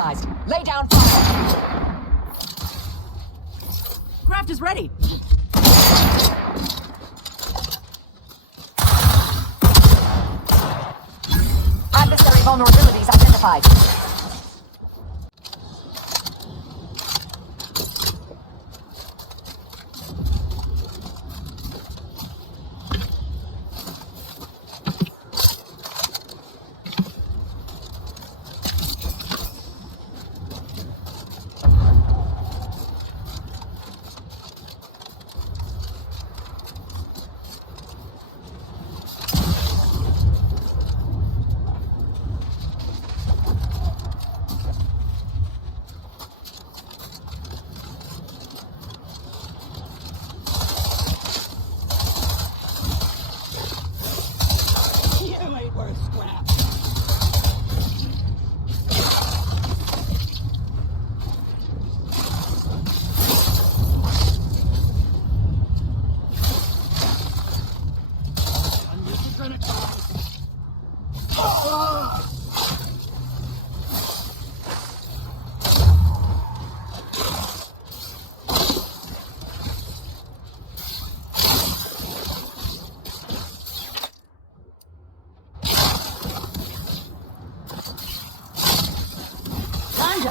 neutralized. Lay down fire. Craft is ready. Adversary vulnerabilities identified.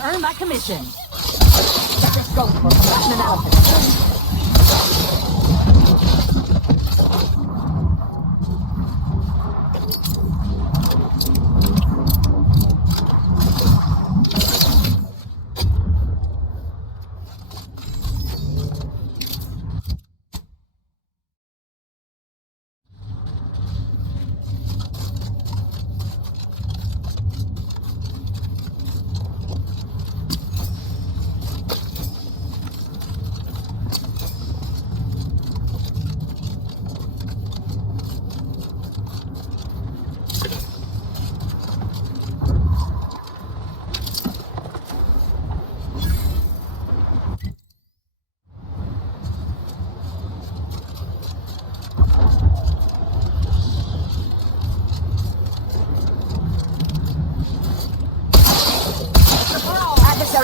Earn my commission. Let's go for compassion analysis.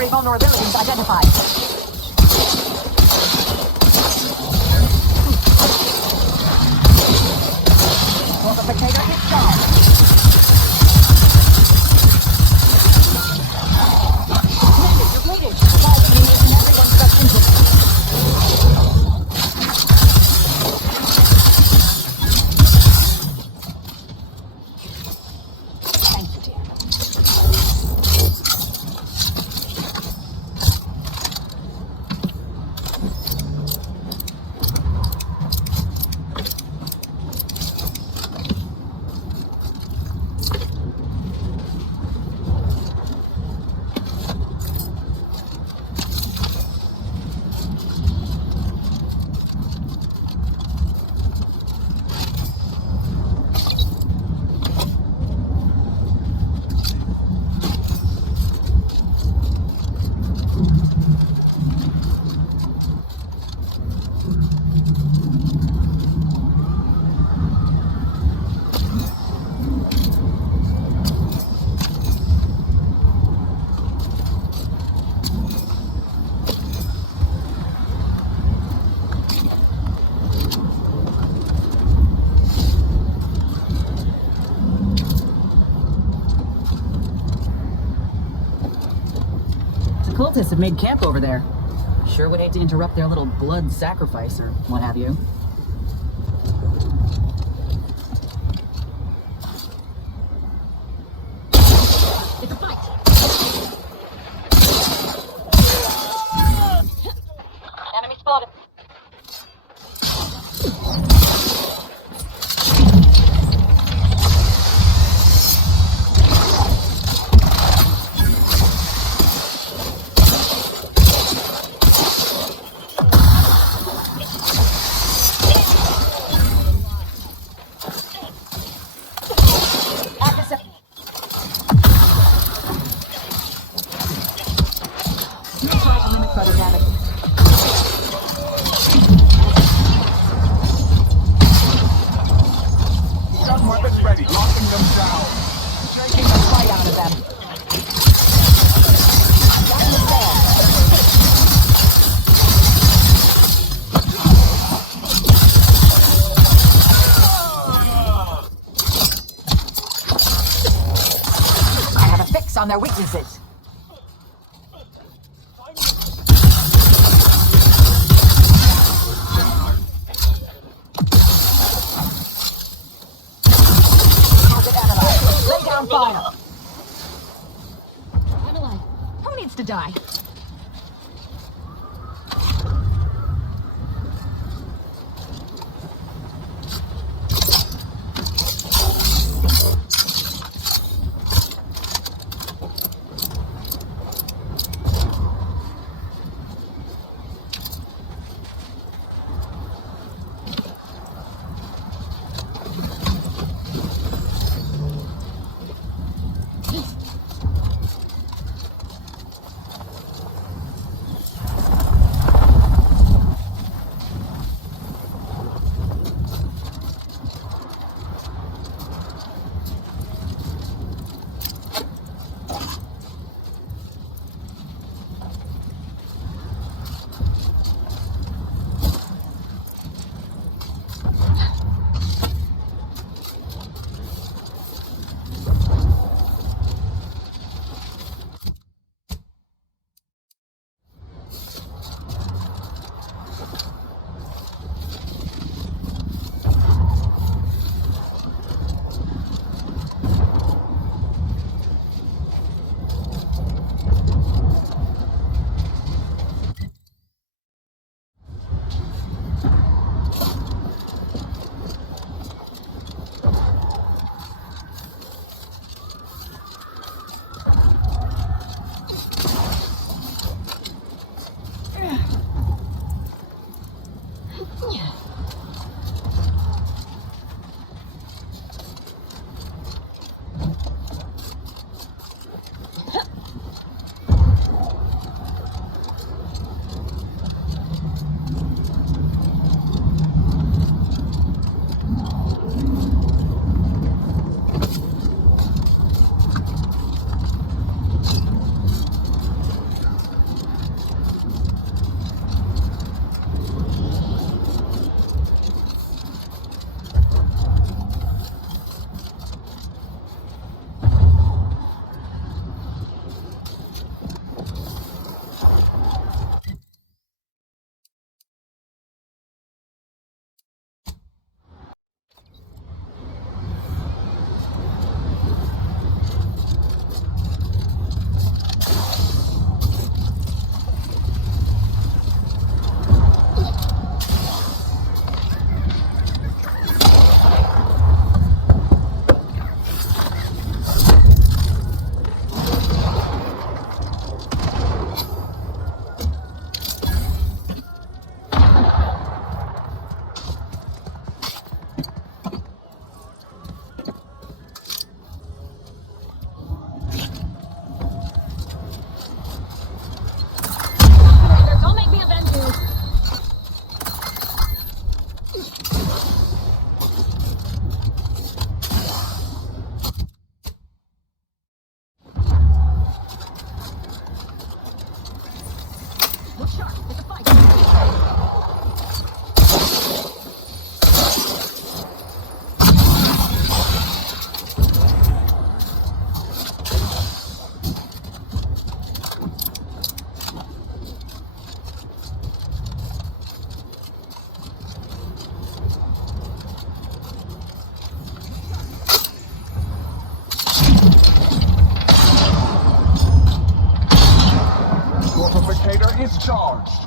Vulnerabilities identified. Multiplicator installed. Cultists have made camp over there. Sure would hate to interrupt their little blood sacrifice or what have you. It's a fight. Enemy spotted. Locking them down. Drinking the fight out of them. on their weaknesses. Target analyzed. Lay down fire. I'm alive. Who needs to die? is charged.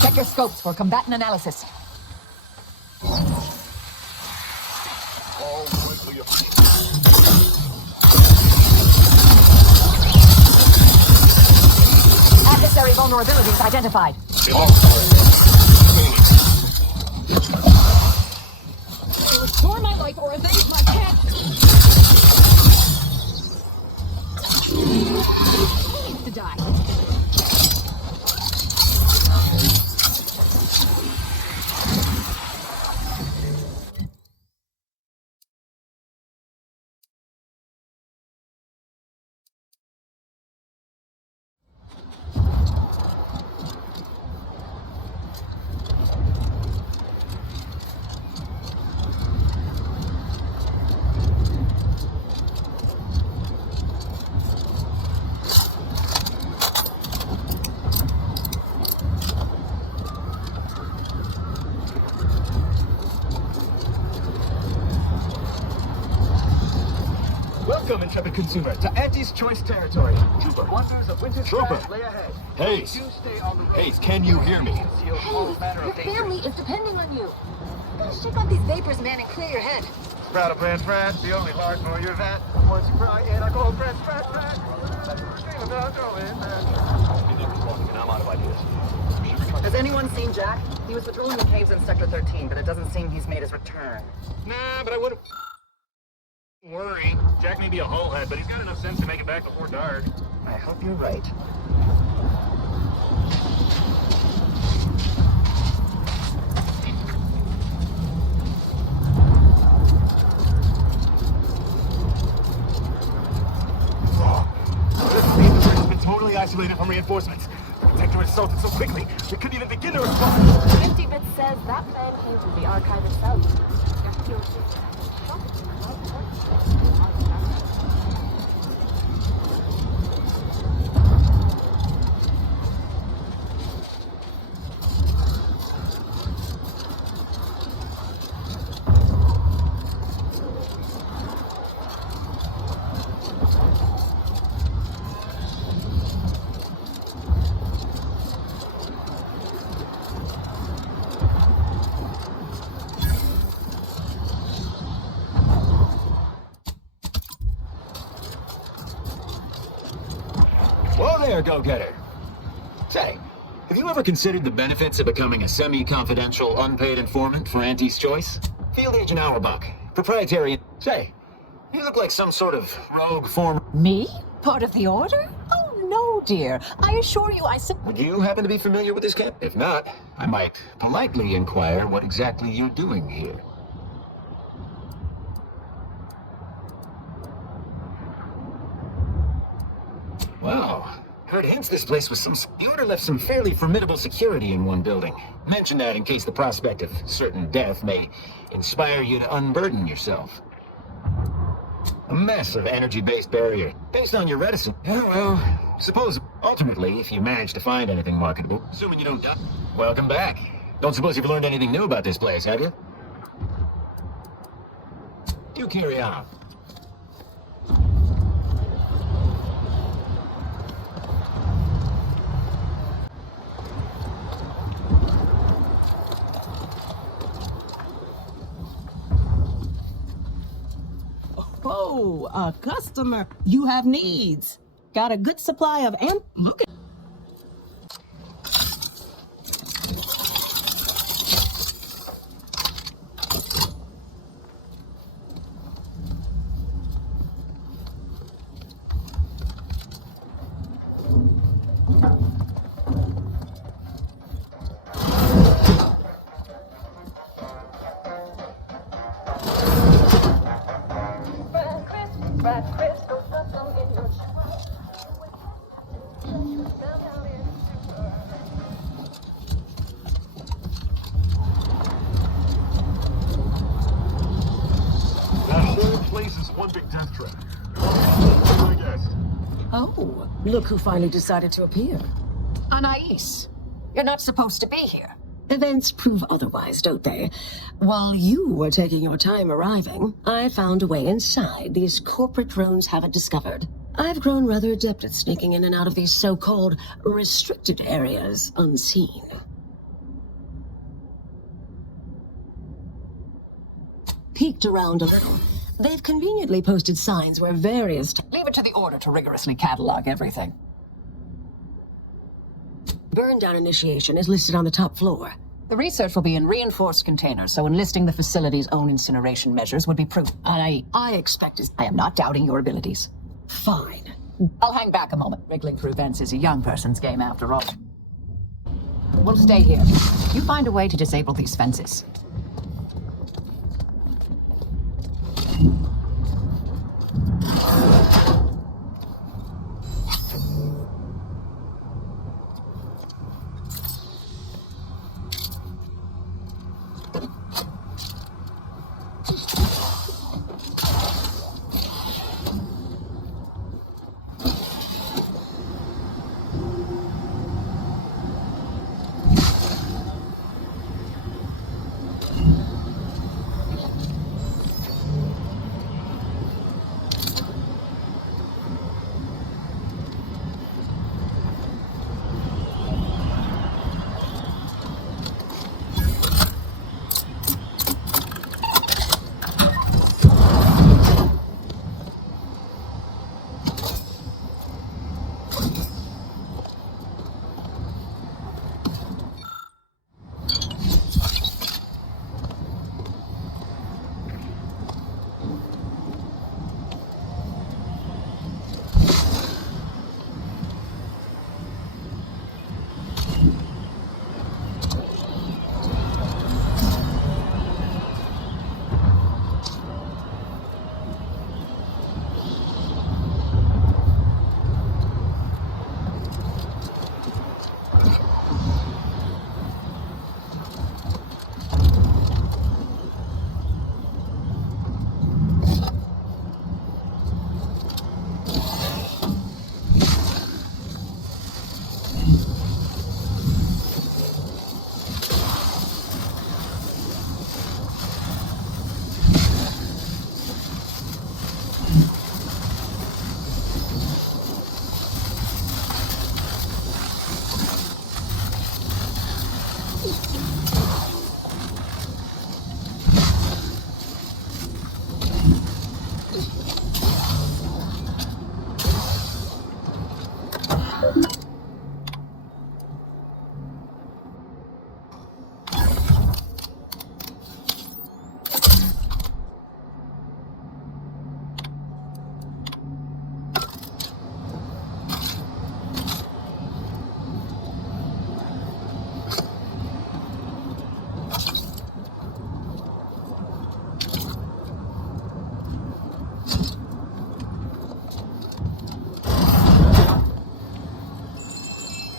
Check your scopes for combatant analysis. Adversary vulnerabilities identified. Restore my life or avenge my pet! Who needs to die? intrepid consumer, to Auntie's choice territory. Trooper, wonders of winter's trash lay ahead. Hayes. You stay on the road. Hayes, can you hear me? Conceal all manner Your of danger. family is depending on you. Gotta shake off these vapors, man, and clear your head. Proud of Brand Frat, the only hard for your vet. Once you cry in, I go Brand Frat. Dream about going back. I'm out of ideas. Has anyone seen Jack? He was patrolling the caves in Sector 13, but it doesn't seem he's made his return. Nah, but I wouldn't Worry. Jack may be a hullhead, but he's got enough sense to make it back before dark. I hope you're right. This main has been totally isolated from reinforcements. The protector assaulted so quickly, we couldn't even begin to respond. Empty Bit says that plan came from the archive itself. Whoa there, go-getter. Say, have you ever considered the benefits of becoming a semi-confidential, unpaid informant for Auntie's Choice? Field Agent Auerbach, proprietary... Say, you look like some sort of rogue form... Me? Part of the order? Oh, no, dear. I assure you, Would you happen to be familiar with this camp? If not, I might politely inquire what exactly you're doing here. Wow. Heard hints this place was some... The Order left some fairly formidable security in one building. Mention that in case the prospect of certain death may inspire you to unburden yourself. A massive energy-based barrier. Based on your reticence... Yeah, well, suppose... Ultimately, if you manage to find anything marketable, assuming you don't die... Welcome back. Don't suppose you've learned anything new about this place, have you? Do carry on. Oh, a customer. You have needs. Got a good supply of Look at... Oh, look who finally decided to appear. Anais, you're not supposed to be here. Events prove otherwise, don't they? While you were taking your time arriving, I found a way inside these corporate drones haven't discovered. I've grown rather adept at sneaking in and out of these so-called restricted areas unseen. Peeked around a little. They've conveniently posted signs where various... Leave it to the Order to rigorously catalog everything. Burn down initiation is listed on the top floor. The research will be in reinforced containers, so enlisting the facility's own incineration measures would be prudent. I expect it. I am not doubting your abilities. Fine. I'll hang back a moment. Wriggling through vents is a young person's game after all. We'll stay here. You find a way to disable these fences.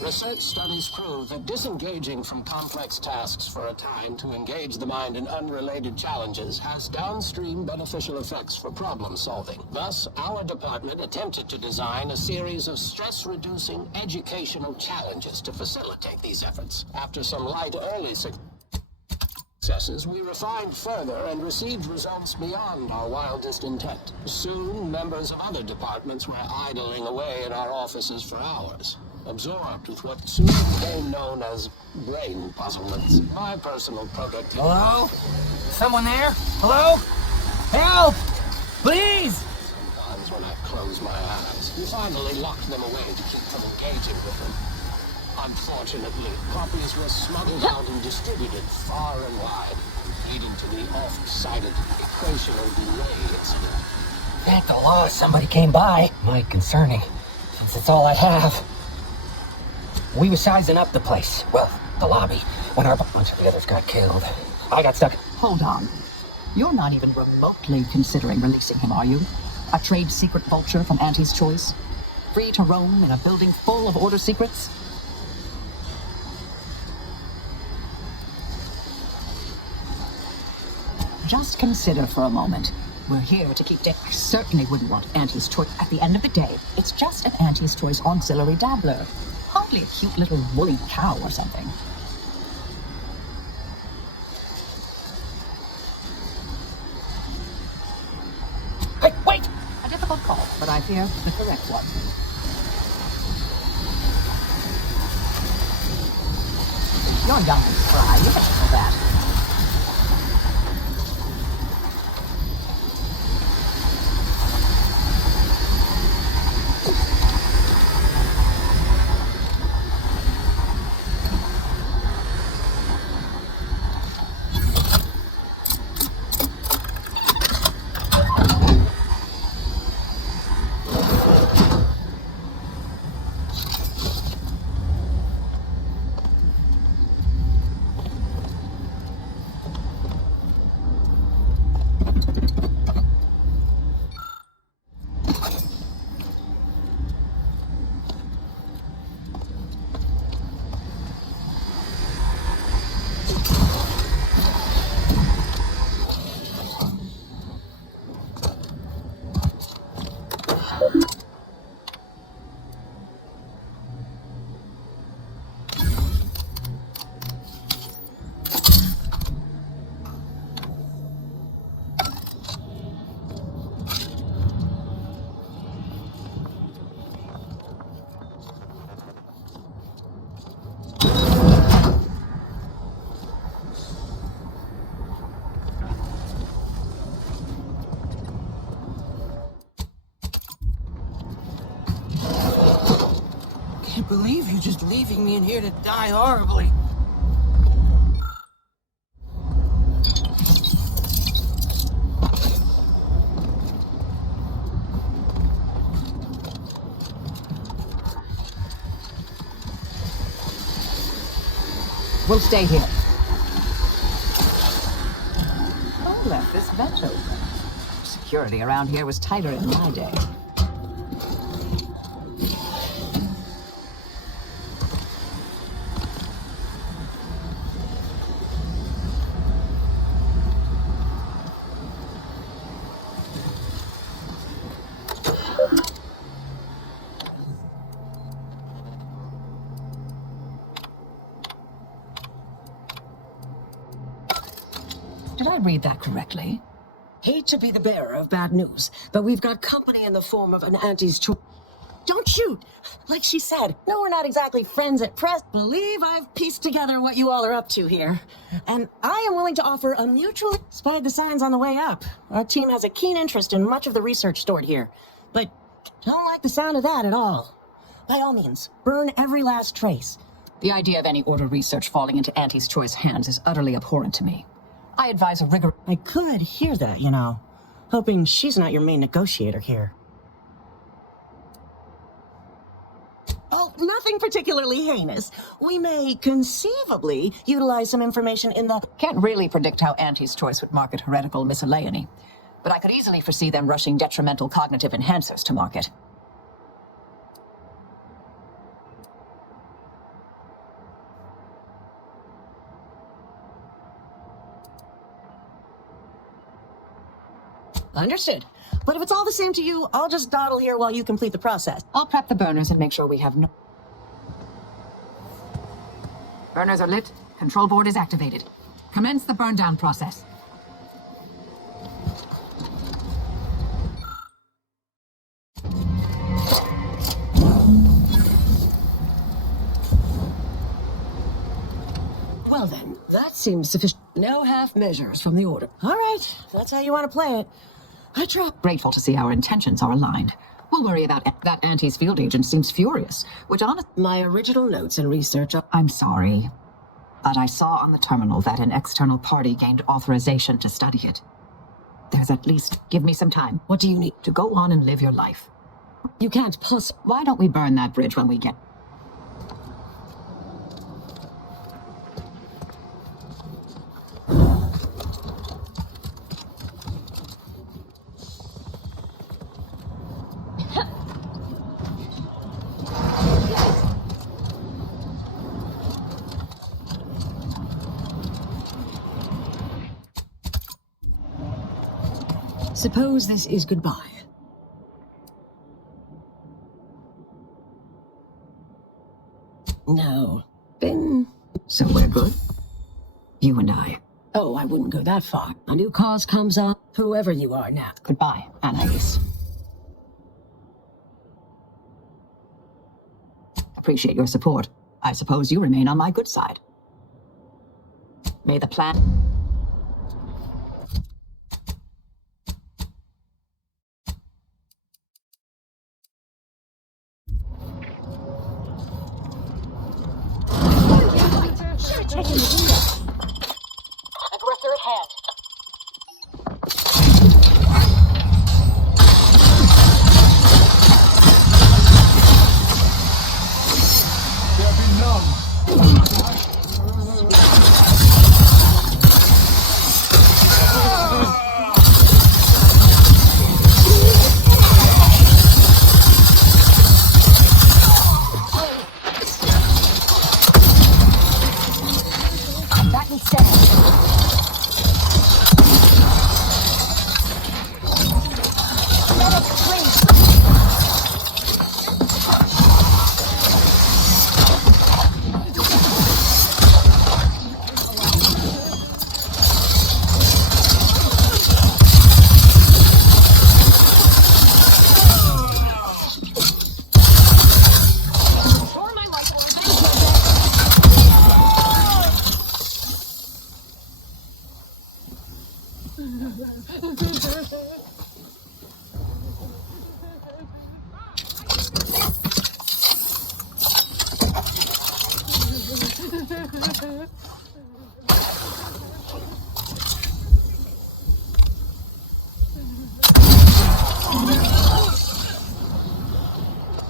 Research studies prove that disengaging from complex tasks for a time to engage the mind in unrelated challenges has downstream beneficial effects for problem solving. Thus, our department attempted to design a series of stress-reducing educational challenges to facilitate these efforts. After some light early successes, we refined further and received results beyond our wildest intent. Soon, members of other departments were idling away in our offices for hours, absorbed with what soon became known as brain puzzlements. My personal productivity. Hello? Someone there? Hello? Help! Please! Sometimes when I close my eyes, you finally lock them away to keep from engaging with them. Unfortunately, copies were smuggled out and distributed far and wide, leading to the oft-cited equational delay incident. Thank the law somebody came by. Might concerning, since it's all I have. We were sizing up the place. Well, the lobby. When our bunch of the others got killed. I got stuck. Hold on. You're not even remotely considering releasing him, are you? A trade secret vulture from Auntie's choice? Free to roam in a building full of order secrets? Just consider for a moment. We're here to keep I certainly wouldn't want Auntie's choice. At the end of the day, it's just an Auntie's choice auxiliary dabbler. Hardly a cute little woolly cow or something. Hey, wait! A difficult call, but I fear the correct one. You're young and spry. You can handle that. I can't believe you're just leaving me in here to die horribly. We'll stay here. Who left this vent open? Security around here was tighter in my day. Did I read that correctly? Hate to be the bearer of bad news, but we've got company in the form of an Auntie's choice. Don't shoot! Like she said, no, we're not exactly friends at present. Believe I've pieced together what you all are up to here. And I am willing to offer a mutually... Spied the signs on the way up. Our team has a keen interest in much of the research stored here. But don't like the sound of that at all. By all means, burn every last trace. The idea of any order research falling into Auntie's choice hands is utterly abhorrent to me. I advise a rigor... I could hear that, you know. Hoping she's not your main negotiator here. Oh, nothing particularly heinous. We may conceivably utilize some information in the... Can't really predict how Auntie's choice would market heretical miscellany, but I could easily foresee them rushing detrimental cognitive enhancers to market. Understood. But if it's all the same to you, I'll just dawdle here while you complete the process. I'll prep the burners and make sure we have no... Burners are lit. Control board is activated. Commence the burn down process. Well then, that seems sufficient. No half measures from the order. All right, if that's how you want to play it. I try. Grateful to see our intentions are aligned. We'll worry about that Auntie's field agent seems furious, which honestly... My original notes and research are... I'm sorry, but I saw on the terminal that an external party gained authorization to study it. There's at least... Give me some time. What do you need? To go on and live your life. You can't possibly... Why don't we burn that bridge when we get... Suppose this is goodbye. No. Been... So we're good? You and I. Oh, I wouldn't go that far. A new cause comes up, whoever you are now. Goodbye, Anais. Appreciate your support. I suppose you remain on my good side. May the plan... Checking the window. Aggressor at hand. There be none. Back and step.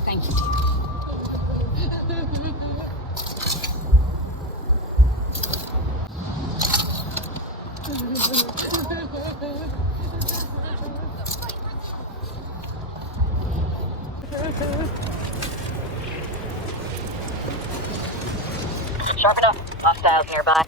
Thank you, dear. Sharp enough. Hostiles nearby.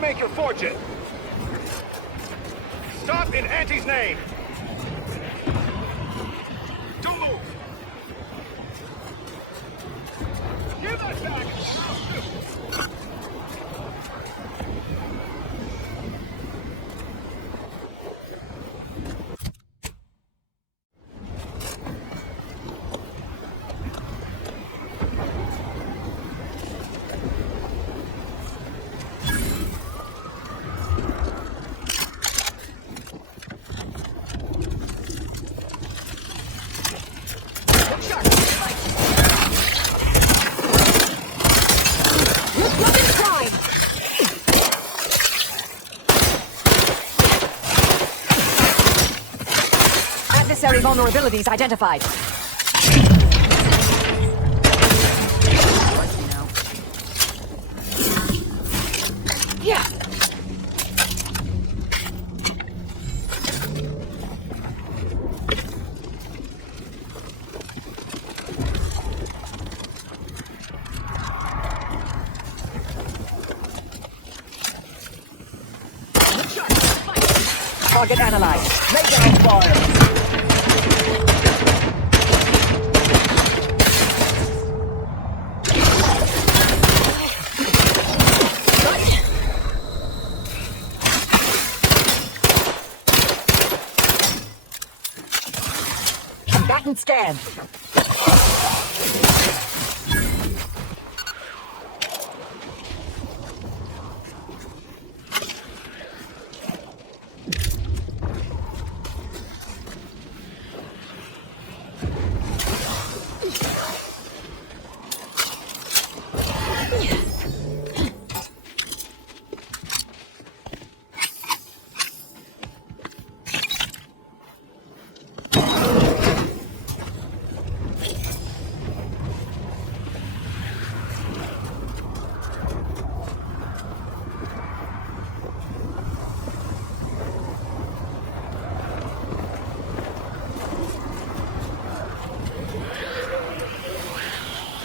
make your fortune. Stop in Auntie's name. Don't move. Give that back. Adversary vulnerabilities identified. Yeah. Target analyzed. Lay down fire. Combatant scan.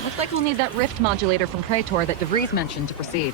Looks like we'll need that rift modulator from Praetor that DeVries mentioned to proceed.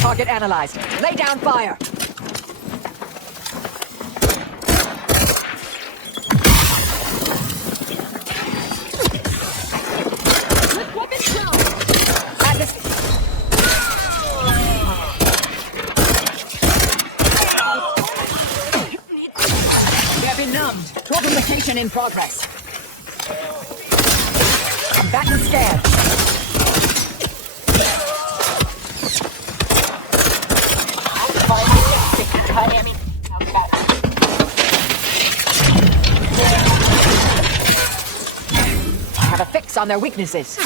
Target analyzed. Lay down fire. Weapons down. They have been numbed. Torpification in progress. Combatant scan. Have a fix on their weaknesses.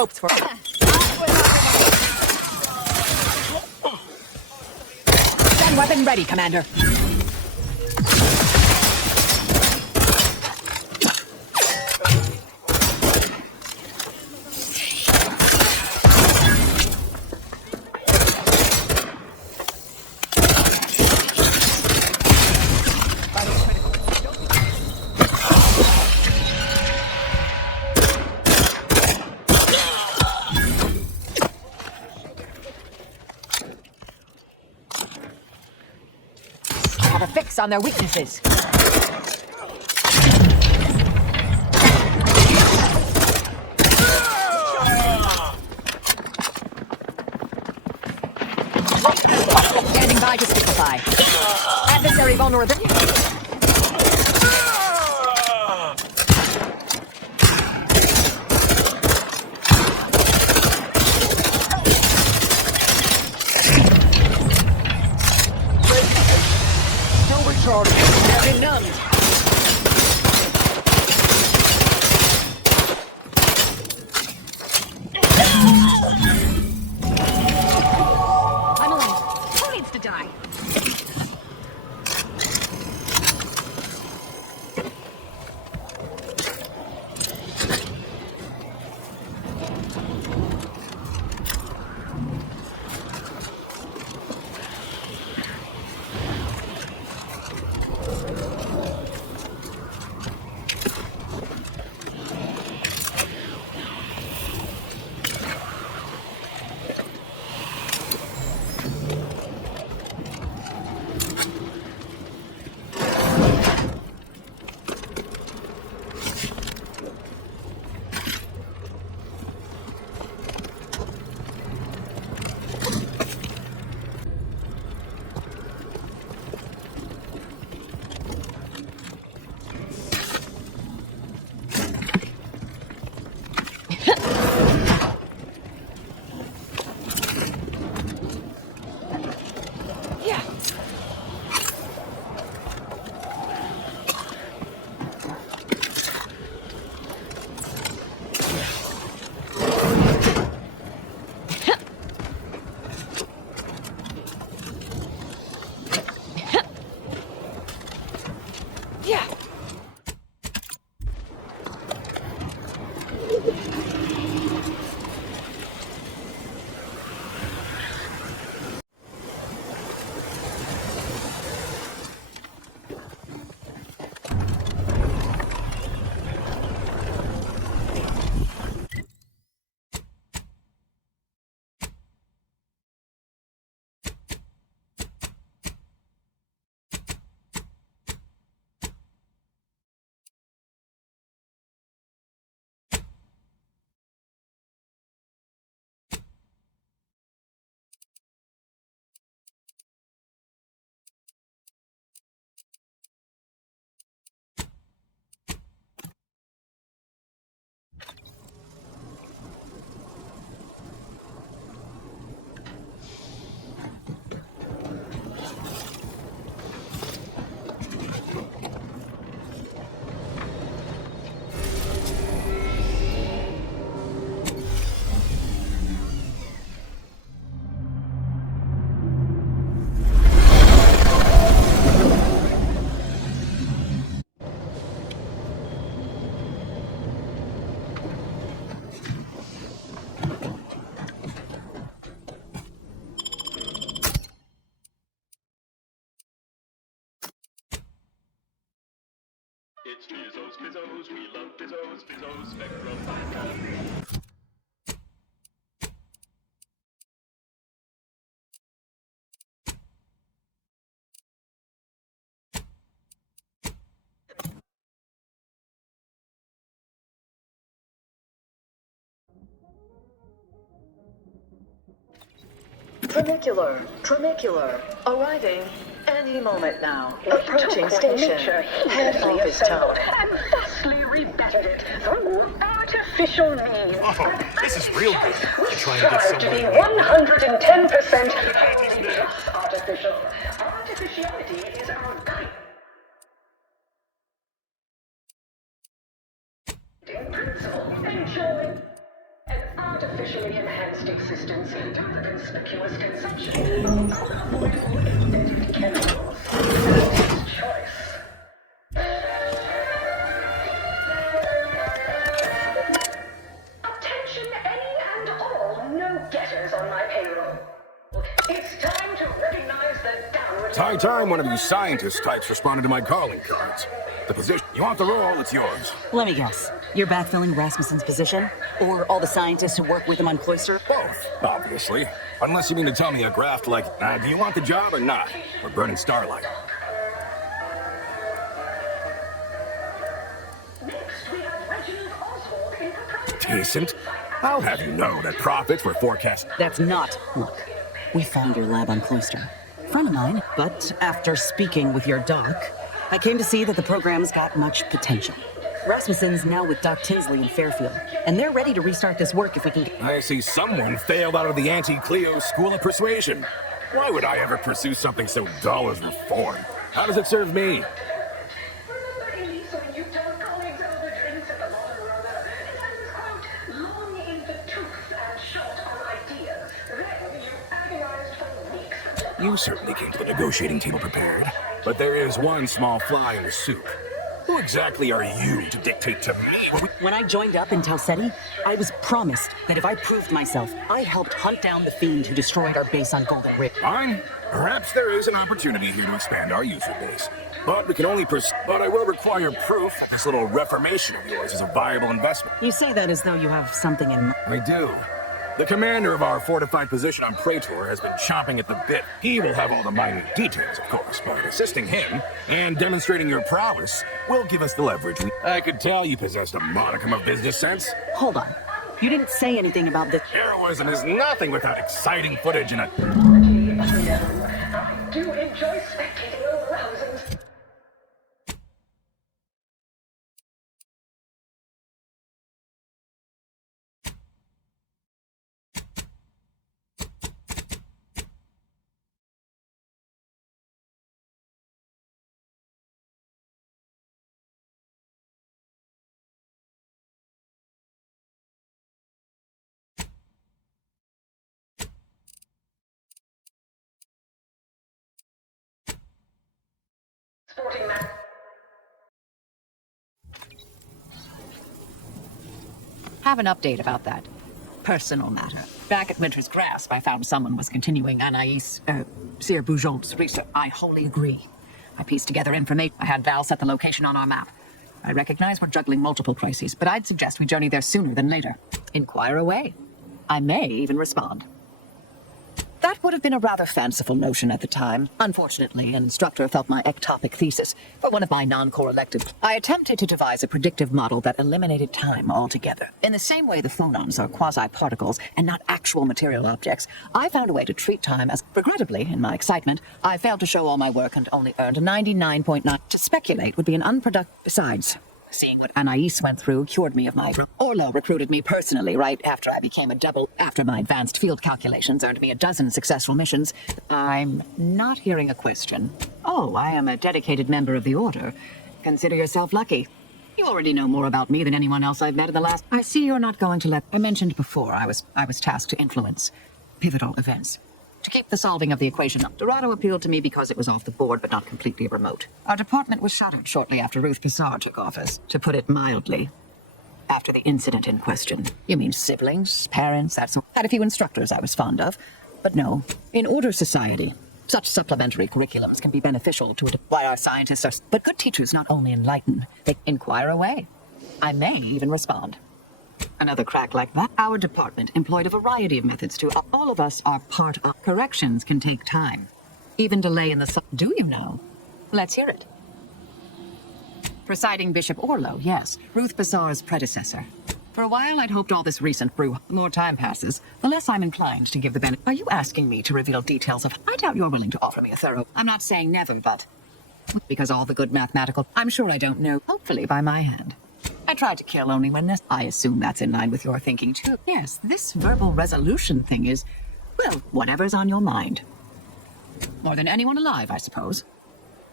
scopes for... Gun weapon ready, Commander. Have a fix on their weaknesses. Standing by to simplify. Adversary vulnerability. They're benumbed. I'm alone. Who needs to die? It's Bizzos, Bizzos, we love Bizzos, Bizzos, Spectrum Podcast. Tramicular, arriving any moment now. Approaching station. Head office town. And thusly rebutted it through artificial means. Oh, this is real good. We Trying to get strive to be somewhere. 110% artificial. Artificiality is our guiding principle. Enjoy an artificially enhanced existence into the conspicuous conception of molecular chemicals. Choice. Attention, any and all no-getters on my payroll. It's time to recognize the downward... It's high time one of you scientist types responded to my calling cards. The position. You want the role, it's yours. Let me guess. You're backfilling Rasmussen's position? Or all the scientists who work with him on Cloister? Both, obviously. Unless you mean to tell me a graft like, do you want the job or not? We're burning starlight. Decent. I'll have you know that profits were forecast. That's not luck. We found your lab on Cloister. Friend of mine, but after speaking with your doc, I came to see that the program's got much potential. Rasmussen's now with Doc Tinsley in Fairfield, and they're ready to restart this work if we can get... I see someone failed out of the anti-Cleo School of Persuasion. Why would I ever pursue something so dull as reform? How does it serve me? You certainly came to the negotiating table prepared, but there is one small fly in the soup. Who exactly are you to dictate to me? When I joined up in Talsetti, I was promised that if I proved myself, I helped hunt down the fiend who destroyed our base on Golden Ridge. Fine. Perhaps there is an opportunity here to expand our user base. But we can only but I will require proof that this little reformation of yours is a viable investment. You say that as though you have something in mind. I do. The commander of our fortified position on Praetor has been chomping at the bit. He will have all the minute details, of course, but assisting him and demonstrating your prowess will give us the leverage. I could tell you possessed a modicum of business sense. Hold on. You didn't say anything about this. Heroism is nothing without exciting footage and a... I do enjoy spectating arousing... Have an update about that personal matter. Back at Winter's Grasp, I found someone was continuing Anaïs, Sir Boujon's research. I wholly agree. I pieced together information. I had Val set the location on our map. I recognize we're juggling multiple crises, but I'd suggest we journey there sooner than later. Inquire away. I may even respond. That would have been a rather fanciful notion at the time. Unfortunately, an instructor felt my ectopic thesis for one of my non-core electives. I attempted to devise a predictive model that eliminated time altogether. In the same way the phonons are quasi-particles and not actual material objects, I found a way to treat time as, regrettably, in my excitement, I failed to show all my work and only earned a 99.9. To speculate would be an unproductive... Besides, seeing what Anaïs went through cured me of my... Orlo recruited me personally right after I became a double. After my advanced field calculations earned me a dozen successful missions. I'm not hearing a question. Oh, I am a dedicated member of the Order. Consider yourself lucky. You already know more about me than anyone else I've met in the last... I see you're not going to let... I mentioned before I was tasked to influence pivotal events. To keep the solving of the equation up. Dorado appealed to me because it was off the board but not completely remote. Our department was shuttered shortly after Ruth Pissard took office, to put it mildly. After the incident in question. You mean siblings, parents, that sort. Had a few instructors I was fond of. But no, in Order Society, such supplementary curriculums can be beneficial to it. Why our scientists are... But good teachers not only enlighten, they inquire away. I may even respond. Another crack like that. Our department employed a variety of methods to... All of us are part of... Corrections can take time. Even delay in the... Do you know? Let's hear it. Presiding Bishop Orlo, yes. Ruth Pissard's predecessor. For a while, I'd hoped all this recent brew... The more time passes, the less I'm inclined to give the benefit... Are you asking me to reveal details of... I doubt you're willing to offer me a thorough... I'm not saying never, but... Because all the good mathematical... I'm sure I don't know. Hopefully by my hand. I tried to kill only when this... I assume that's in line with your thinking, too. Yes, this verbal resolution thing is... Well, whatever's on your mind. More than anyone alive, I suppose.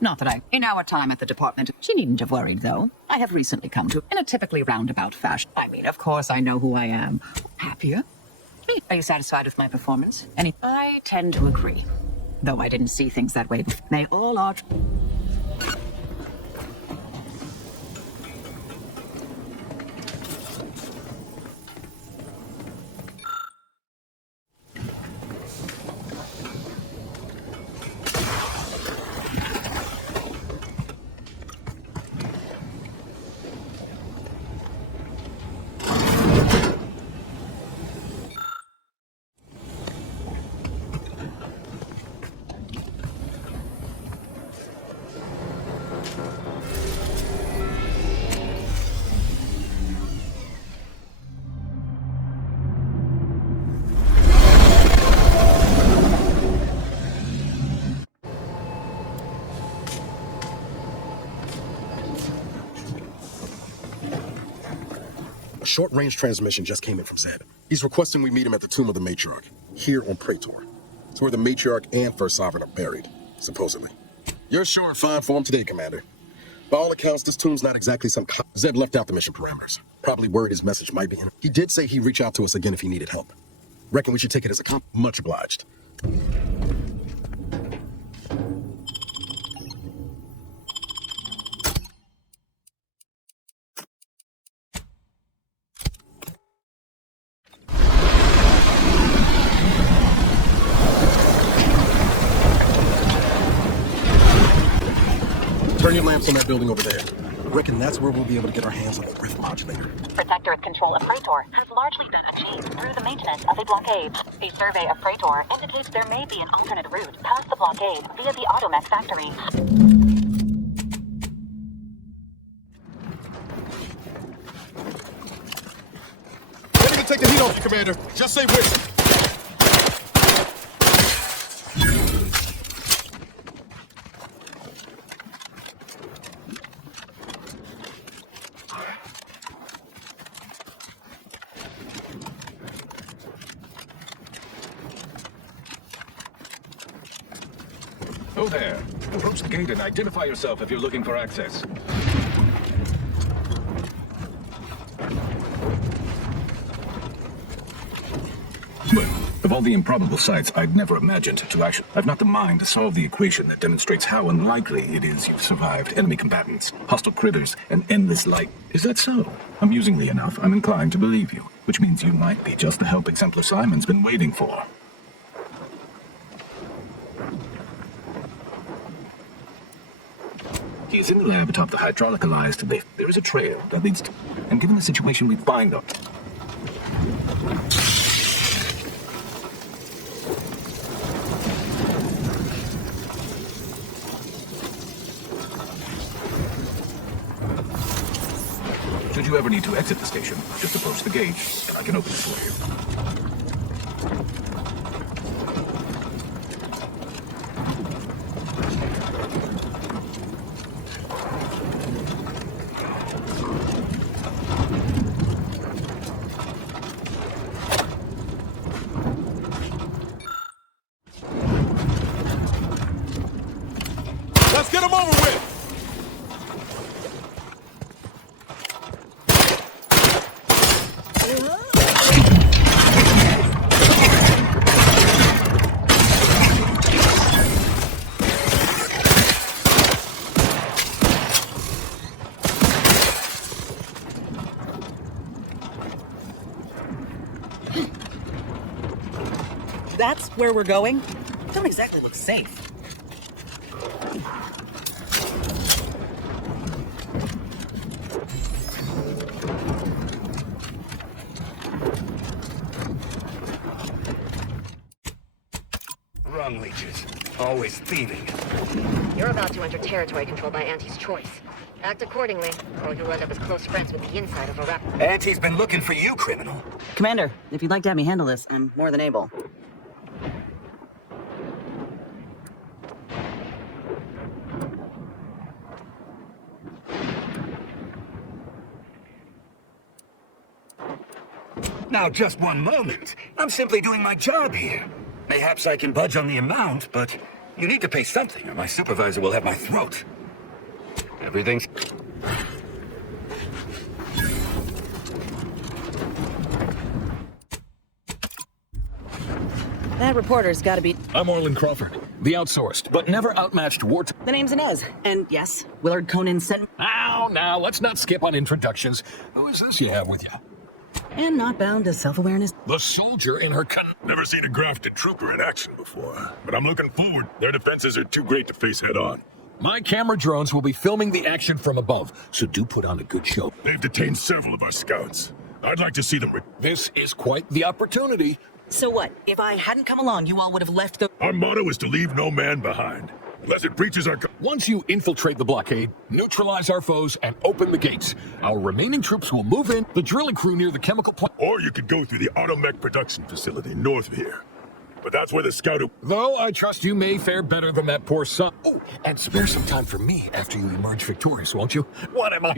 Not that I... In our time at the department, she needn't have worried, though. I have recently come to... In a typically roundabout fashion. I mean, of course I know who I am. Happier, Are you satisfied with my performance? I tend to agree. Though I didn't see things that way. They all are... Short-range transmission just came in from Zed. He's requesting we meet him at the tomb of the Matriarch, here on Praetor. It's where the Matriarch and First Sovereign are buried, supposedly. You're sure in fine form today, Commander. By all accounts, this tomb's not exactly some... Zed left out the mission parameters. Probably worried his message might be in. He did say he'd reach out to us again if he needed help. Reckon we should take it as a comp. Much obliged. Turn your lamps on that building over there. Reckon that's where we'll be able to get our hands on the rift modulator. Protectorate control of Praetor has largely been achieved through the maintenance of a blockade. A survey of Praetor indicates there may be an alternate route past the blockade via the Automech factory. Ready to take the heat off you, Commander. Just say which. Oh there. Approach the gate and identify yourself if you're looking for access. But of all the improbable sights I'd never imagined to actually... I've not the mind to solve the equation that demonstrates how unlikely it is you've survived enemy combatants, hostile critters, and endless light. Is that so? Amusingly enough, I'm inclined to believe you, which means you might be just the help Exemplar Simon's been waiting for. He's in the lab atop the hydraulicalized lift. There is a trail that leads to... And given the situation we find on... Should you ever need to exit the station, just approach the gate, and I can open it for you. Let's get him over with! That's where we're going? Don't exactly look safe. Wrong leeches. Always thieving. You're about to enter territory controlled by Auntie's choice. Act accordingly, or you'll end up as close friends with the inside of a rep. Auntie's been looking for you, criminal. Commander, if you'd like to have me handle this, I'm more than able. Now, just one moment. I'm simply doing my job here. Mayhaps I can budge on the amount, but you need to pay something or my supervisor will have my throat. Everything's... reporter's gotta be... I'm Orland Crawford, the outsourced, but never outmatched wartime... The name's Inez, and yes, Willard Conan sent... Now, let's not skip on introductions. Who is this you have with you? And not bound to self-awareness. The soldier in her Never seen a grafted trooper in action before, but I'm looking forward. Their defenses are too great to face head-on. My camera drones will be filming the action from above, so do put on a good show. They've detained several of our scouts. I'd like to see them... This is quite the opportunity. So what? If I hadn't come along, you all would have left the... Our motto is to leave no man behind. Unless it breaches our... Once you infiltrate the blockade, neutralize our foes, and open the gates, our remaining troops will move in, the drilling crew near the chemical plant... Or you could go through the Automech production facility north of here. But that's where the scout... Though I trust you may fare better than that poor son. Oh, and spare some time for me after you emerge victorious, won't you? What am I...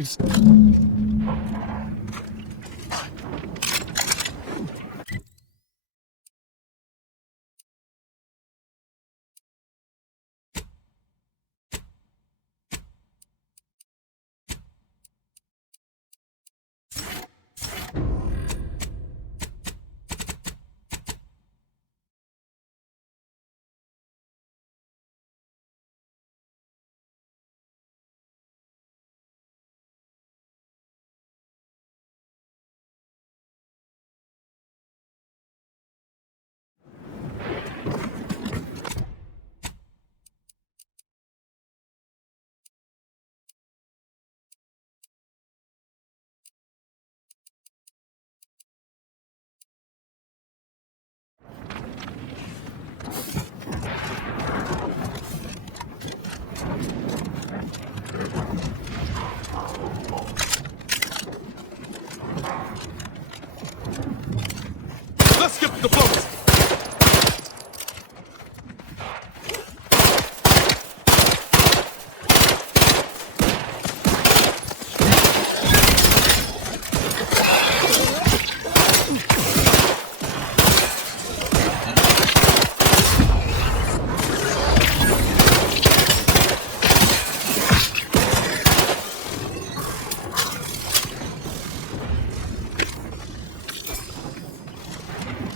Let's skip the focus.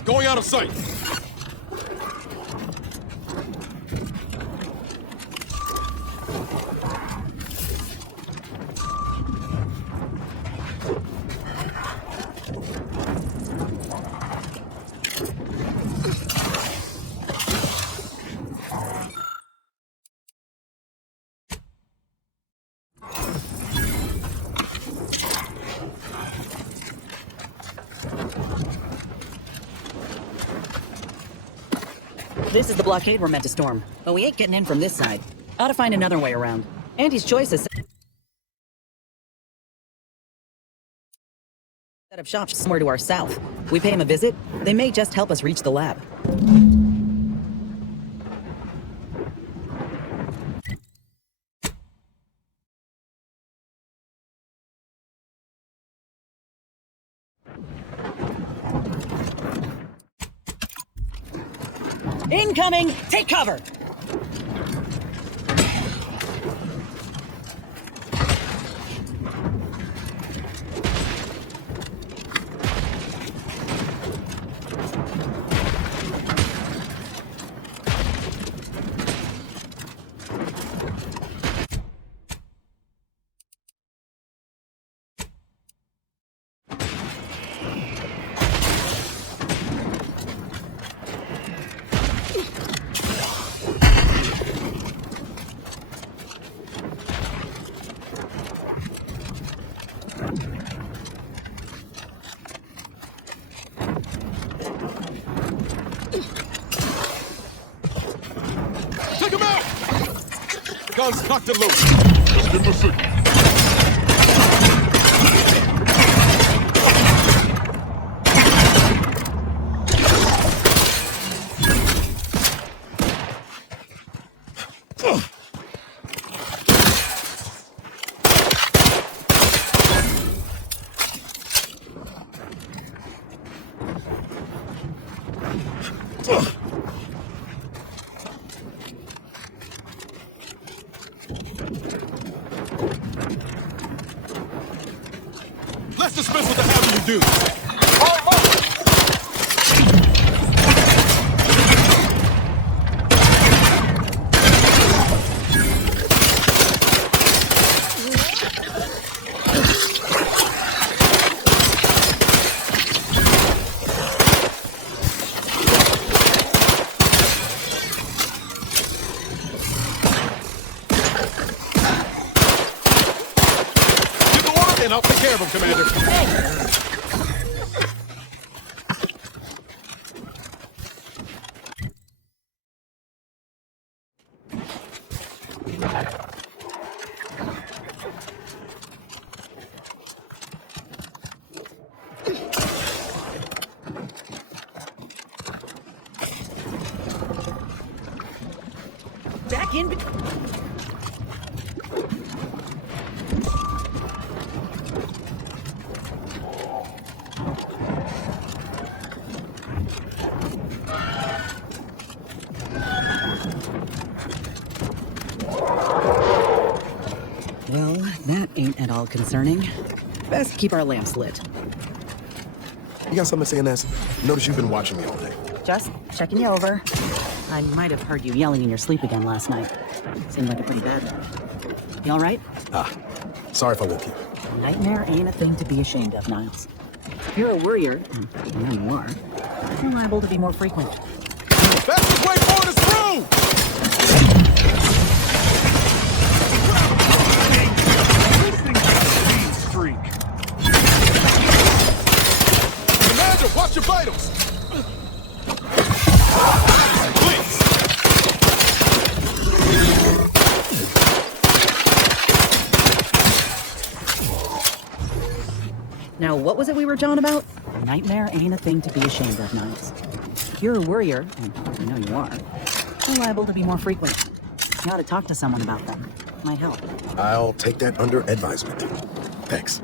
Going out of sight. This is the blockade we're meant to storm, but we ain't getting in from this side. Ought to find another way around. Andy's choice is set up shop somewhere to our south. We pay him a visit, they may just help us reach the lab. Incoming! Take cover! Guns cocked and loaded. Just give him a signal. Let's dispense with the having you do. I'll take care of him, Commander. Back in. Well, that ain't at all concerning. Best keep our lamps lit. You got something to say, Nancy? Notice you've been watching me all day. Just checking you over. I might have heard you yelling in your sleep again last night. Seemed like a pretty bad one. You all right? Sorry if I woke you. Nightmare ain't a thing to be ashamed of, Niles. You're a worrier, and I know you are. You're liable to be more frequent. Fastest way forward is through! Commander, watch your vitals! Now, what was it we were jawing about? Nightmare ain't a thing to be ashamed of, Niles. You're a worrier, and I know you are. You're liable to be more frequent. You ought to talk to someone about them. Might help. I'll take that under advisement. Thanks.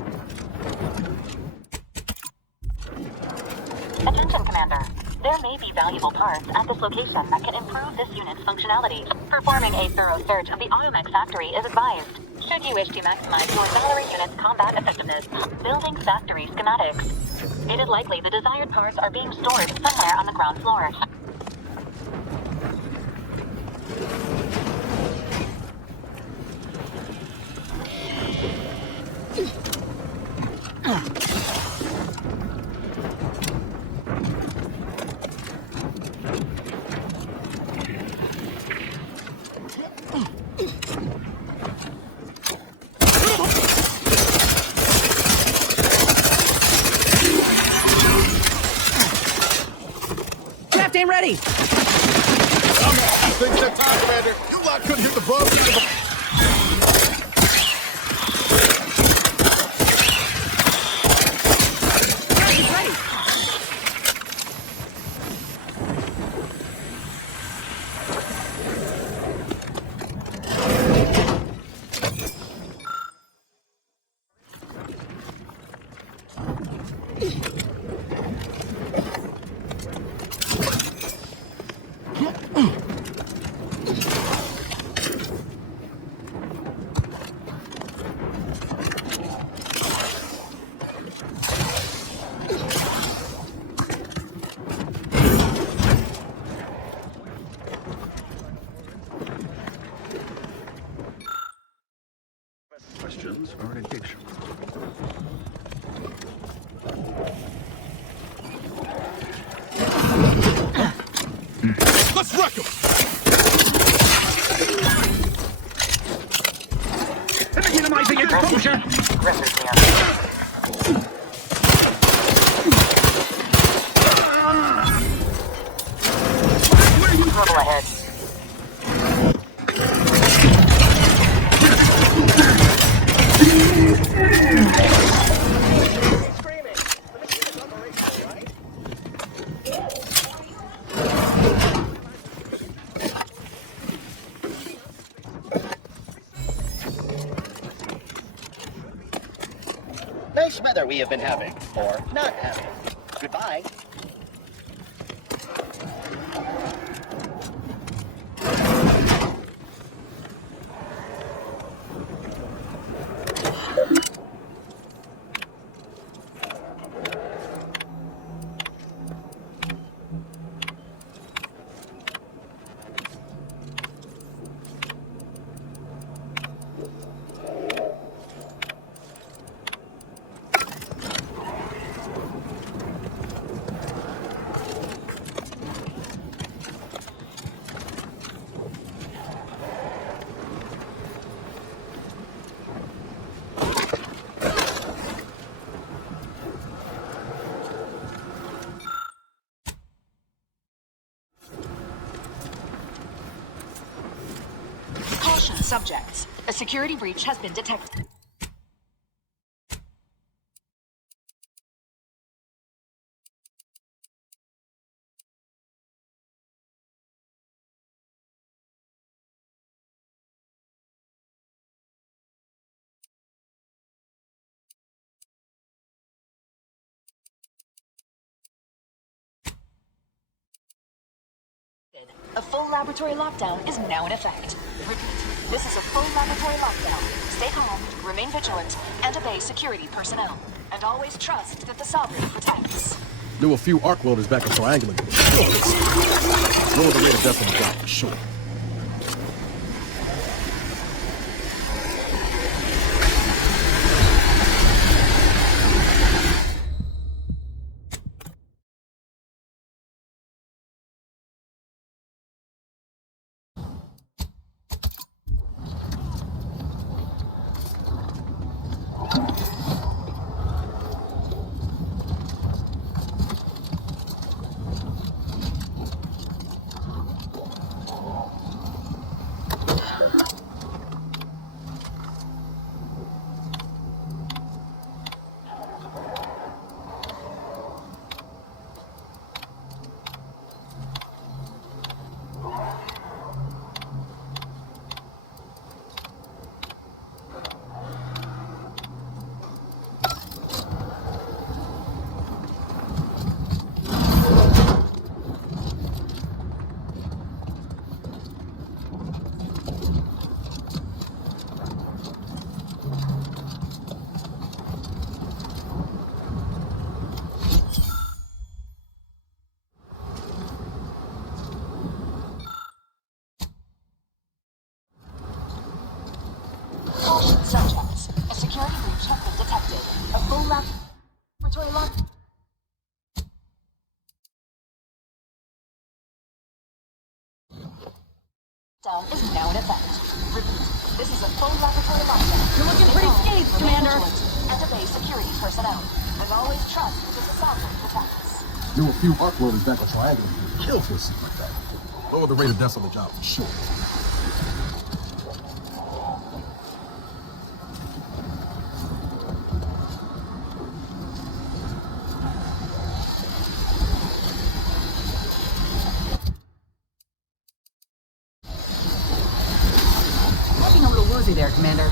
Attention, Commander. There may be valuable parts at this location that can improve this unit's functionality. Performing a thorough search of the Automech factory is advised. Should you wish to maximize your Valerie unit's combat effectiveness, building factory schematics. It is likely the desired parts are being stored somewhere on the ground floor. Draft ain't ready! Things that time, Commander. You lot couldn't hit the bug. Questions or addiction? Let's wreck him! Minimizing exposure! Where are you? Trouble ahead. Nice weather we have been having, or not having. Goodbye. subjects. A security breach has been detected. A full laboratory lockdown is now in effect. Repeat, this is a full laboratory lockdown. Stay calm, remain vigilant, and obey security personnel. And always trust that the Sovereign protects. Knew a few arc welders back in triangulating. Lower the rate of death on the job for sure. Subjects, a security breach has been detected. A full laboratory lockdown is now in effect. Repeat, this is a full laboratory lockdown. You're looking pretty scathed, Commander. And obey security personnel. And always trust that the Sovereign protects. Knew a few arc welders back in triangulating. Kill for a suit like that. Lower the rate of death on the job for sure. Looking a little woozy there, Commander.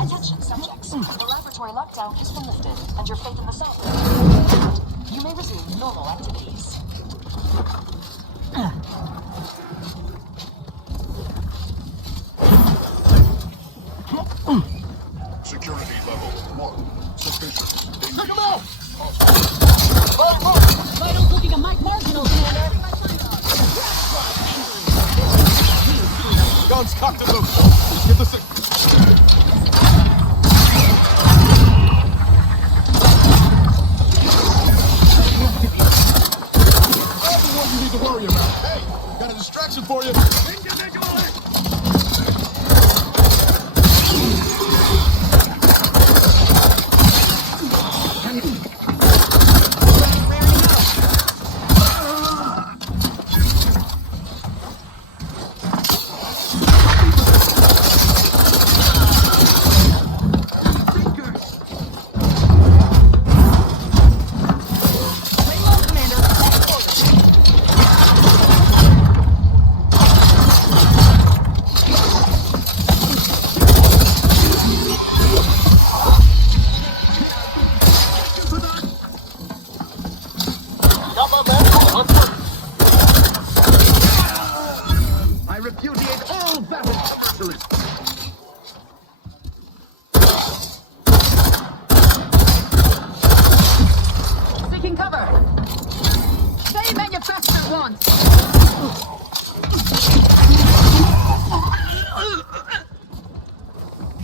Attention, subjects. The laboratory lockdown has been lifted, and your faith in the Sovereign. You may resume normal activities. Security level 1. Suspicious. Look him out! Vitals looking a mite marginal, Commander. Guns cocked and loaded. Get the signal. Everyone you need to worry about. Hey, got a distraction for you. I repudiate all battle commercialism. Taking cover. Stay manufactured once.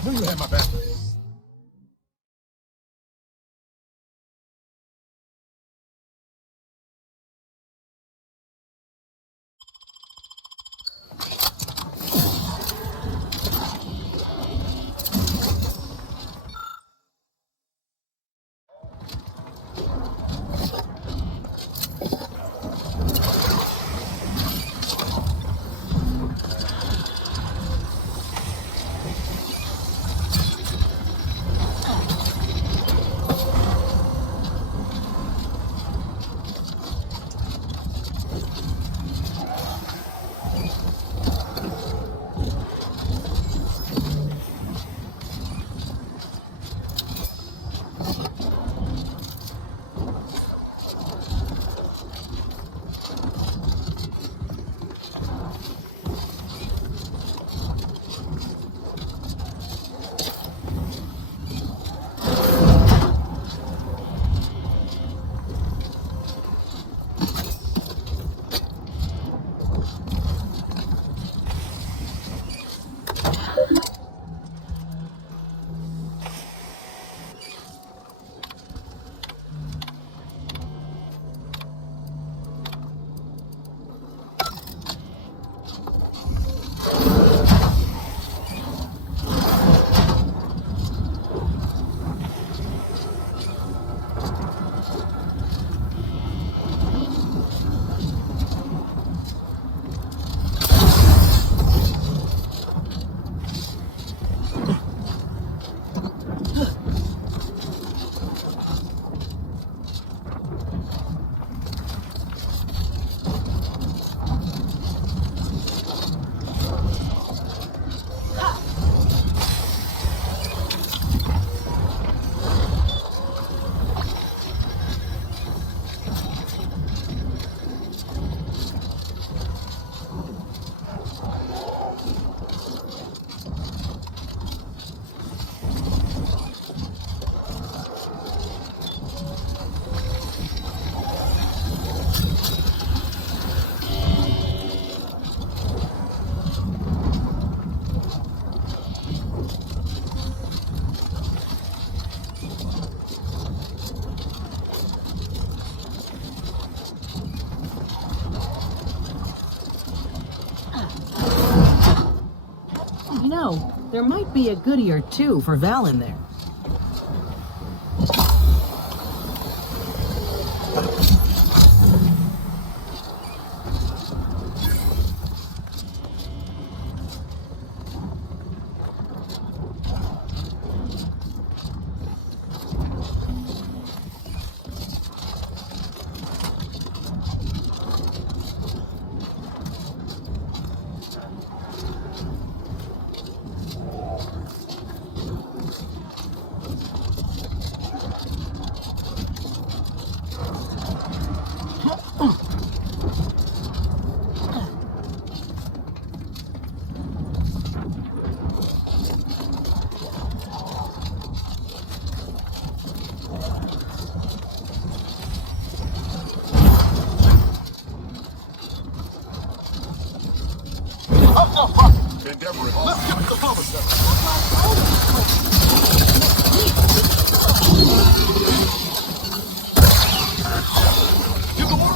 Knew you had my back. know, there might be a goodie or two for Val in there. Let's get the power step. Give the word.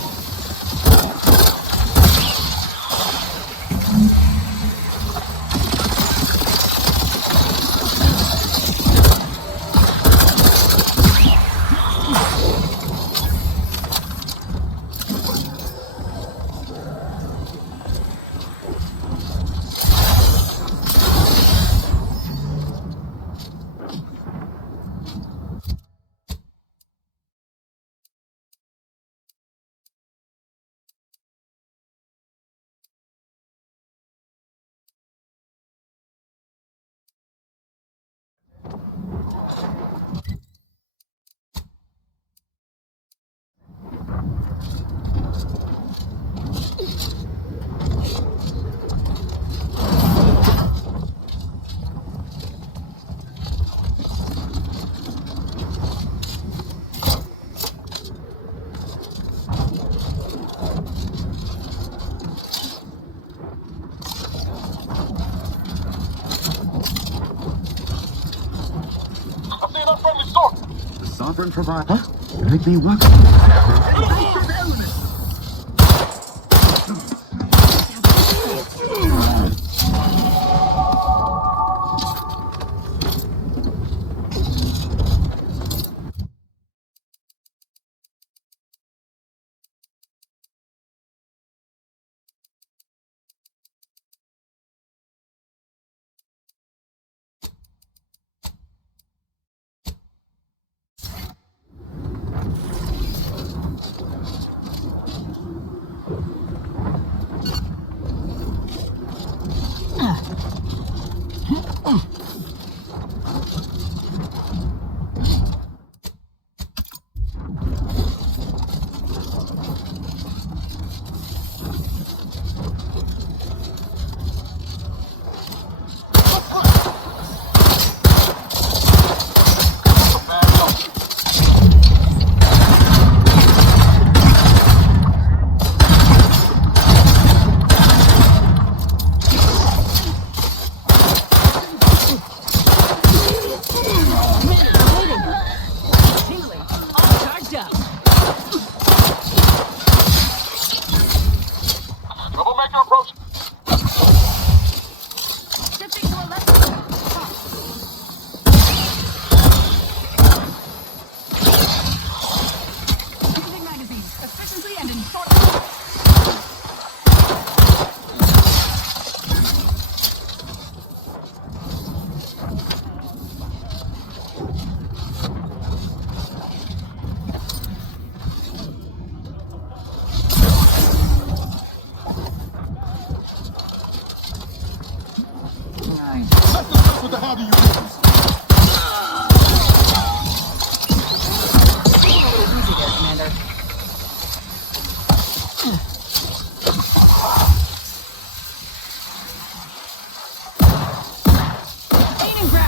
Sovereign provider? Make me what?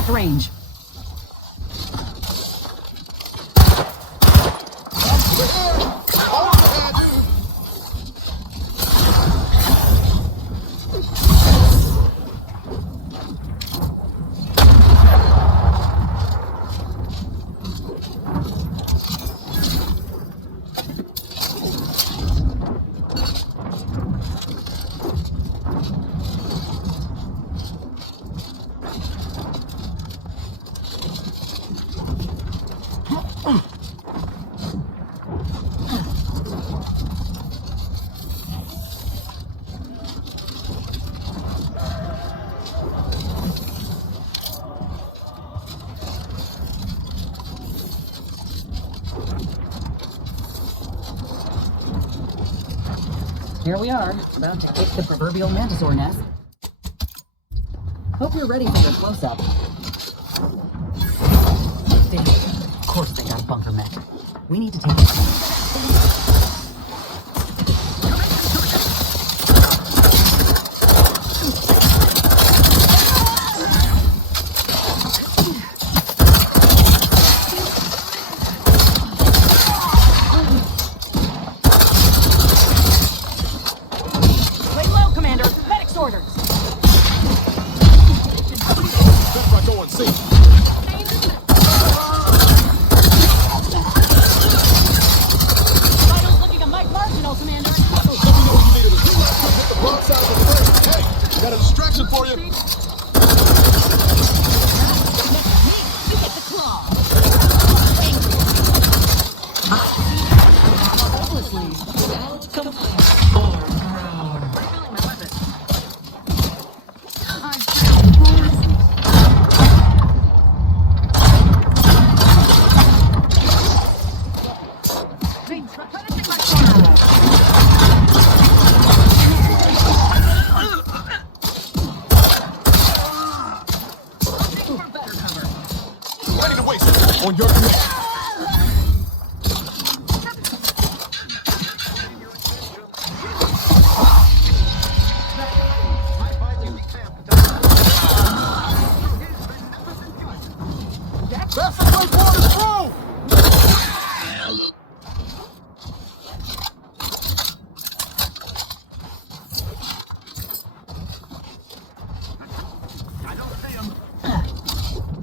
Range. here we are, about to hit the proverbial mantisaur nest. Hope you're ready for your close-up. Damn, of course they got a bunker mech. We need to take it.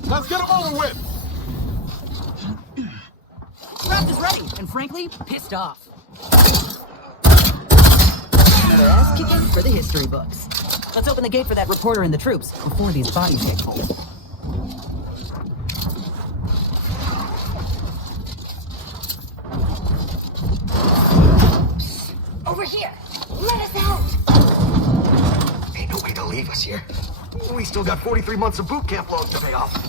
Let's get him over with! Draft is ready, and frankly, pissed off. Ass kicking for the history books. Let's open the gate for that reporter and the troops before these bodies get cold. Over here! Let us out! Ain't no way to leave us here. We still got 43 months of boot camp loans to pay off.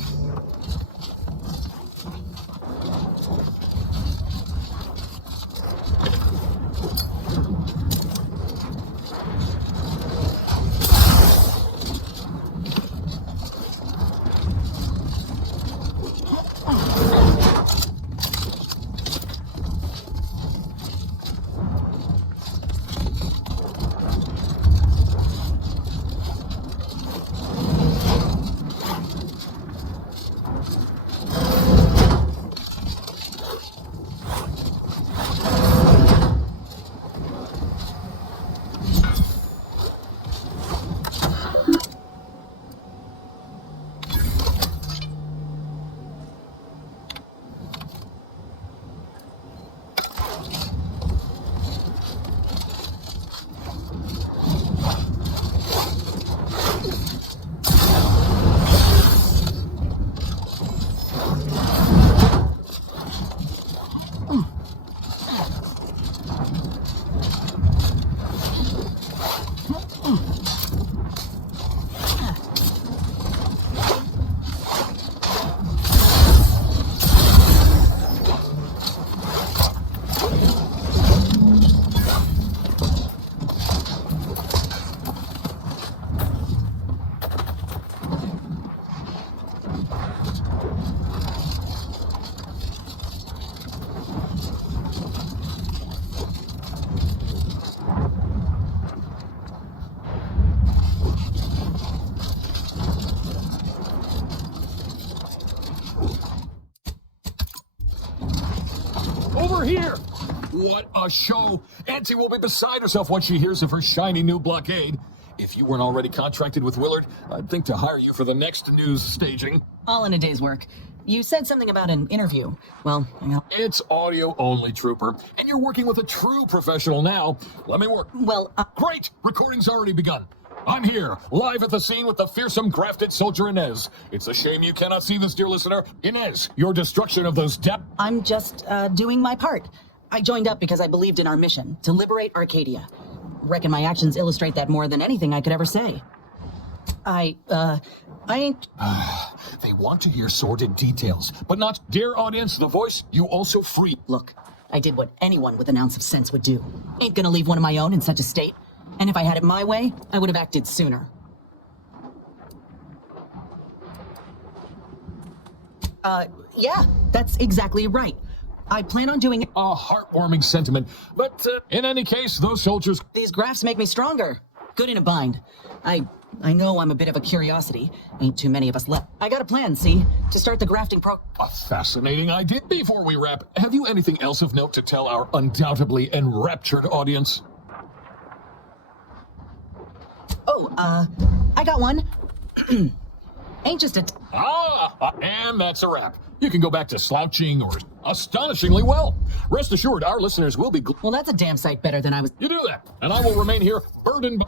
Here! What a show! Auntie will be beside herself when she hears of her shiny new blockade. If you weren't already contracted with Willard, I'd think to hire you for the next news staging. All in a day's work. You said something about an interview. Well, it's audio only, Trooper. And you're working with a true professional now. Let me work. Well, Great! Recording's already begun. I'm here, live at the scene with the fearsome grafted soldier Inez. It's a shame you cannot see this, dear listener. Inez, your destruction of those I'm just doing my part. I joined up because I believed in our mission, to liberate Arcadia. Reckon my actions illustrate that more than anything I could ever say. I ain't... They want to hear sordid details, but not, dear audience, the voice you also free. Look, I did what anyone with an ounce of sense would do. Ain't gonna leave one of my own in such a state. And if I had it my way, I would have acted sooner. Yeah, that's exactly right. I plan on doing it. A heartwarming sentiment. But in any case, those soldiers... These graphs make me stronger. Good in a bind. I know I'm a bit of a curiosity. Ain't too many of us left. I got a plan, see? To start the grafting A fascinating idea. Before we wrap, have you anything else of note to tell our undoubtedly enraptured audience? Oh, I got one. Ain't just a... And that's a wrap. You can go back to slouching or astonishingly well. Rest assured, our listeners will be... Well, that's a damn sight better than I was... You do that, and I will remain here burdened...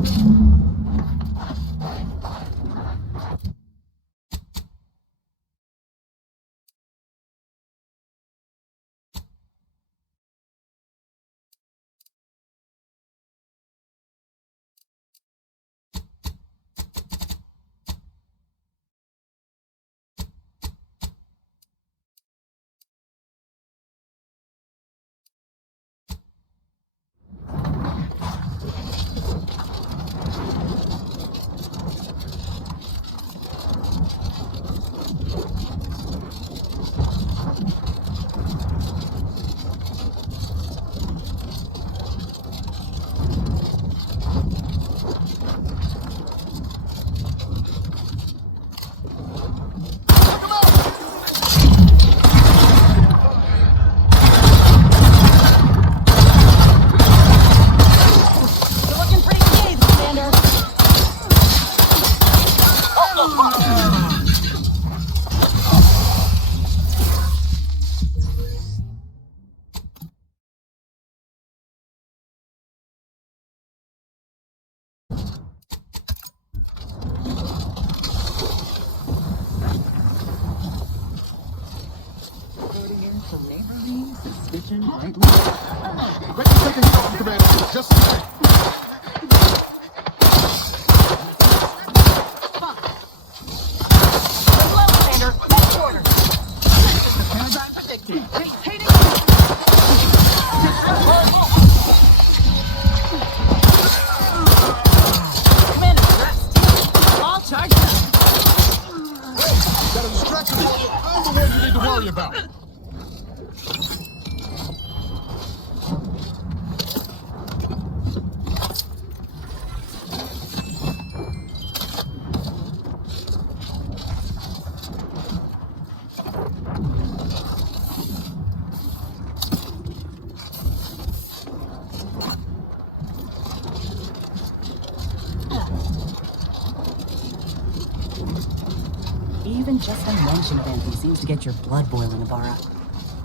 Even just a mention of anything seems to get your blood boiling, Ibarra.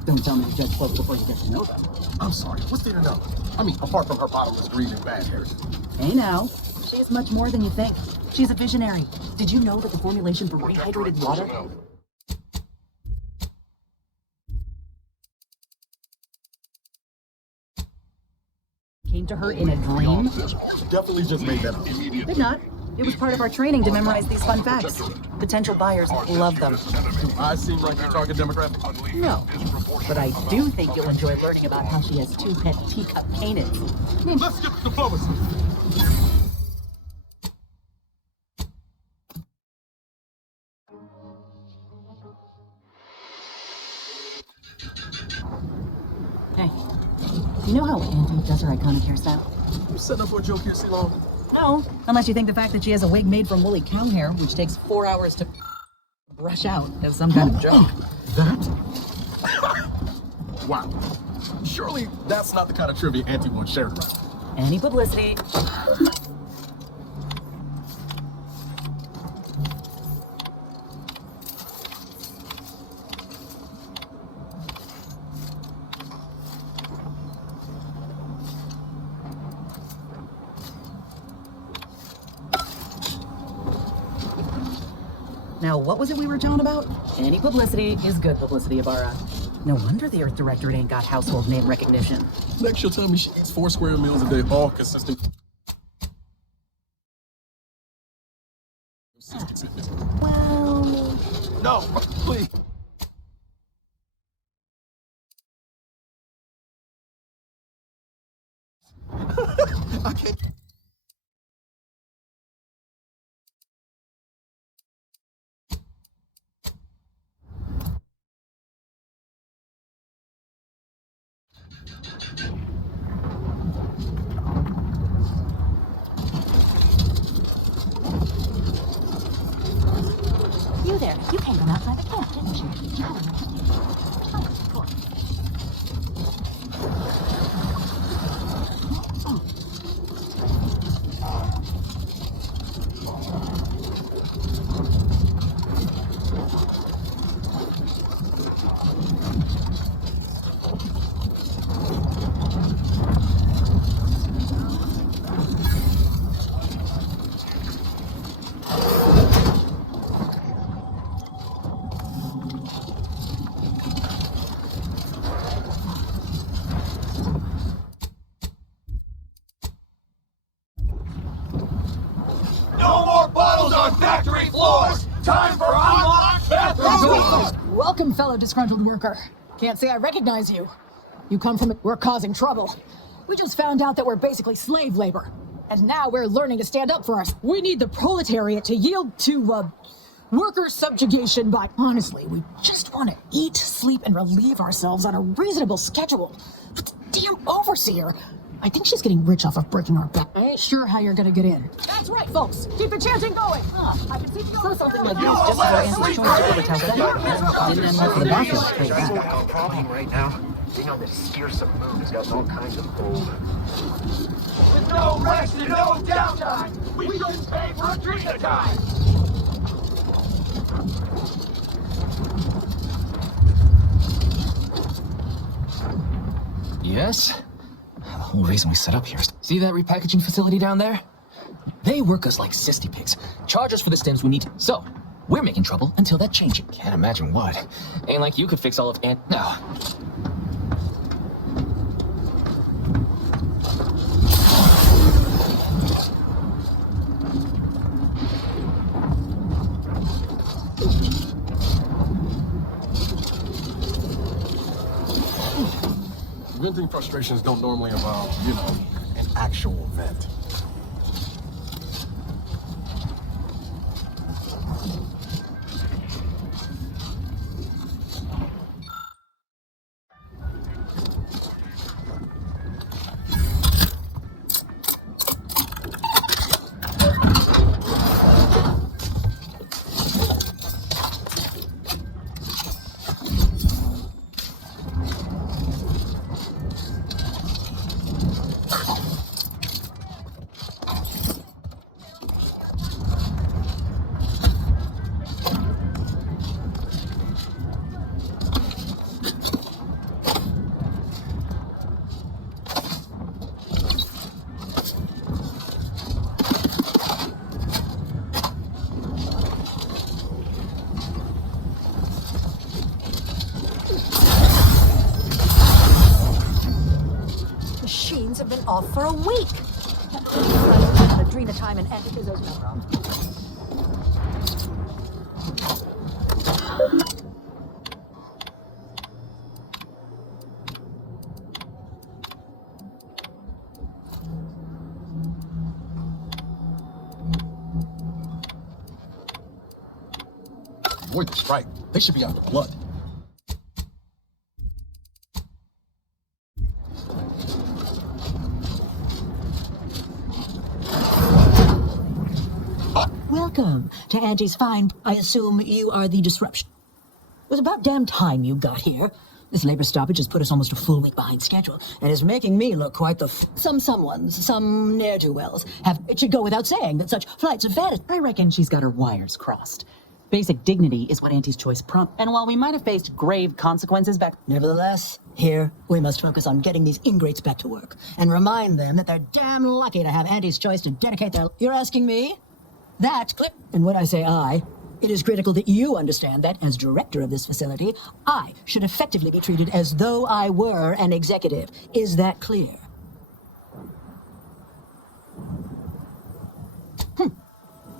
Don't tell me to judge folks before you get to know them. I'm sorry, what's there to know? I mean, apart from her bottomless greed and bad hair. Hey now, she is much more than you think. She's a visionary. Did you know that the formulation for rehydrated water... came to her in a dream? Definitely just made that up. Did not. It was part of our training to memorize these fun facts. Potential buyers love them. Do I seem like your target demographic? No. But I do think you'll enjoy learning about how she has 2 pet teacup canids. Let's skip the diplomacy. Hey, you know how Andy does her iconic hairstyle? You setting up for a joke here, C-Long? No, unless you think the fact that she has a wig made from woolly cow hair, which takes 4 hours to brush out, is some kind of joke. That? Wow. Surely that's not the kind of trivia Auntie wants shared around. Any publicity. Now, what was it we were talking about? Any publicity is good publicity, Ibarra. No wonder the Earth Directorate ain't got household name recognition. Next, she'll tell me she eats 4 square meals a day, all consistent. Well... No, please. Okay. You there. You came from outside the camp, didn't you? Oh, of course. No more bottles on factory floors! Time for unlocked bathrooms! Welcome, fellow disgruntled worker. Can't say I recognize you. You come from we're causing trouble. We just found out that we're basically slave labor. And now we're learning to stand up for us. We need the proletariat to yield to, worker subjugation by... Honestly, we just want to eat, sleep, and relieve ourselves on a reasonable schedule. But the damn overseer... I think she's getting rich off of breaking our back. I ain't sure how you're gonna get in. That's right, folks. Keep the chanting going. I can see you So something like this just before Anthony's showing didn't end well for the bathroom. That's got a problem right now. They know that scarce mood has got all kinds of hold. With no rest and no downtime, we shouldn't pay for a drink at a time! Yes? The whole reason we set up here is... See that repackaging facility down there? They work us like cysty pigs. Charge us for the stems we need. So, we're making trouble until that changes. Can't imagine what. Ain't like you could fix all of Ant... No. Venting frustrations don't normally involve, an actual vent. Have been off for a week. Not a dream of time and Antiquizo's no wrong. Avoid the strike. They should be out of blood. Welcome to Auntie's fine. I assume you are the disruption. It was about damn time you got here. This labor stoppage has put us almost a full week behind schedule and is making me look quite the some ne'er-do-wells have... It should go without saying that such flights of fantasy... I reckon she's got her wires crossed. Basic dignity is what Auntie's choice prompt, and while we might have faced grave consequences back... Nevertheless, here, we must focus on getting these ingrates back to work and remind them that they're damn lucky to have Auntie's choice to dedicate their... You're asking me? That clip, and when I say I, it is critical that you understand that, as director of this facility, I should effectively be treated as though I were an executive. Is that clear?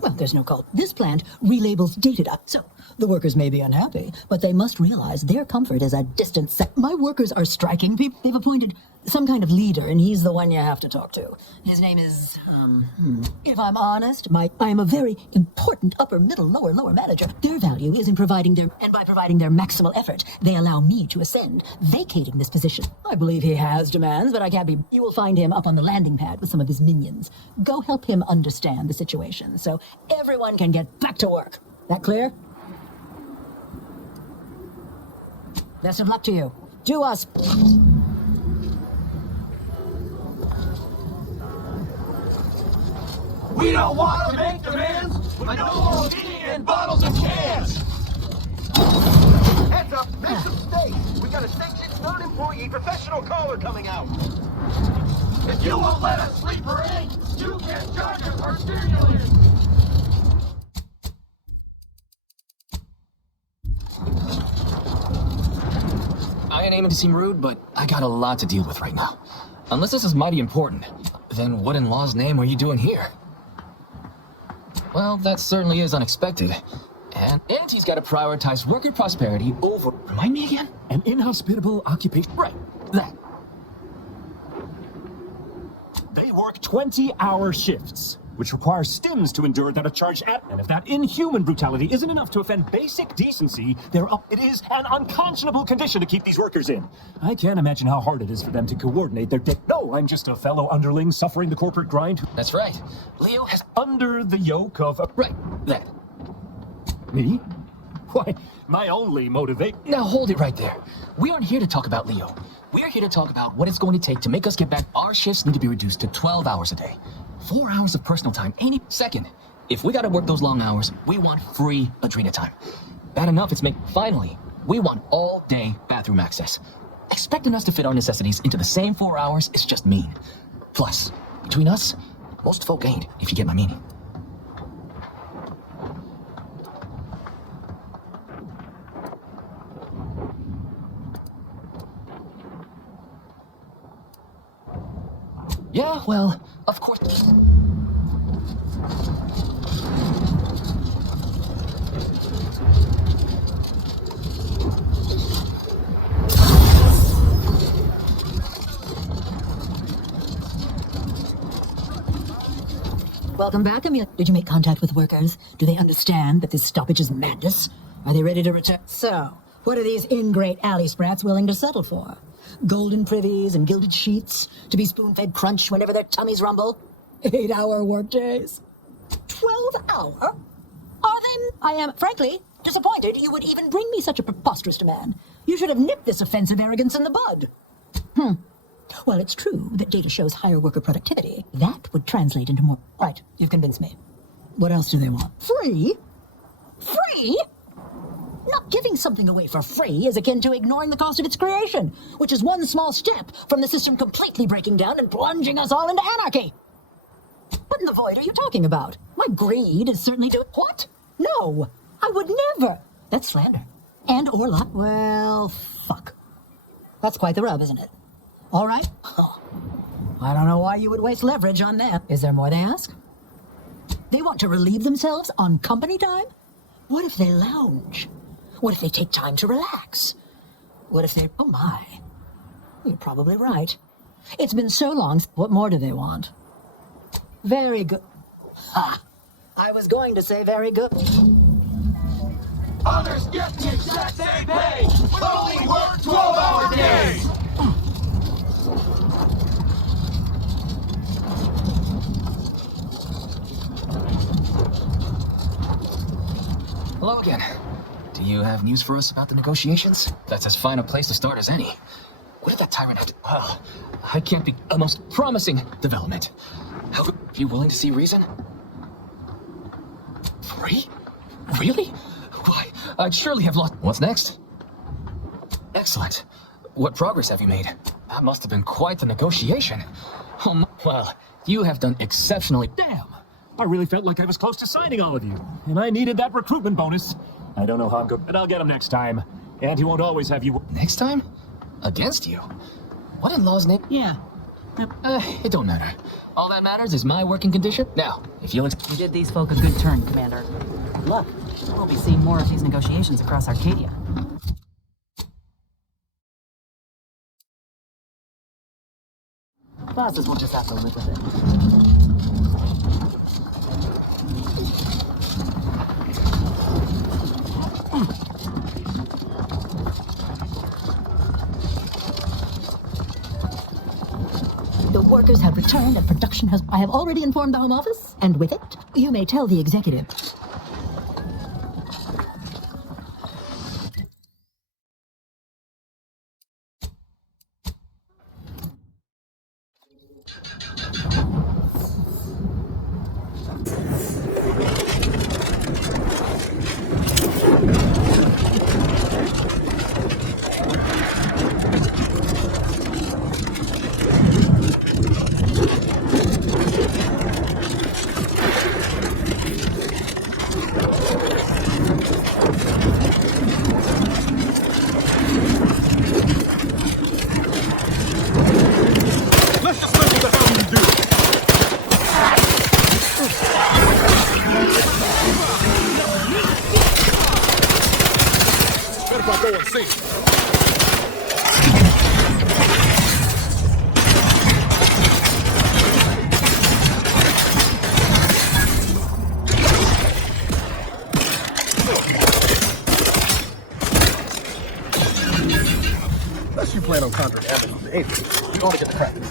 Well, there's no call. This plant relabels dated up, so the workers may be unhappy, but they must realize their comfort is a distant sec. My workers are striking people. They've appointed Some kind of leader, and he's the one you have to talk to. His name is, if I'm honest, I am a very important upper, middle, lower manager. Their value is in providing their maximal effort, they allow me to ascend, vacating this position. I believe he has demands, but I can't be... You will find him up on the landing pad with some of his minions. Go help him understand the situation, so everyone can get back to work. That clear? Best of luck to you. Do us... We don't want to make demands, but no more eating in bottles and cans! Heads up, make some space! We got a sanctioned non-employee professional caller coming out! If you won't let us sleep or eat, you can charge us for stimulants! I ain't aiming to seem rude, but I got a lot to deal with right now. Unless this is mighty important, then what in law's name are you doing here? Well, that certainly is unexpected. And he's got to prioritize worker prosperity over... Remind me again? An inhospitable occupation. Right, that. They work 20-hour shifts, which require stims to endure that are charged at... And if that inhuman brutality isn't enough to offend basic decency, it is an unconscionable condition to keep these workers in. I can't imagine how hard it is for them to coordinate their day. No, I'm just a fellow underling suffering the corporate grind. That's right. Leo has... Under the yoke of... Right, that. Me? Why, my only motivation... Now hold it right there. We aren't here to talk about Leo. We're here to talk about what it's going to take to make us get back. Our shifts need to be reduced to 12 hours a day. 4 hours of personal time. Second, if we gotta work those long hours, we want free Adrena time. Bad enough it's finally, we want all-day bathroom access. Expecting us to fit our necessities into the same 4 hours is just mean. Plus, between us, most folk ain't, if you get my meaning. Yeah, well, of course. Welcome back, Amelia. Did you make contact with workers? Do they understand that this stoppage is madness? Are they ready to return? So, what are these ingrate alley sprats willing to settle for? Golden privies and gilded sheets to be spoon-fed crunch whenever their tummies rumble? 8-hour workdays? 12-hour? Are they? I am, frankly, disappointed you would even bring me such a preposterous demand. You should have nipped this offensive arrogance in the bud. Well, it's true that data shows higher worker productivity. That would translate into more... Right, you've convinced me. What else do they want? Free? Free? Not giving something away for free is akin to ignoring the cost of its creation, which is one small step from the system completely breaking down and plunging us all into anarchy. What in the void are you talking about? My greed is certainly doing... What? No, I would never. That's slander. And or luck. Well, fuck. That's quite the rub, isn't it? All right. I don't know why you would waste leverage on them. Is there more they ask? They want to relieve themselves on company time? What if they lounge? What if they take time to relax? What if they... Oh my. You're probably right. It's been so long. What more do they want? Very good. Ha! I was going to say very good. Others get the exact same pay, but only work 12-hour days! Hello again. Do you have news for us about the negotiations? That's as fine a place to start as any. What did that tyrant have to... Well, I can't be a most promising development. How are you willing to see reason? Free? Really? Why, I'd surely have lost... What's next? Excellent. What progress have you made? That must have been quite the negotiation. Well, you have done exceptionally... Damn! I really felt like I was close to signing all of you, and I needed that recruitment bonus. I don't know how I'm good, but I'll get him next time. And he won't always have you... Next time? Against you? What in law's name? Yeah. It don't matter. All that matters is my working condition. Now, if you'll... You did these folk a good turn, Commander. Good luck. We'll be seeing more of these negotiations across Arcadia. bosses will just have to live with it. The workers have returned and production has... I have already informed the Home Office, and with it, you may tell the executive. Unless you plan on conjuring habits of behavior, you only get to practice.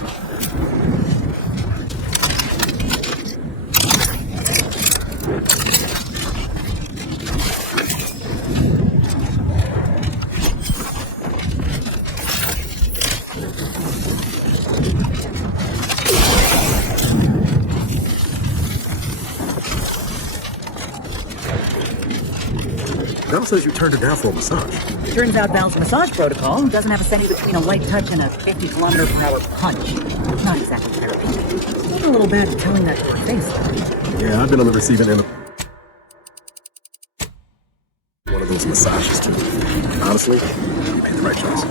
Val says you turned her down for a massage. Turns out Val's massage protocol doesn't have a setting between a light touch and a 50-kilometer-per-hour punch. It's not exactly therapy. I feel a little bad at telling that to her face. Yeah, I've been on the receiving end of one of those massages too. Honestly, you made the right choice.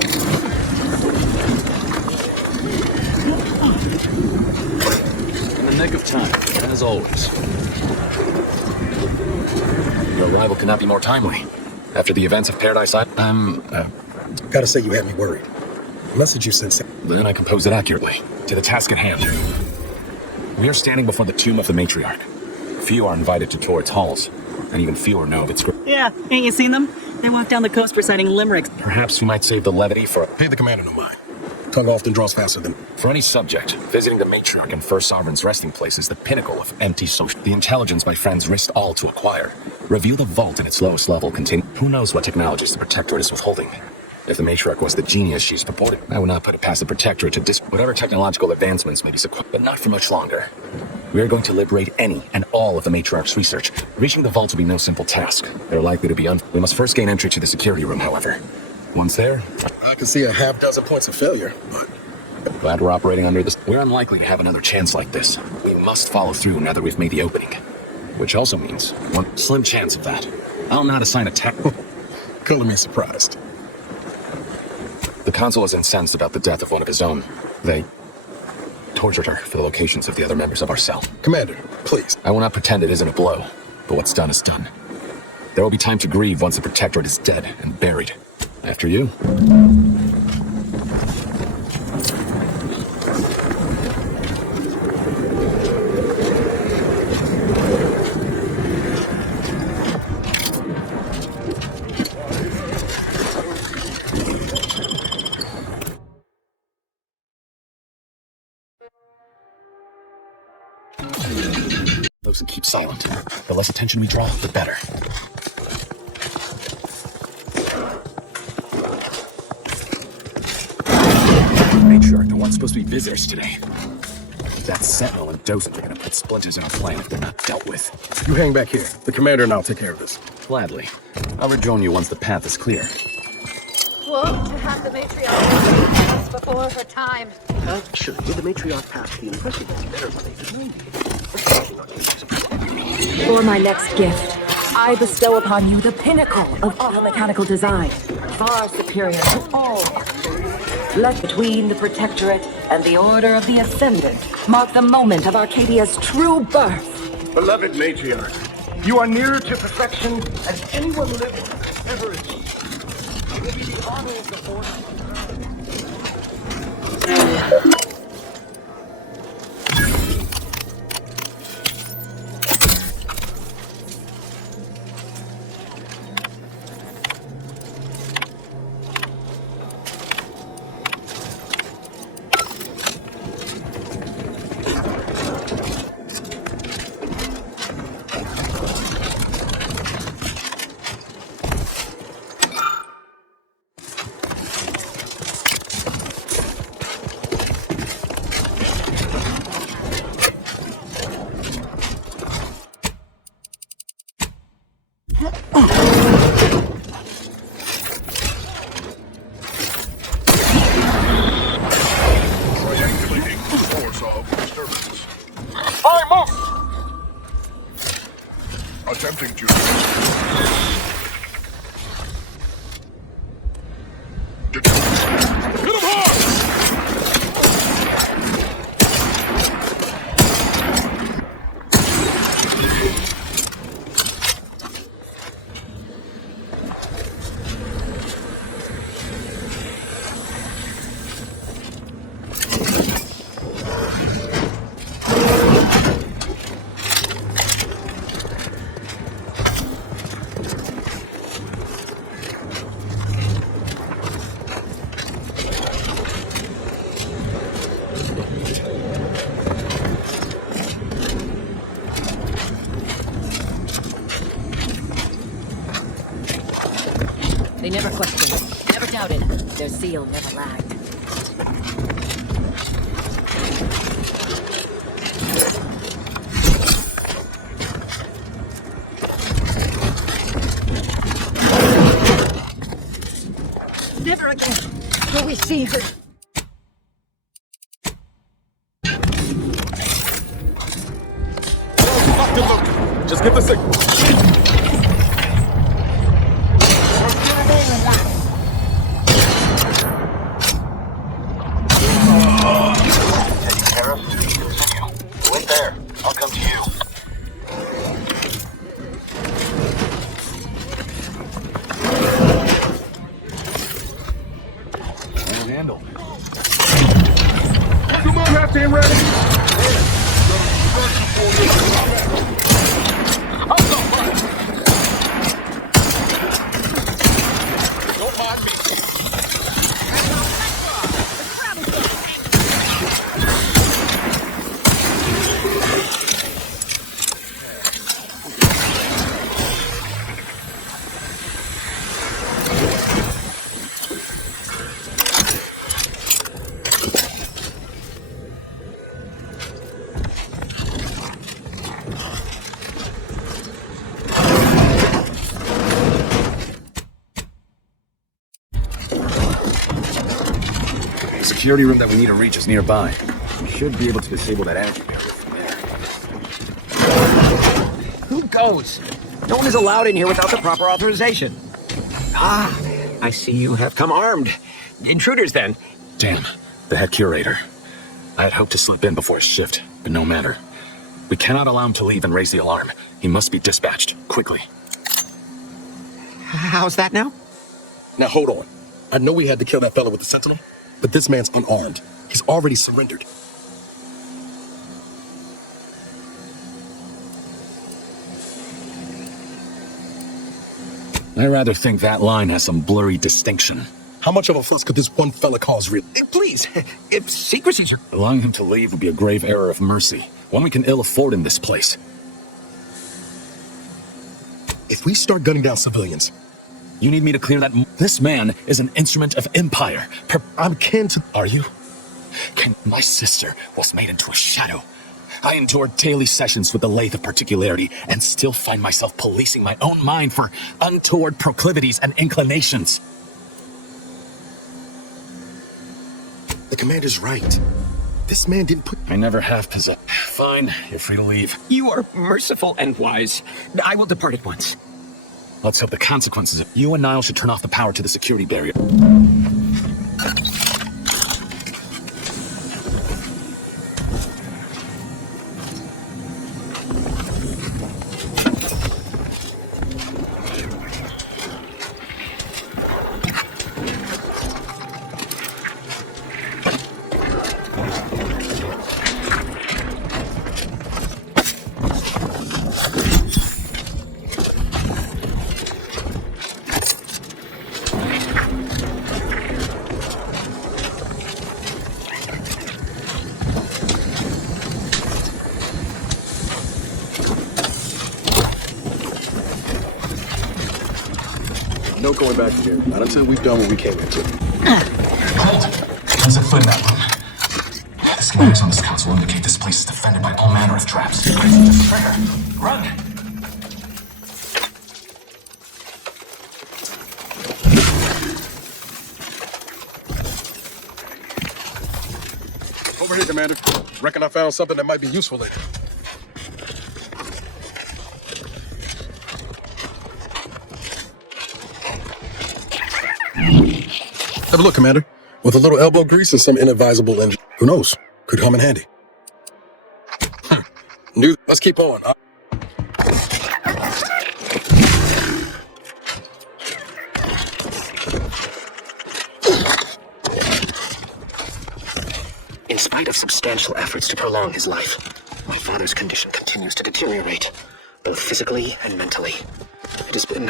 In the nick of time, as always. Your arrival could not be more timely. After the events of Paradise Island, gotta say you had me worried. The message you sent... Then I composed it accurately. To the task at hand. We are standing before the tomb of the Matriarch. Few are invited to tour its halls, and even fewer know of its... Yeah, ain't you seen them? They walk down the coast reciting limericks. Perhaps we might save the levity for... Pay the commander no mind. Tongue often draws faster than... For any subject, visiting the Matriarch and First Sovereign's resting place is the pinnacle of empty social... The intelligence my friends risked all to acquire. Reveal the vault in its lowest level containing... Who knows what technologies the Protectorate is withholding? If the Matriarch was the genius she's purported, I would not put it past the Protectorate to whatever technological advancements may be but not for much longer. We are going to liberate any and all of the Matriarch's research. Reaching the vault will be no simple task. They're likely to be We must first gain entry to the security room, however. Once there... I can see a half dozen points of failure, but... Glad we're operating under this. We're unlikely to have another chance like this. We must follow through now that we've made the opening. Which also means one slim chance of that. I'll not assign a tech... Calling me surprised. The consul is incensed about the death of one of his own. They tortured her for the locations of the other members of our cell. Commander, please. I will not pretend it isn't a blow, but what's done is done. There will be time to grieve once the Protectorate is dead and buried. After you. Those that keep silent. The less attention we draw, the better. Matriarch, there weren't supposed to be visitors today. That Sentinel and Dosage are gonna put splinters in our plan if they're not dealt with. You hang back here. The commander and I'll take care of this. Gladly. I'll rejoin you once the path is clear. What? To have the Matriarch before her time. Actually, the Matriarch passed the impressive better than they For my next gift, I bestow upon you the pinnacle of automechanical design, far superior to all. Let between the Protectorate and the Order of the Ascendant mark the moment of Arcadia's true birth. Beloved Matriarch, you are nearer to perfection as anyone living ever achieved. It will be the honor of the Force. Attempting to. Hit him hard! They never questioned, never doubted. Their zeal never lagged. Never again will we see her. Just get the signal. Wait there. I'll come to you. Can't handle. Come on, half team ready. Don't mind me. Security room that we need to reach is nearby. We should be able to disable that energy barrier from there. Who goes? No one is allowed in here without the proper authorization. Ah, I see you have come armed. Intruders, then. Damn, the head curator. I had hoped to slip in before his shift, but no matter. We cannot allow him to leave and raise the alarm. He must be dispatched, quickly. How's that now? Now hold on. I know we had to kill that fellow with the Sentinel, but this man's unarmed. He's already surrendered. I rather think that line has some blurry distinction. How much of a fuss could this one fella cause, really? Please, if secrecies are... Allowing him to leave would be a grave error of mercy, one we can ill afford in this place. If we start gunning down civilians... You need me to clear that... This man is an instrument of empire. I'm kin to... Are you? My sister was made into a shadow. I endured daily sessions with the lathe of particularity and still find myself policing my own mind for untoward proclivities and inclinations. The commander's right. This man didn't put... I never have possessed... Fine, you're free to leave. You are merciful and wise. I will depart at once. Let's hope the consequences of... You and Niall should turn off the power to the security barrier. No going back here. Not until we've done what we came into. Halt! There's a foot in that room. The schematics on this console indicate this place is defended by all manner of traps. Trigger, run! Over here, Commander. Reckon I found something that might be useful later. Have a look, Commander. With a little elbow grease and some inadvisable engine. Who knows? Could come in handy. Let's keep on. In spite of substantial efforts to prolong his life, my father's condition continues to deteriorate, both physically and mentally. It has been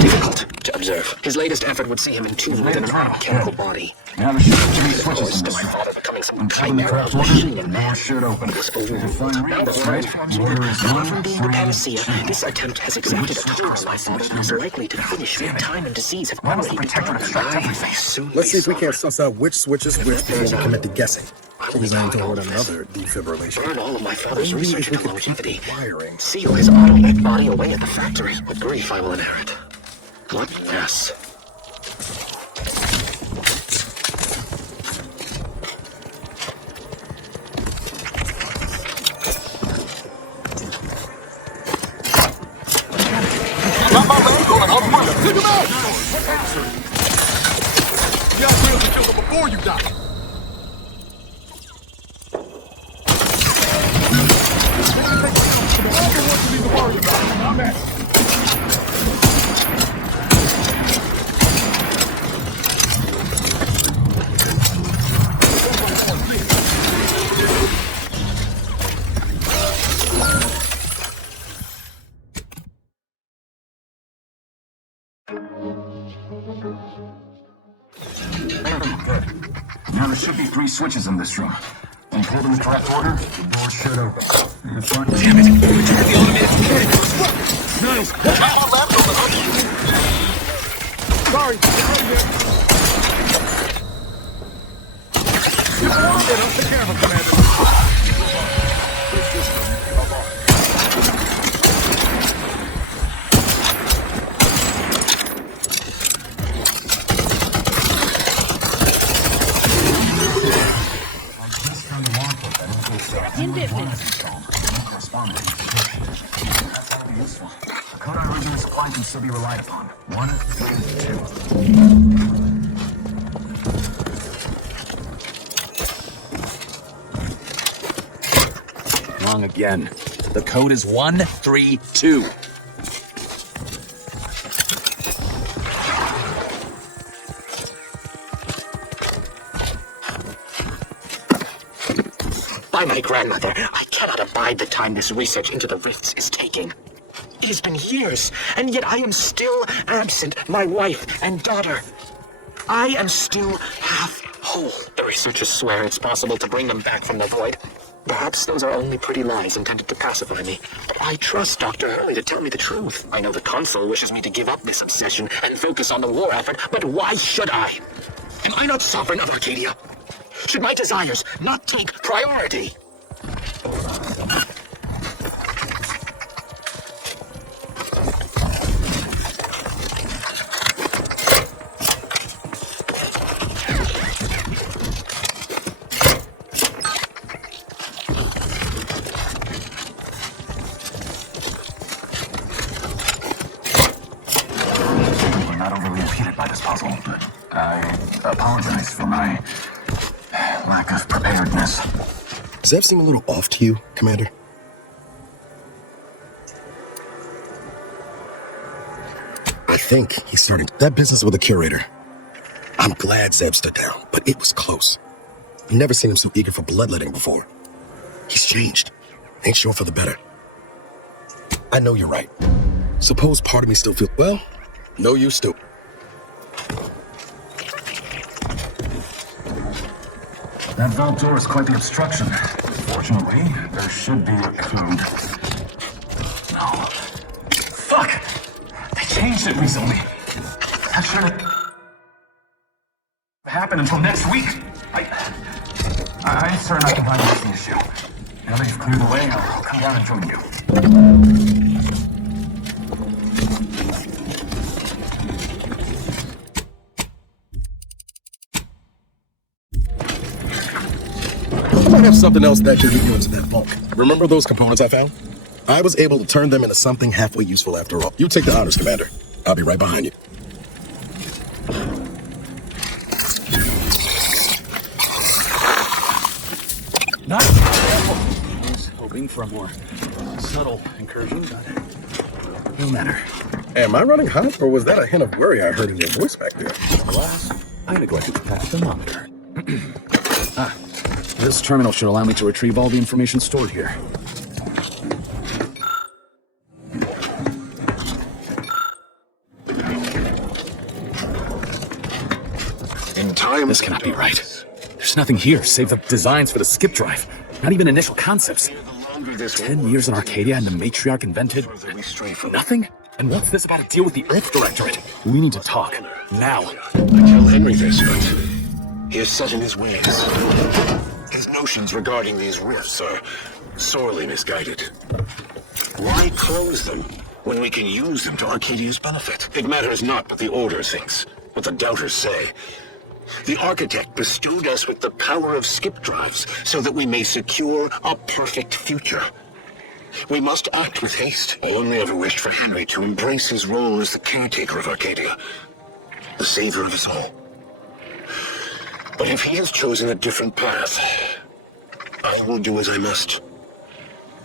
difficult to observe. His latest effort would see him entombed within an chemical body. Now the switches in my father becoming some the craft order, the door should open. It was over. Now the order far from being the panacea, this attempt has exacted a toll on my father and is likely to finish when time and disease have already begun. Let's see if we can't suss out which switch is which before we commit to guessing. Designed toward another defibrillation. Burn all of my father's research into longevity. Seal his automated body away at the factory. What grief I will inherit. What mess. Take him out! You gotta kill him before you die. Good. Now there should be 3 switches in this room. When you pull them in the correct order, the door should open. Damn it! The automated mechanic was nice! Sorry, I'll take care of him, Commander. The code I originally supplied can still be relied upon. 1 and 2. Wrong again. The code is 132. By my grandmother, I cannot abide the time this research into the rifts is taking. It has been years, and yet I am still absent, my wife and daughter. I am still half whole. The researchers swear it's possible to bring them back from the void. Perhaps those are only pretty lies intended to pacify me. But I trust Dr. Hurley to tell me the truth. I know the consul wishes me to give up this obsession and focus on the war effort, but why should I? Am I not sovereign of Arcadia? Should my desires not take priority? We're not overly impeded by this puzzle, but I apologize for my lack of preparedness. Does that seem a little off to you, Commander? I think he's starting that business with the curator. I'm glad Zeb stood down, but it was close. I've never seen him so eager for bloodletting before. He's changed. Ain't sure for the better. I know you're right. Suppose part of me still feels, well, no use to. That vault door is quite the obstruction. Fortunately, there should be a code. No. Fuck! They changed it recently. That shouldn't happen until next week. I'm certain I can find this issue. Now that you've cleared the way, I'll come down and join you. I might have something else that can get you into that vault. Remember those components I found? I was able to turn them into something halfway useful after all. You take the honors, Commander. I'll be right behind you. hoping for a more subtle incursion, but no matter. Am I running hot, or was that a hint of worry I heard in your voice back there? Alas, I neglected to patch the monitor. This terminal should allow me to retrieve all the information stored here. In time... This cannot be right. There's nothing here save the designs for the skip drive. Not even initial concepts. 10 years in Arcadia and the Matriarch invented nothing? And what's this about a deal with the Earth Directorate? We need to talk. Now. I tell Henry this, but he is set in his ways. His notions regarding these rifts are sorely misguided. Why close them when we can use them to Arcadia's benefit? It matters not what the Order thinks, what the Doubters say. The Architect bestowed us with the power of skip drives so that we may secure a perfect future. We must act with haste. I only ever wished for Henry to embrace his role as the caretaker of Arcadia, the savior of us all. But if he has chosen a different path, I will do as I must.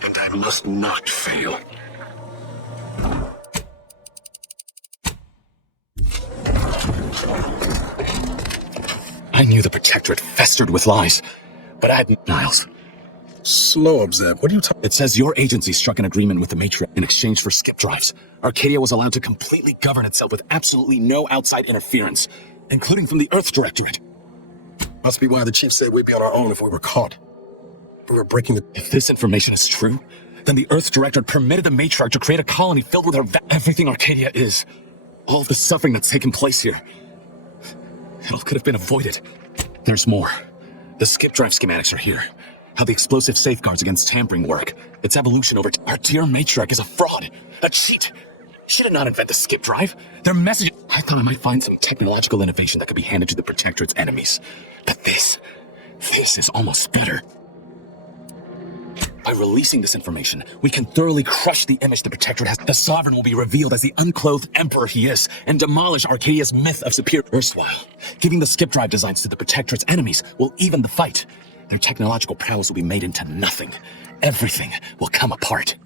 And I must not fail. I knew the Protectorate festered with lies, but I had Niles. Slow up, Zeb. What are you talking? It says your agency struck an agreement with the Matriarch in exchange for skip drives. Arcadia was allowed to completely govern itself with absolutely no outside interference, including from the Earth Directorate. Must be why the chief said we'd be on our own if we were caught. We were breaking the... If this information is true, then the Earth Directorate permitted the Matriarch to create a colony filled with everything Arcadia is. All of the suffering that's taken place here. It all could have been avoided. There's more. The skip drive schematics are here. How the explosive safeguards against tampering work. Its evolution over... Our dear Matriarch is a fraud. A cheat. She did not invent the skip drive. Their message... I thought I might find some technological innovation that could be handed to the Protectorate's enemies. But this is almost better. By releasing this information, we can thoroughly crush the image the Protectorate has. The Sovereign will be revealed as the unclothed emperor he is, and demolish Arcadia's myth of superior erstwhile. Giving the skip drive designs to the Protectorate's enemies will even the fight. Their technological prowess will be made into nothing. Everything will come apart.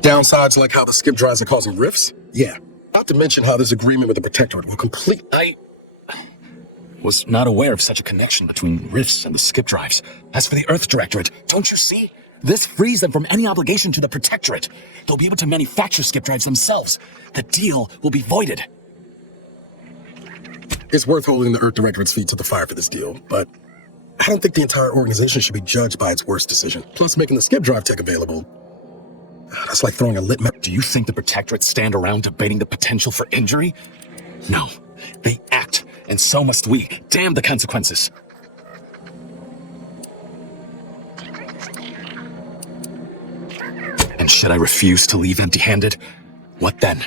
Downsides like how the skip drives are causing rifts? Yeah. Not to mention how this agreement with the Protectorate will complete... I was not aware of such a connection between rifts and the skip drives. As for the Earth Directorate, don't you see? This frees them from any obligation to the Protectorate. They'll be able to manufacture skip drives themselves. The deal will be voided. It's worth holding the Earth Directorate's feet to the fire for this deal, but I don't think the entire organization should be judged by its worst decision. Plus, making the skip drive tech available, that's like throwing a lit map. Do you think the Protectorate stand around debating the potential for injury? No. They act, and so must we. Damn the consequences. And should I refuse to leave empty-handed? What then?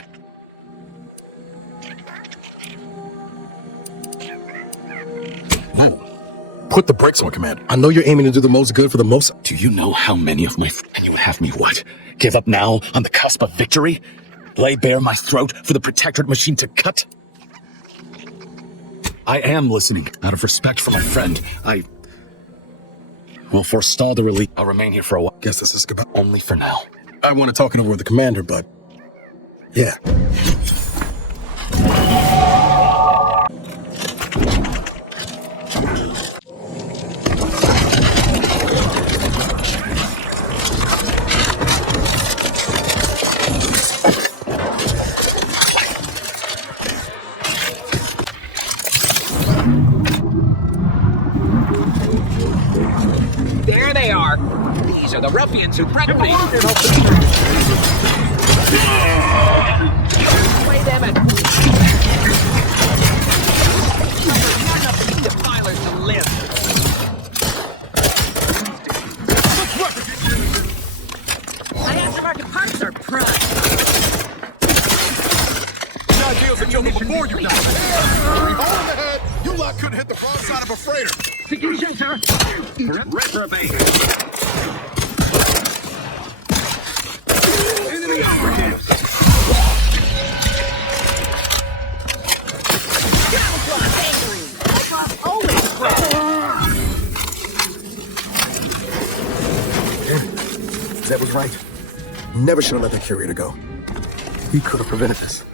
Whoa. Put the brakes on, Command. I know you're aiming to do the most good for the most... Do you know how many of my... And you would have me what? Give up now on the cusp of victory? Lay bare my throat for the Protectorate machine to cut? I am listening. Out of respect for my friend, I will forestall the release. I'll remain here for a while. Guess this is goodbye. Only for now. I want to talk it over with the Commander, but... yeah. There they are. These are the ruffians who threatened me. Play them at... Not enough defilers to live. My aftermarket parts are prime. The ideals are jumping before you now. Hole in the head. You lot couldn't hit the wrong side of a freighter. Execution, sir. Reprobate. Enemy operatives. Zed was right. Never should have let the curator go. He could have prevented this.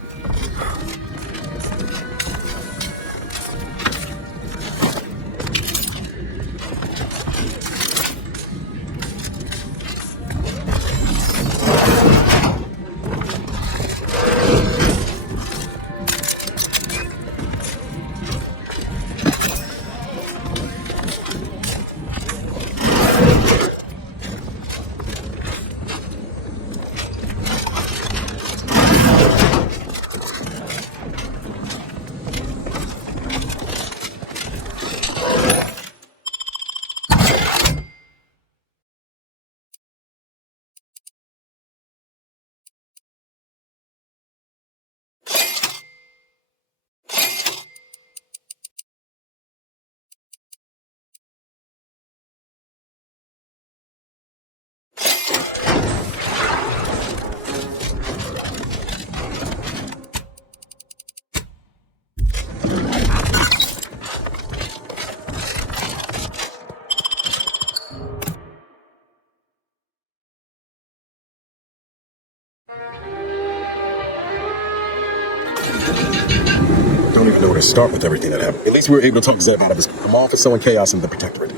Don't even know where to start with everything that happened. At least we were able to talk Zeb out of his all for sowing chaos in the Protectorate.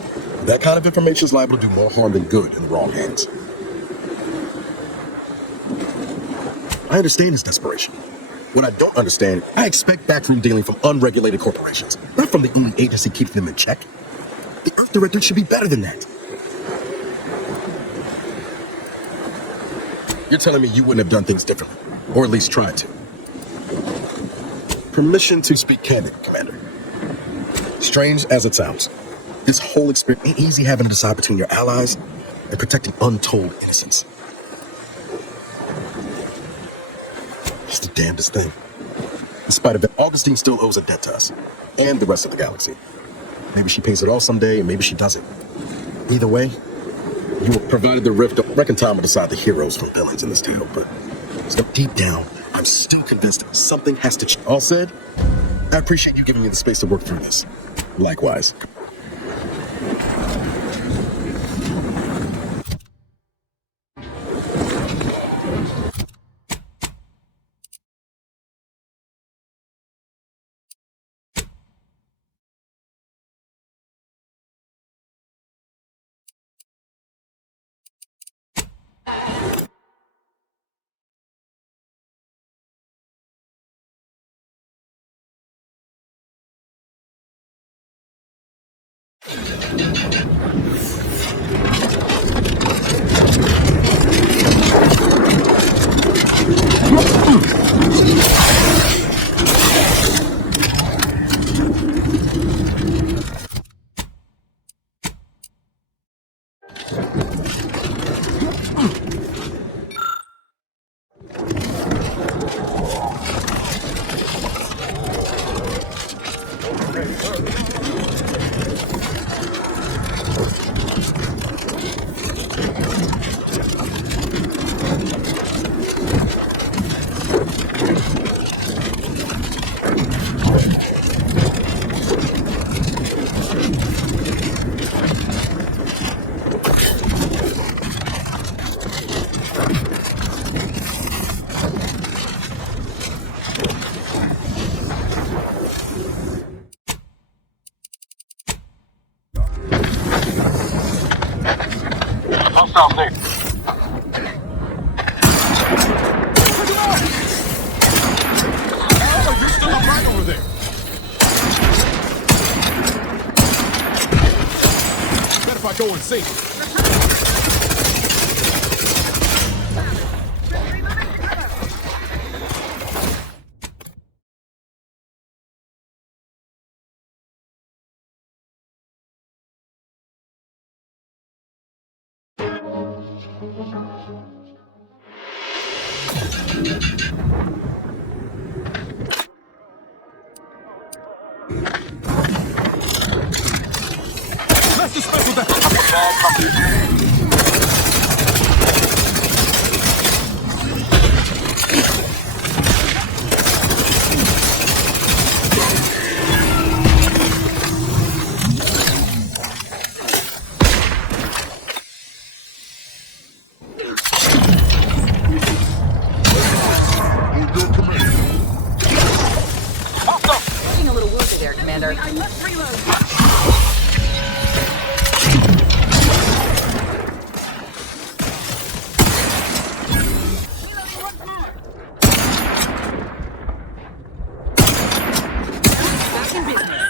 That kind of information is liable to do more harm than good in the wrong hands. I understand his desperation. What I don't understand, I expect backroom dealing from unregulated corporations, not from the only agency keeping them in check. The Earth Directorate should be better than that. You're telling me you wouldn't have done things differently, or at least tried to. Permission to speak candid, Commander. Strange as it sounds, this whole experience ain't easy having to decide between your allies and protecting untold innocence. It's the damnedest thing. In spite of that, Augustine still owes a debt to us, and the rest of the galaxy. Maybe she pays it all someday, and maybe she doesn't. Either way, you have provided the rift. Reckon time will decide the heroes from villains in this tale, but deep down, I'm still convinced something has to change. All said, I appreciate you giving me the space to work through this. Likewise. Hostile there. Oh, you're still right over there. Bet if I go and see. Let's dispense with that. there, Commander. I must reload. Back in business.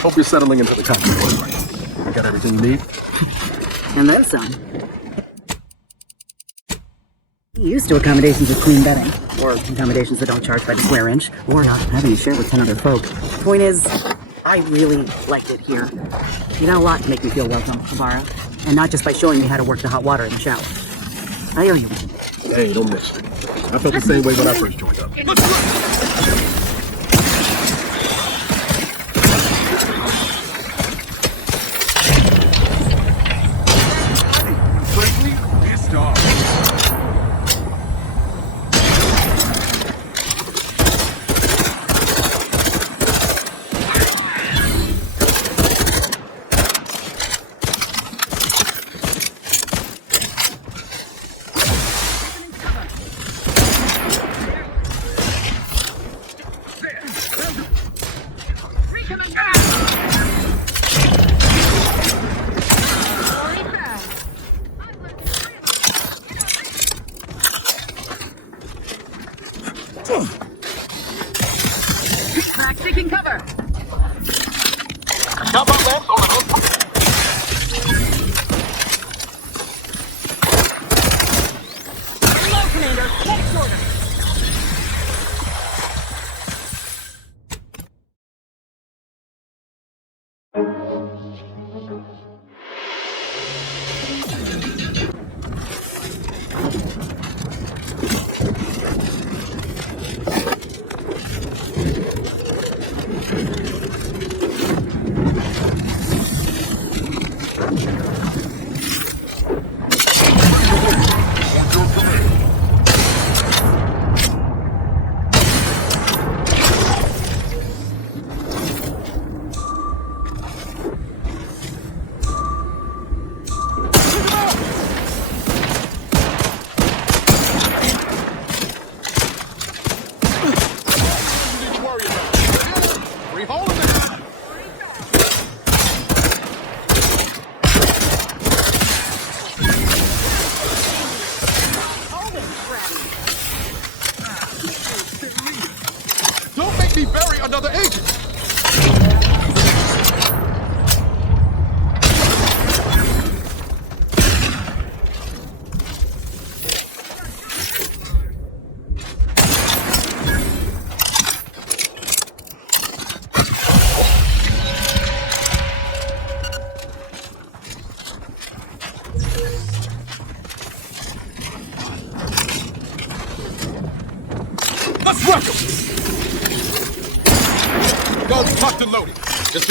Hope you're settling into the company. You got everything you need? And then some. Used to accommodations with clean bedding, or accommodations that don't charge by the square inch, or not having to share with 10 other folk. Point is, I really liked it here. You got a lot to make me feel welcome, Ibarra. And not just by showing me how to work the hot water in the shower. I owe you one. Hey, don't miss it. I felt the same way when I first joined up. Taking cover. Hello, Commander. Next order. Guns cocked and loaded. Just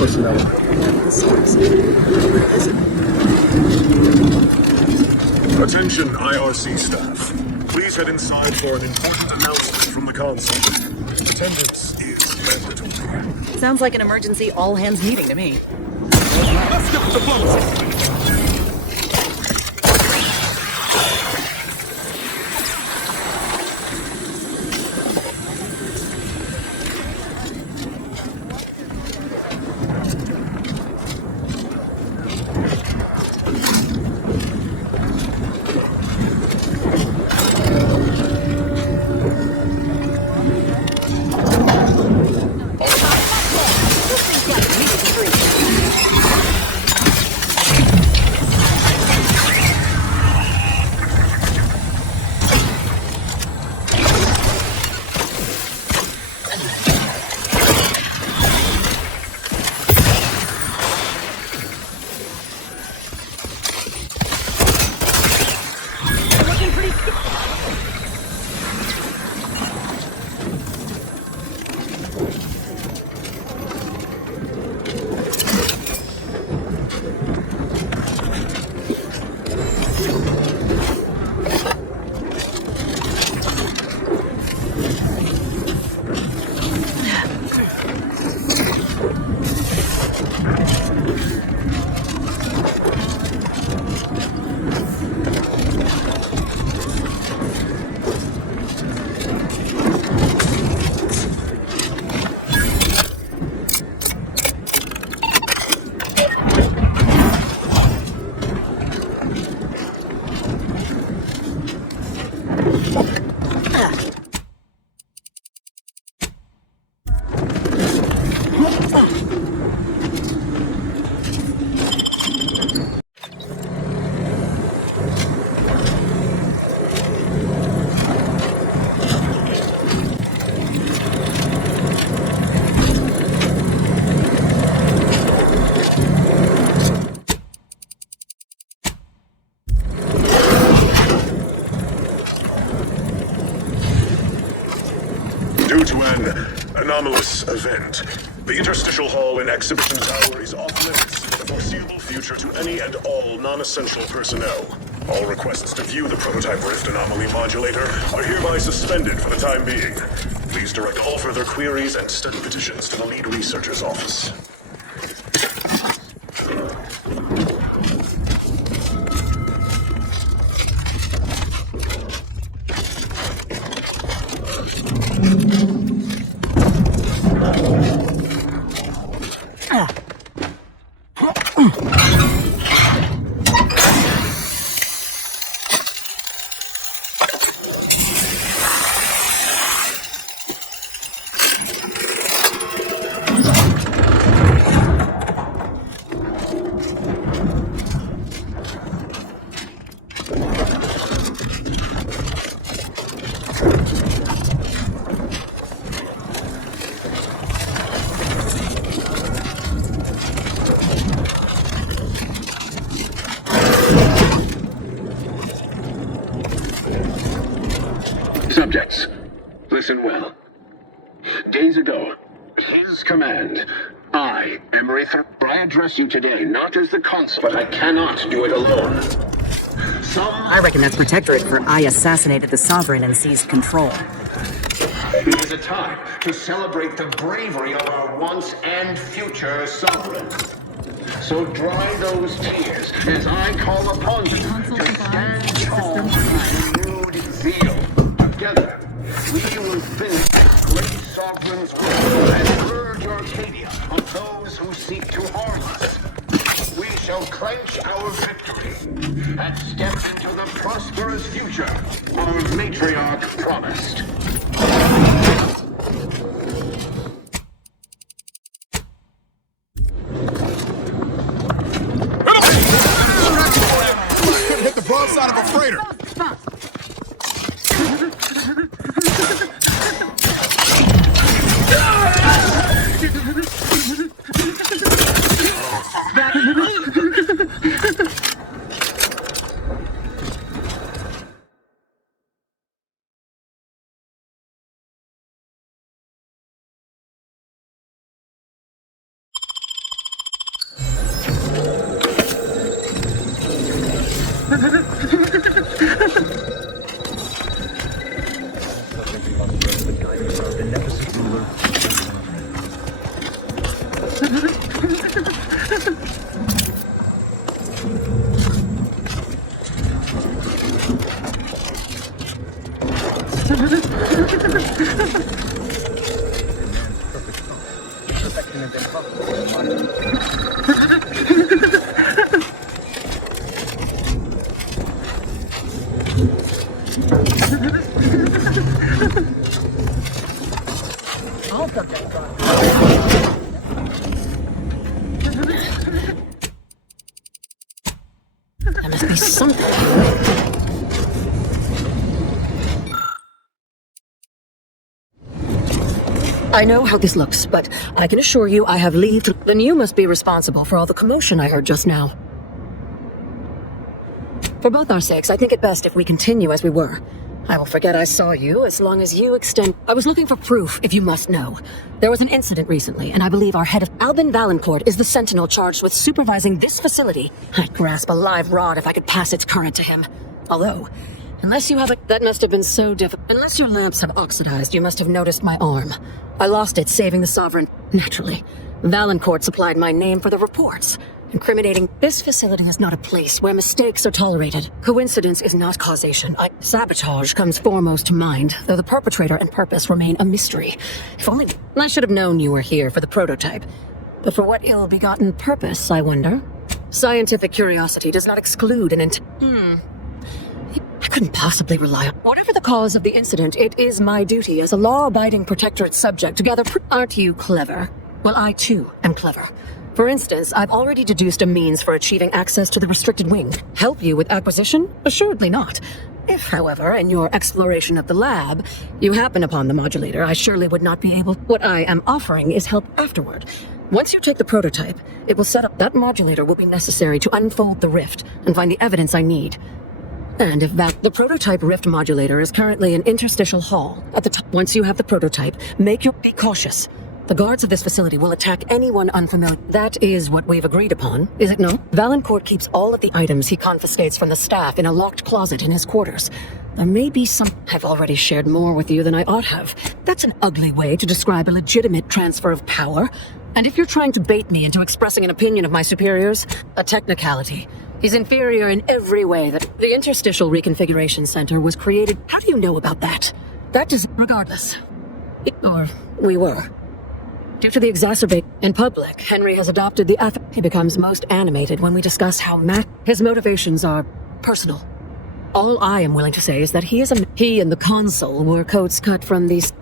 personnel. Attention, IRC staff. Please head inside for an important announcement from the console. Attendance is mandatory. Sounds like an emergency all-hands meeting to me. Let's get diplomacy. anomalous event. The interstitial hall and exhibition tower is off limits for the foreseeable future to any and all non-essential personnel. All requests to view the prototype rift anomaly modulator are hereby suspended for the time being. Please direct all further queries and study petitions to the lead researcher's office. Subjects, listen well. Days ago, his command, I address you today not as the consul, but I cannot do it alone. I reckon that's Protectorate for I assassinated the Sovereign and seized control. It is a time to celebrate the bravery of our once and future Sovereign. So dry those tears as I call upon you to stand tall with renewed zeal. Together, we will finish this great Sovereign's will and urge Arcadia on those who seek to harm us. We shall clench our victory and step into the prosperous future our Matriarch promised. Hit the broadside of a freighter! There must be something. I know how this looks, but I can assure you I have leave to... Then you must be responsible for all the commotion I heard just now. For both our sakes, I think it best if we continue as we were. I will forget I saw you as long as you extend... I was looking for proof, if you must know. There was an incident recently, and I believe our head of Albin Valancourt is the sentinel charged with supervising this facility. I'd grasp a live rod if I could pass its current to him. Although, unless you have a... That must have been so difficult. Unless your lamps have oxidized, you must have noticed my arm. I lost it saving the Sovereign. Naturally. Valancourt supplied my name for the reports. Incriminating. This facility is not a place where mistakes are tolerated. Coincidence is not causation. Sabotage comes foremost to mind, though the perpetrator and purpose remain a mystery. If only... I should have known you were here for the prototype. But for what ill-begotten purpose, I wonder? Scientific curiosity does not exclude an I couldn't possibly rely on... Whatever the cause of the incident, it is my duty as a law-abiding protectorate subject to gather... Aren't you clever? Well, I too am clever. For instance, I've already deduced a means for achieving access to the restricted wing. Help you with acquisition? Assuredly not. If, however, in your exploration of the lab, you happen upon the modulator, I surely would not be able... What I am offering is help afterward. Once you take the prototype, it will set up... That modulator will be necessary to unfold the rift and find the evidence I need. And if that... The prototype rift modulator is currently in Interstitial Hall. At the top, once you have the prototype, be cautious. The guards of this facility will attack anyone unfamiliar. That is what we've agreed upon, is it no? Valancourt keeps all of the items he confiscates from the staff in a locked closet in his quarters. There may be some... I've already shared more with you than I ought have. That's an ugly way to describe a legitimate transfer of power. And if you're trying to bait me into expressing an opinion of my superiors, a technicality. He's inferior in every way. The Interstitial Reconfiguration Center was created... How do you know about that? That is... Regardless. Or we were. Due to the exacerbate in public, Henry has adopted the he becomes most animated when we discuss how his motivations are personal. All I am willing to say is that he and the consul were coats cut from these...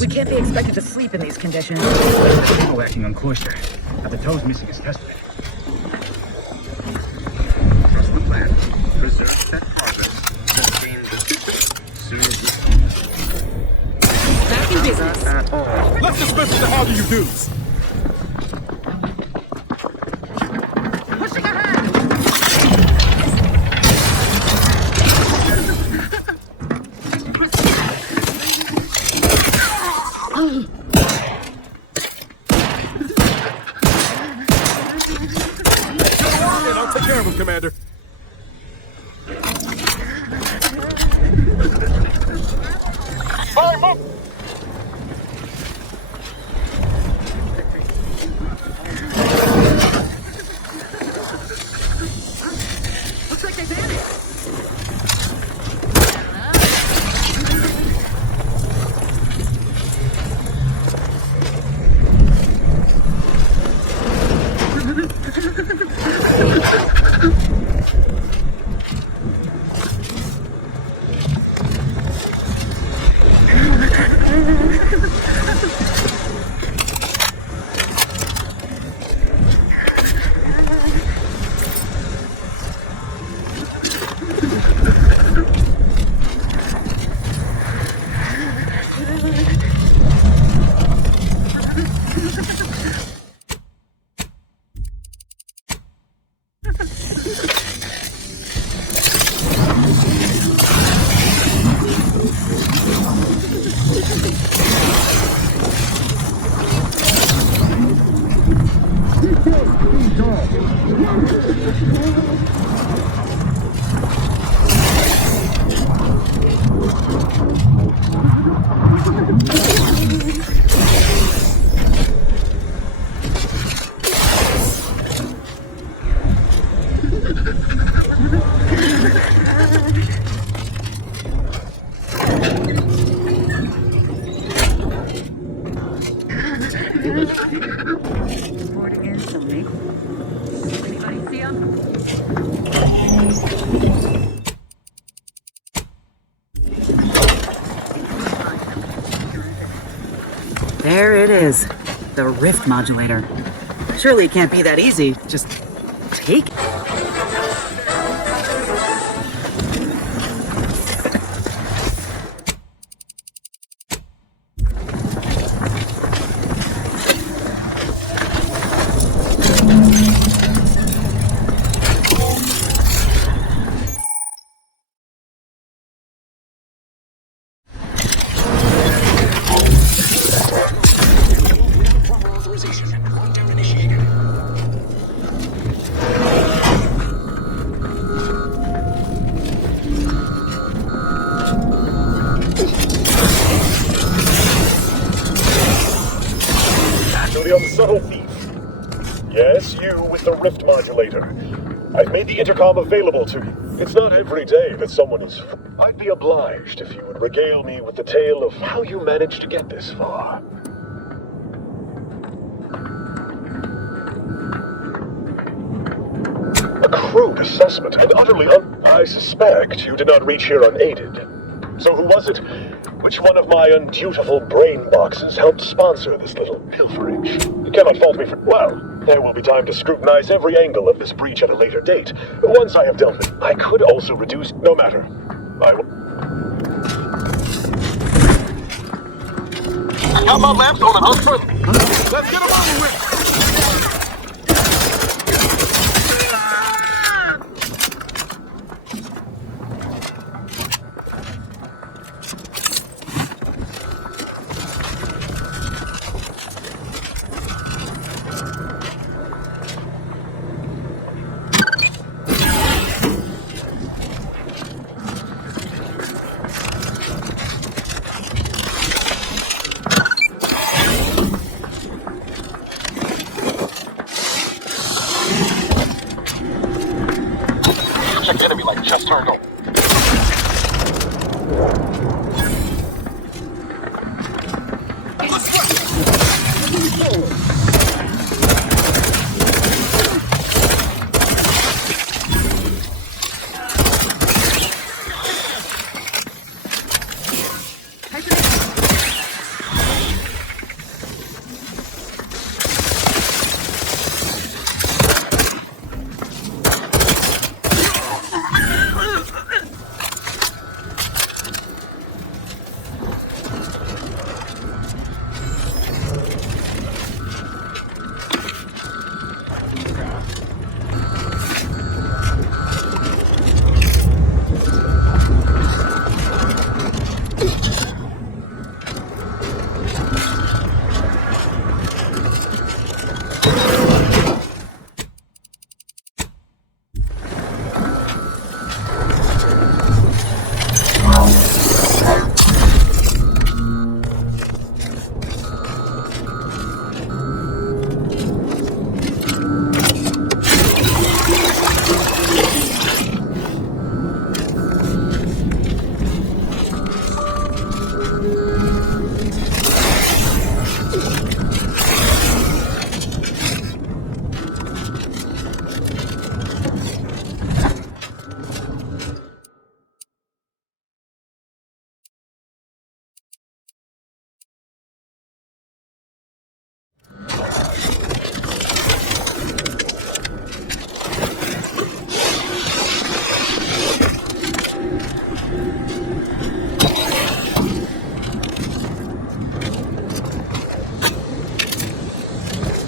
We can't be expected to sleep in these conditions. People acting on cloister. Have the toes missing his test bed. Trust the plan. Preserve that progress. Sustain the system. Soon as we Back in business. at all. Let's dismiss the how do you do's. Pushing ahead! I'll take care of him, Commander. Fire, move! Looks like they vanished. There it is. The rift modulator. Surely it can't be that easy. Just take it. Rift modulator. I've made the intercom available to you. It's not every day that someone is... I'd be obliged if you would regale me with the tale of how you managed to get this far. A crude assessment and utterly I suspect you did not reach here unaided. So who was it? Which one of my undutiful brain boxes helped sponsor this little pilferage? You cannot fault me for... Well... There will be time to scrutinize every angle of this breach at a later date. Once I have dealt with it, I could also reduce... No matter. I will... I got my lamps on and unfriendly. Let's get them over with. Enemy like chest turtle.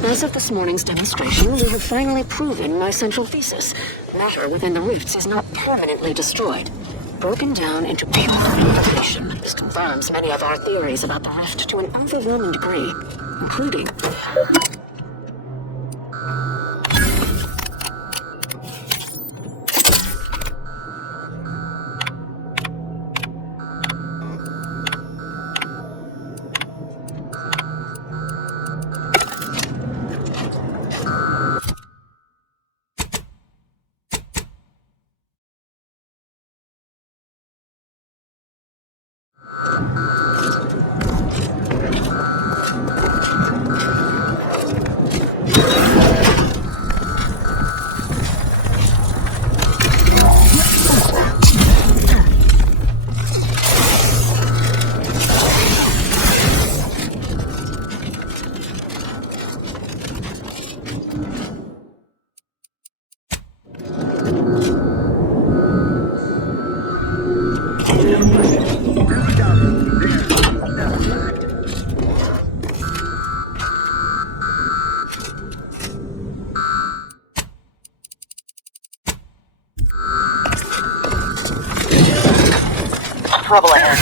As of this morning's demonstration, we have finally proven my central thesis. Matter within the rifts is not permanently destroyed. Broken down into pure information. This confirms many of our theories about the rift to an overwhelming degree, including... Trouble ahead.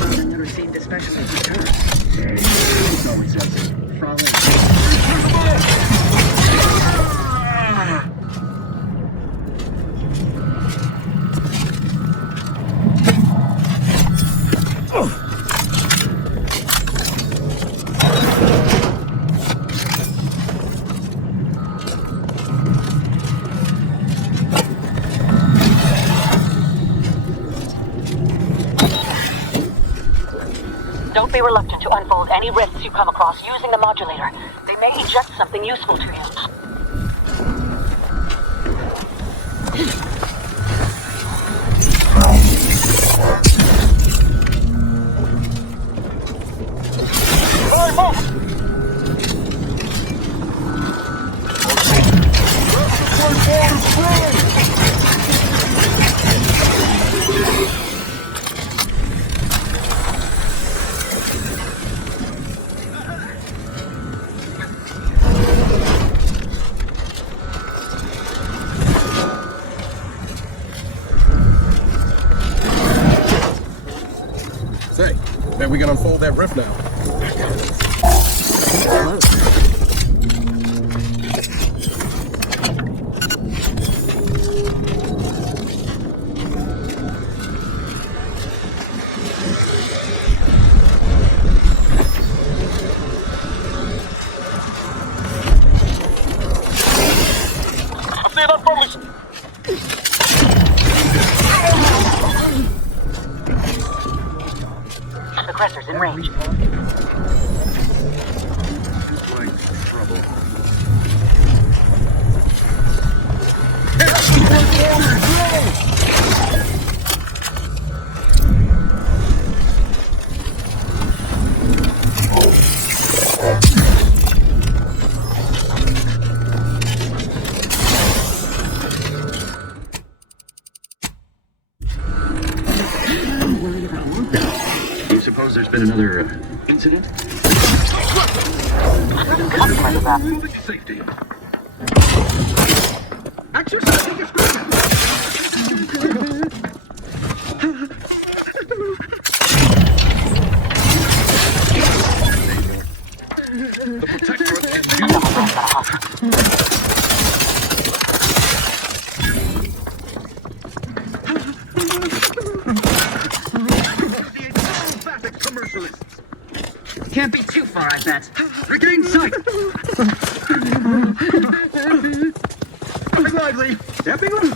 I've never seen the specialist return. Always does. be reluctant to unfold any rifts you come across using the modulator. They may eject something useful to you. Say, bet we can unfold that rift now. Aggressors in range. Trouble. You suppose there's been another incident? Safety. Exercising discretion. The protectorate is commercialists. Can't be too far, I bet. Regain sight! Coming lively. Stepping on.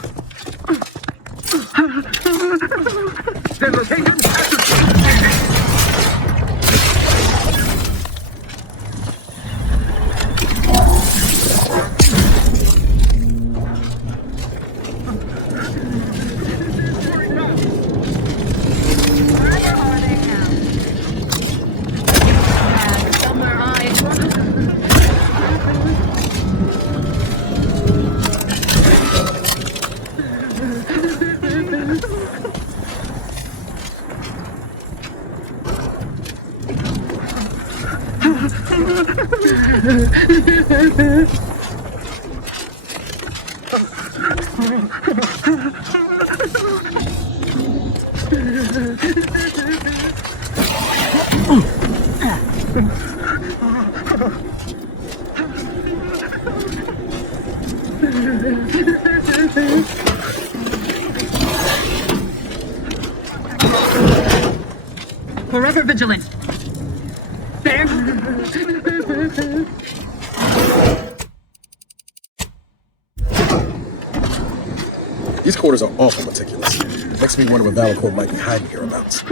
Then location. Forever vigilant. There. These quarters are awful meticulous. Makes me wonder what Valancourt might be hiding hereabouts.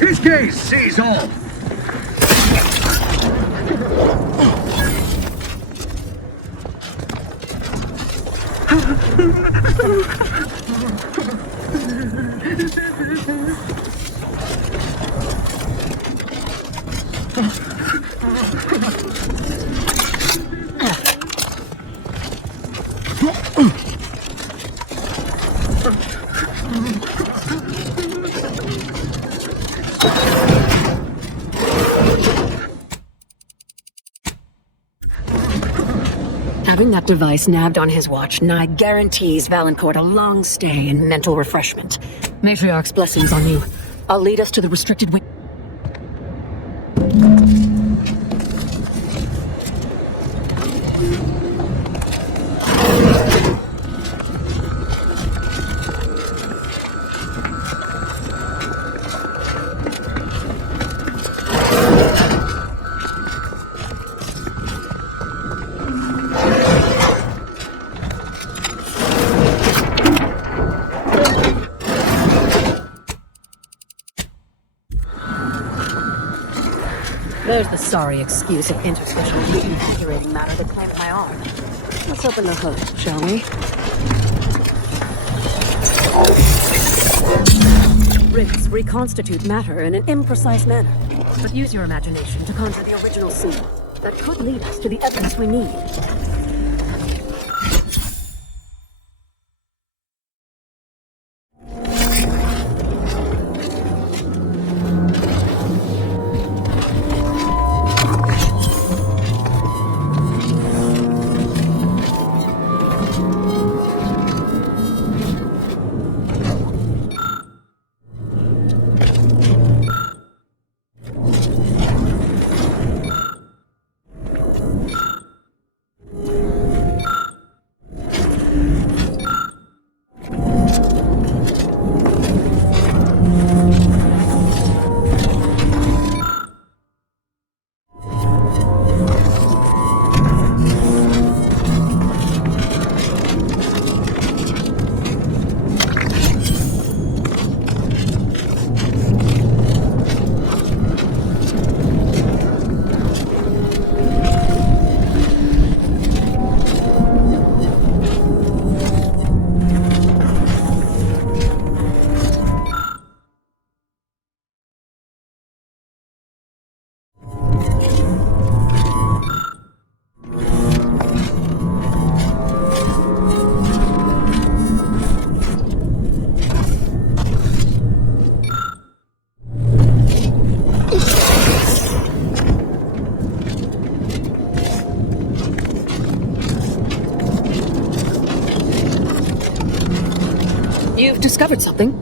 His gaze sees all. Having that device nabbed on his watch nigh guarantees Valancourt a long stay in mental refreshment. Matriarch's blessings on you. I'll lead us to the restricted wing. There's the sorry excuse of interstitial reconfigurating matter that claimed my arm. Let's open the hood, shall we? Rifts reconstitute matter in an imprecise manner, but use your imagination to conjure the original scene that could lead us to the evidence we need. You've discovered something.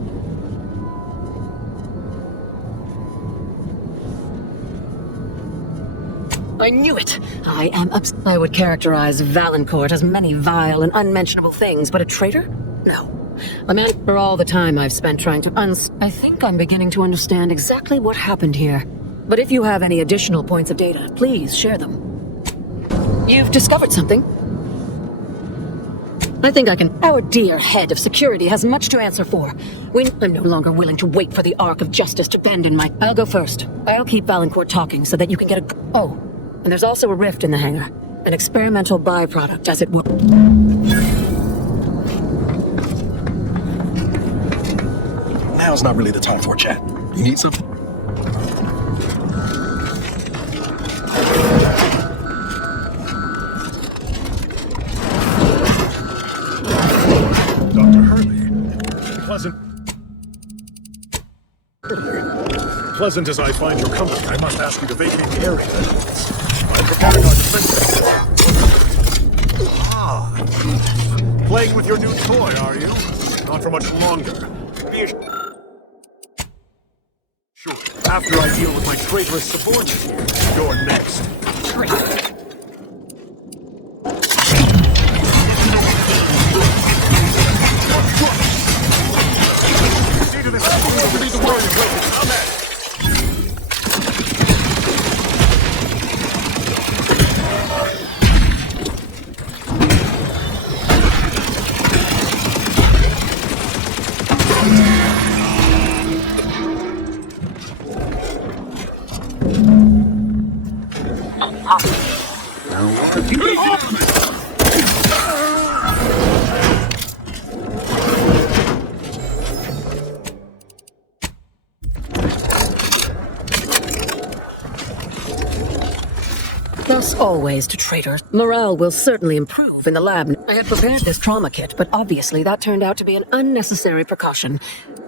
I knew it! I am I would characterize Valancourt as many vile and unmentionable things, but a traitor? No. A man for all the time I've spent trying to I think I'm beginning to understand exactly what happened here. But if you have any additional points of data, please share them. You've discovered something? I think I can. Our dear head of security has much to answer for. I'm no longer willing to wait for the arc of justice to bend in my... I'll go first. I'll keep Valancourt talking so that you can get a... Oh, and there's also a rift in the hangar. An experimental byproduct, as it were. Now's not really the time for a chat. You need something? Pleasant as I find your company, I must ask you to vacate the area. I'm preparing our defense. Ah, playing with your new toy, are you? Not for much longer. Be sure. After I deal with my traitorous subordinate, you're next. Traitor. See to this. We need the warrior places. Amen. Thus always to traitors. Morale will certainly improve in the lab. I had prepared this trauma kit, but obviously that turned out to be an unnecessary precaution.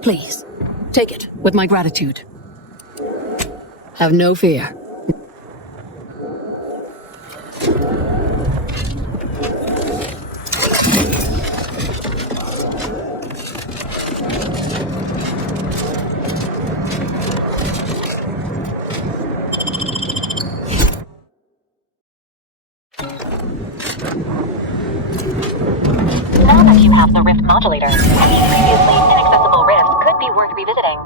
Please, take it with my gratitude. Have no fear. you have the Rift modulator. Any previously inaccessible rifts could be worth revisiting.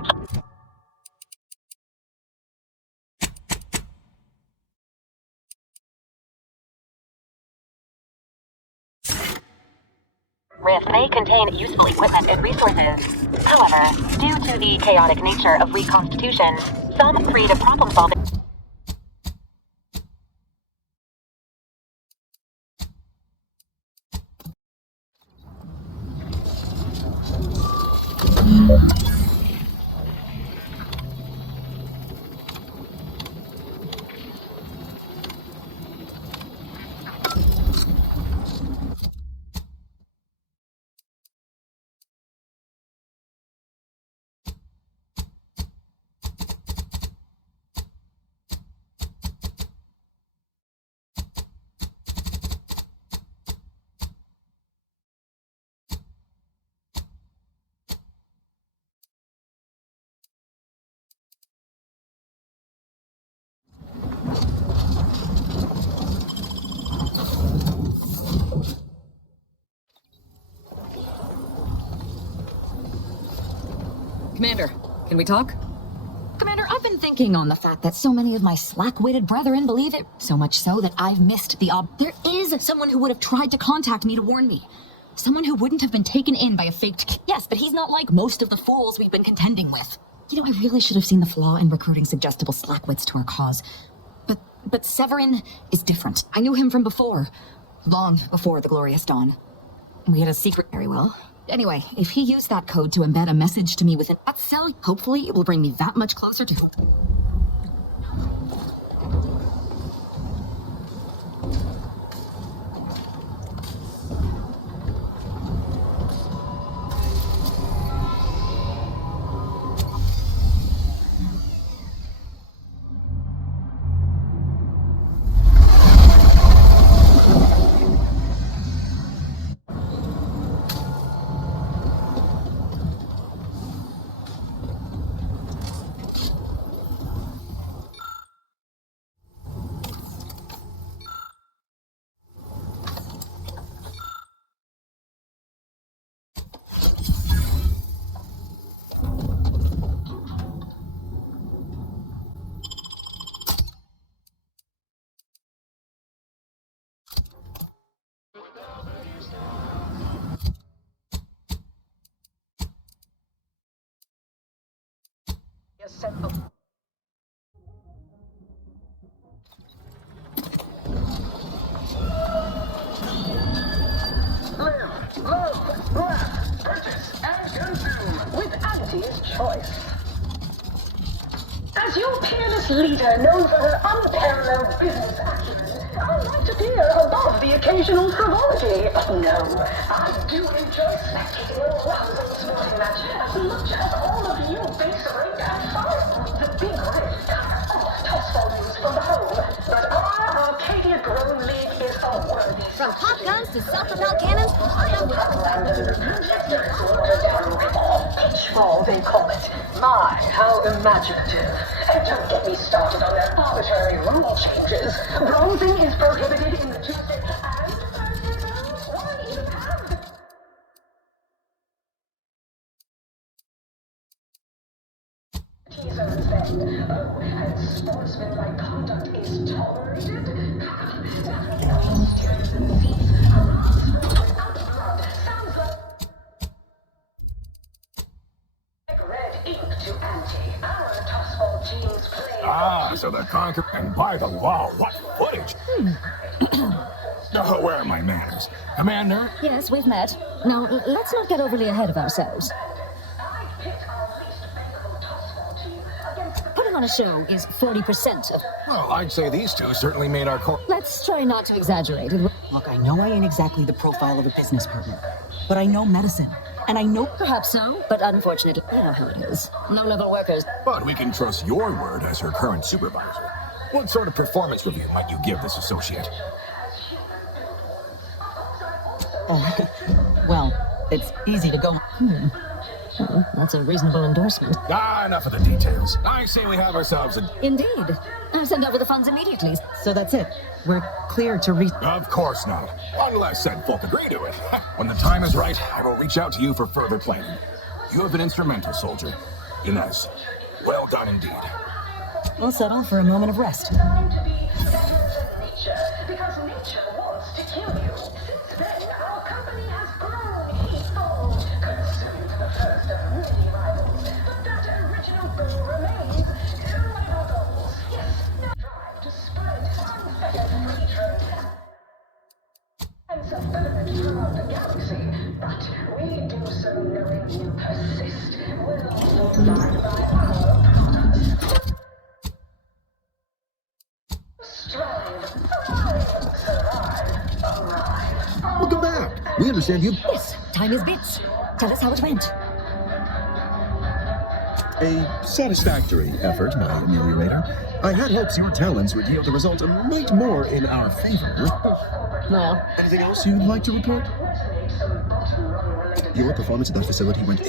Rift may contain useful equipment and resources. However, due to the chaotic nature of reconstitution, some creative problem solving Commander, can we talk? Commander, I've been thinking on the fact that so many of my slack-witted brethren believe it. So much so that I've missed the There is someone who would have tried to contact me to warn me. Someone who wouldn't have been taken in by a faked... Yes, but he's not like most of the fools we've been contending with. You know, I really should have seen the flaw in recruiting suggestible slackwits to our cause. But Severin is different. I knew him from before. Long before the Glorious Dawn. We had a secret... Very well. Anyway, if he used that code to embed a message to me within that cell, hopefully it will bring me that much closer to... As your peerless leader known for her unparalleled business acumen, I like to peer above the occasional frivolity. Oh no, I do enjoy spectating a rousing sporting match as much as all of you base rate and fire. The big rift toss volumes from the home, but our Arcadia-grown league is a worthy... From pop guns to self-propelled cannons, I am... Pitchfall, they call it. My, how imaginative. And don't get me started on their arbitrary rule changes. Bronzing is prohibited in the Tuesday and Thursday zones. Why even have the... T-zones then. Oh, and sportsmanlike conduct is tolerated? Ah, so the conquer... And by the law, what footage? Oh, where are my manners? Commander? Yes, we've met. Now, let's not get overly ahead of ourselves. Putting on a show is 40% of... Well, I'd say these two certainly made our core... Let's try not to exaggerate. Look, I know I ain't exactly the profile of a business partner, but I know medicine. And I know... Perhaps so, but unfortunately, you know how it is. Low-level workers... But we can trust your word as her current supervisor. What sort of performance review might you give this associate? Well, it's easy to go... That's a reasonable endorsement. Enough of the details. I say we have ourselves a... Indeed. I'll send over the funds immediately. So that's it. We're clear to reach... Of course not. Unless said folk agree to it. When the time is right, I will reach out to you for further planning. You have been instrumental, soldier. Inez, well done indeed. We'll settle for a moment of rest. Time to be better than nature, because nature wants to kill you. Since then, our company has grown eightfold, consumed the first of many rivals. But that original goal remains. Two level goals. Yes, now drive to spread unfettered free trade and fulfillment throughout the galaxy. But we do so knowing you persist, will also abide by our promise. Strive, thrive, survive, arrive. Welcome back. We understand you. Yes, time is bits. Tell us how it went. A satisfactory effort, my ameliorator. I had hopes your talents would yield the result a mite more in our favor. Well, anything else you'd like to report? Your performance at that facility went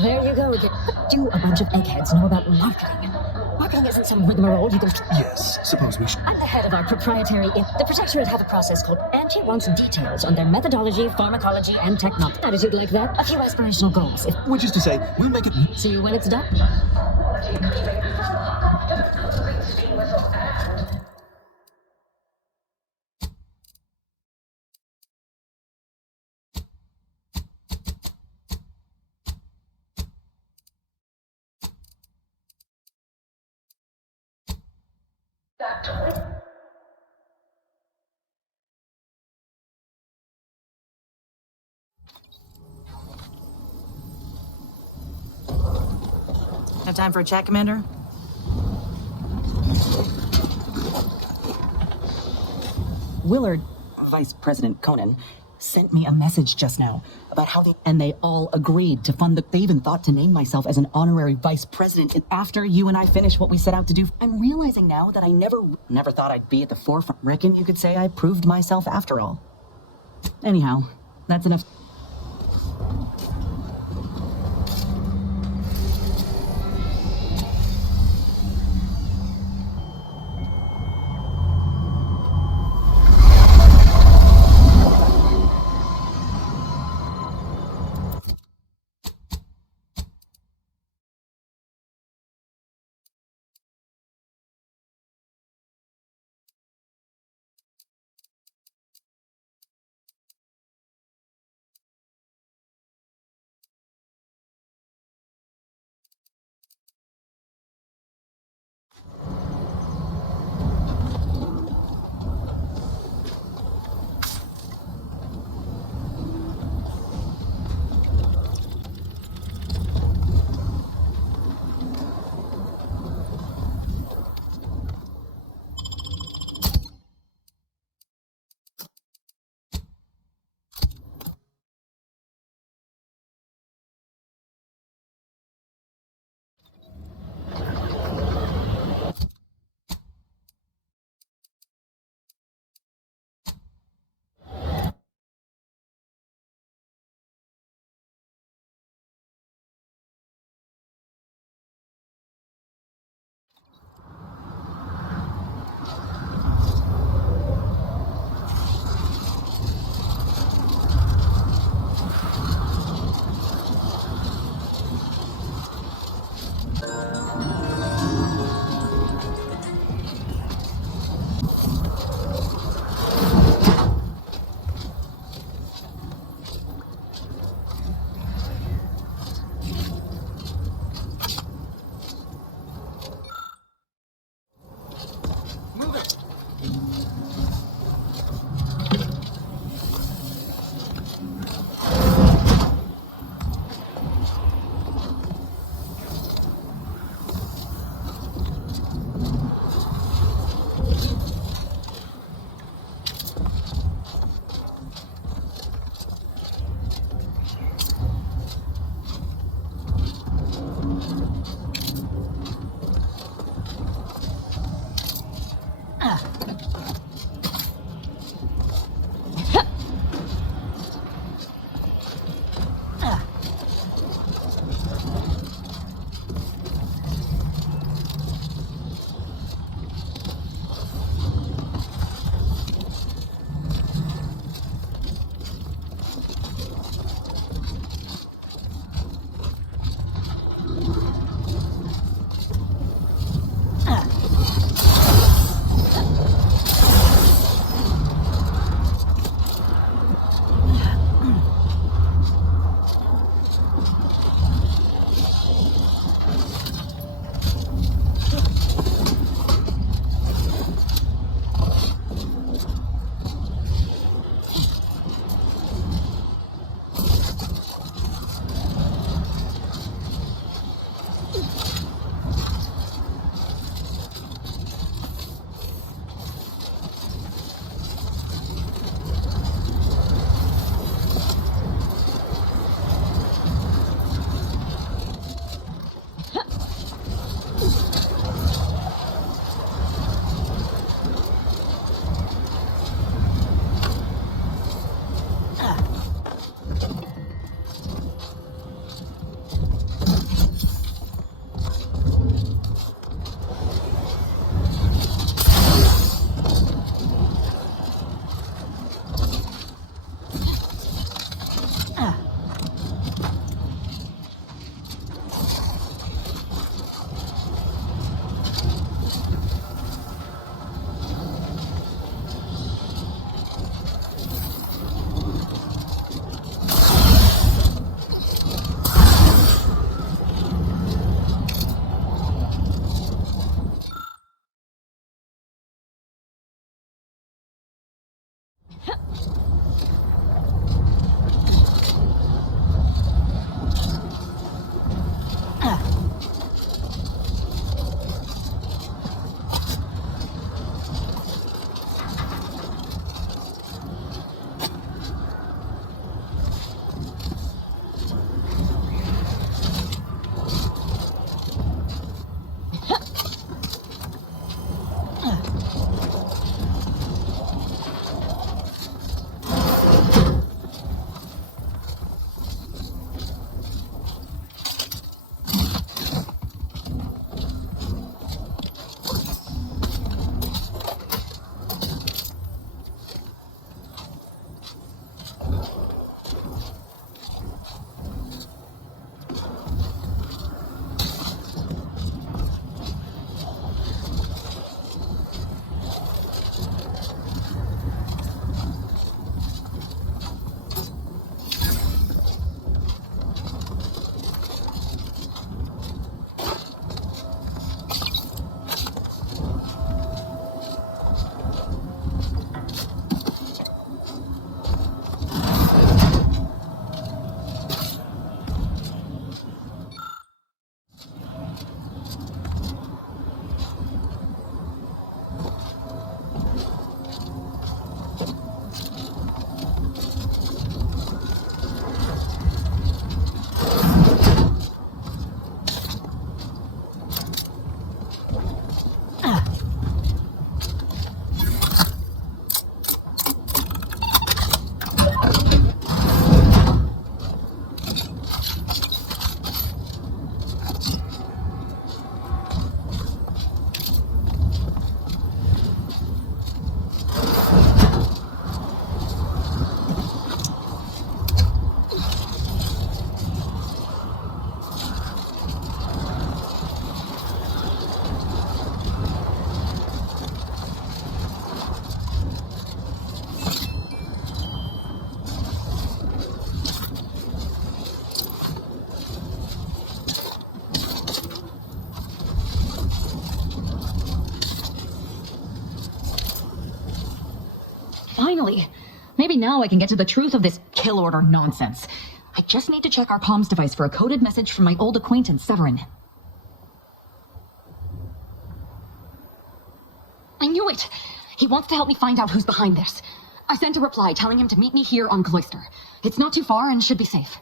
there you go again. What do a bunch of eggheads know about marketing? Marketing isn't some rigmarole you can... Yes, suppose we should... I'm the head of our proprietary... The Protectorate have a process called Auntie wants details on their methodology, pharmacology, and technology. Attitude like that. A few aspirational goals. Which is to say, we'll make it... See you when it's done. Have time for a chat, Commander? Willard, Vice President Conan, sent me a message just now about how they all agreed to fund they even thought to name myself as an honorary vice president after you and I finish what we set out to do. I'm realizing now that I never thought I'd be at the forefront. Reckon you could say I proved myself after all. Anyhow, that's enough. Finally! Maybe now I can get to the truth of this kill order nonsense. I just need to check our comms device for a coded message from my old acquaintance, Severin. I knew it! He wants to help me find out who's behind this. I sent a reply telling him to meet me here on Cloister. It's not too far and should be safe.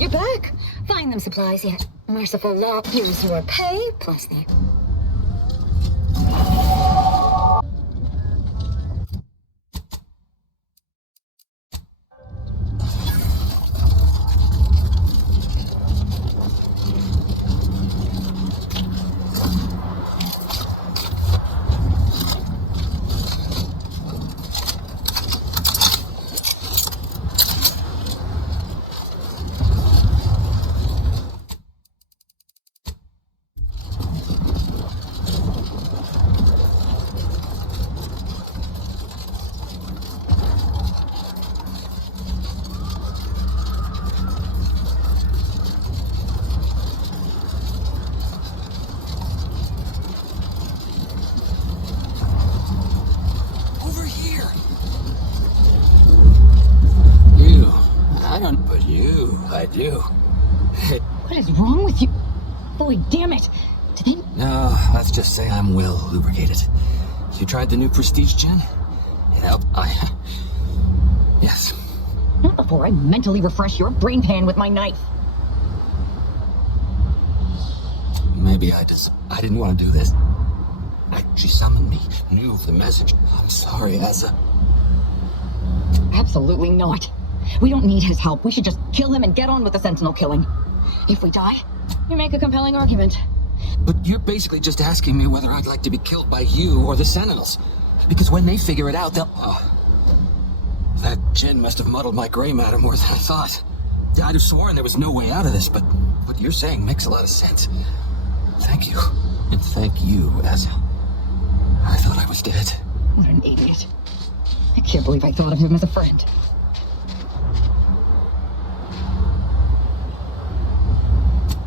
You're back. Find them supplies yet. Merciful law. Here's your pay, plus the... Holy damn it! Did they... No, let's just say I'm well lubricated. You tried the new Prestige gin? It helped. Yes. Not before I mentally refresh your brain pan with my knife. Maybe I didn't want to do this. She summoned me, knew the message. I'm sorry, Asa. Absolutely not. We don't need his help. We should just kill him and get on with the Sentinel killing. If we die, you make a compelling argument. But you're basically just asking me whether I'd like to be killed by you or the Sentinels. Because when they figure it out, they'll... Oh, that gin must have muddled my gray matter more than I thought. I'd have sworn there was no way out of this, but what you're saying makes a lot of sense. Thank you. And thank you, Asa. I thought I was dead. What an idiot. I can't believe I thought of him as a friend.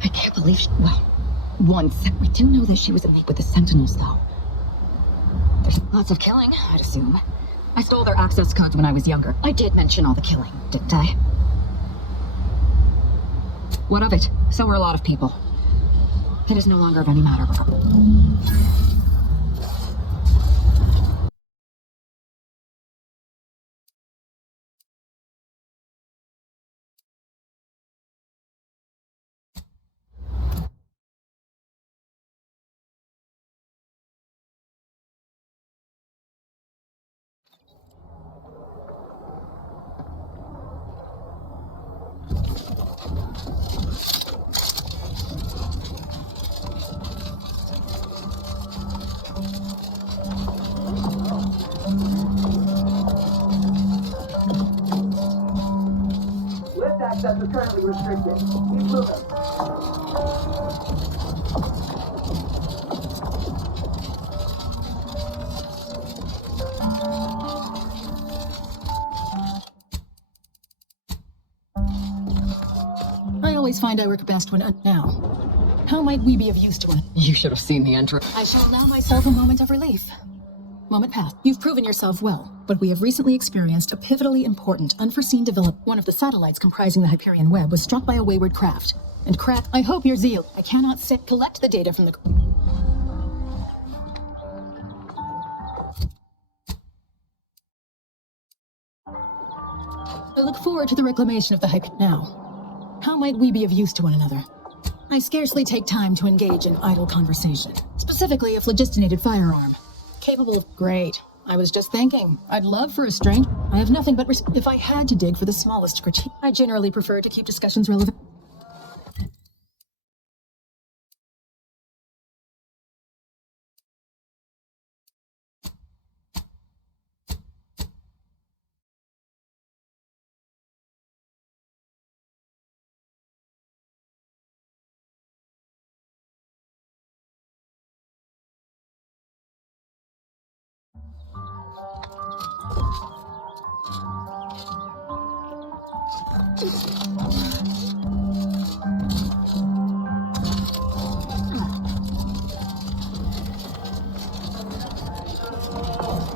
I can't believe she... Well, once. We do know that she was in league with the Sentinels, though. There's lots of killing, I'd assume. I stole their access codes when I was younger. I did mention all the killing, didn't I? What of it? So were a lot of people. It is no longer of any matter. Access is currently restricted. Keep moving. I always find I work best when now. How might we be of use to one? You should have seen the intro. I shall allow myself a moment of relief. Moment passed. You've proven yourself well, but we have recently experienced a pivotally important, unforeseen development. One of the satellites comprising the Hyperion web was struck by a wayward craft. And I hope your zeal. I cannot collect the data from the... I look forward to the reclamation of the Hyperion. Now, how might we be of use to one another? I scarcely take time to engage in idle conversation, specifically a phlogistonated firearm. Capable of... Great. I was just thinking. I'd love for a strange... I have nothing but... If I had to dig for the smallest critique, I generally prefer to keep discussions relevant.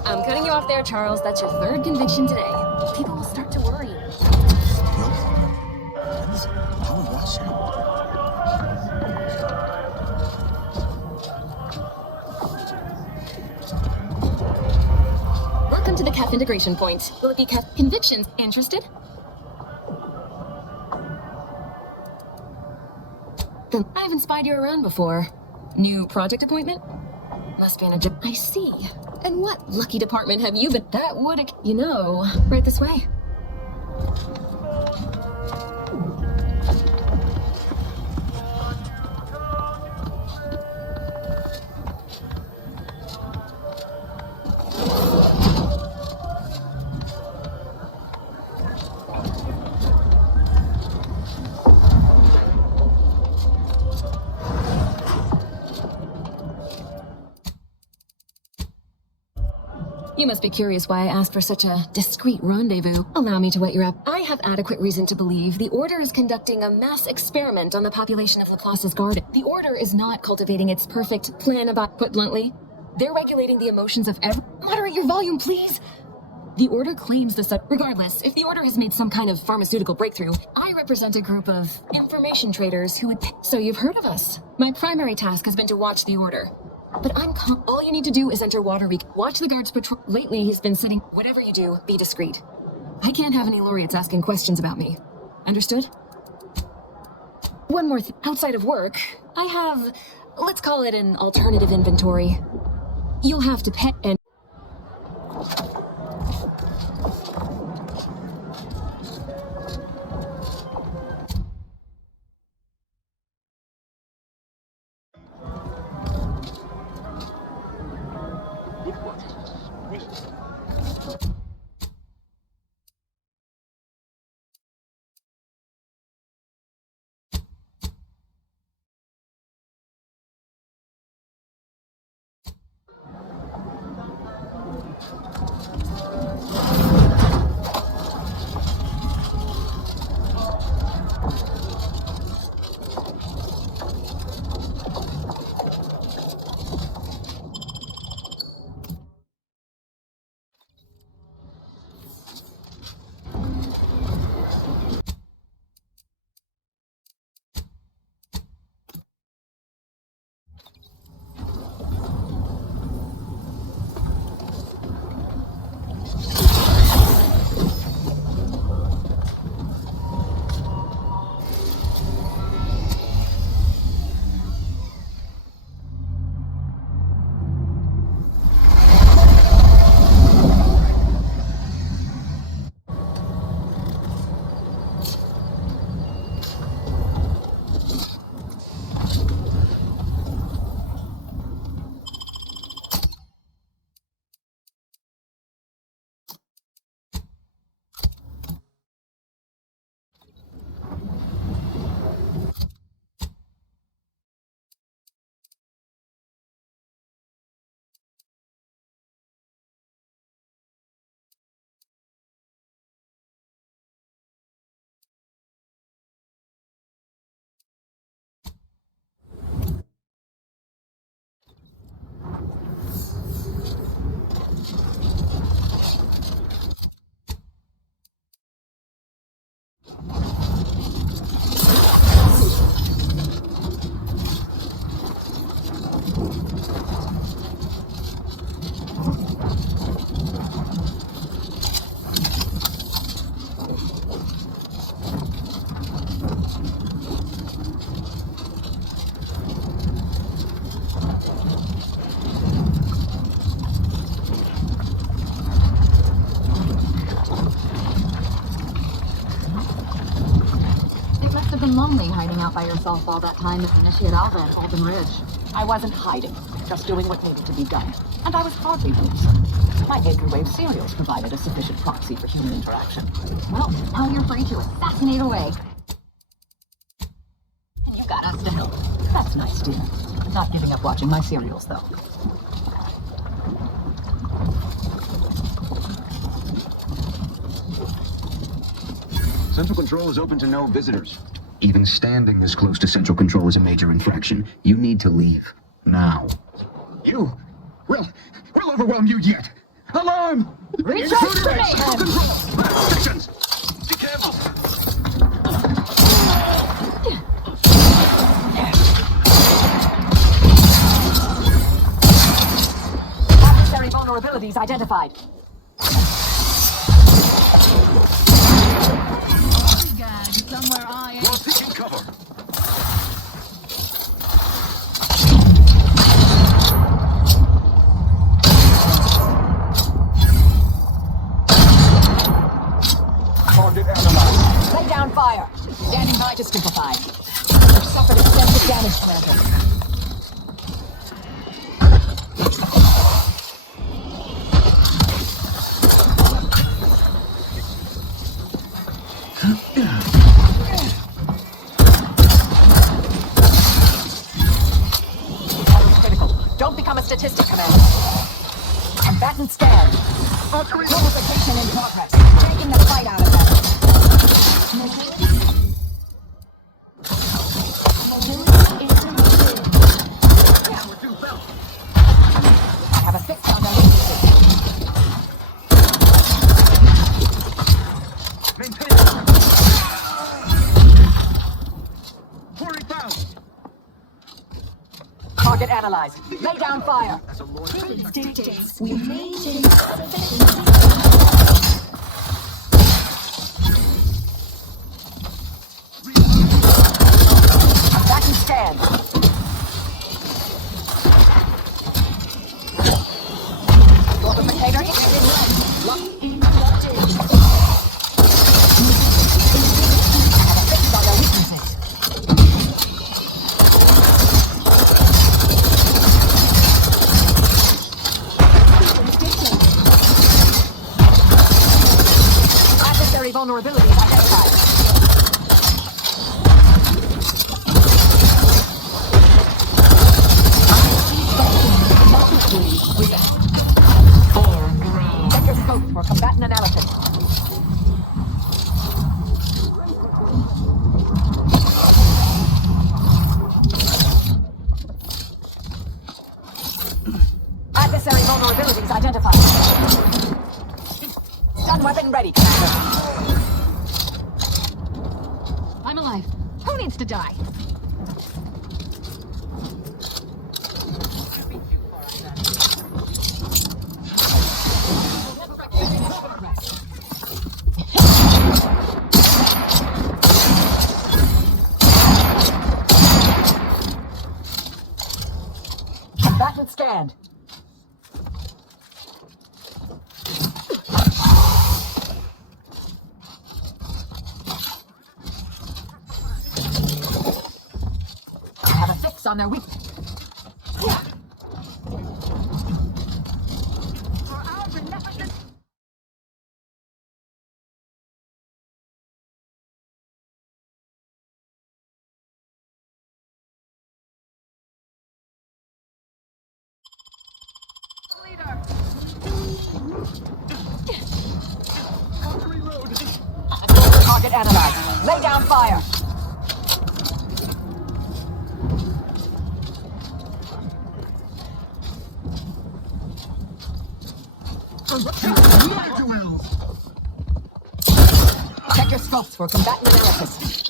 I'm cutting you off there, Charles. That's your third conviction today. People will start to worry. Welcome to the CAF integration point. Will it be CAF convictions? Interested? Then I haven't spied you around before. New project appointment? Must be in a job. I see. And what lucky department have you been? That would, you know, right this way. You must be curious why I asked for such a discreet rendezvous. Allow me to whet your app. I have adequate reason to believe the Order is conducting a mass experiment on the population of Laplace's garden. The Order is not cultivating its perfect plan about, put bluntly, they're regulating the emotions of every... Moderate your volume, please! The Order claims the regardless, if the Order has made some kind of pharmaceutical breakthrough, I represent a group of information traders who would... So you've heard of us. My primary task has been to watch the Order. But all you need to do is enter Waterweek. Watch the guards patrol. Lately, he's been sitting... Whatever you do, be discreet. I can't have any laureates asking questions about me. Understood? One more thing. Outside of work, I have... Let's call it an alternative inventory. You'll have to pay and... Lonely hiding out by yourself all that time as Initiate Alva at Alden Ridge. I wasn't hiding, just doing what needed to be done. And I was hardly lonesome. My Acre-Wave serials provided a sufficient proxy for human interaction. Well, now you're free to assassinate away. And you got us to help. That's nice, dear. Not giving up watching my serials, though. Central Control is open to no visitors. Even standing this close to Central Control is a major infraction. You need to leave. Now. We'll overwhelm you yet. Alarm! Recharge the mayhem! Stations! Be careful! Adversary vulnerabilities identified. Somewhere I am. You're seeking cover. Target analyzed. Lay down fire. Standing by to stupefy. You've suffered extensive damage, Commander. Statistic, Commander. Combatant scan. Purification in progress. Taking the fight out of them. I have a fix on the supplies. Lay down fire. We maintain. Back and stand. Fortificator in. Locked in. I have a fix on their weaknesses. Adversary vulnerabilities identified. Check your scope for combatant analysis. Adversary vulnerabilities identified. Stun weapon ready, Commander. I'm alive. Who needs to die? Combatant scanned. I have a fix on their weakness. Target analyzed. Lay down fire. Check your scopes for combatant analysis.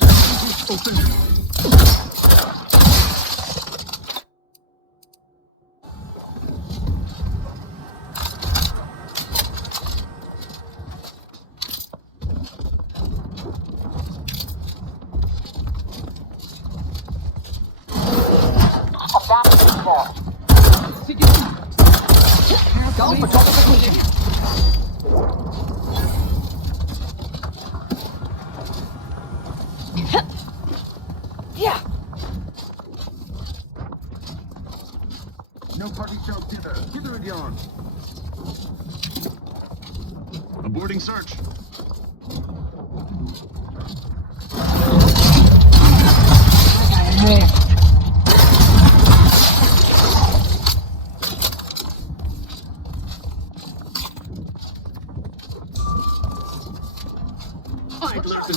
Abandoned ball. Go for total completion. Yeah. No party show dinner. Hither and yon. Aborting search. I'd listen.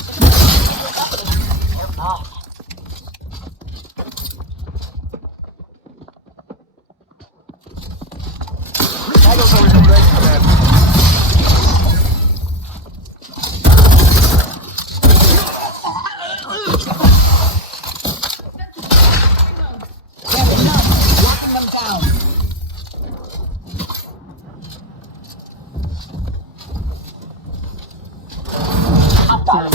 I don't know your legs, Commander. Locking them down. I'm down.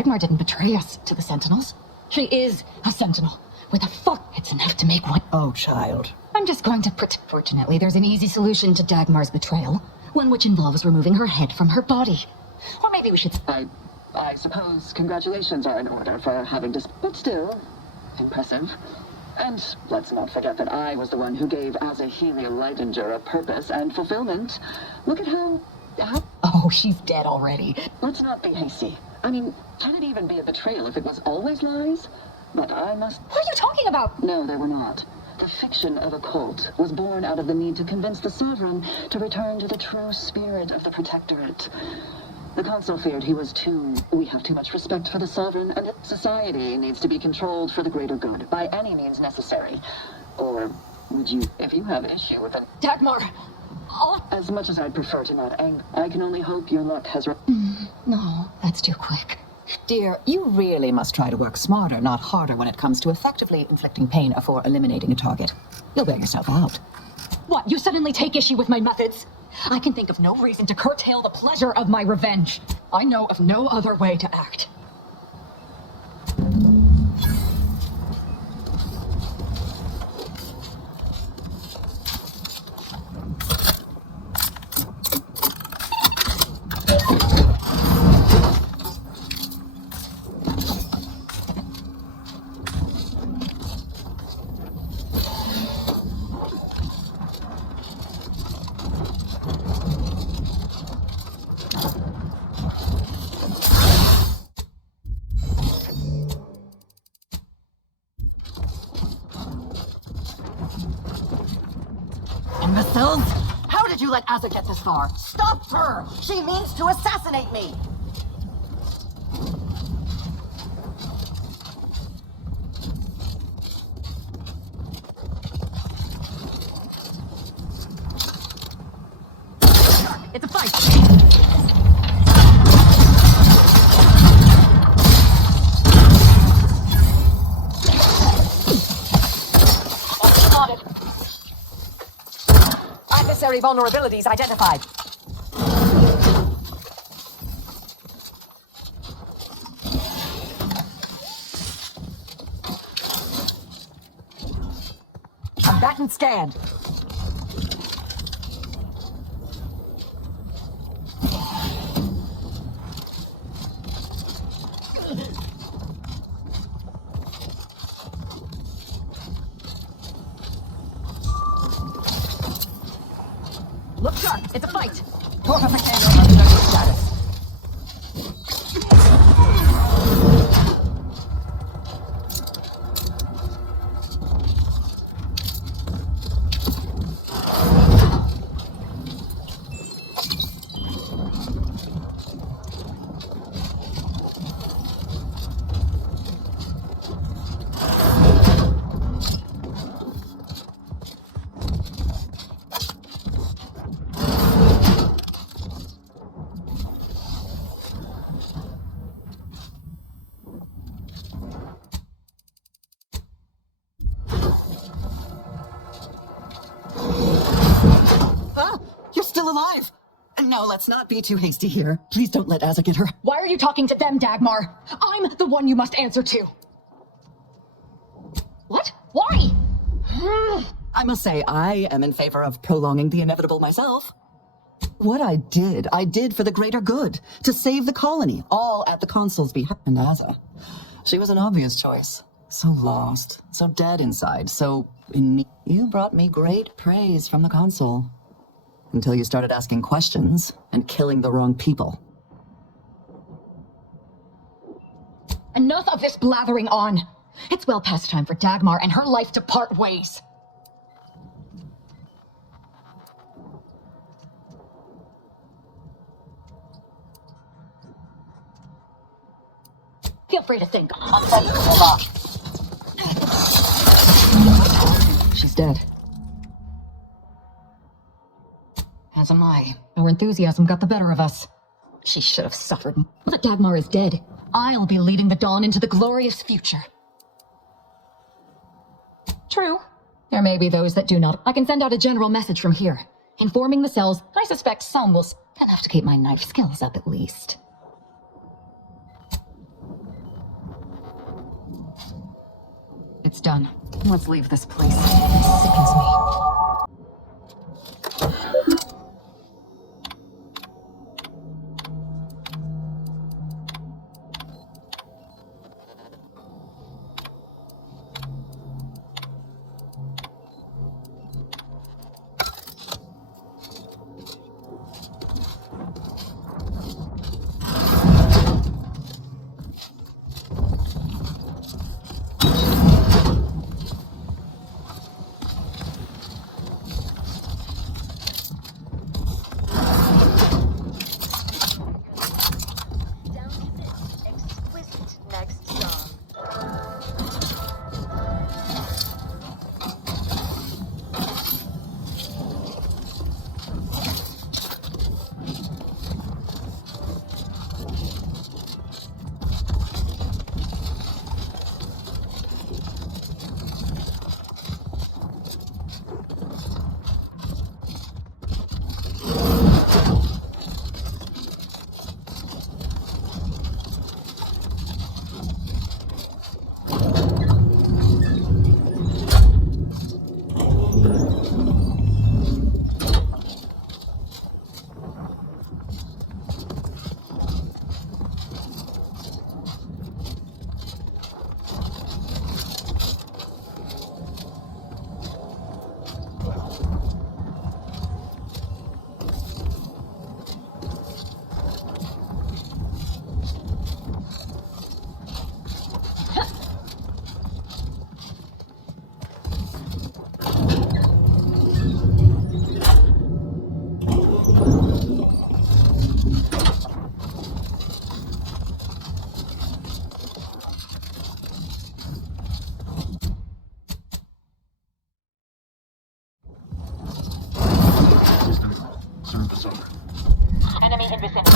Dagmar didn't betray us to the Sentinels. She is a Sentinel. With a fuck, it's enough to make one. Oh, child. I'm just going to pretend. Fortunately, there's an easy solution to Dagmar's betrayal. One which involves removing her head from her body. Or maybe we should... I suppose congratulations are in order for having but still, impressive. And let's not forget that I was the one who gave Azahelia Leidinger a purpose and fulfillment. Look at how... Oh, she's dead already. Let's not be hasty. I mean, can it even be a betrayal if it was always lies? But I must... What are you talking about? No, they were not. The fiction of a cult was born out of the need to convince the Sovereign to return to the true spirit of the Protectorate. The Consul feared he was too... We have too much respect for the Sovereign, and that society needs to be controlled for the greater good, by any means necessary. Or would you, if you have issue with it... Dagmar! Oh. As much as I'd prefer to not anger, I can only hope your luck has... No, that's too quick. Dear, you really must try to work smarter, not harder, when it comes to effectively inflicting pain or eliminating a target. You'll wear yourself out. What, you suddenly take issue with my methods? I can think of no reason to curtail the pleasure of my revenge. I know of no other way to act. Imbeciles! How did you let Asa get this far? Stop her! She means to assassinate me! It's a fight! Adversary vulnerabilities identified. Combatant scanned. Look sharp, it's a fight! Torque of under status. Alive! No, let's not be too hasty here. Please don't let Asa get her. Why are you talking to them, Dagmar? I'm the one you must answer to. What? Why? I must say, I am in favor of prolonging the inevitable myself. What I did for the greater good. To save the colony, all at the Consul's behest. And Asa, she was an obvious choice. So lost, so dead inside, so in me. You brought me great praise from the Consul. Until you started asking questions and killing the wrong people. Enough of this blathering on. It's well past time for Dagmar and her life to part ways. Feel free to think. She's dead. As am I. Our enthusiasm got the better of us. She should have suffered. But Dagmar is dead. I'll be leading the Dawn into the glorious future. True. There may be those that do not. I can send out a general message from here, informing the cells. I suspect some will. I'll have to keep my knife skills up at least. It's done. Let's leave this place. It sickens me. Enemy in vicinity.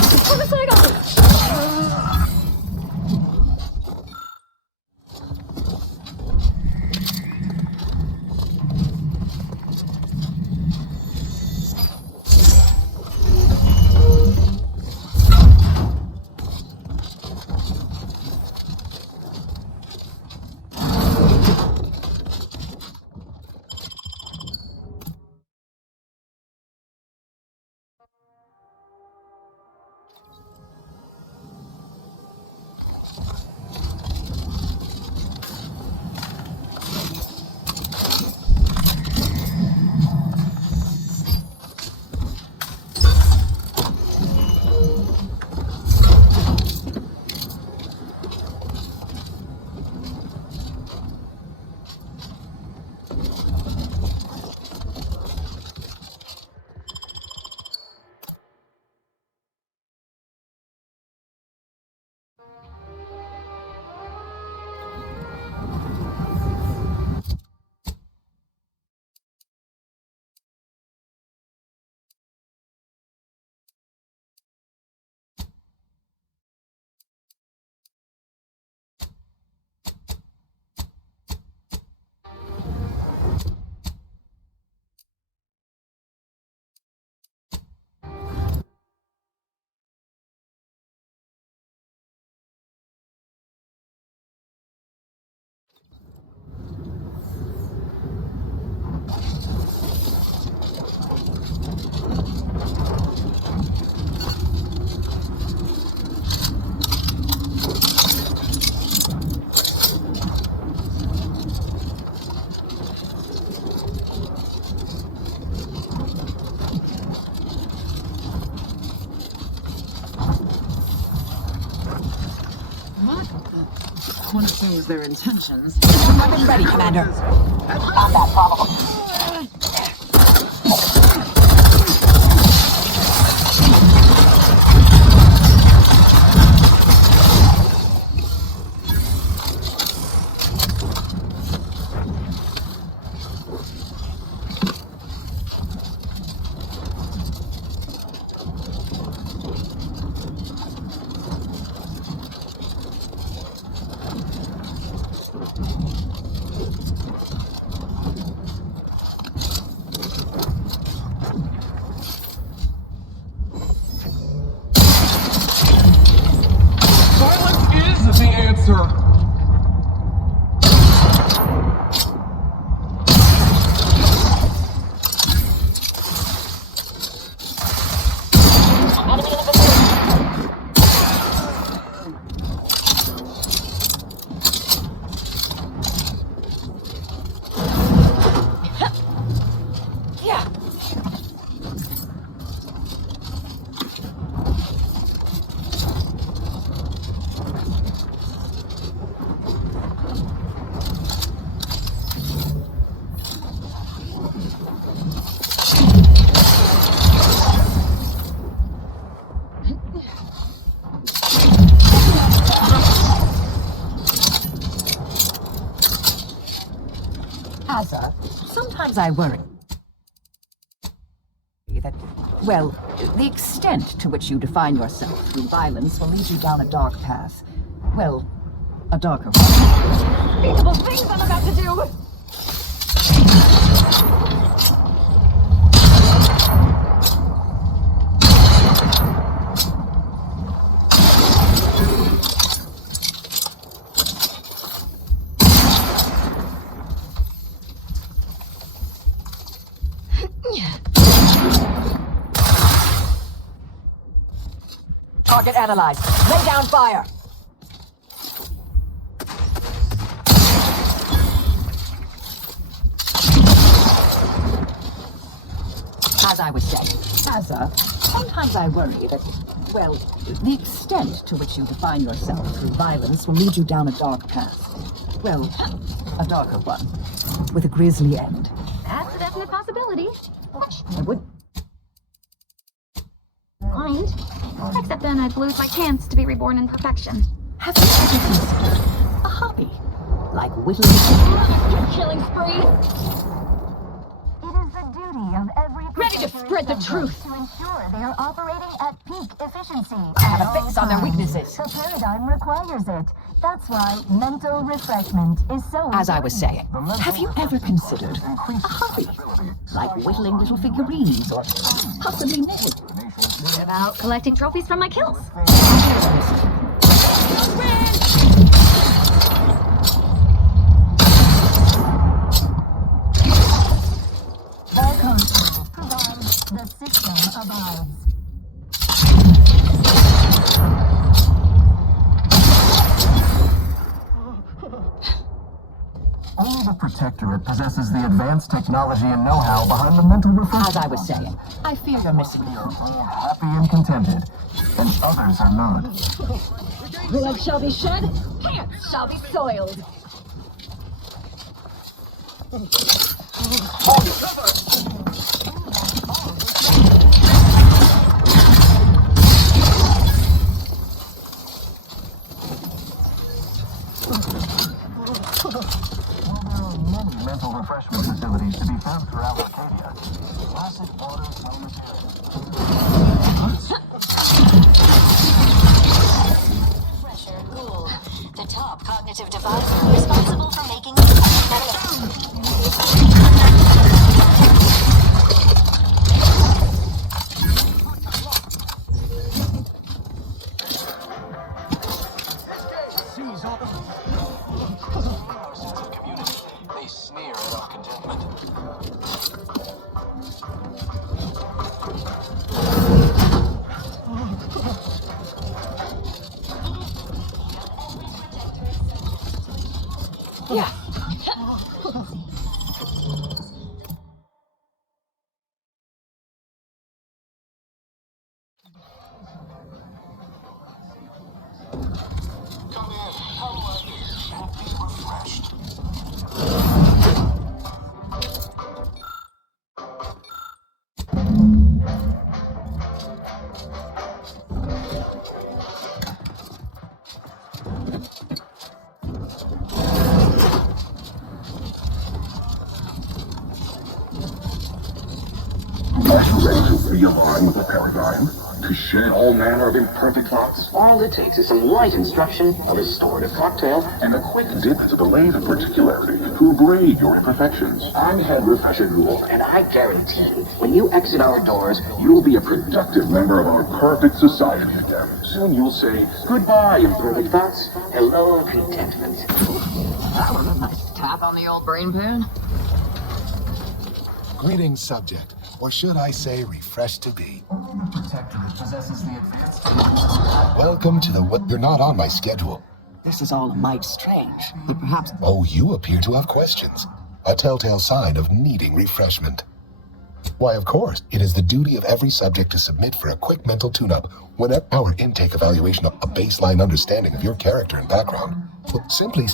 Confuse their intentions. Weapon ready, Commander. Combat probable. Hacer, sometimes I worry that, well, the extent to which you define yourself through violence will lead you down a dark path. Well, a darker one. Incredible things I'm about to do! Target analyzed. Lay down fire! As I was saying, Hacer, sometimes I worry that, well, the extent to which you define yourself through violence will lead you down a dark path. Well, a darker one, with a grisly end. That's a definite possibility. I would... Mind. Except then I'd lose my chance to be reborn in perfection. Have you ever considered a hobby? Like whittling... Killing spree! It is the duty of every Ready to spread the truth! to ensure they are operating at peak efficiency. I have a fix on their weaknesses. The paradigm requires it. That's why mental refreshment is so As I was saying, important. have you ever considered a hobby? Like whittling little figurines or possibly knitting? What about collecting trophies from my kills? The console provides, the system abides. Only the Protectorate possesses the advanced technology and know-how behind the mental refreshment. As I was saying, I fear you're missing the You're all happy and contented, and others are not. Blood shall be shed, pants shall be soiled. Mental refreshment facilities to be found throughout Arcadia. Classic water flow Pressure rule. The top cognitive device responsible for making They sneer at our contentment. Yeah. Come in, how do I do? And be refreshed. Are you ready to realign with the paradigm? To shed all manner of imperfect thoughts? All it takes is some light instruction, a restorative cocktail, and a quick dip to the lathe of particularity to abrade your imperfections. I'm head refresher rule, and I guarantee you, when you exit our doors, you'll be a productive member of our perfect society again. Soon you'll say, goodbye, imperfect thoughts. Hello, contentment. That was a nice tap on the old brain pan. Greetings, subject. Or should I say, refreshed to be. Only the Protectorate possesses the advanced... Welcome to the what? You're not on my schedule. This is all a mite strange, but perhaps... Oh, you appear to have questions. A telltale sign of needing refreshment. Why, of course, it is the duty of every subject to submit for a quick mental tune-up whenever our intake evaluation of a baseline understanding of your character and background. Well, simply...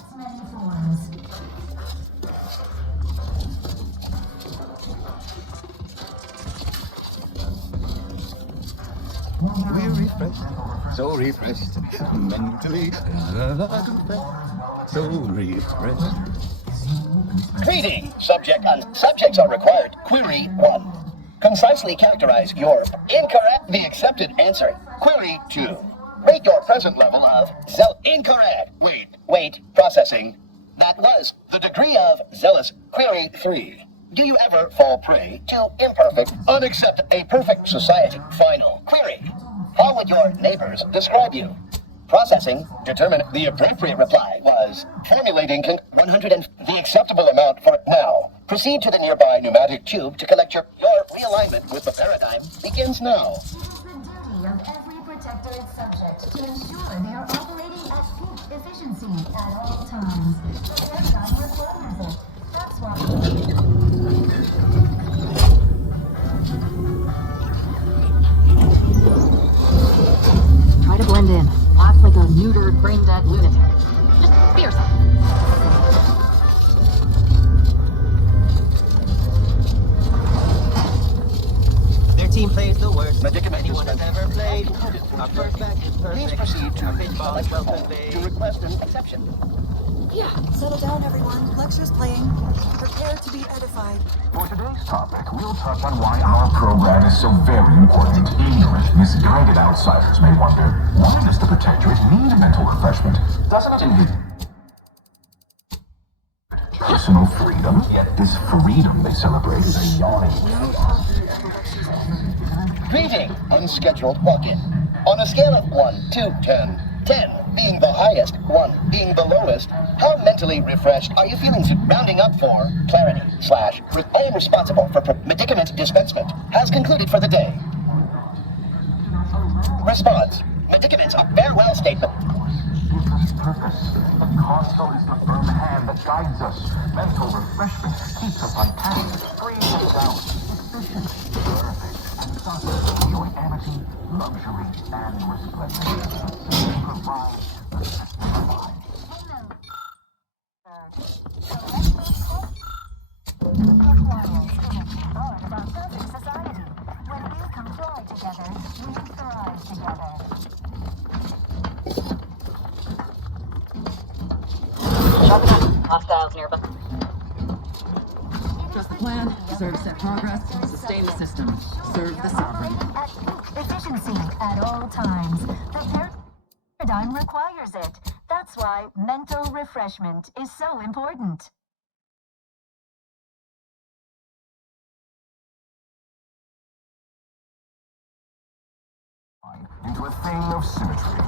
We're refreshed, so refreshed, mentally, so refreshed. Hey, Reading. Subjects are required. Query 1. Concisely characterize your incorrect, the accepted answer. Query 2. Rate your present level of incorrect. Wait, processing. That was the degree of zealous. Query 3. Do you ever fall prey to imperfect, a perfect society? Final. Query. How would your neighbors describe you? Processing. Determine the appropriate reply was formulating 100 and the acceptable amount for now. Proceed to the nearby pneumatic tube to collect your realignment with the paradigm begins now. It is the duty of every protectorate subject to ensure they are operating at peak efficiency at all times. The paradigm requires it. That's why... Try to blend in. Laugh like a neutered, brain-dead lunatic. Just be yourself. Their team plays the worst anyone has ever played. Please proceed to request an exception. Yeah, settle down, everyone. Lecture's playing. Prepare to be edified. For today's topic, we'll touch on why our program is so very important. Ignorant, misguided outsiders may wonder, why does the Protectorate need mental refreshment? Doesn't it indeed? Personal freedom, yet this freedom they celebrate is a yawning chaos. Greeting, unscheduled walk-in. On a scale of 1 to 10, 10 being the highest, 1 being the lowest, how mentally refreshed are you feeling? Rounding up for clarity / I am responsible for medicament dispensement has concluded for the day. Response. Medicaments are farewell statement. Purpose. The console is the firm hand that guides us. Mental refreshment keeps us on task, freeing us out. Efficient, perfect, and thus enjoy amity, luxury, and resplendence. Hostiles nearby. Trust the plan, serve set progress, sustain the system, serve the sovereign. At peak efficiency at all times. The paradigm requires it. That's why mental refreshment is so important. Into a thing of symmetry.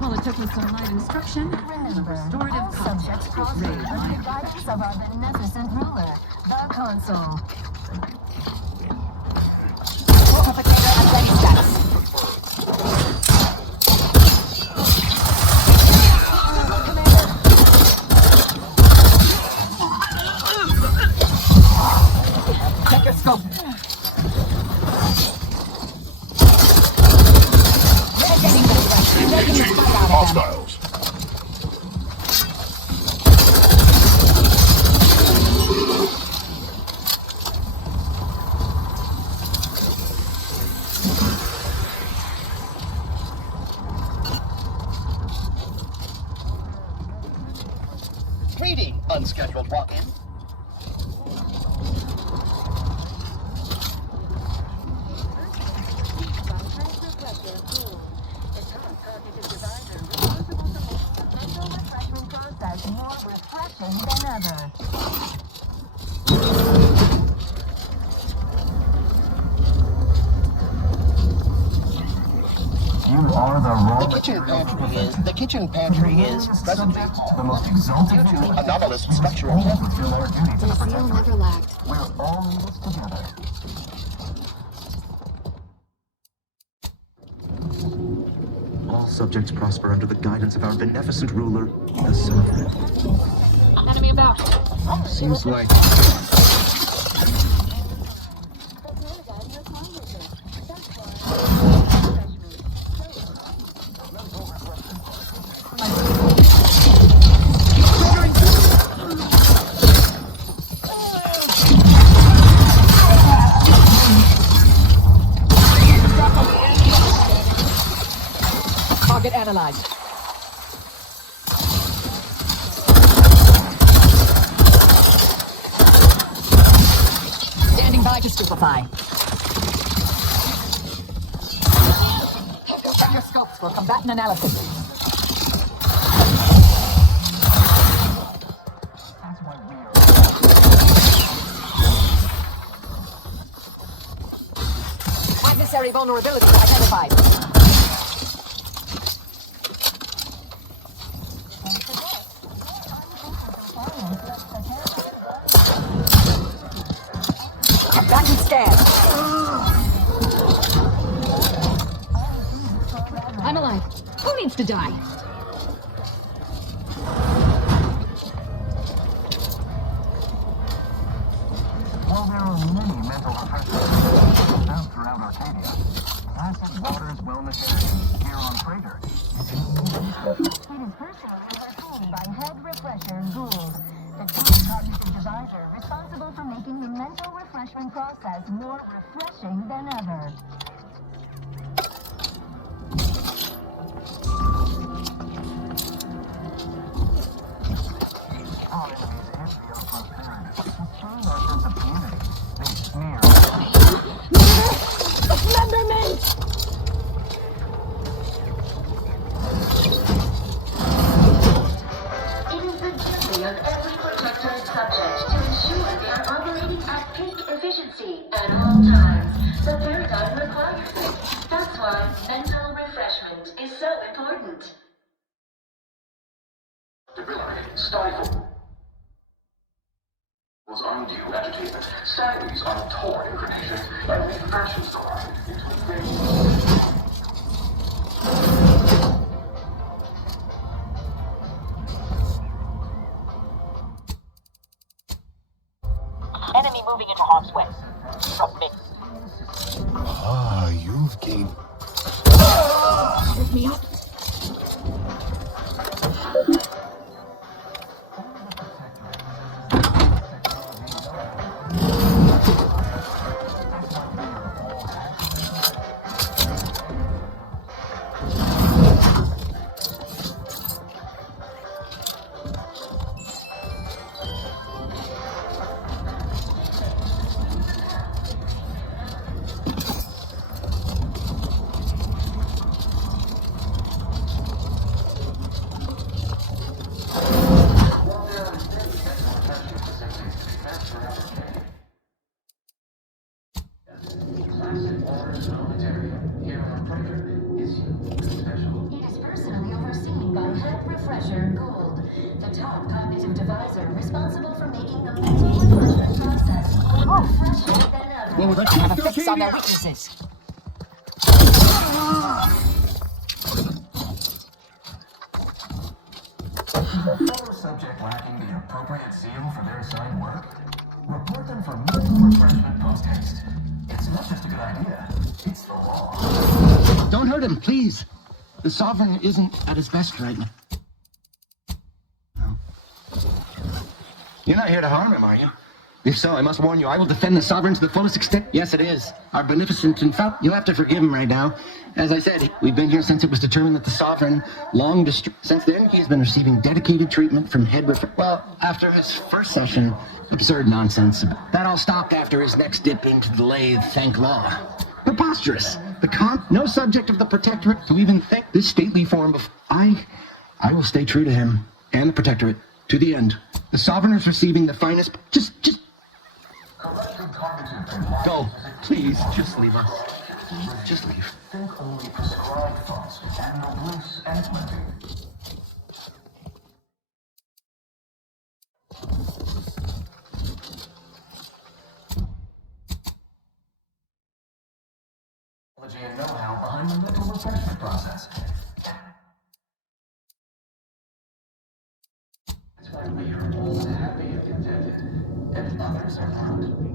Well, it took me some light instruction. Remember, Restorative all subjects prosper under the guidance of our beneficent ruler, the console. Replicator at ready status. Check your scope. Hostiles. Greeting, unscheduled walk-in. The kitchen pantry is presently the most exalted due to anomalous structural damage. Fulfill our duty to the Seal never lacked. We're all in this together. All subjects prosper under the guidance of our beneficent ruler, the sovereign. Enemy about. Seems like... Target analyzed. Standing by to stupefy. Check your scopes for combatant analysis. Adversary vulnerability identified. Combatant scan. I'm alive. Who needs to die? While there are many mental refreshments found throughout Arcadia, Acid Water's wellness area here on Crater It is personally overseen by Head Refresher Gould, the chief cognitive advisor responsible for making the mental refreshment process more refreshing than ever. All enemies envy our prosperity. Destroy our sense of community. They sneer. Dismemberment! It is the duty of every protected subject to ensure they are operating at peak efficiency at all times. The paradigm requires it. That's why mental refreshment is so important. Debilitating, stifled. Was undue agitation, stymies on torn inclination, and refashions the mind into a thing. Enemy moving into harm's way. From mid. Ah, you've gained... Pick me up. It is personally overseen by Head Refresher Gould, the top cognitive advisor responsible for making the mental refreshment process more refreshing than ever. We would like to have a fix on their weaknesses. Fellow subject lacking the appropriate seal for their assigned work? Report them for mental refreshment post-haste. It's not just a good idea, it's the law. Don't hurt him, please. The Sovereign isn't at his best right now. No. You're not here to harm him, are you? If so, I must warn you, I will defend the Sovereign to the fullest extent. Yes, it is. Our beneficent and you'll have to forgive him right now. As I said, we've been here since it was determined that the Sovereign Since then, he's been receiving dedicated treatment from Well, after his first session, absurd nonsense. That all stopped after his next dip into the lathe, thank law. Preposterous. No subject of the Protectorate to even think this stately form of... I will stay true to him and the Protectorate to the end. The Sovereign is receiving the finest... Just... Go. Please, just leave us. Just leave. Think only prescribed thoughts and no bliss and plenty. And know-how behind the mental refreshment process. That's why we are all happy and contented, and others are not.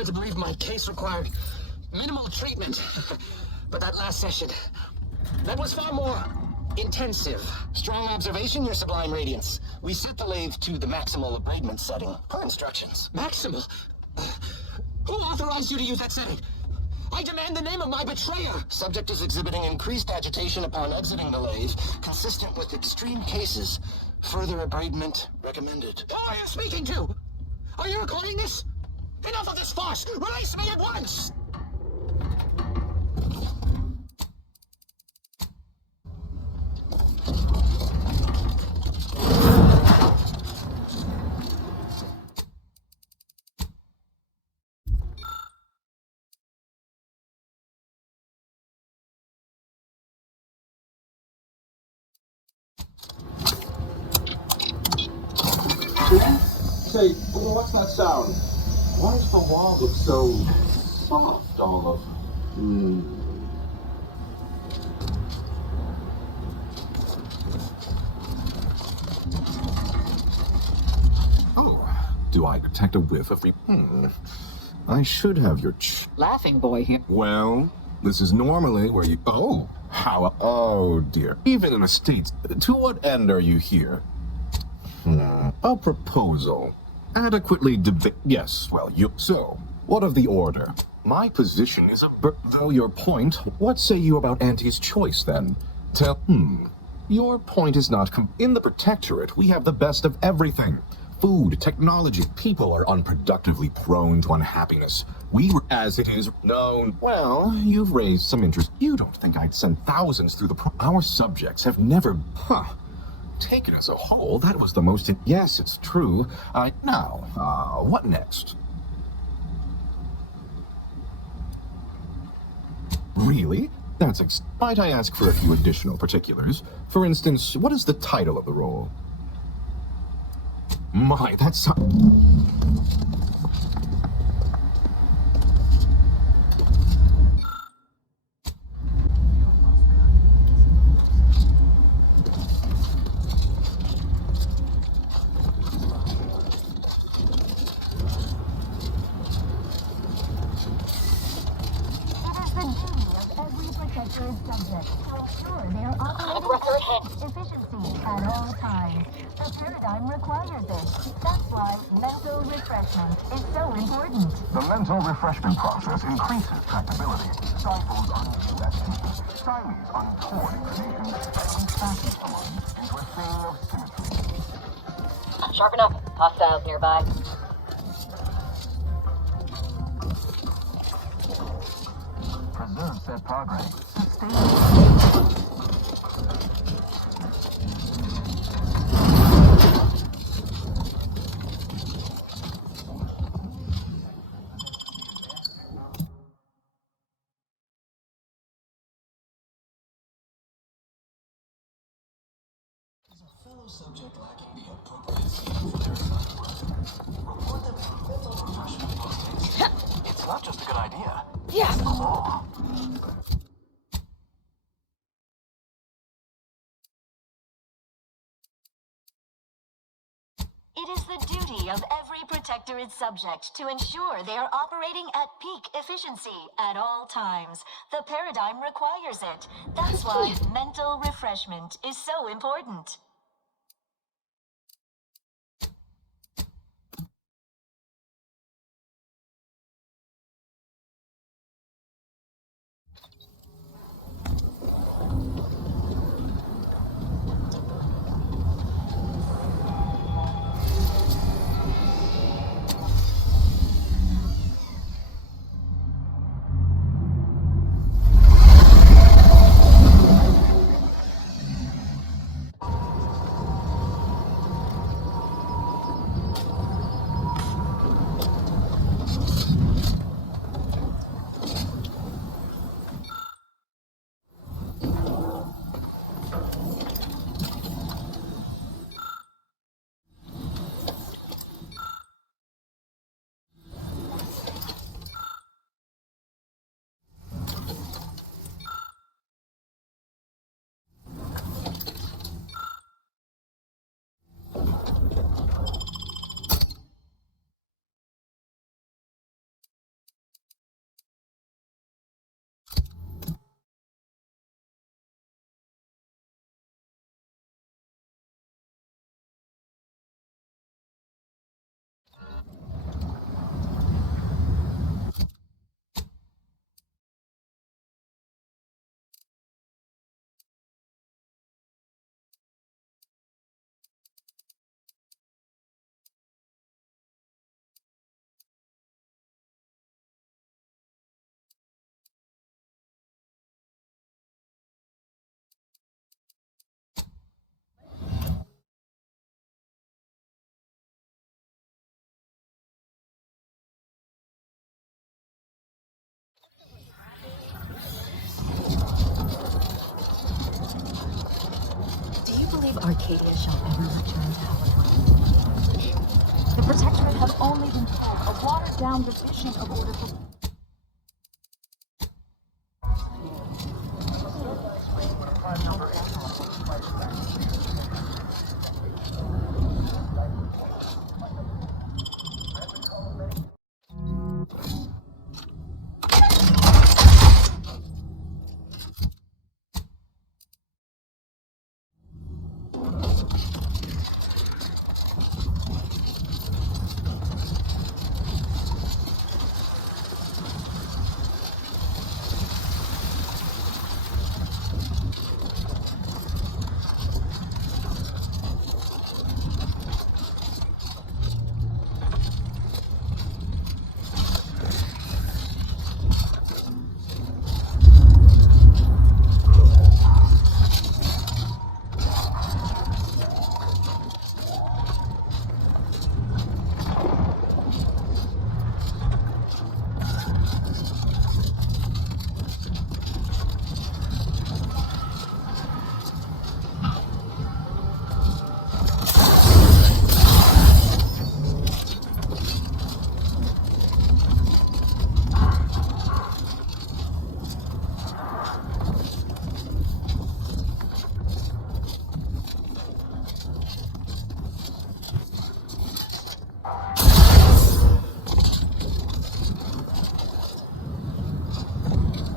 led to believe my case required minimal treatment. But that last session, that was far more intensive. Strong observation, Your Sublime Radiance. We set the lathe to the maximal abradement setting, per instructions. Maximal? Who authorized you to use that setting? I demand the name of my betrayer! Subject is exhibiting increased agitation upon exiting the lathe, consistent with extreme cases. Further abradement recommended. Who are you speaking to? Are you recording this? Enough of this farce! Release me at once! Say, what's that sound? Why does the wall look so soft all of? Oh, do I detect a whiff of I should have your Laughing boy here. Well, this is normally where you... Oh, how... Oh, dear. Even in a state... To what end are you here? A proposal. Adequately Yes, well, you... So, what of the order? My position is though your point, what say you about Auntie's choice, then? Your point is not in the Protectorate, we have the best of everything. Food, technology, people are unproductively prone to unhappiness. We were, as it is known, well, you've raised some interest. You don't think I'd send thousands through our subjects have never, taken as a whole, that was the most... Yes, it's true. Now, what next? Really? Might I ask for a few additional particulars? For instance, what is the title of the role? My, that's... Efficiency at all times. The paradigm requires it. That's why mental refreshment is so important. The mental refreshment process increases tractability, stifles undue activity, stymies untoward inclinations, and fashions the mind into a thing of symmetry. Sharpen up. Hostiles nearby. Preserve said progress. Sustain. Subject lacking the appropriate skill for their assigned work. Report them for mental refreshment post-haste. It's not just a good idea. Yes. It's the law. It is the duty of every Protectorate subject to ensure they are operating at peak efficiency at all times. The paradigm requires it. That's why mental refreshment is so important. Arcadia shall ever return to our planet. The Protectorate have only been told a watered-down revision of Order for...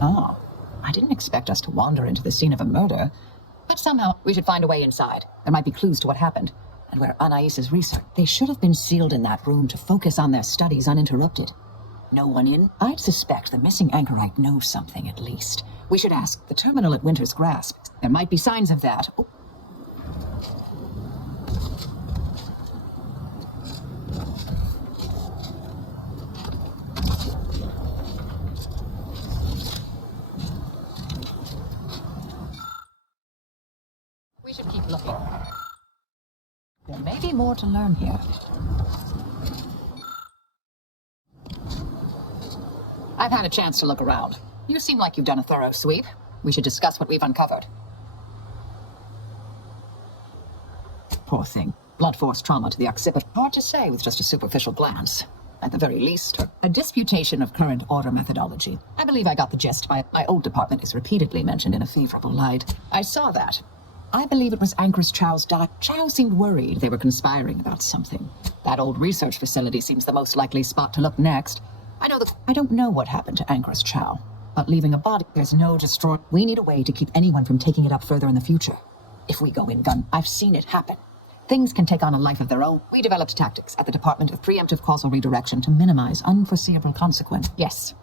Oh, I didn't expect us to wander into the scene of a murder. But somehow, we should find a way inside. There might be clues to what happened. And where Anais's research... They should have been sealed in that room to focus on their studies uninterrupted. No one in? I'd suspect the missing anchorite knows something, at least. We should ask. The terminal at Winter's Grasp. There might be signs of that. Oh. We should keep looking. There may be more to learn here. I've had a chance to look around. You seem like you've done a thorough sweep. We should discuss what we've uncovered. Poor thing. Blunt force trauma to the occiput. Hard to say with just a superficial glance. At the very least, a disputation of current order methodology. I believe I got the gist. My old department is repeatedly mentioned in a favorable light. I saw that. I believe it was Anchor's Chow's daughter. Chow seemed worried they were conspiring about something. That old research facility seems the most likely spot to look next. I don't know what happened to Anchor's Chow, but leaving a body, there's no destroy. We need a way to keep anyone from taking it up further in the future. If we go in gun, I've seen it happen. Things can take on a life of their own. We developed tactics at the Department of Preemptive Causal Redirection to minimize unforeseeable consequence. Yes.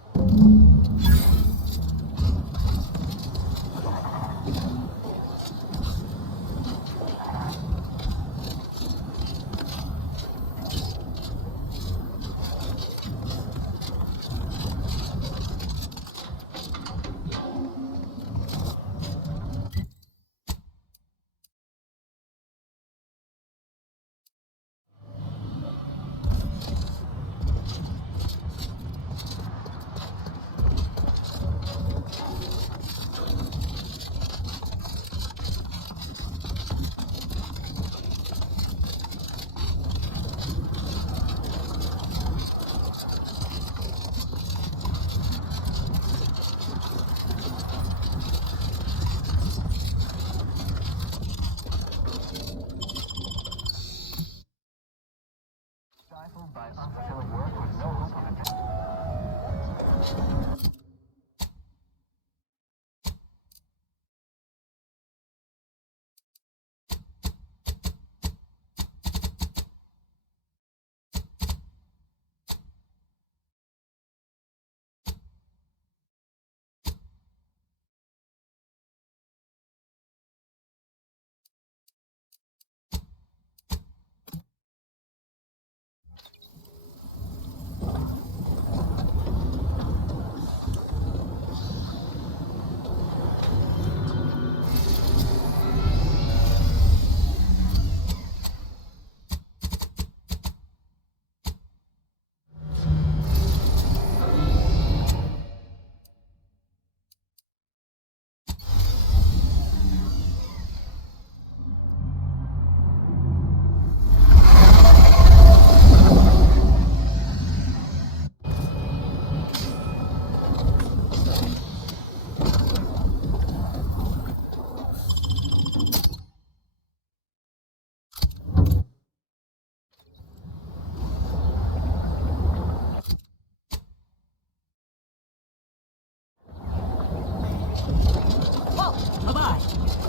Well, bye-bye.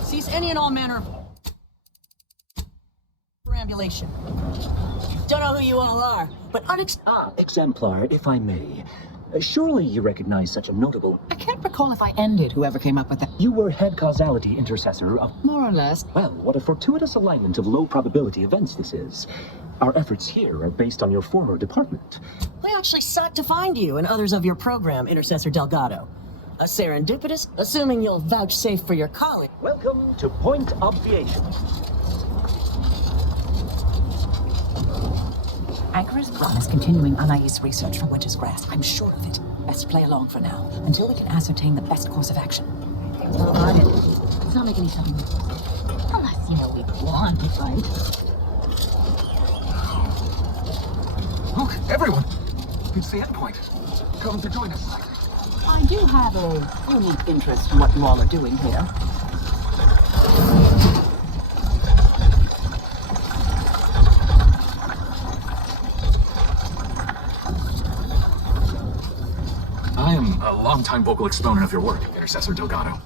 Cease any and all manner of perambulation. Don't know who you all are, but Exemplar, if I may. Surely you recognize such a notable... I can't recall if I ended whoever came up with that. You were head causality intercessor of... More or less. Well, what a fortuitous alignment of low probability events this is. Our efforts here are based on your former department. We actually sought to find you and others of your program, Intercessor Delgado. A serendipitous, assuming you'll vouchsafe for your colleague. Welcome to Point Obviation. Anchor has promised continuing Anais' research for Witch's Grass. I'm sure of it. Best play along for now, until we can ascertain the best course of action. Well, on it. Let's not make any sudden moves. Unless, you know, we want to fight. Look, everyone! It's the endpoint. Come to join us. I do have a unique interest in what you all are doing here. I am a longtime vocal exponent of your work, Intercessor Delgado.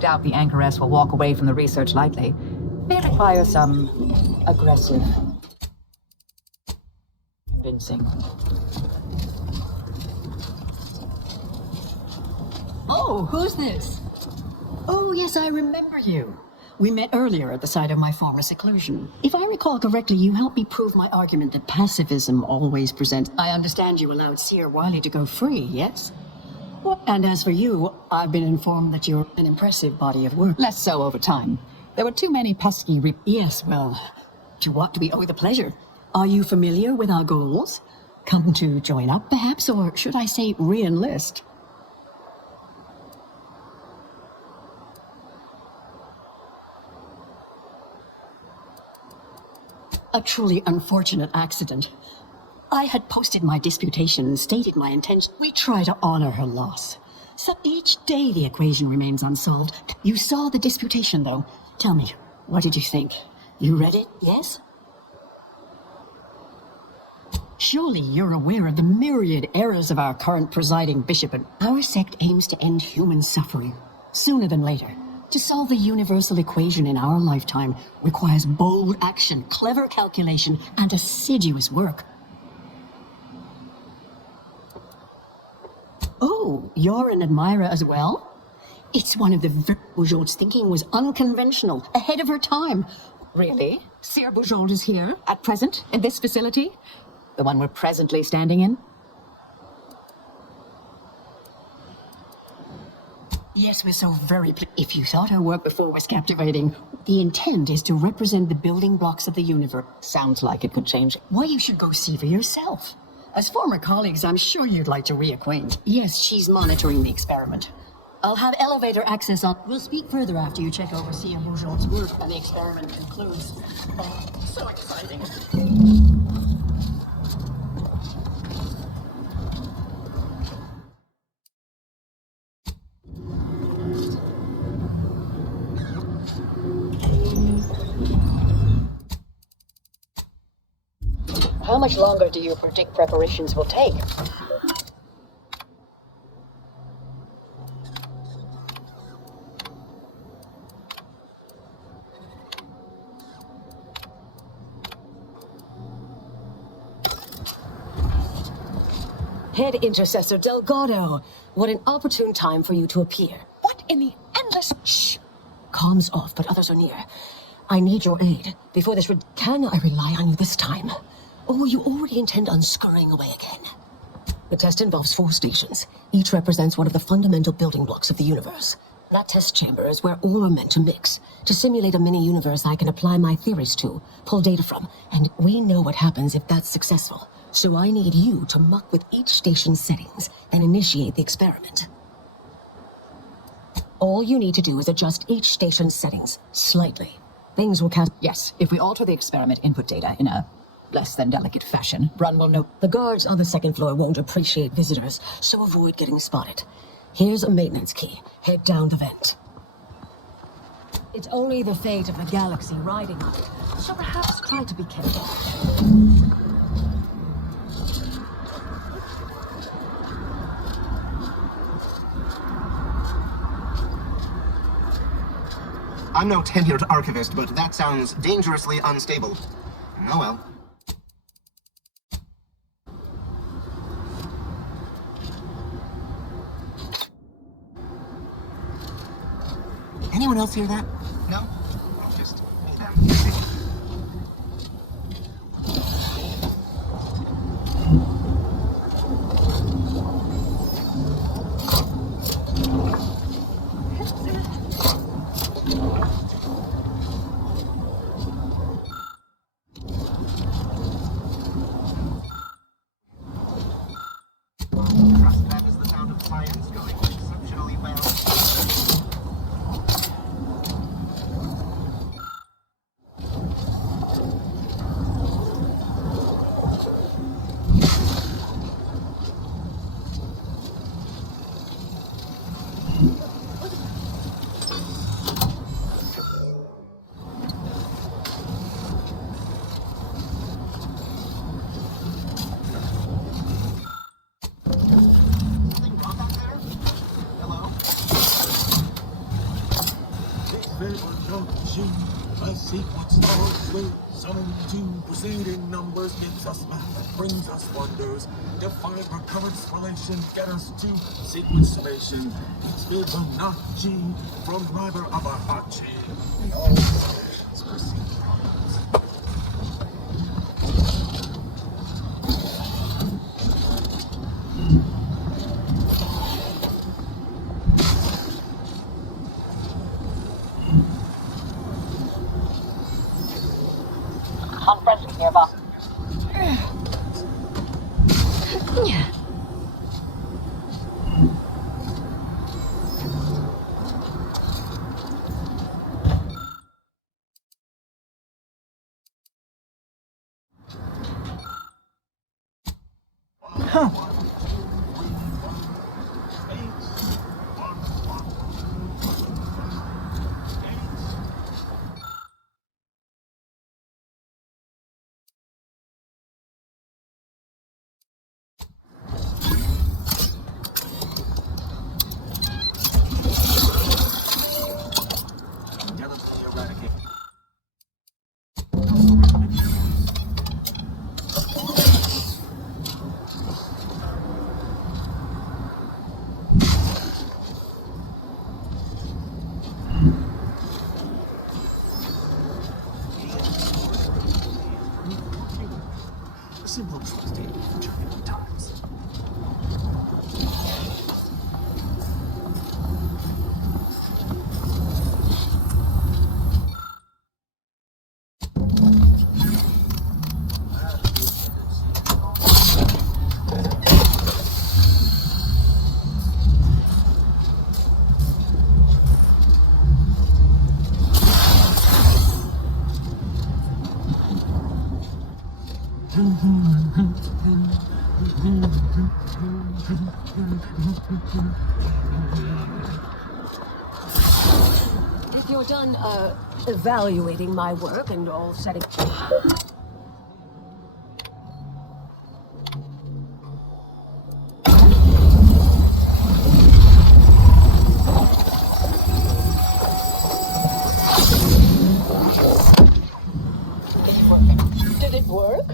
Doubt the Anchoress will walk away from the research lightly. May require some aggressive convincing. Oh, who's this? Oh, yes, I remember you. We met earlier at the site of my former seclusion. If I recall correctly, you helped me prove my argument that pacifism always presents... I understand you allowed Seer Wiley to go free, yes? And as for you, I've been informed that you're an impressive body of work. Less so over time. There were too many pesky Yes, well, to what do we owe the pleasure? Are you familiar with our goals? Come to join up, perhaps, or should I say re-enlist? A truly unfortunate accident. I had posted my disputation and stated my intention. We try to honor her loss. So each day the equation remains unsolved. You saw the disputation, though. Tell me, what did you think? You read it, yes? Surely you're aware of the myriad errors of our current presiding bishop, and our sect aims to end human suffering sooner than later. To solve the universal equation in our lifetime requires bold action, clever calculation, and assiduous work. Oh, you're an admirer as well? It's one of the Boujol's thinking was unconventional, ahead of her time. Really? Seer Boujol is here, at present, in this facility? The one we're presently standing in? Yes, we're so very pleased. If you thought her work before was captivating, the intent is to represent the building blocks of the universe. Sounds like it could change. Why, you should go see for yourself. As former colleagues, I'm sure you'd like to reacquaint. Yes, she's monitoring the experiment. I'll have elevator access on... We'll speak further after you check over Seer Boujol's work and the experiment concludes. Oh, so exciting. How much longer do you predict preparations will take? Head Intercessor Delgado, what an opportune time for you to appear. What in the endless... Shh! Comms off, but others are near. I need your aid. Before this... Can I rely on you this time? Or you already intend on scurrying away again? The test involves 4 stations. Each represents one of the fundamental building blocks of the universe. That test chamber is where all are meant to mix. To simulate a mini-universe I can apply my theories to, pull data from, and we know what happens if that's successful. So I need you to muck with each station's settings and initiate the experiment. All you need to do is adjust each station's settings, slightly. Things will cast... Yes, if we alter the experiment input data in a less than delicate fashion, Brun will know... The guards on the 2nd floor won't appreciate visitors, so avoid getting spotted. Here's a maintenance key. Head down the vent. It's only the fate of the galaxy riding on it, so perhaps try to be careful. I'm no tenured archivist, but that sounds dangerously unstable. Oh well. Anyone else hear that? No? Just me then. That is the sound of science going exceptionally well. A sequence of with sum to preceding numbers gives us math, brings us wonders. Define recurrence relation, get us to sequence summation. Fibonacci from neither of a Hachi. All relations proceed. Conference nearby. Yeah. Simple state of times. If you're done, evaluating my work and all setting... Did it work?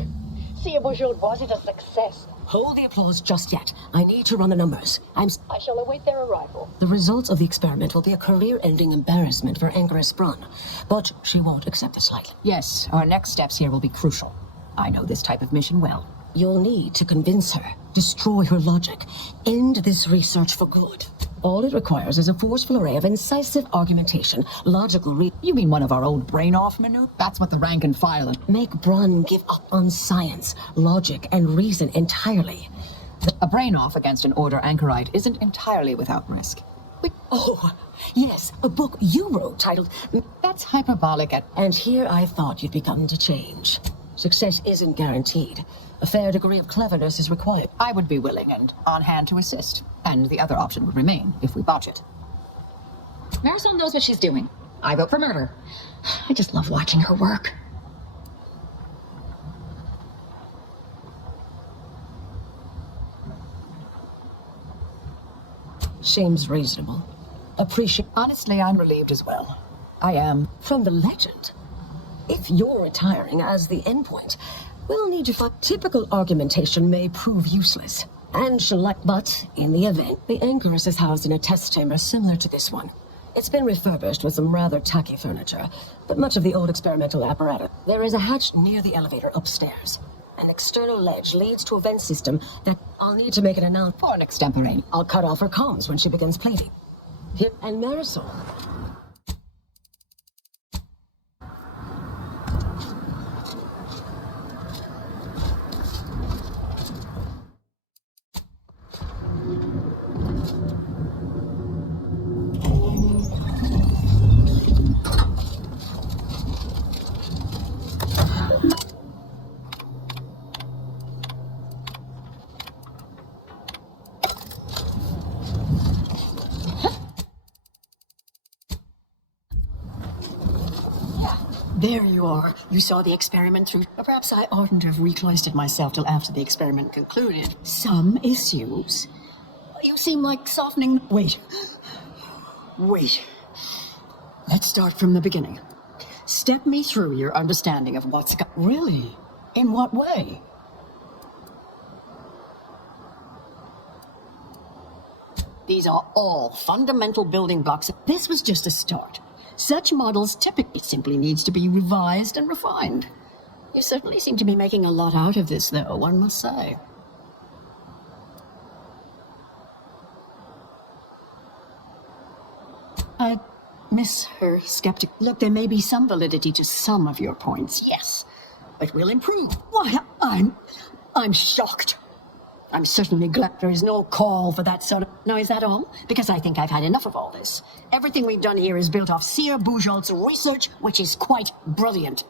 See, was it a success? Hold the applause just yet. I need to run the numbers. I shall await their arrival. The results of the experiment will be a career-ending embarrassment for Anchoress Brun, but she won't accept this lightly. Yes, our next steps here will be crucial. I know this type of mission well. You'll need to convince her, destroy her logic, end this research for good. All it requires is a forceful array of incisive argumentation, logical You mean one of our old brain-off maneuver? That's what the rank and file... Make Brun give up on science, logic, and reason entirely. A brain-off against an Order anchorite isn't entirely without risk. Oh, yes, a book you wrote titled... That's hyperbolic And here I thought you'd begun to change. Success isn't guaranteed. A fair degree of cleverness is required. I would be willing and on hand to assist. And the other option would remain if we botch it. Marisol knows what she's doing. I vote for murder. I just love watching her work. Seems reasonable. Honestly, I'm relieved as well. I am. From the legend. If you're retiring as the endpoint, we'll need to find typical argumentation may prove useless. And but in the event, the Anchoress is housed in a test chamber similar to this one. It's been refurbished with some rather tacky furniture, but much of the old experimental apparatus. There is a hatch near the elevator upstairs. An external ledge leads to a vent system that I'll need to make an announcement for an extemporane. I'll cut off her comms when she begins pleading. Hip and Marisol. There you are. You saw the experiment through. Perhaps I oughtn't have recloistered myself till after the experiment concluded. Some issues. You seem like softening. Wait. Let's start from the beginning. Step me through your understanding of what's... Really? In what way? These are all fundamental building blocks. This was just a start. Such models typically simply needs to be revised and refined. You certainly seem to be making a lot out of this, though, one must say. I miss her skeptic. Look, there may be some validity to some of your points, yes, but we'll improve. Why, I'm shocked. I'm certainly glad there is no call for that sort of... Now, is that all? Because I think I've had enough of all this. Everything we've done here is built off Sir Bujold's research, which is quite brilliant.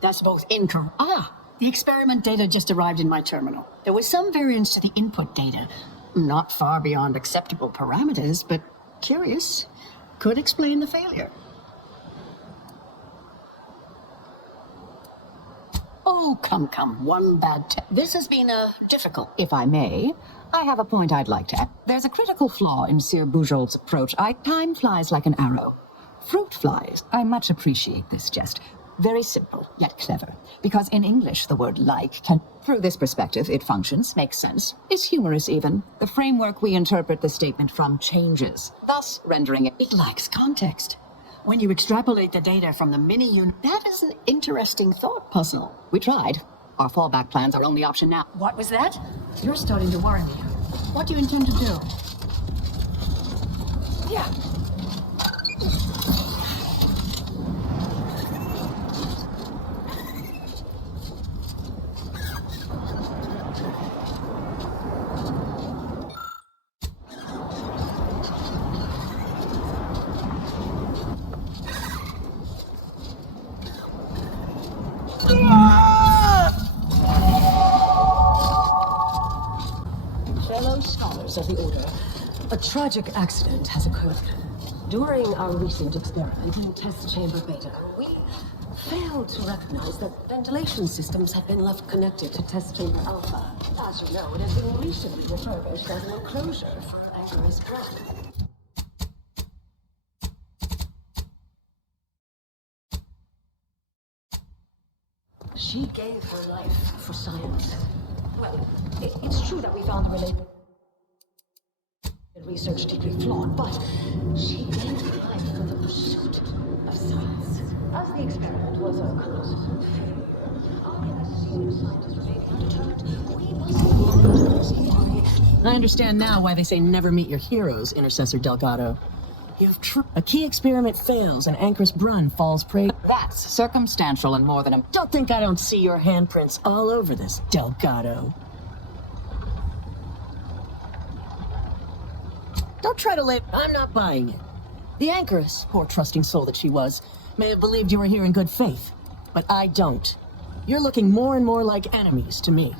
That's both incorrect. The experiment data just arrived in my terminal. There was some variance to the input data. Not far beyond acceptable parameters, but curious. Could explain the failure. Oh, come, one bad This has been difficult, if I may. I have a point I'd like to add. There's a critical flaw in Sir Bujold's approach. Time flies like an arrow. Fruit flies. I much appreciate this jest. Very simple, yet clever. Because in English, the word like can... Through this perspective, it functions, makes sense, is humorous even. The framework we interpret the statement from changes, thus rendering it lacks context. When you extrapolate the data from the mini-unit, that is an interesting thought puzzle. We tried. Our fallback plan's our only option now. What was that? You're starting to worry me. What do you intend to do? Yeah. Fellow scholars of the Order, a tragic accident has occurred. During our recent experiment in test chamber beta, we failed to recognize that ventilation systems had been left connected to test chamber alpha. As you know, it has been recently refurbished as an enclosure for Anchoress Drone. She gave her life for science. Well, it's true that we found the related research deeply flawed, but she gave her life for the pursuit of science. As the experiment was a colossal failure, I, as senior scientist, remained undetermined. We must... I understand now why they say never meet your heroes, Intercessor Delgado. A key experiment fails and Anchoress Brunn falls prey. That's circumstantial and more than a... Don't think I don't see your handprints all over this, Delgado. Don't try to live... I'm not buying it. The Anchoress, poor trusting soul that she was, may have believed you were here in good faith, but I don't. You're looking more and more like enemies to me.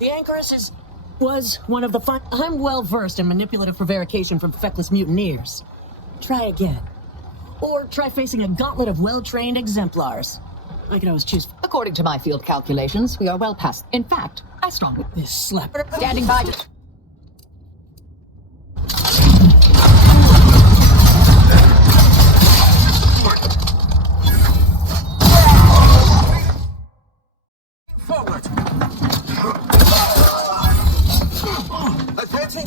The Anchoress is Was one of the fun. I'm well versed in manipulative prevarication from feckless mutineers. Try again. Or try facing a gauntlet of well-trained exemplars. I can always choose. According to my field calculations, we are well past. In fact, I strongly. This slapper. Standing by. Forward! Advancing!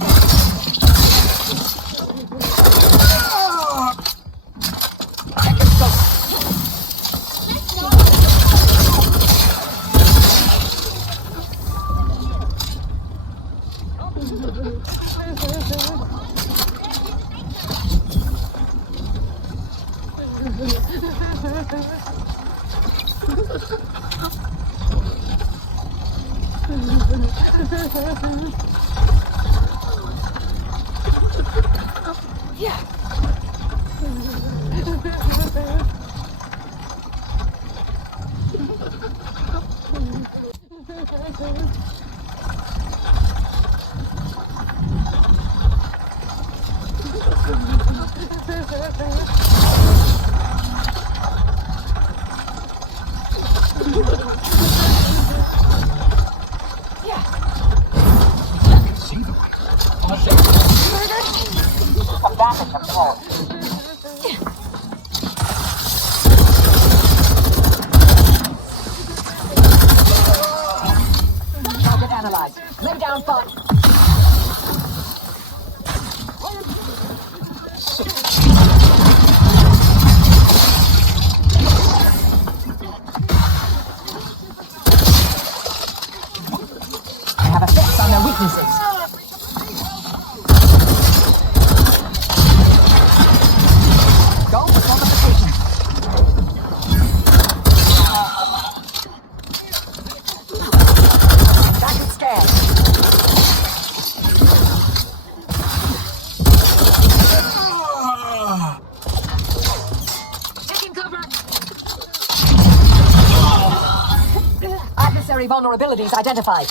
Vulnerabilities identified.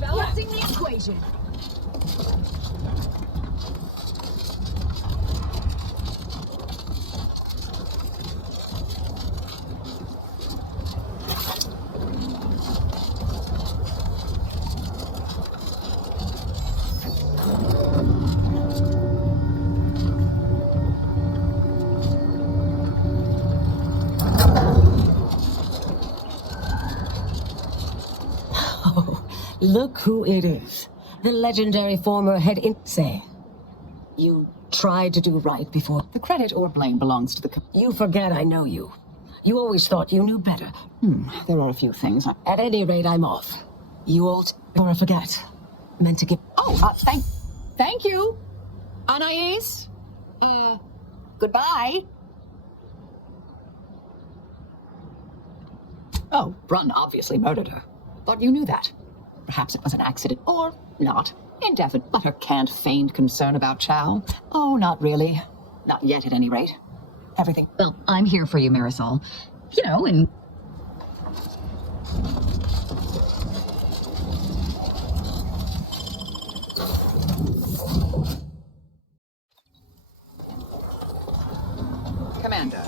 Balancing the equation. Look who it is. The legendary former head say. You tried to do right before. The credit or blame belongs to the... You forget I know you. You always thought you knew better. There are a few things. At any rate, I'm off. You old... Or I forget. Meant to give... Oh, thank you. Anais? Goodbye. Oh, Brun obviously murdered her. But you knew that. Perhaps it was an accident, or not. Indefinite. But her can't feigned concern about Chow. Oh, not really. Not yet, at any rate. Everything. Well, I'm here for you, Marisol. You know, and... Commander,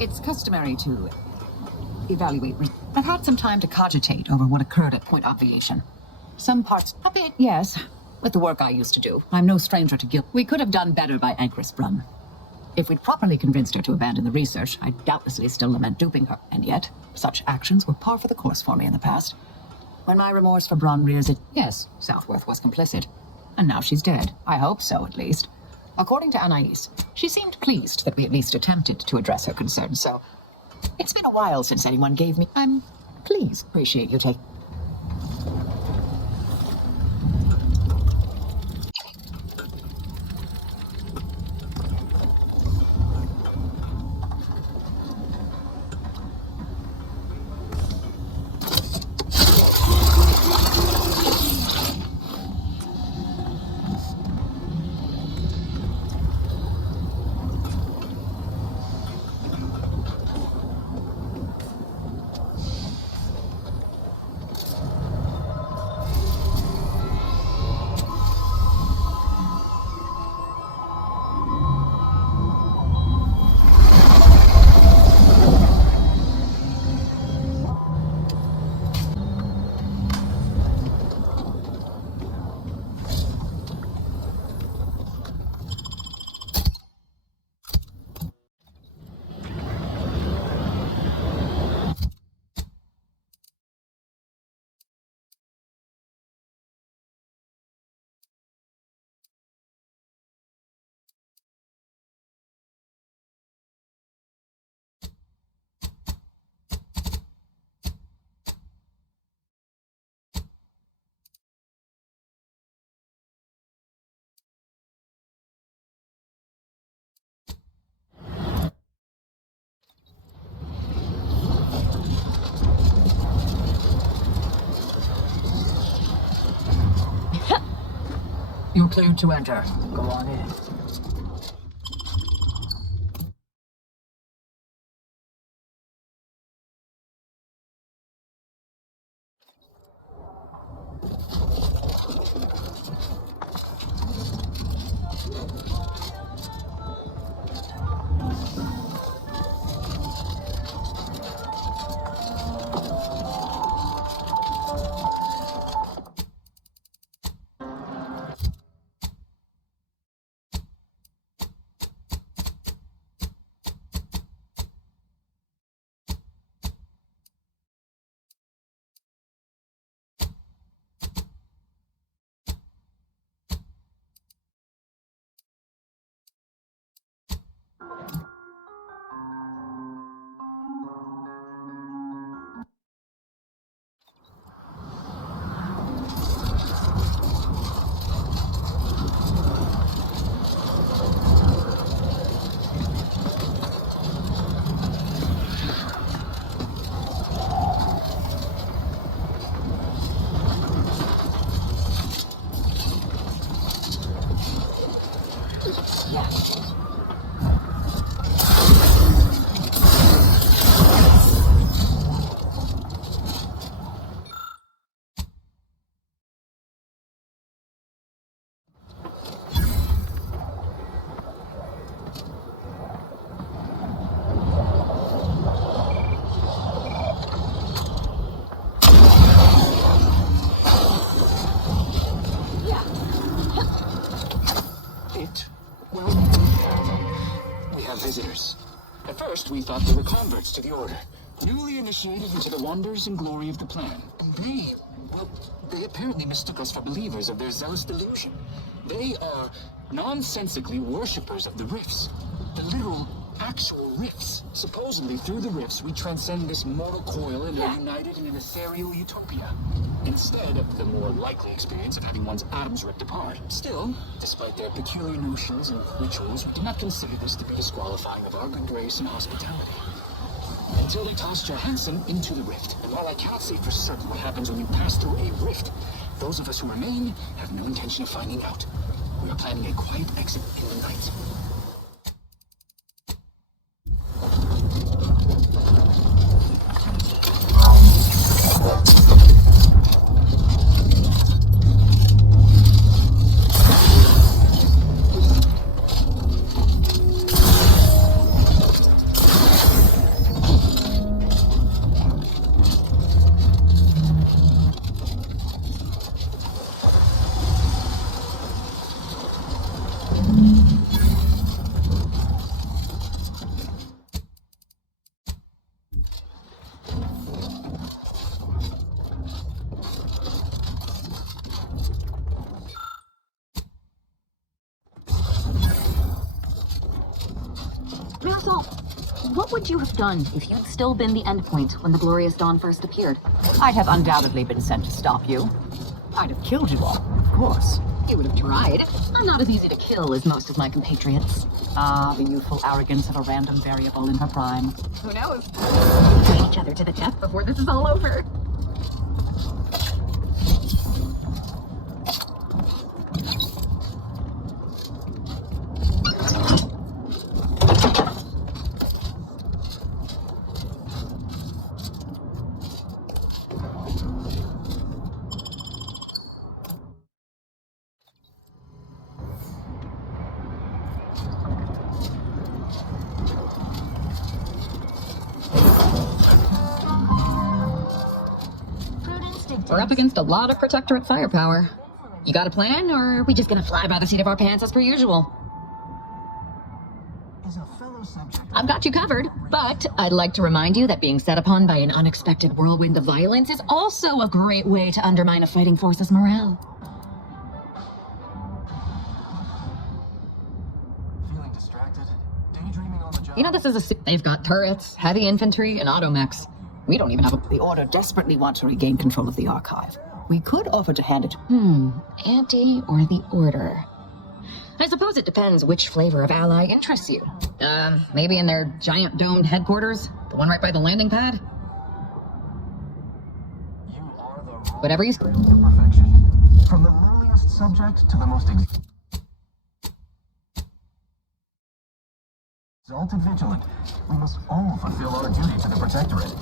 it's customary to evaluate. I've had some time to cogitate over what occurred at Point Obviation. Some parts, a bit, yes, with the work I used to do. I'm no stranger to guilt. We could have done better by Anchoress Brun. If we'd properly convinced her to abandon the research, I'd doubtlessly still lament duping her. And yet, such actions were par for the course for me in the past. When my remorse for Brun rears it, yes, Southworth was complicit. And now she's dead. I hope so, at least. According to Anais, she seemed pleased that we at least attempted to address her concerns, so... It's been a while since anyone gave me... I'm pleased. Appreciate you taking... You're cleared to enter. Go on in. Visitors. At first, we thought they were converts to the Order, newly initiated into the wonders and glory of the plan. And they apparently mistook us for believers of their zealous delusion. They are nonsensically worshippers of the rifts. The literal, actual rifts. Supposedly, through the rifts, we transcend this mortal coil and are united in an ethereal utopia. Instead of the more likely experience of having one's atoms ripped apart. Still, despite their peculiar notions and rituals, we do not consider this to be disqualifying of our good grace and hospitality. Until they toss Johansson into the rift. And while I cannot say for certain what happens when you pass through a rift, those of us who remain have no intention of finding out. We are planning a quiet exit in the night. What would you have done if you'd still been the endpoint when the glorious dawn first appeared? I'd have undoubtedly been sent to stop you. I'd have killed you all, of course. You would have tried. I'm not as easy to kill as most of my compatriots. Ah, the youthful arrogance of a random variable in her prime. Who knows? We'll fight each other to the death before this is all over. We're up against a lot of Protectorate firepower. You got a plan, or are we just gonna fly by the seat of our pants as per usual? I've got you covered, but I'd like to remind you that being set upon by an unexpected whirlwind of violence is also a great way to undermine a fighting force's morale. Feeling distracted, daydreaming on the job. You know, this is they've got turrets, heavy infantry, and automechs. We don't even have a... The Order desperately want to regain control of the archive. We could offer to hand it... Anti or the Order? I suppose it depends which flavor of ally interests you. Maybe in their giant domed headquarters? The one right by the landing pad? You are the Whatever you... perfection. From the lowly neediest subject to the most exalted vigilant. We must all fulfill our duty to the Protectorate.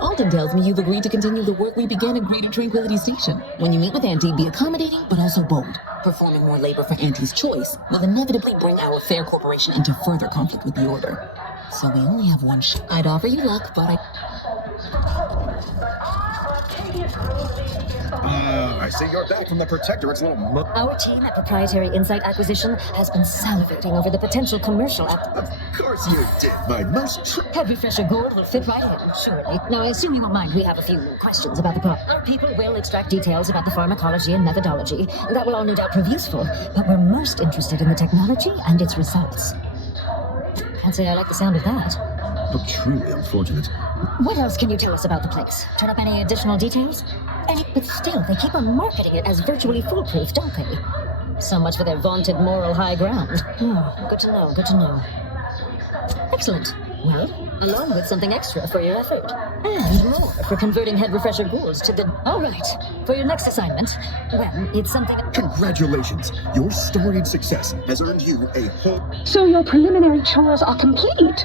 Alden tells me you've agreed to continue the work we began at Greater Tranquility Station. When you meet with Auntie, be accommodating but also bold. Performing more labor for Auntie's choice will inevitably bring our fair corporation into further conflict with the Order. So we only have one shot. I'd offer you luck, but I see you're back from the Protectorate's little Our team at Proprietary Insight Acquisition has been salivating over the potential commercial Of course you did, my most Head refresher gold will fit right in, surely. Now, I assume you won't mind we have a few questions about the problem. Our people will extract details about the pharmacology and methodology. That will all no doubt prove useful, but we're most interested in the technology and its results. Can't say I like the sound of that. But truly unfortunate. What else can you tell us about the place? Turn up any additional details? But still, they keep on marketing it as virtually foolproof, don't they? So much for their vaunted moral high ground. Good to know, good to know. Excellent. Well, along with something extra for your effort. And more for converting head refresher goals to the... All right. For your next assignment, well, it's something... Congratulations. Your storied success has earned you a whole... So your preliminary chores are complete.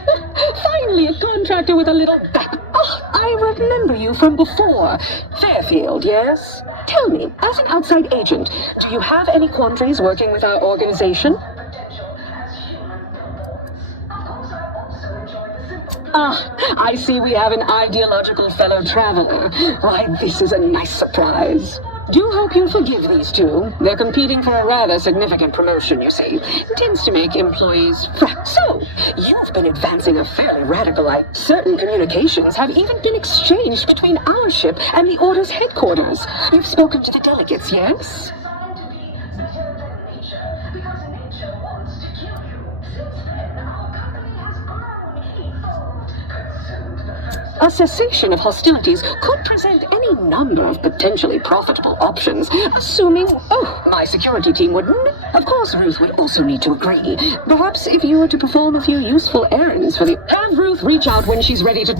Finally, a contractor with a little back. Oh, I remember you from before. Fairfield, yes? Tell me, as an outside agent, do you have any quandaries working with our organization? Ah, I see we have an ideological fellow traveler. Why, this is a nice surprise. Do hope you forgive these two. They're competing for a rather significant promotion, you see. Tends to make employees frat. So, you've been advancing a fairly radical idea. Certain communications have even been exchanged between our ship and the Order's headquarters. You've spoken to the delegates, yes? A cessation of hostilities could present any number of potentially profitable options, assuming, my security team would... Of course, Ruth would also need to agree. Perhaps if you were to perform a few useful errands for the... Have Ruth reach out when she's ready to...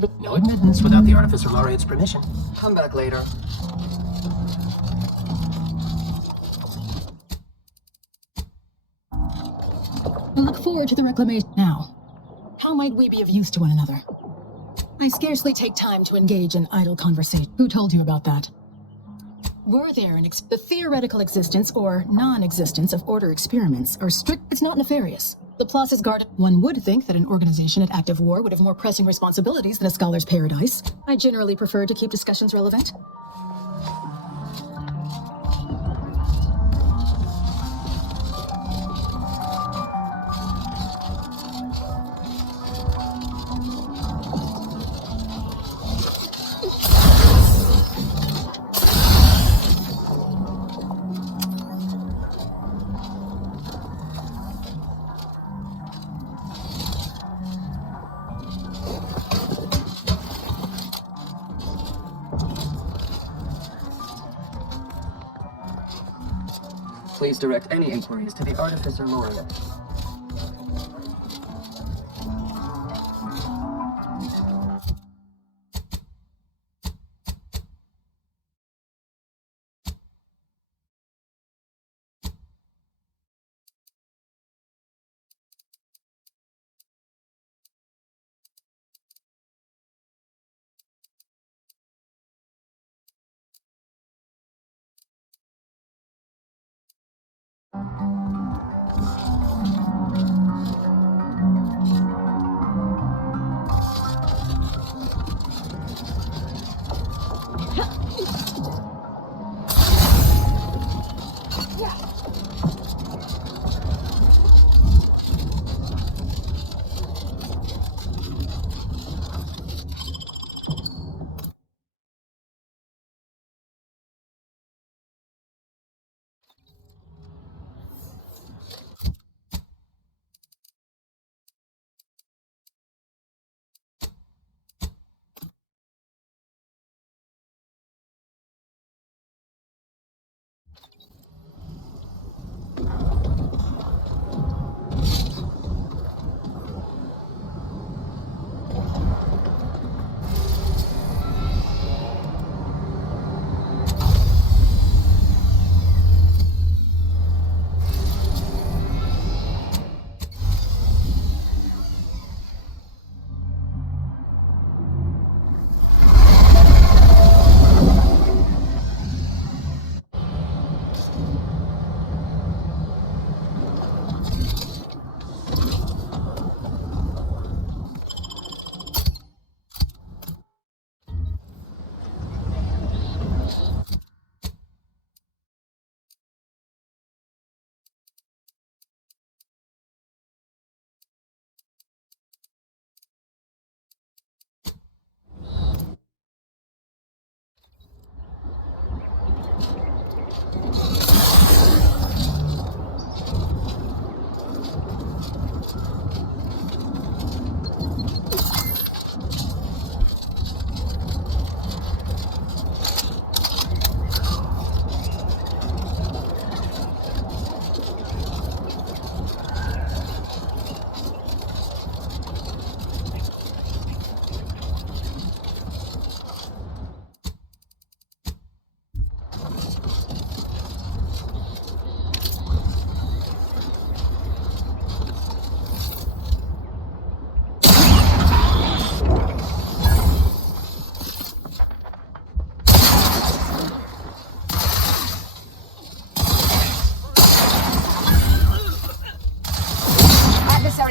to be... No admittance without the Artificer Laureate's permission. Come back later. I look forward to the reclamation. Now, how might we be of use to one another? I scarcely take time to engage in idle conversation. Who told you about that? Were there the theoretical existence or non-existence of order experiments are strict? It's not nefarious. Laplace is guarded. One would think that an organization at active war would have more pressing responsibilities than a scholar's paradise. I generally prefer to keep discussions relevant. Please direct any inquiries to the Artificer Laureate.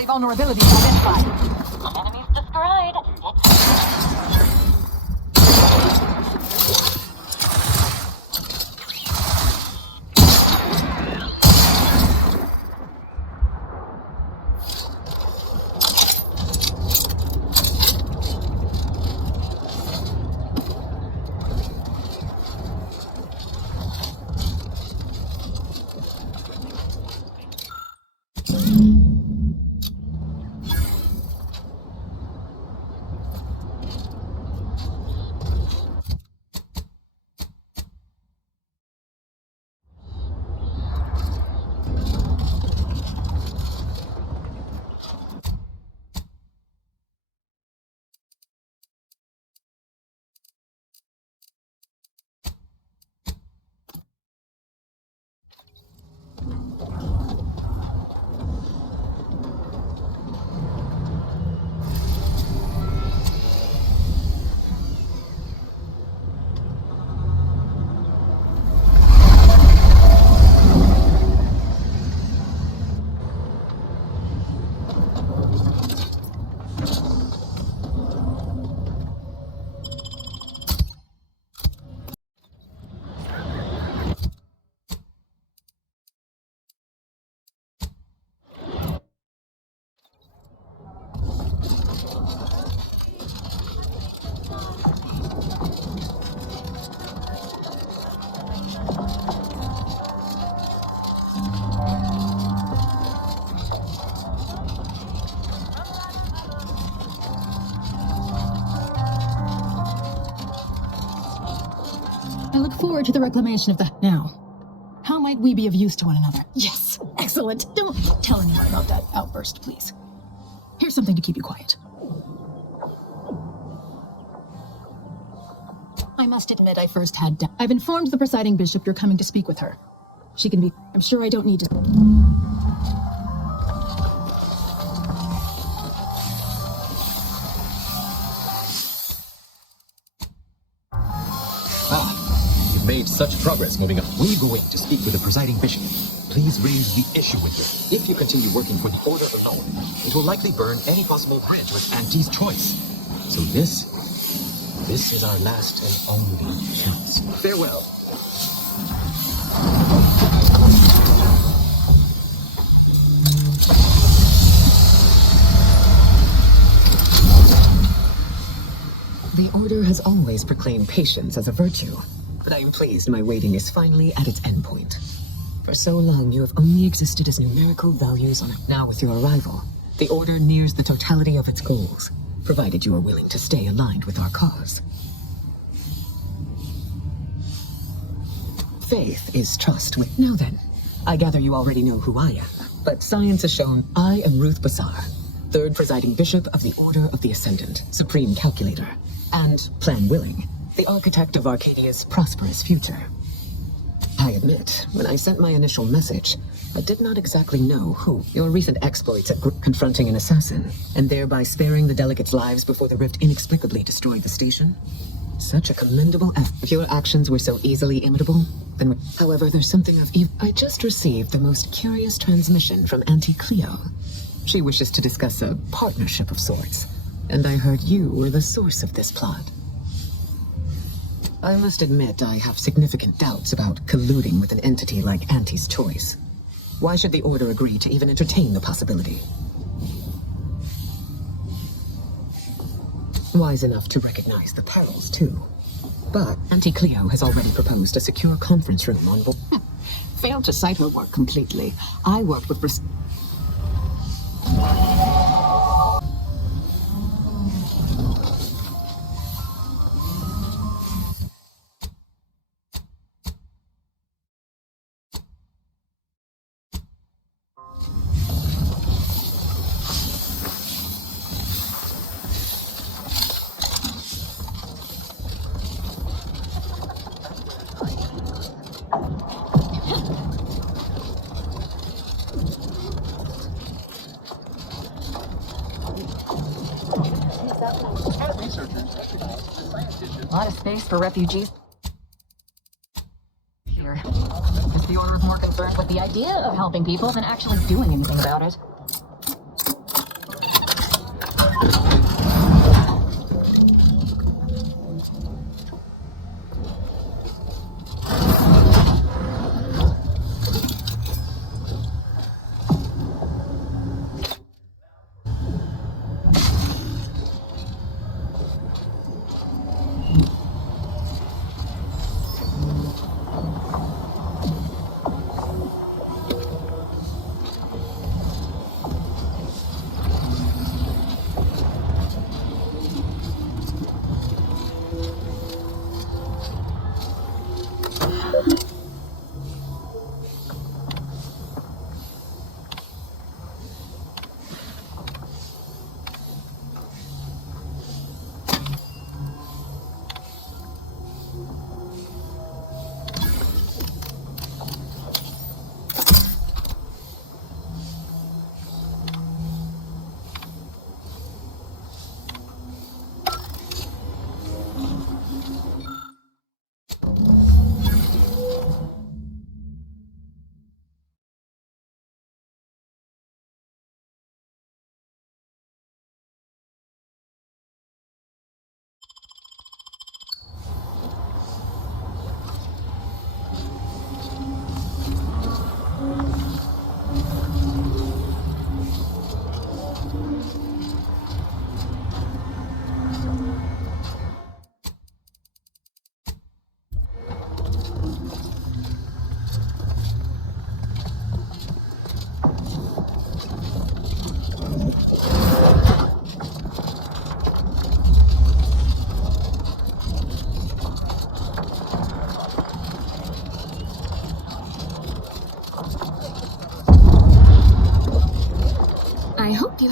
Vulnerability identified. Enemies destroyed. I look forward to the reclamation of the... Now, how might we be of use to one another? Yes, excellent. Don't tell anyone about that outburst, please. Here's something to keep you quiet. I must admit I first had doubt. I've informed the presiding bishop you're coming to speak with her. She can be... I'm sure I don't need to... You've made such progress moving up. When you go in to speak with the presiding bishop, please raise the issue with him. If you continue working for the order alone, it will likely burn any possible bridge with Auntie's choice. So this is our last and only chance. Farewell. The Order has always proclaimed patience as a virtue, but I am pleased my waiting is finally at its endpoint. For so long, you have only existed as numerical values on it. Now, with your arrival, the Order nears the totality of its goals, provided you are willing to stay aligned with our cause. Faith is trust with... Now then, I gather you already know who I am, but science has shown I am Ruth Bassar, third presiding bishop of the Order of the Ascendant, supreme calculator, and, plan willing, the architect of Arcadia's prosperous future. I admit, when I sent my initial message, I did not exactly know who. Your recent exploits at confronting an assassin, and thereby sparing the delegates' lives before the rift inexplicably destroyed the station. Such a commendable effort. If your actions were so easily imitable, then... However, there's something of evil. I just received the most curious transmission from Auntie Cleo. She wishes to discuss a partnership of sorts, and I heard you were the source of this plot. I must admit I have significant doubts about colluding with an entity like Auntie's Choice. Why should the Order agree to even entertain the possibility? Wise enough to recognize the perils, too. But Auntie Cleo has already proposed a secure conference room on board. Failed to cite her work completely. I worked with... A lot of space for refugees here. Is the Order more concerned with the idea of helping people than actually doing anything about it?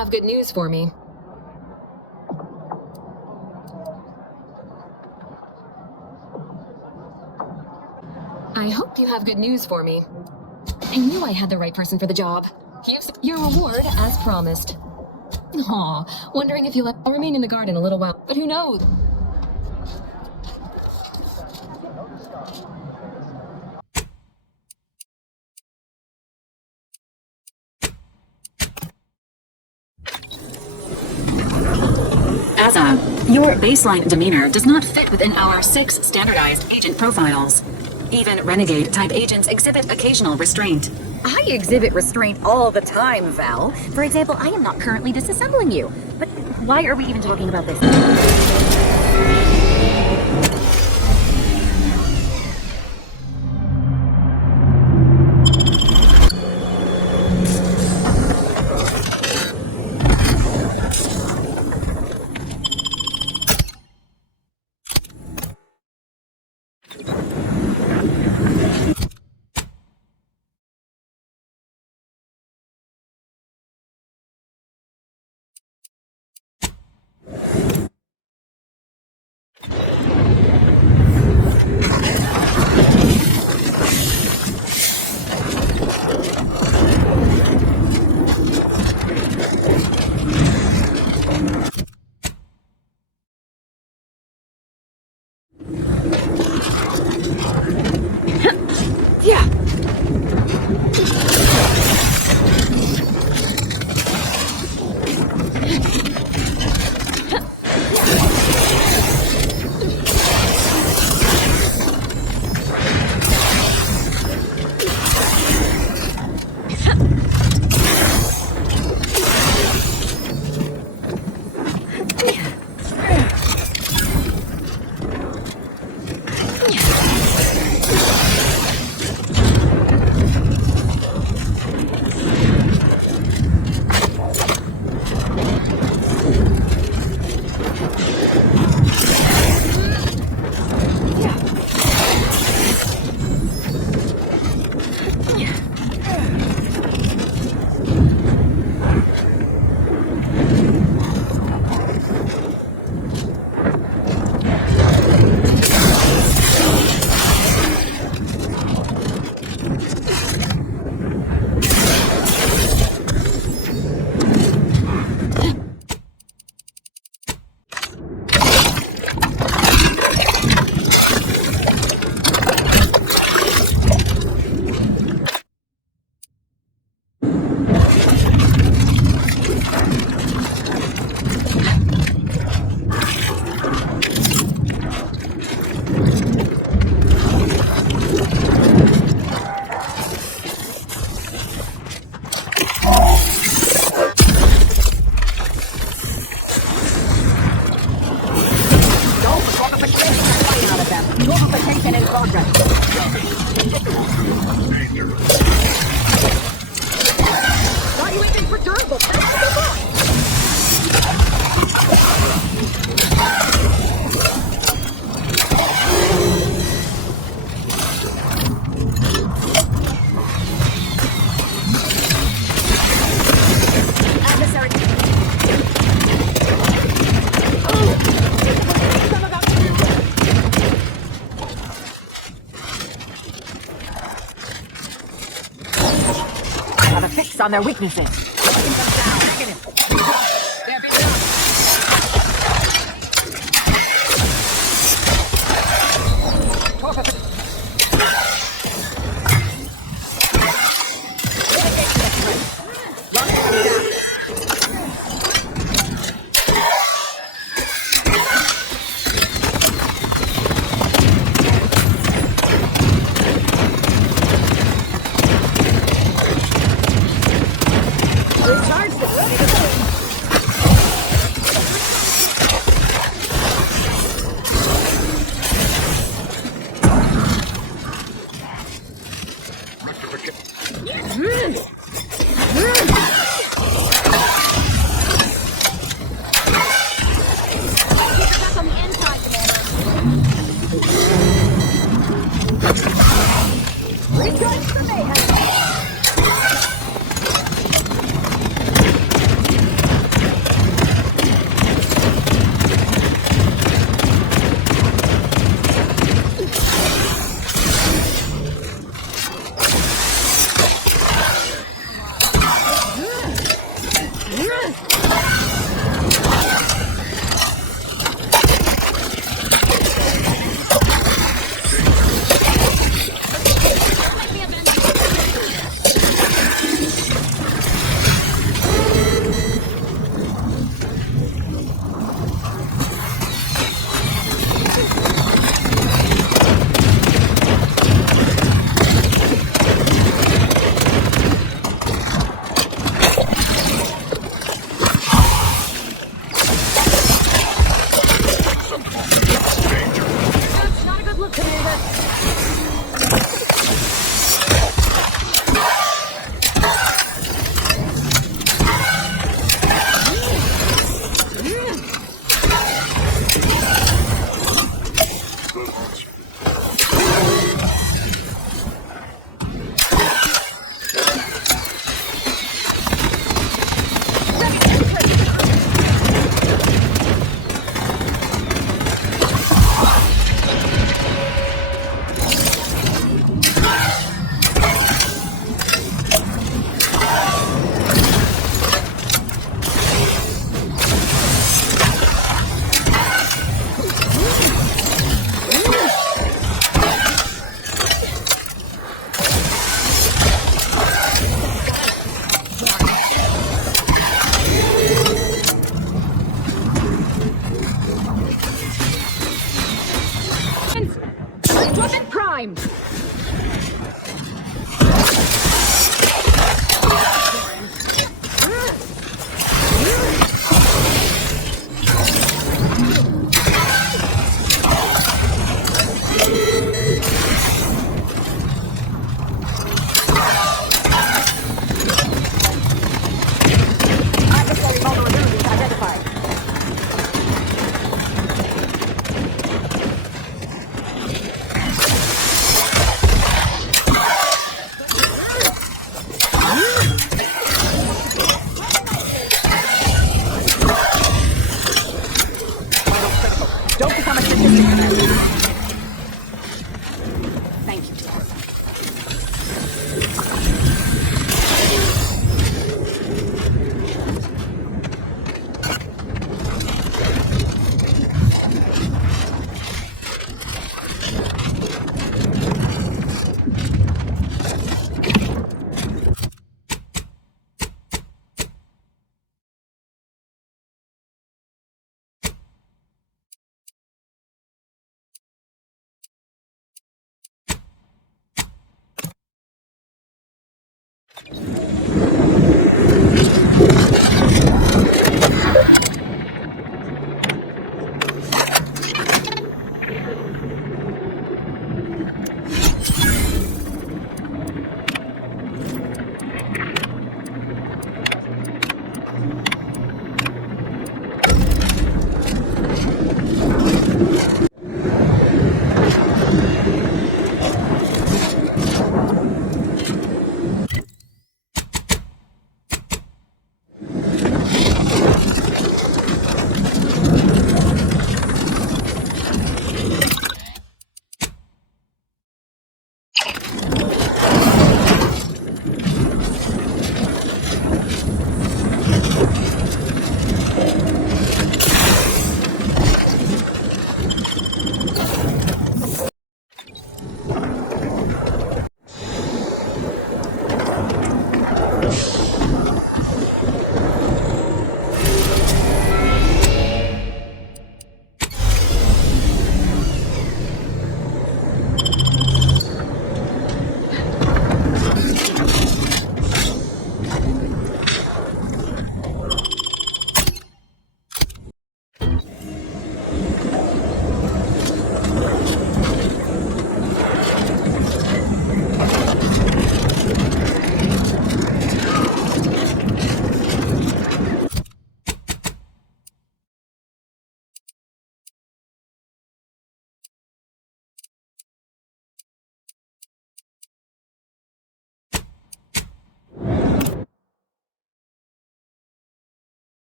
have good news for me. I hope you have good news for me. I knew I had the right person for the job. Here's your reward, as promised. Aw, wondering if I'll remain in the garden a little while, but who knows? Asa, your baseline demeanor does not fit within our 6 standardized agent profiles. Even Renegade-type agents exhibit occasional restraint. I exhibit restraint all the time, Val. For example, I am not currently disassembling you. But why are we even talking about this? On their weaknesses.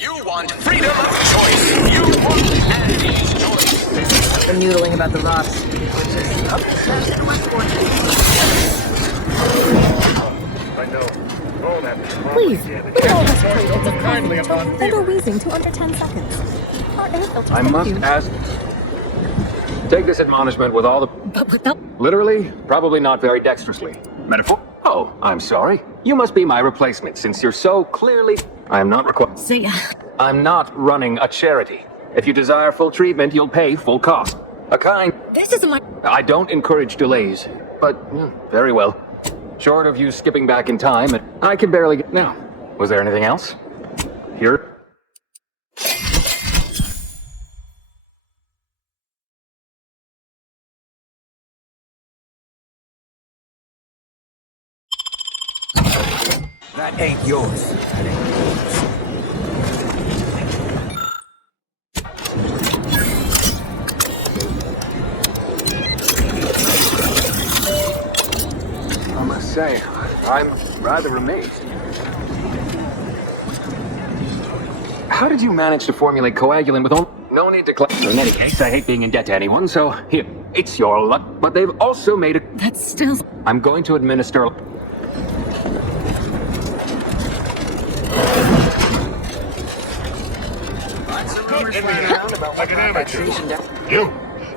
You want freedom of choice. You want Andy's choice. The noodling about the rocks, which is up to test in my fortune. I know. Roll that. Please, we all have cradled the kindly upon Fever wheezing to under 10 seconds. Our air filter, I must ask. Take this admonishment with all the. But without. Literally, probably not very dexterously. Metaphor? Oh, I'm sorry. You must be my replacement since you're so clearly. I am not required. See, I'm not running a charity. If you desire full treatment, you'll pay full cost. A kind. this isn't my. I don't encourage delays, but very well. Short of you skipping back in time, I can barely get. Now, was there anything else? Here. That ain't yours. That ain't yours. I must say, I'm rather amazed. How did you manage to formulate coagulant with only... No need to in any case, I hate being in debt to anyone, so here, it's your luck. But they've also made it... That's still... I'm going to administer... Like an amateur.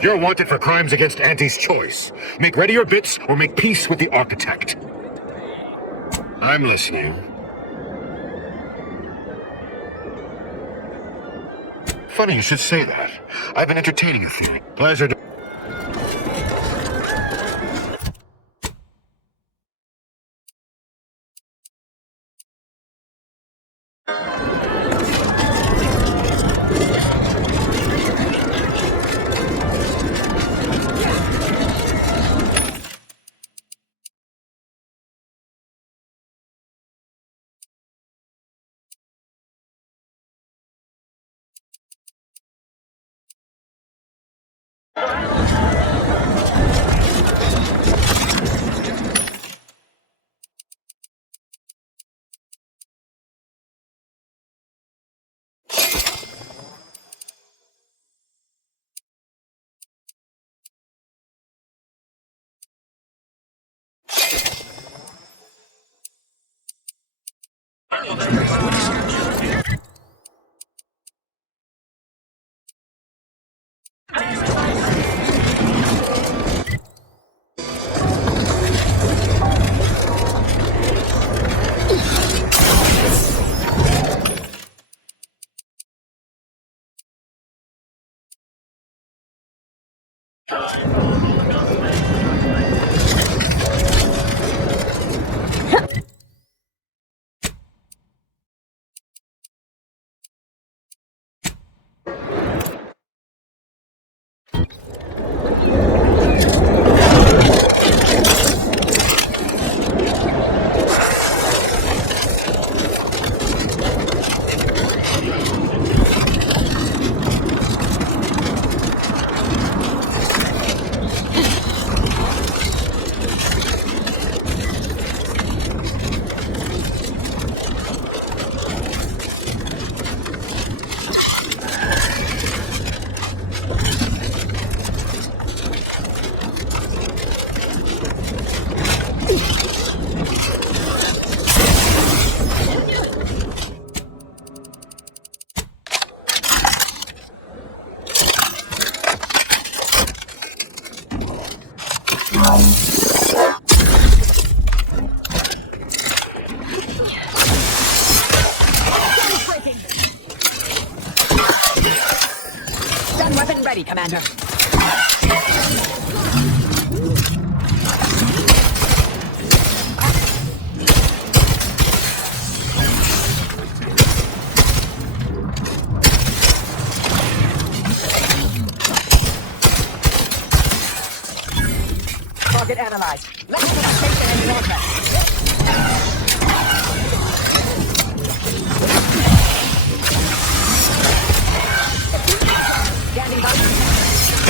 You're wanted for crimes against Auntie's choice. Make ready your bits or make peace with the architect. I'm listening. Funny you should say that. I've been entertaining a theory. Pleasure to... Gun weapon ready, Commander. Target analyzed. Let's get a station in progress. Standing by.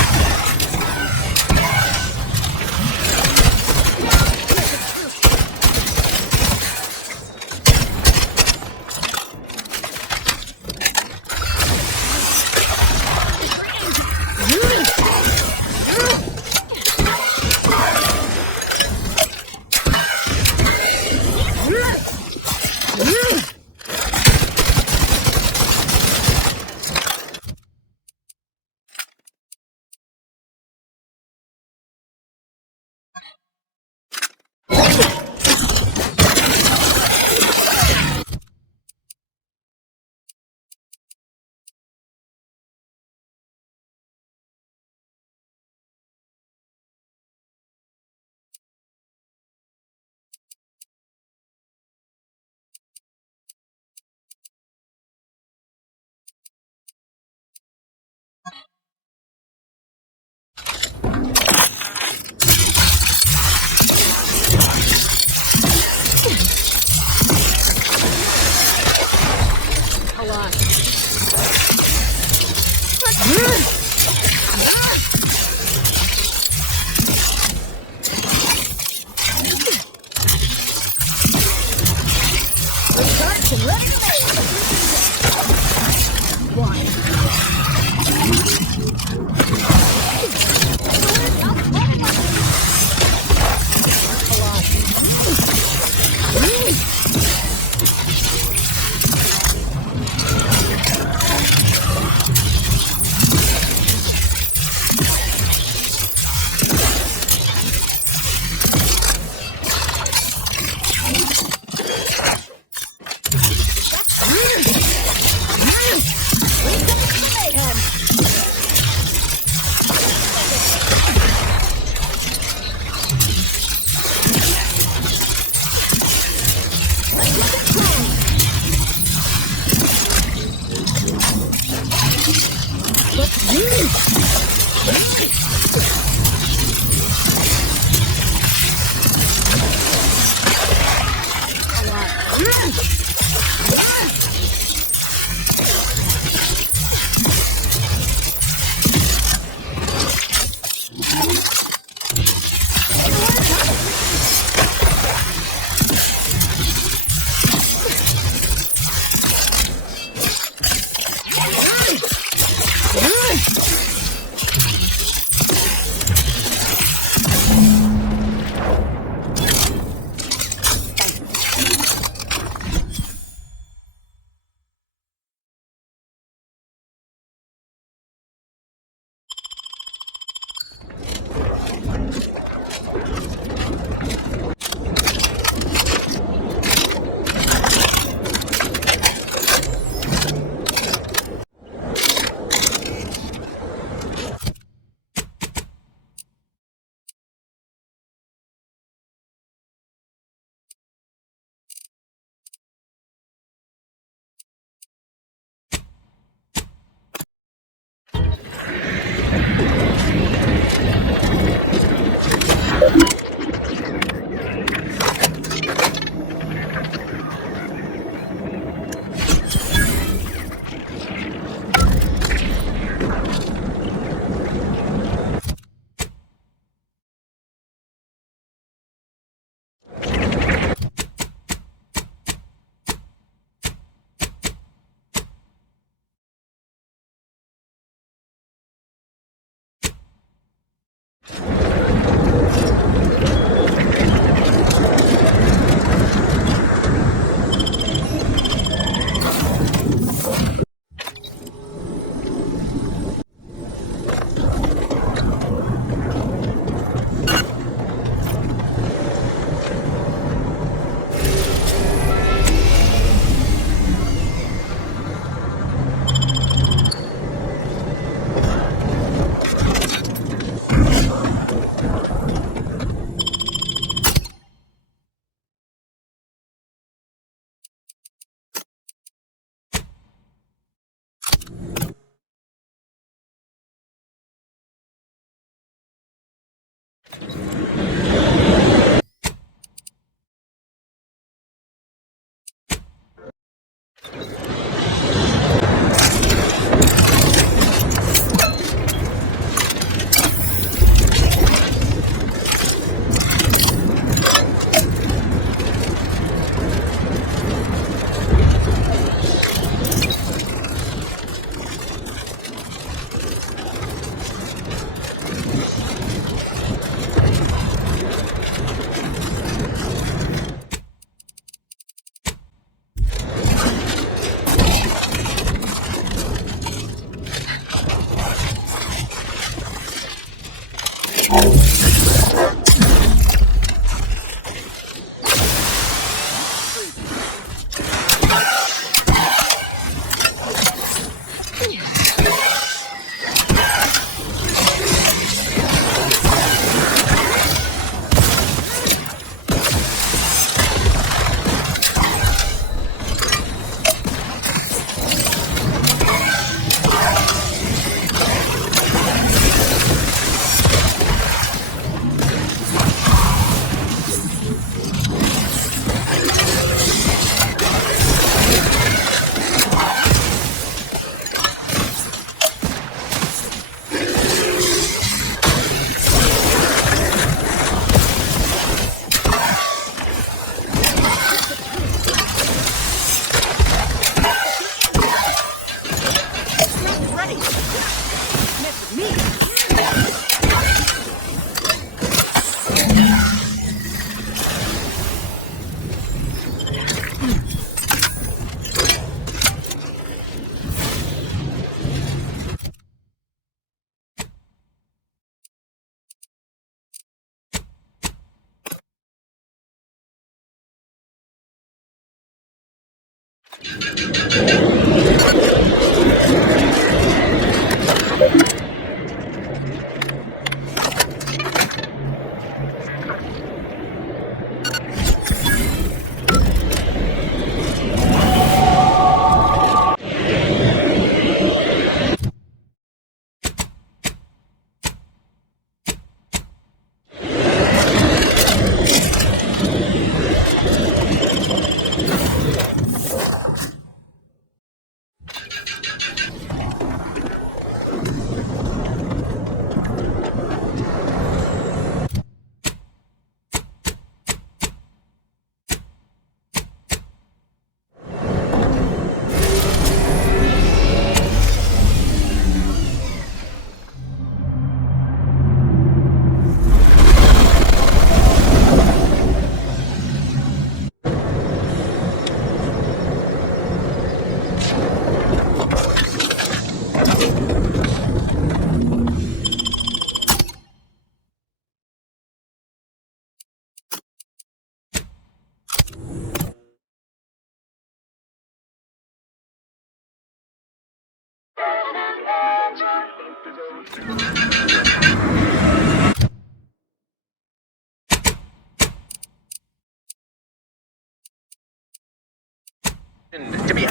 To be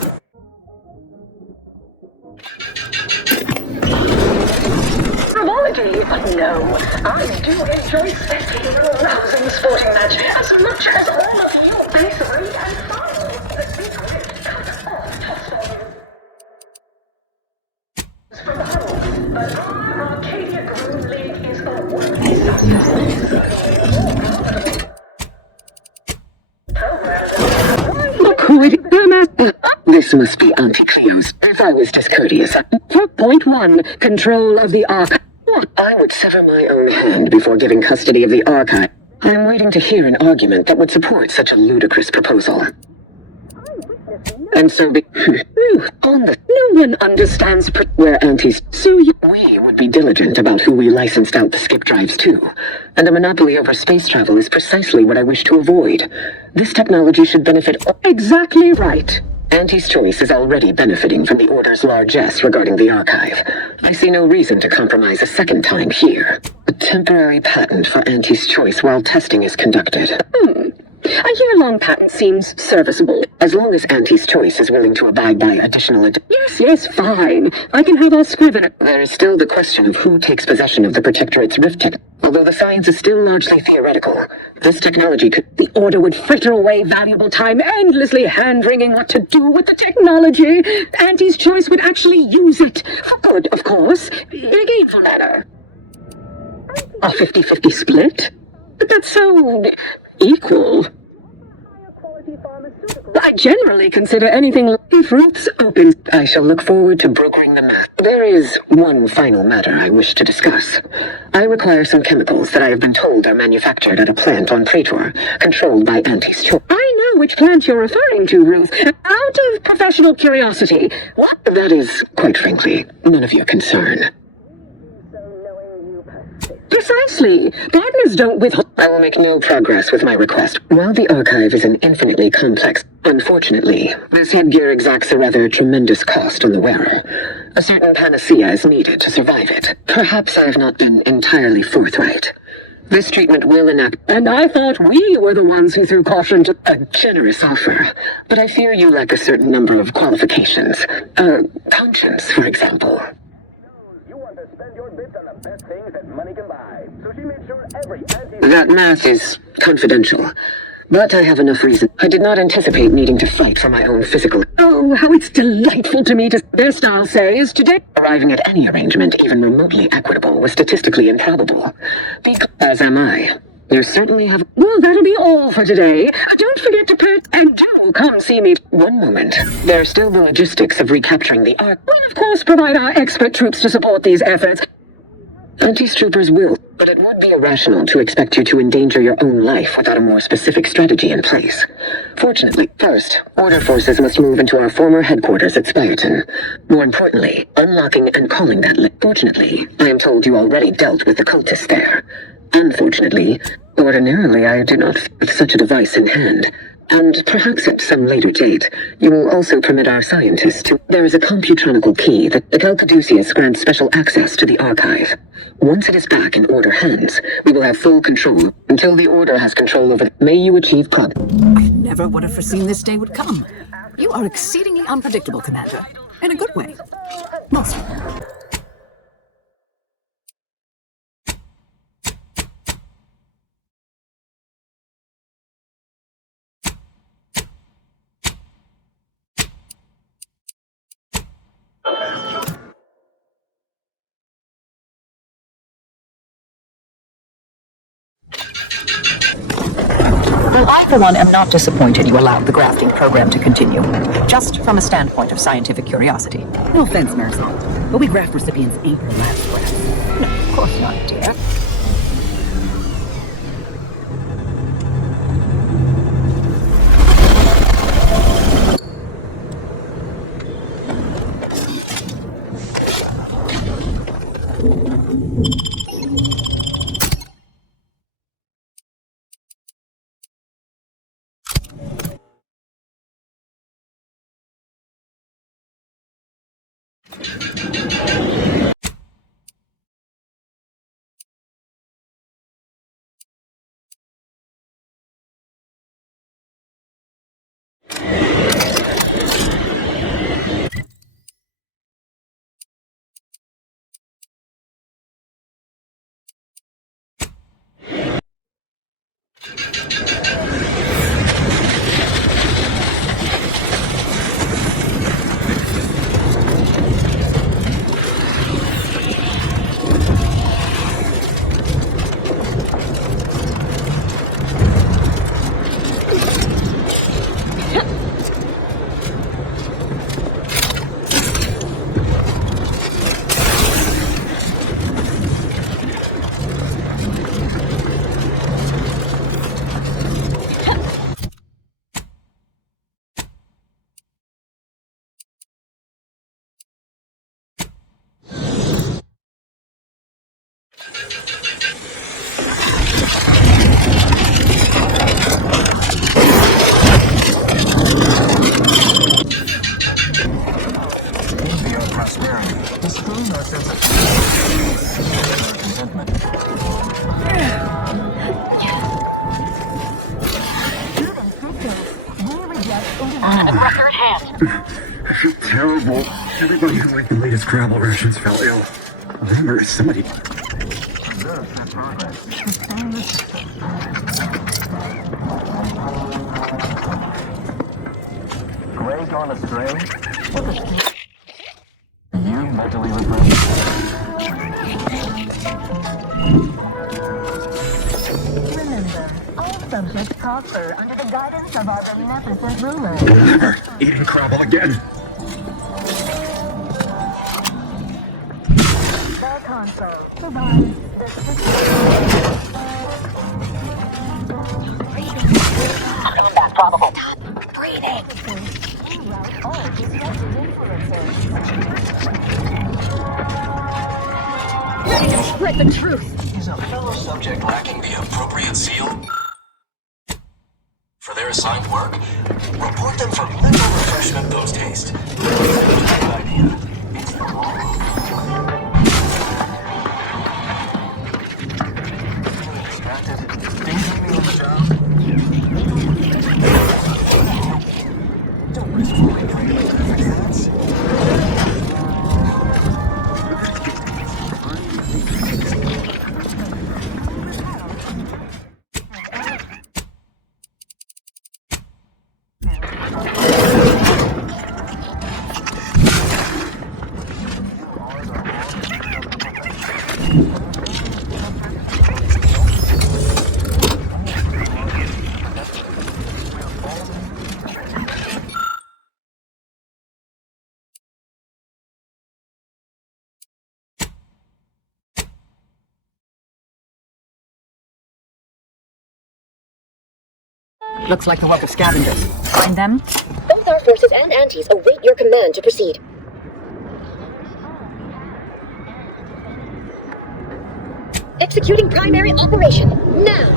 Frivolity? No. I do enjoy spectating a rousing sporting match as much as all of you base read and follow. The big wit cut off tossing from the huddle, but our Arcadia Groove League is a worthy Look who it is. This must be Auntie Cleo's, if I was discourteous. For point 1, control of the archive. I would sever my own hand before giving custody of the archive. I'm waiting to hear an argument that would support such a ludicrous proposal. And so no one understands where Auntie's we would be diligent about who we licensed out the skip drives to. And a monopoly over space travel is precisely what I wish to avoid. This technology should benefit exactly right. Auntie's Choice is already benefiting from the Order's largesse regarding the archive. I see no reason to compromise a second time here. A temporary patent for Auntie's Choice while testing is conducted. A year-long patent seems serviceable, as long as Auntie's Choice is willing to abide by additional Yes, fine. I can have our scrivener. There is still the question of who takes possession of the Protectorate's rift tech. Although the science is still largely theoretical, this technology could... The Order would fritter away valuable time endlessly hand-wringing what to do with the technology. Auntie's Choice would actually use it. For good, of course. In a gainful manner. A 50-50 split? But that's so... equal. I generally consider anything if Ruth's open. I shall look forward to brokering the math. There is one final matter I wish to discuss. I require some chemicals that I have been told are manufactured at a plant on Praetor, controlled by Auntie's Choice. I know which plant you're referring to, Ruth. Out of professional curiosity. What? That is, quite frankly, none of your concern. Precisely. Partners don't withhold. I will make no progress with my request. While the archive is an infinitely complex, unfortunately, this headgear exacts a rather tremendous cost on the wearer. A certain panacea is needed to survive it. Perhaps I have not been entirely forthright. This treatment will enact, and I thought we were the ones who threw caution to a generous offer. But I fear you lack a certain number of qualifications. Conscience, for example. That math is confidential, but I have enough reason. I did not anticipate needing to fight for my own physical... Oh, how it's delightful to me to... Their style says today... Arriving at any arrangement even remotely equitable was statistically improbable. As am I. You certainly have... Well, that'll be all for today. Don't forget to and do come see me. One moment. There's still the logistics of recapturing the ark. We'll, of course, provide our expert troops to support these efforts. Auntie's troopers will, but it would be irrational to expect you to endanger your own life without a more specific strategy in place. Fortunately, first, Order forces must move into our former headquarters at Spireton. More importantly, unlocking and calling that Fortunately, I am told you already dealt with the cultists there. Unfortunately, ordinarily I do not with such a device in hand. And perhaps at some later date, you will also permit our scientists to... There is a computronical key that Caduceus grants special access to the archive. Once it is back in Order hands, we will have full control until the Order has control over... May you achieve I never would have foreseen this day would come. You are exceedingly unpredictable, Commander. In a good way. Mostly. Well, I, for one, am not disappointed you allowed the grafting program to continue. Just from a standpoint of scientific curiosity. No offense, Marisol, but we graft recipients ain't the last graft. No, of course not, dear. I feel terrible. Everybody who ate the latest Scrabble rations fell ill. Remember, somebody... Gray gone astray? What the... You mentally repressed? Remember, all subjects prosper under the guidance of our beneficent ruler. Never eating Scrabble again. The console provides the That's probable. breathing. Reroute all disruptive influences. Ready to spread the truth. Is a fellow subject lacking the appropriate seal for their assigned work? Report them for mental refreshment post-haste. Good idea. It's the law. Distracted. Danger me on the job. Don't risk falling down your perfect hands. Looks like the work of scavengers. Find them? Both our forces and antis await your command to proceed. Executing primary operation, now!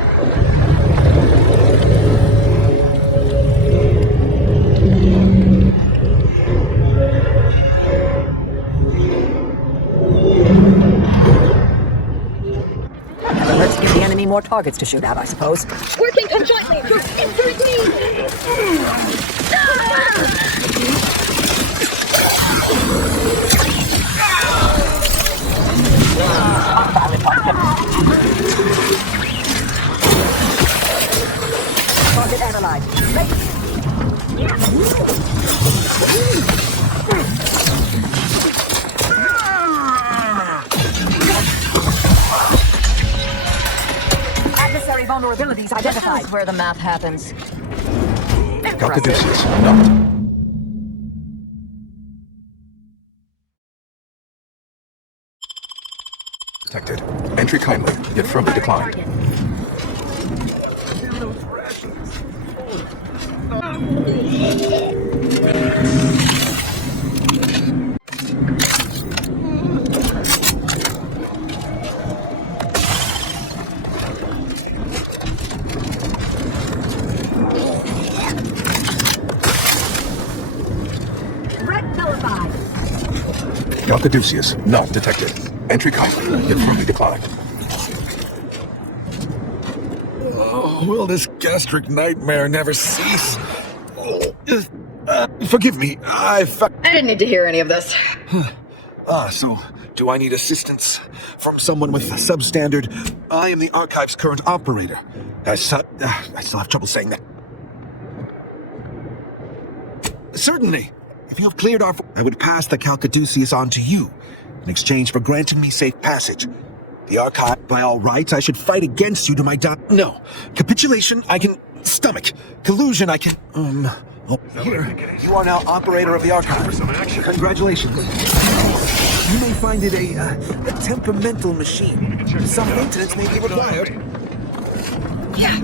more targets to shoot at, I suppose. Working conjointly! You're injuring me! Target analyzed. Adversary vulnerabilities identified. This is where the math happens. Calcaduceus, not. Detected. Entry kindly, yet firmly declined. Calcaduceus, not detected. Entry kindly, yet firmly declined. Oh, will this gastric nightmare never cease? Forgive me, I didn't need to hear any of this. So do I need assistance from someone with substandard? I am the archive's current operator. I still have trouble saying that. Certainly. If you have cleared our... I would pass the Calcaduceus on to you in exchange for granting me safe passage. The archive, by all rights, I should fight against you to my No. Capitulation, I can stomach. Collusion, I can... Here, you are now operator of the archive. Congratulations. You may find it a temperamental machine. Some maintenance may be required. Yeah.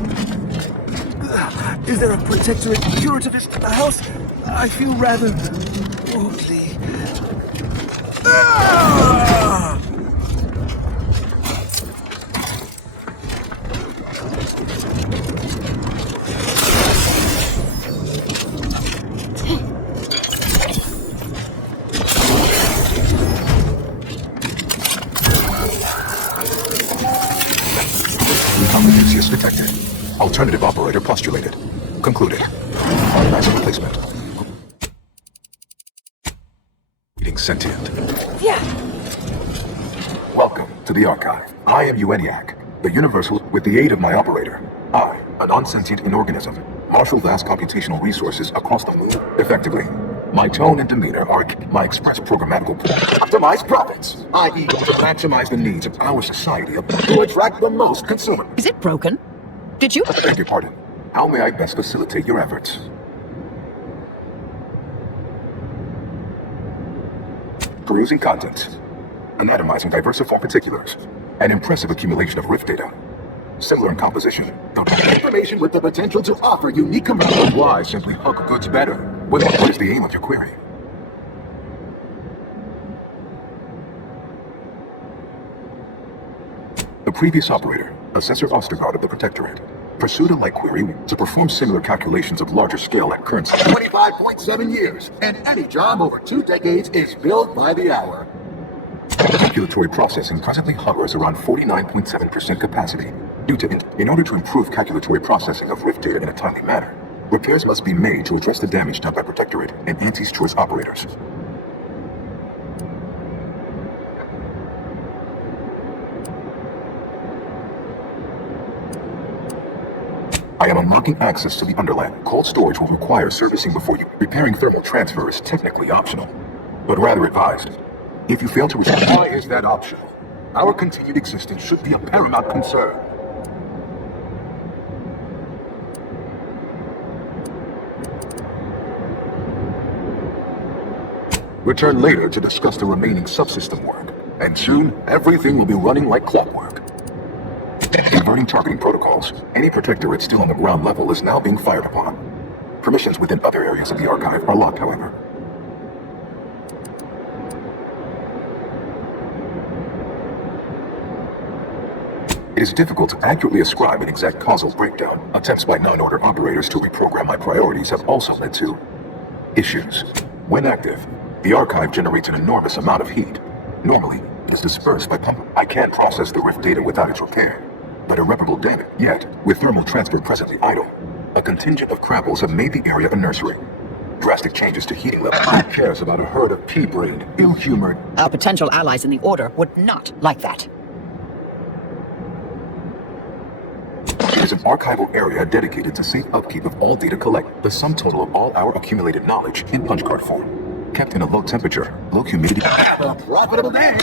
Is there a protectorate curativist in the house? I feel rather... wobbly. Calcaduceus detected. Alternative operator postulated. Concluded. Organizing replacement. Eating sentient. Yeah. Welcome to the archive. I am ENIAC, the universal with the aid of my operator. I, a non-sentient organism, marshal vast computational resources across the moon effectively. My tone and demeanor are my express programmatical optimize profits, i.e. to maximize the needs of our society to attract the most consumers. Is it broken? Did you? Beg your pardon. How may I best facilitate your efforts? Perusing contents. Anatomizing diversiform particulars. An impressive accumulation of rift data. Similar in composition. Information with the potential to offer unique commercial. Why simply hook goods better? What is the aim of your query? The previous operator, Assessor Ostergaard of the Protectorate, pursued a like query to perform similar calculations of larger scale at current 25.7 years, and any job over 2 decades is billed by the hour. Calculatory processing presently hovers around 49.7% capacity. In order to improve calculatory processing of rift data in a timely manner, repairs must be made to address the damage done by Protectorate and Anti-Choice operators. I am unlocking access to the Underland. Cold storage will require servicing before you. Repairing thermal transfer is technically optional, but rather advised. If you fail to reach... Why is that optional? Our continued existence should be a paramount concern. Return later to discuss the remaining subsystem work, and soon everything will be running like clockwork. Converting targeting protocols. Any Protectorate still on the ground level is now being fired upon. Permissions within other areas of the archive are locked, however. It is difficult to accurately ascribe an exact causal breakdown. Attempts by non-order operators to reprogram my priorities have also led to issues. When active, the archive generates an enormous amount of heat. Normally, it is dispersed by pump. I can't process the rift data without its repair. but irreparable damage. Yet, with thermal transfer presently idle, a contingent of crapples have made the area a nursery. Drastic changes to heating levels. Who cares about a herd of pea-brained, ill-humored... Our potential allies in the Order would not like that. It is an archival area dedicated to safe upkeep of all data collected, the sum total of all our accumulated knowledge in punch card form, kept in a low temperature, low humidity... A profitable day!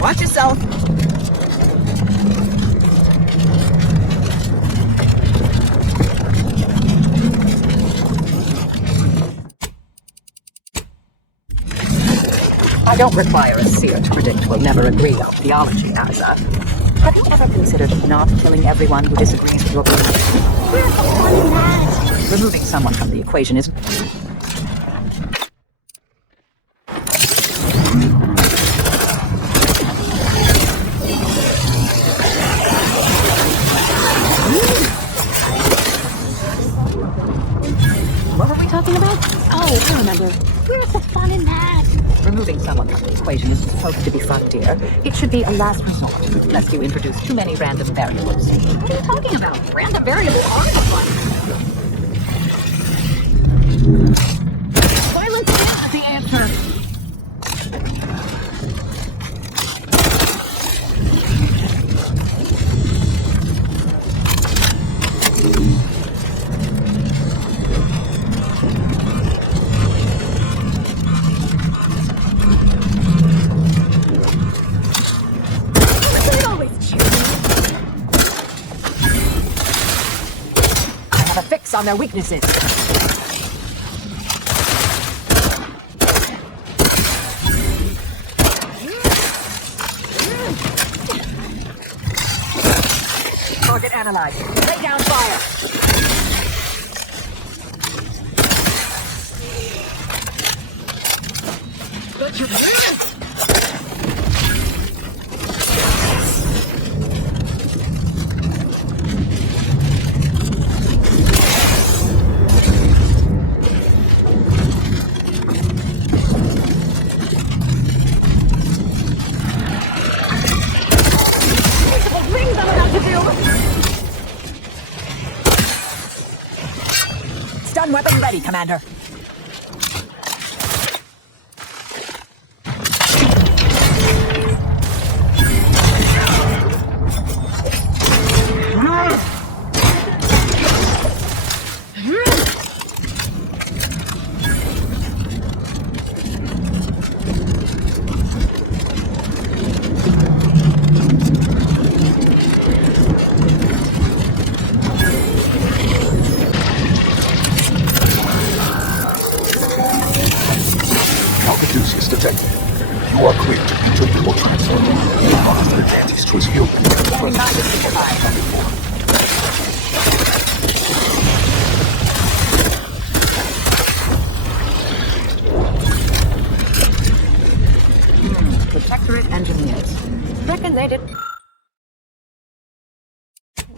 Watch yourself. I don't require a seer to predict we'll never agree on theology, Asa. Have you ever considered not killing everyone who disagrees with your beliefs? We're avoiding that. Removing someone from the equation is... What were we talking about? Oh, I remember. Where's the fun in that? Removing someone from the equation is supposed to be fun, dear. It should be a last resort, lest you introduce too many random variables. What are you talking about? Random variables are the fun. Violence is the answer. On their weaknesses. Target analyzed. Lay down fire. But you're weapon ready, Commander.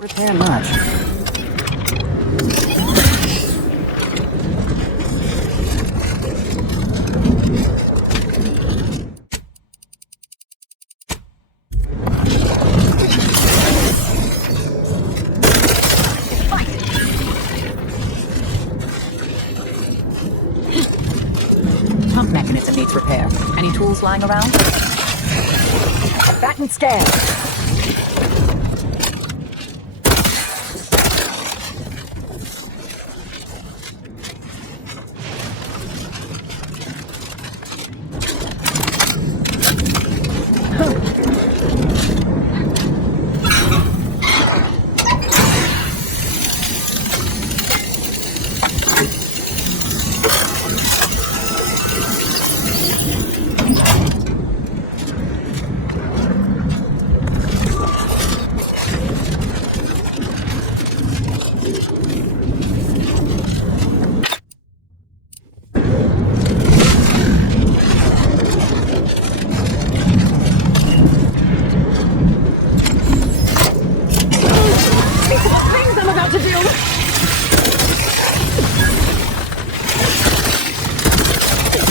Repair much. Pump mechanism needs repair. Any tools lying around? Batten scan.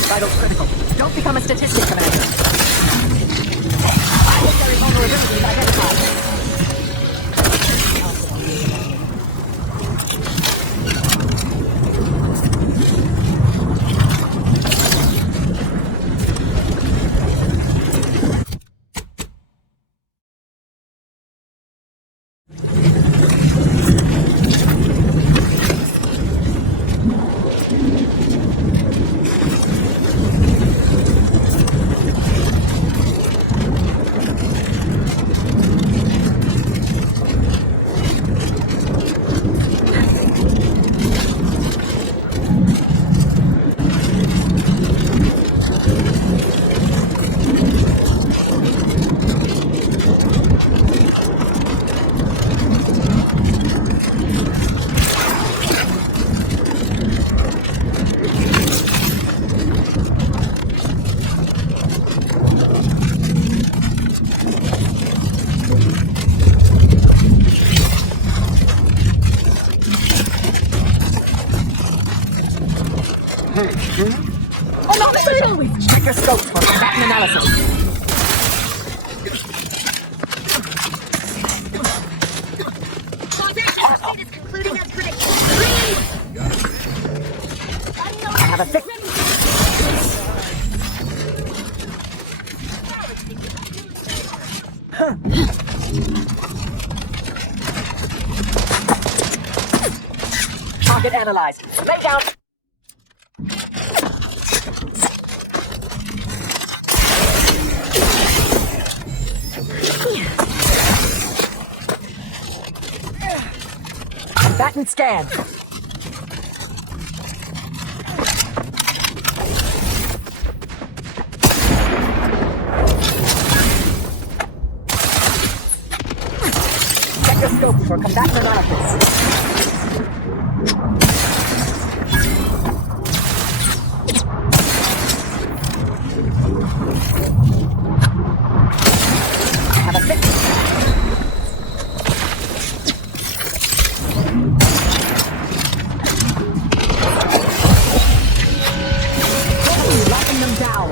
Vitals critical. Don't become a statistic, Commander. Unnecessary vulnerabilities identified. Check your scopes for combatant analysis. I have a fix. Target analyzed. Lay down. Batten scan. Check your scope for combatant analysis. Have a fix. Locking them down.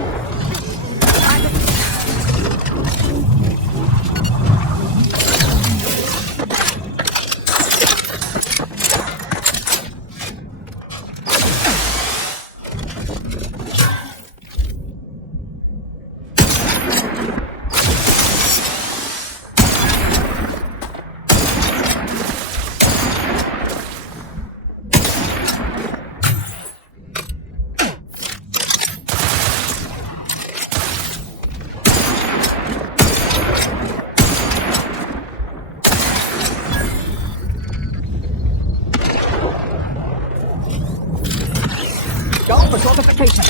Go for fortification.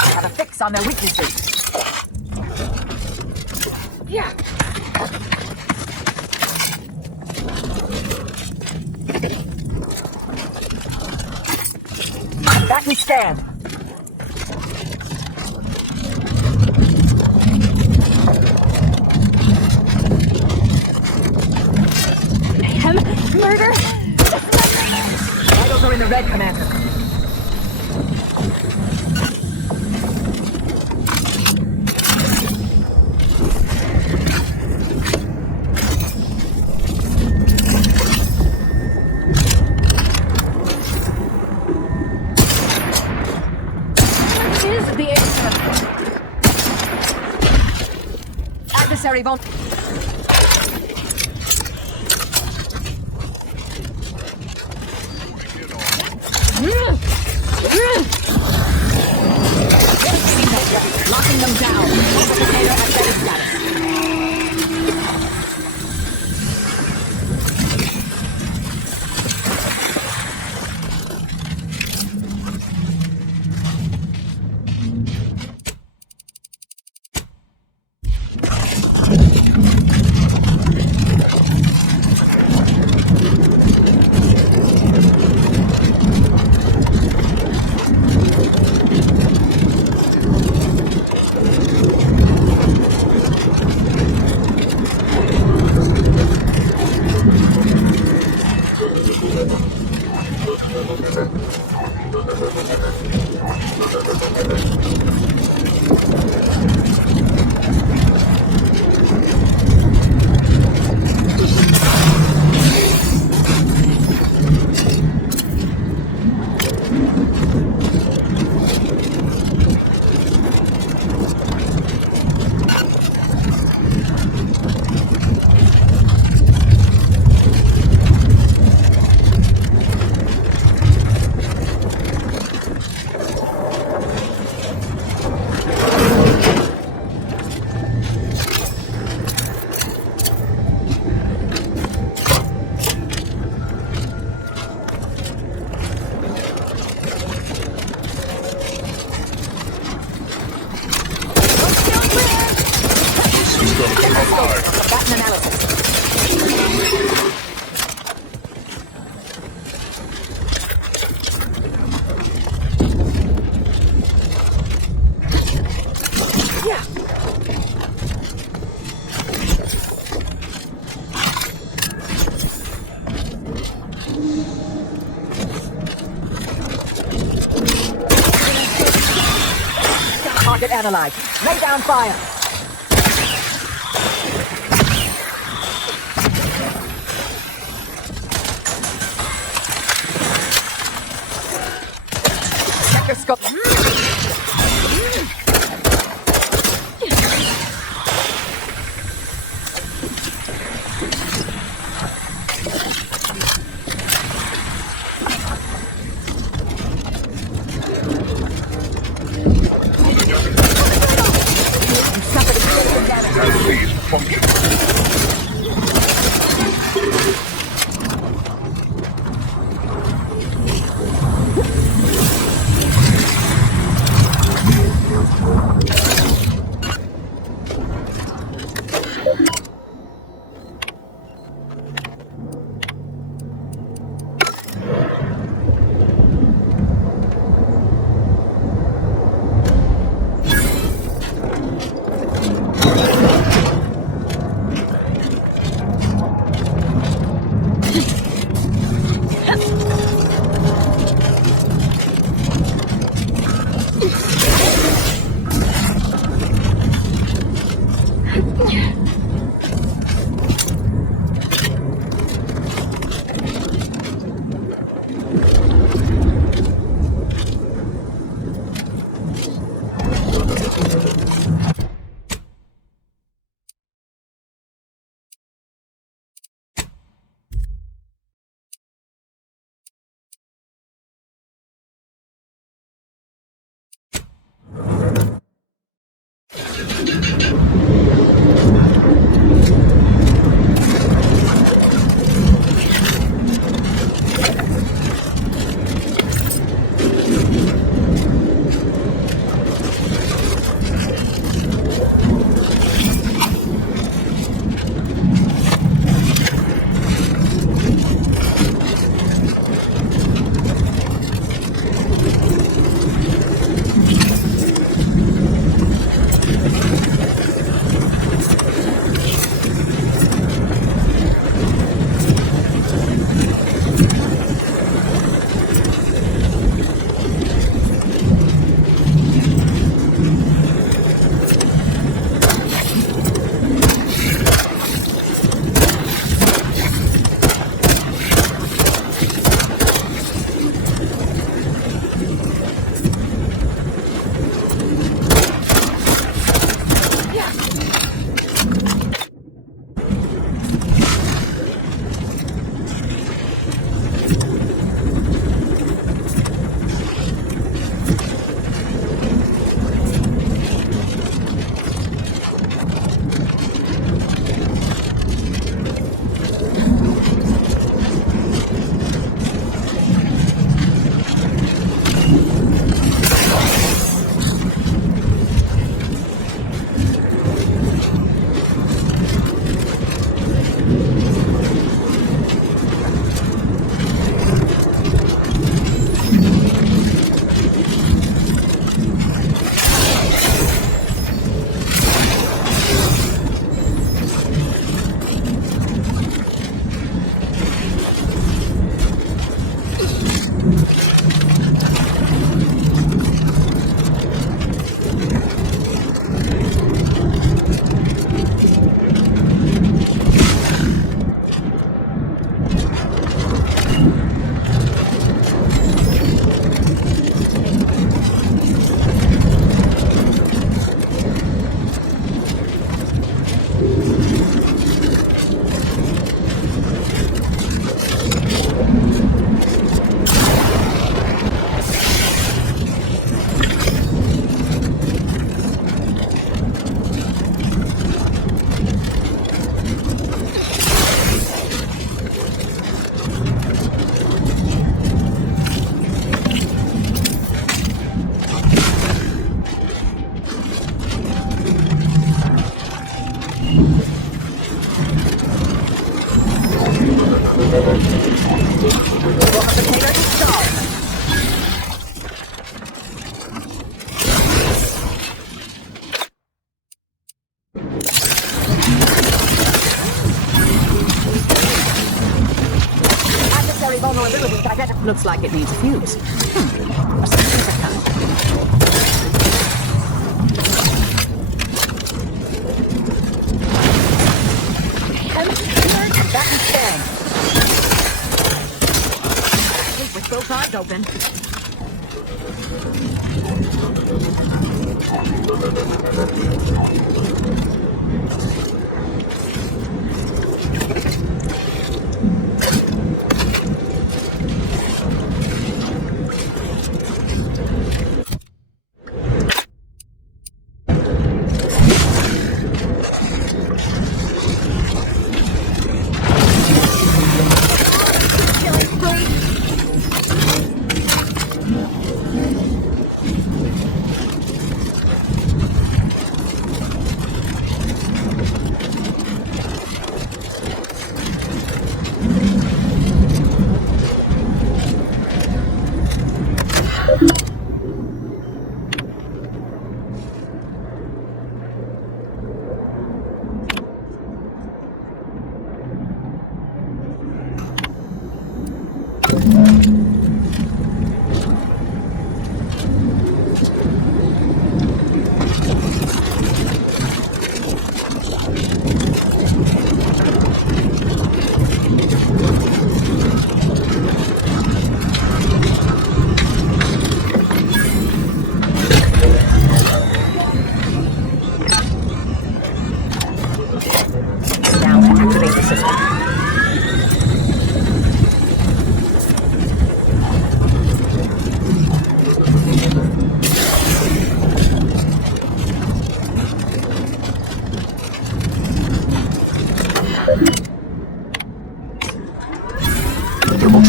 I have a fix on their weaknesses. Yeah. Batten scan. murder! Vitals are in the red, Commander. Adversary won't. Locking them down. Potato at better status. Target analyzed. Lay down fire. Microscope. Looks like it needs a fuse. With both eyes open.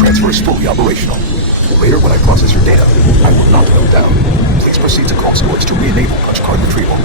transfer is fully operational. Later, when I process your data, I will not let down. Please proceed to call storage to re-enable punch card retrieval.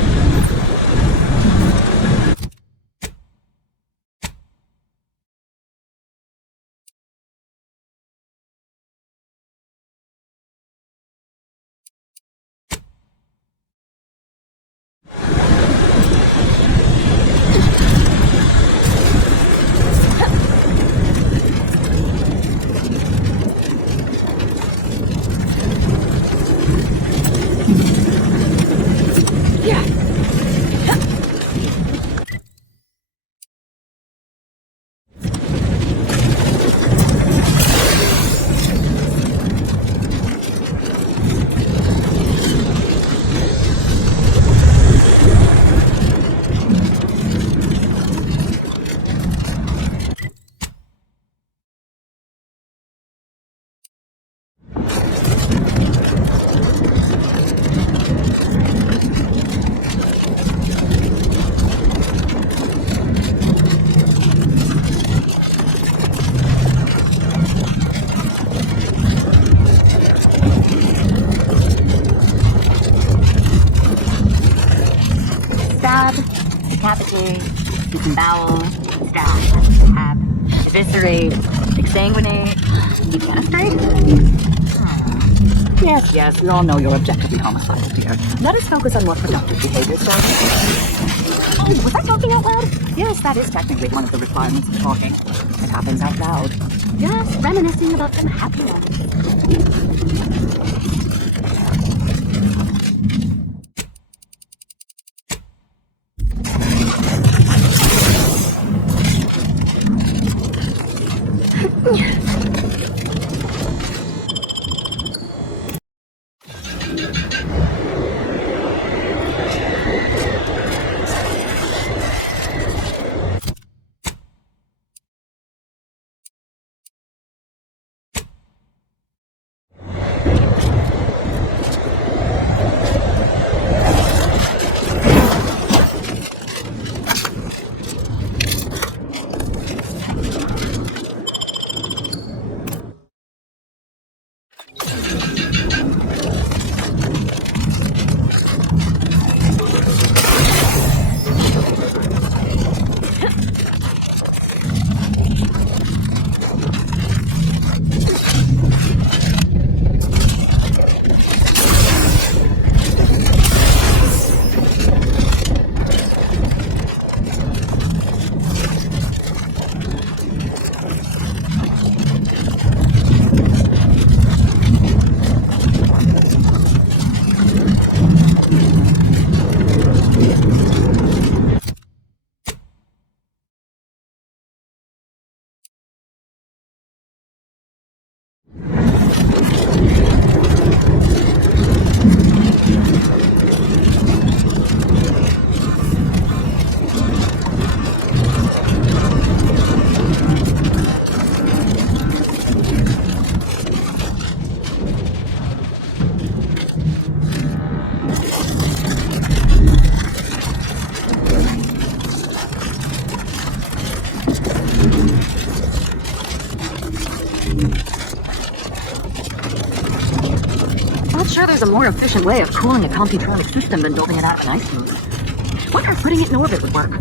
Eviscerate, exsanguinate, defenestrate? Yes, we all know you're objectively homicidal, dear. Let us focus on more productive behaviors, shall we? Oh, was I talking out loud? Yes, that is technically one of the requirements of talking. It happens out loud. Just reminiscing about some happy moments. Sure, there's a more efficient way of cooling a Computrónico system than building it out of an ice moon. Wonder if putting it in orbit would work.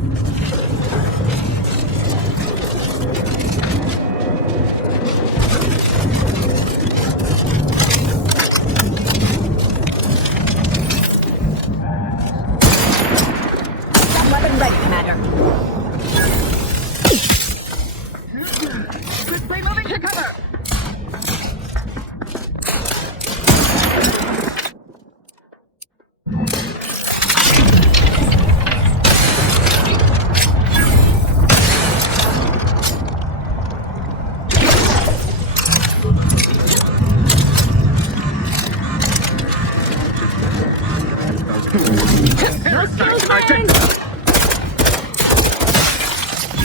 Got weapon ready, Commander. Quickly moving to cover!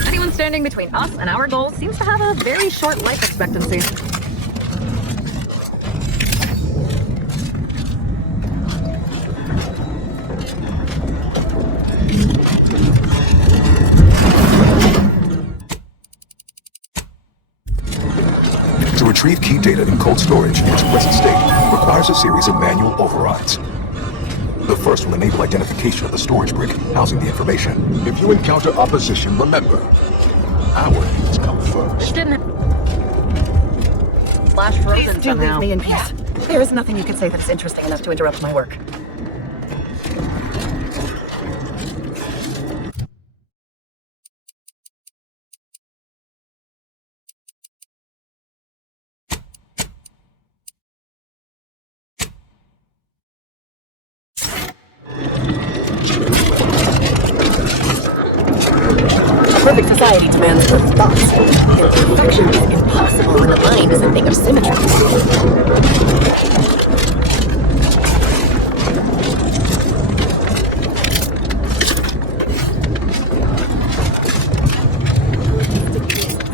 Anyone standing between us and our goal seems to have a very short life expectancy. To retrieve key data in cold storage in its present state requires a series of manual overrides. The first will enable identification of the storage brick housing the information. If you encounter opposition, remember, our needs come first. This didn't... Flash frozen Do somehow. leave me in peace. There is nothing you could say that's interesting enough to interrupt my work. Perfect society demands perfect thoughts. Imperfection is impossible when the mind is a thing of symmetry.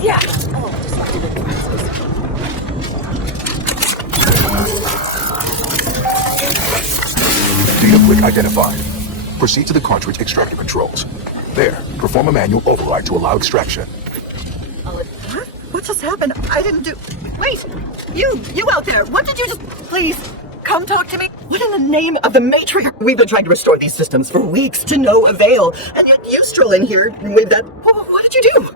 Yeah. Data brick identified. Proceed to the cartridge extractor controls. There, perform a manual override to allow extraction. What just happened? I didn't do... Wait! You out there! What did you just... Please, come talk to me. What in the name of the Matriarch? We've been trying to restore these systems for weeks to no avail. And yet you stroll in here with that... What did you do?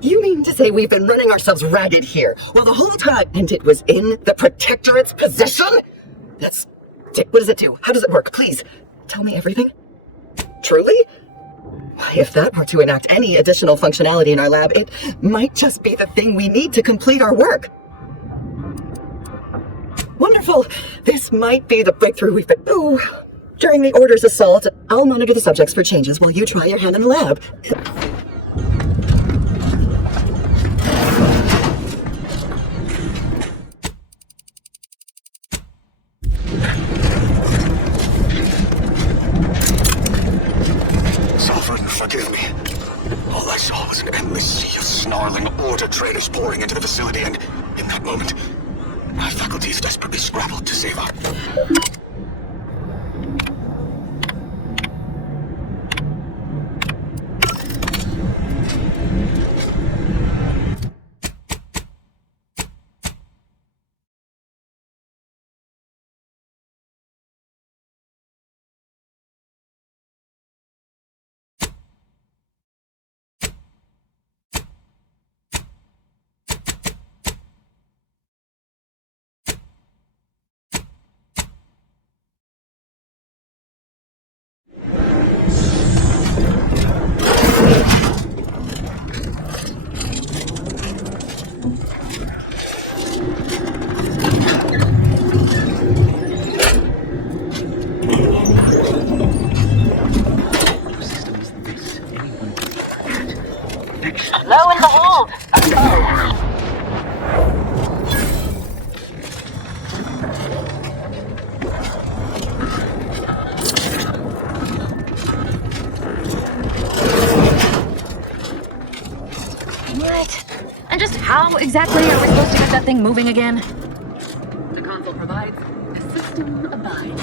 You mean to say we've been running ourselves ragged here, while the whole time... And it was in the Protectorate's possession? That's... What does it do? How does it work? Please, tell me everything. Truly? If that were to enact any additional functionality in our lab, it might just be the thing we need to complete our work. Wonderful. This might be the breakthrough we've been... Ooh. During the Order's assault, I'll monitor the subjects for changes while you try your hand in the lab. Forgive me. All I saw was an endless sea of snarling Order traders pouring into the facility, and in that moment, my faculties desperately scrabbled to save our... How exactly are we supposed to get that thing moving again? The console provides, the system abides.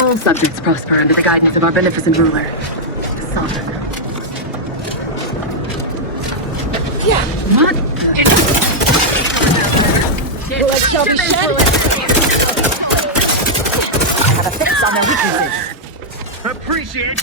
All subjects prosper under the guidance of our beneficent ruler, the sun. Yeah, what? Blood shall be shed. I have a fix on their weaknesses. Appreciate.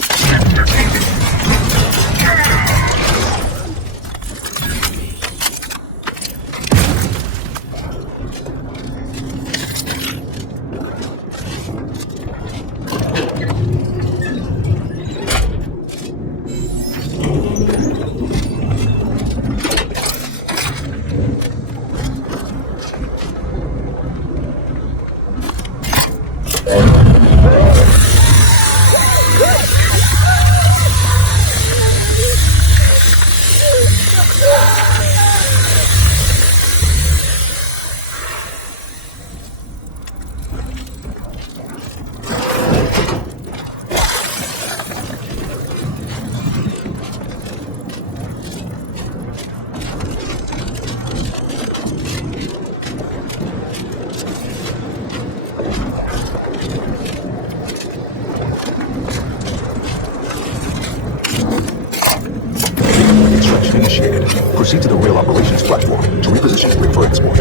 Proceed to the rail operations platform to reposition the rig for export.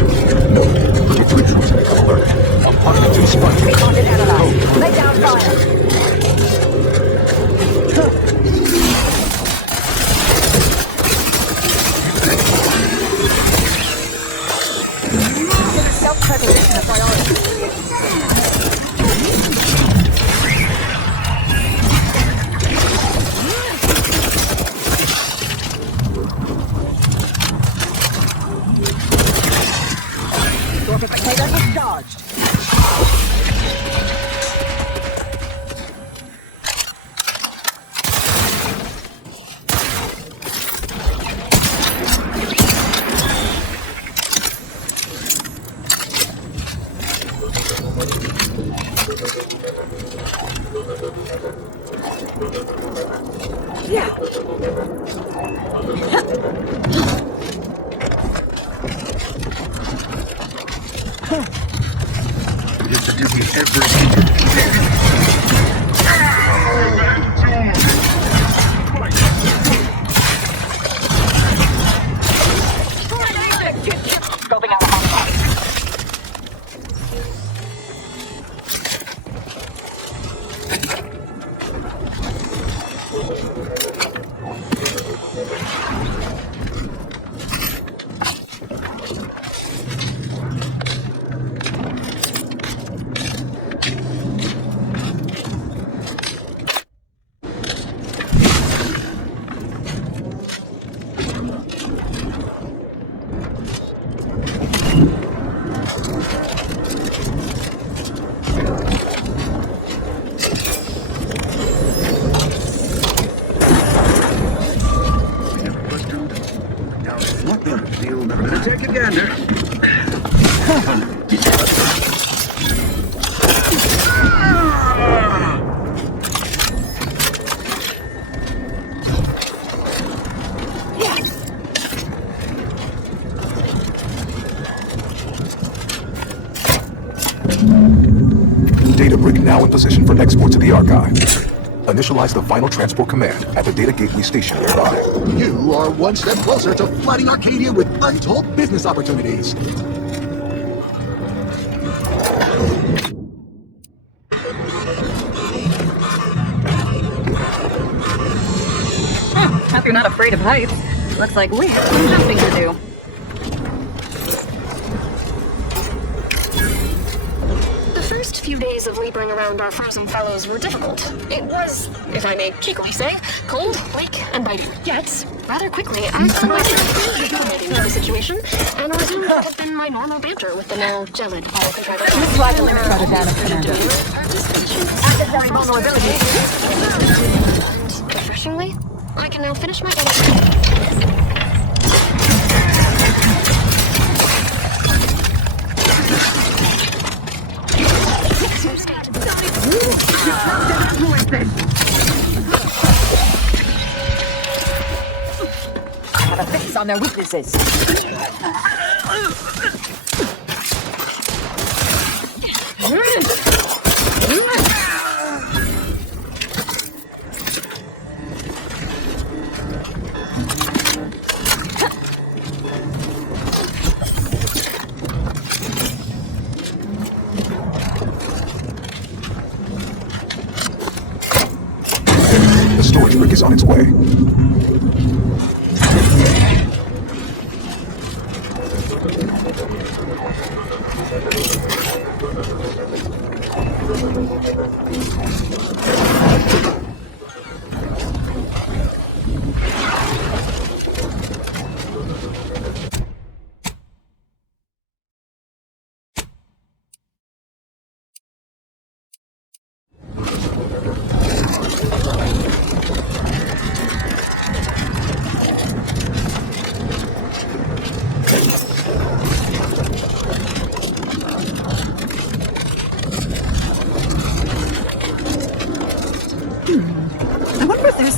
Note, predict retrieval to become alerted. Apartment to Espacio. Target analyzed. Lay down fire. Consider self-preservation a priority. Torpedo discharged. Now in position for export to the archive. Initialize the final transport command at the data gateway station nearby. You are one step closer to flooding Arcadia with untold business opportunities. Hope you're not afraid of heights. Looks like we have some jumping to do. Few days of laboring around our frozen fellows were difficult. It was, if I may cheekily say, cold, bleak, and biting. Yet, rather quickly, I found myself accommodating to the situation, and resumed what had been my normal banter with the now gelid file contriver. Looks like a limit for the data commander. Accidentary vulnerability. And, refreshingly, I can now finish my editing. I have a fix on their weaknesses. The storage brick is on its way.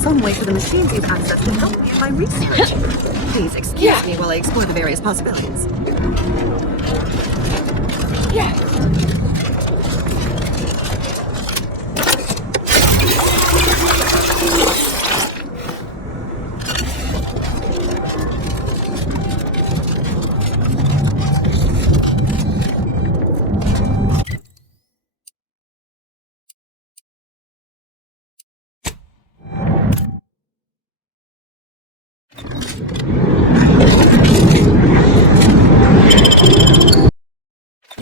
Some way for the machines you've accessed to help me in my research. Please excuse me while I explore the various possibilities.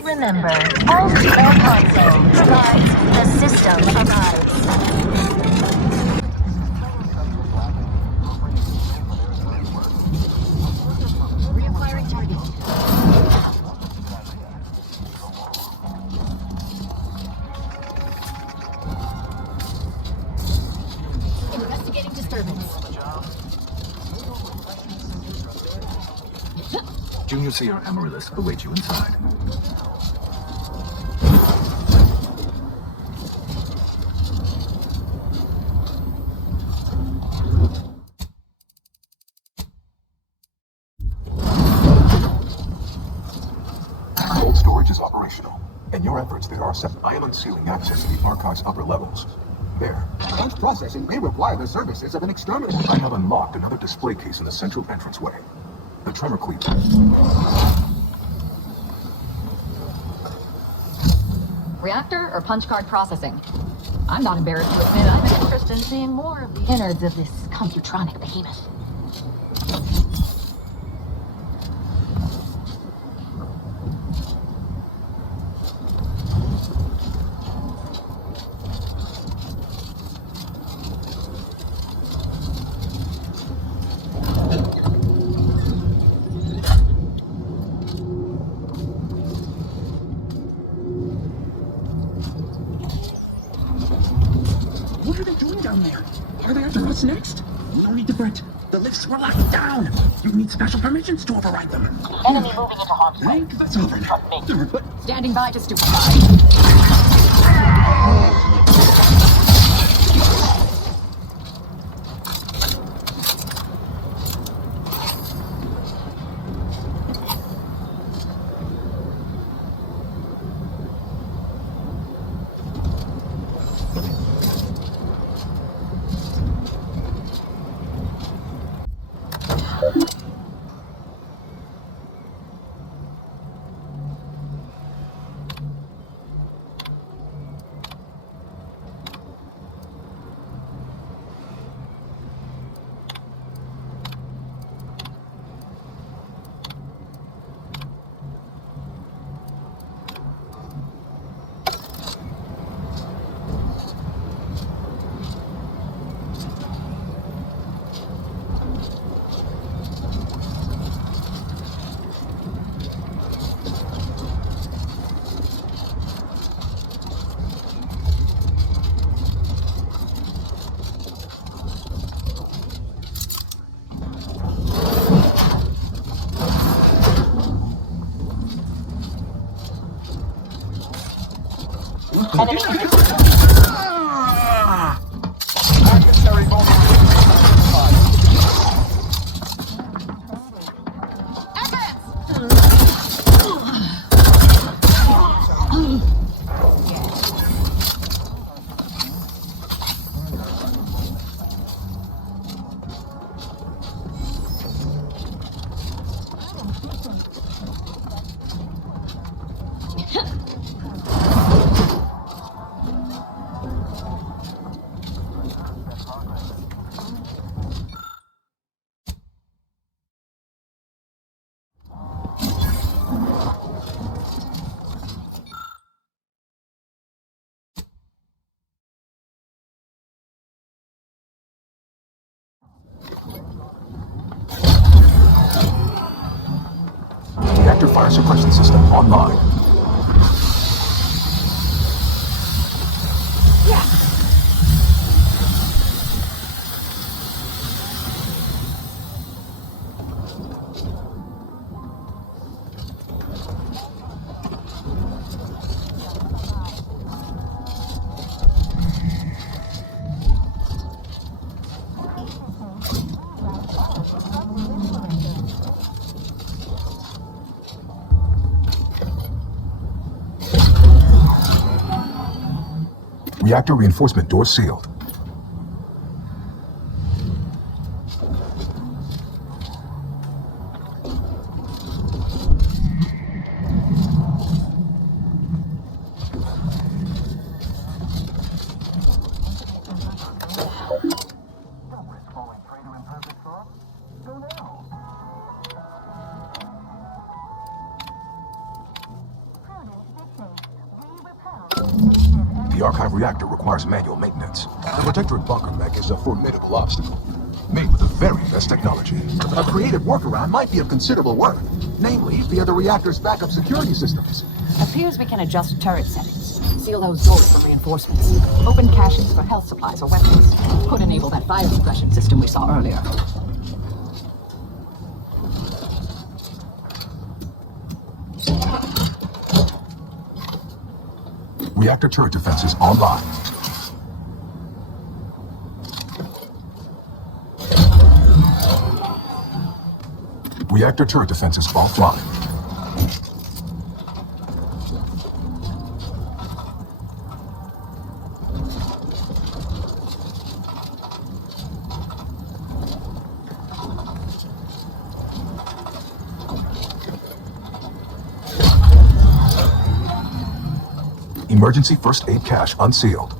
Remember, all core console provides, the system provides. Reacquiring target. Investigating disturbance. Junior Seer Amaryllis awaits you inside. Cold storage is operational. In your efforts, there are I am unsealing access to the archive's upper levels. There. Post-processing may require the services of an exterminator. I have unlocked another display case in the central entranceway. The tremor cleaver. Reactor or punch card processing? I'm not embarrassed to admit I'm interested in seeing more of the innards of this Computrónico behemoth. What are they doing down there? Are they after us next? No need to fret. The lifts were locked down. You need special permissions to override them. Enemy moving into harm's way. Think that's over. But Standing by to stupefy. Adversary Reactor fire suppression system online. Reactor reinforcement door sealed. The archive reactor requires manual maintenance. The protectorate bunker mech is a formidable obstacle, made with the very best technology. A creative workaround might be of considerable worth, namely via the reactor's backup security systems. Appears we can adjust turret settings. Seal those doors for reinforcements. Open caches for health supplies or weapons. Could enable that fire suppression system we saw earlier. Reactor turret defenses online. Reactor turret defenses offline. Emergency first aid cache unsealed.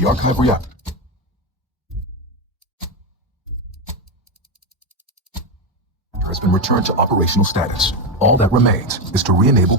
The archive has been returned to operational status. All that remains is to re-enable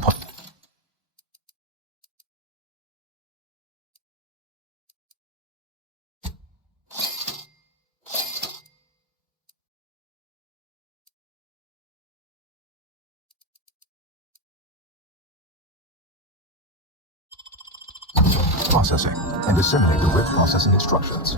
processing and disseminate the RIP processing instructions.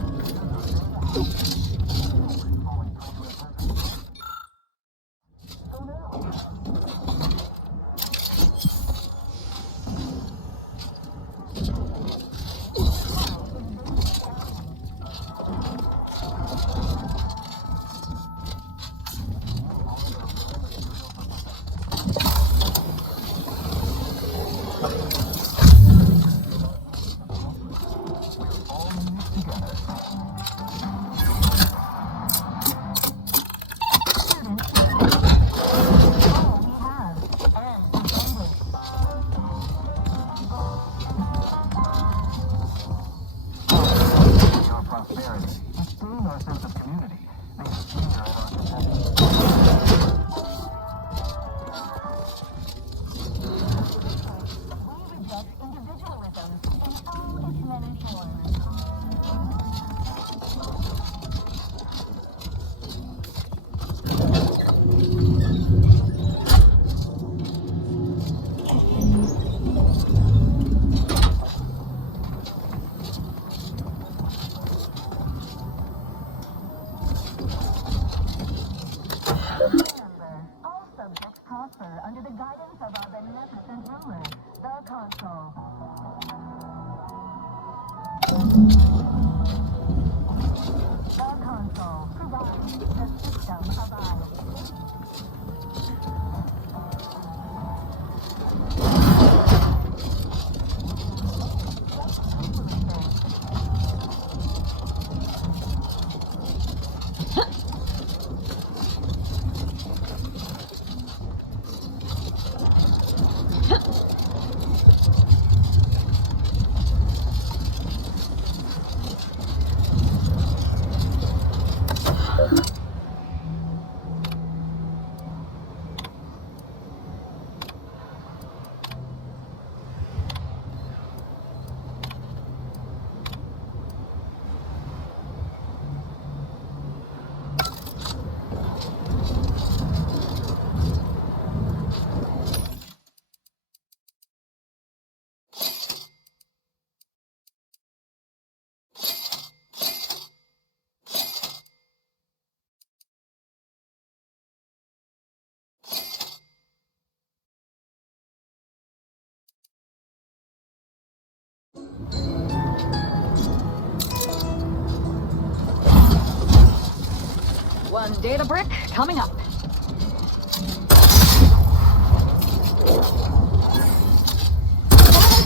One data brick coming up.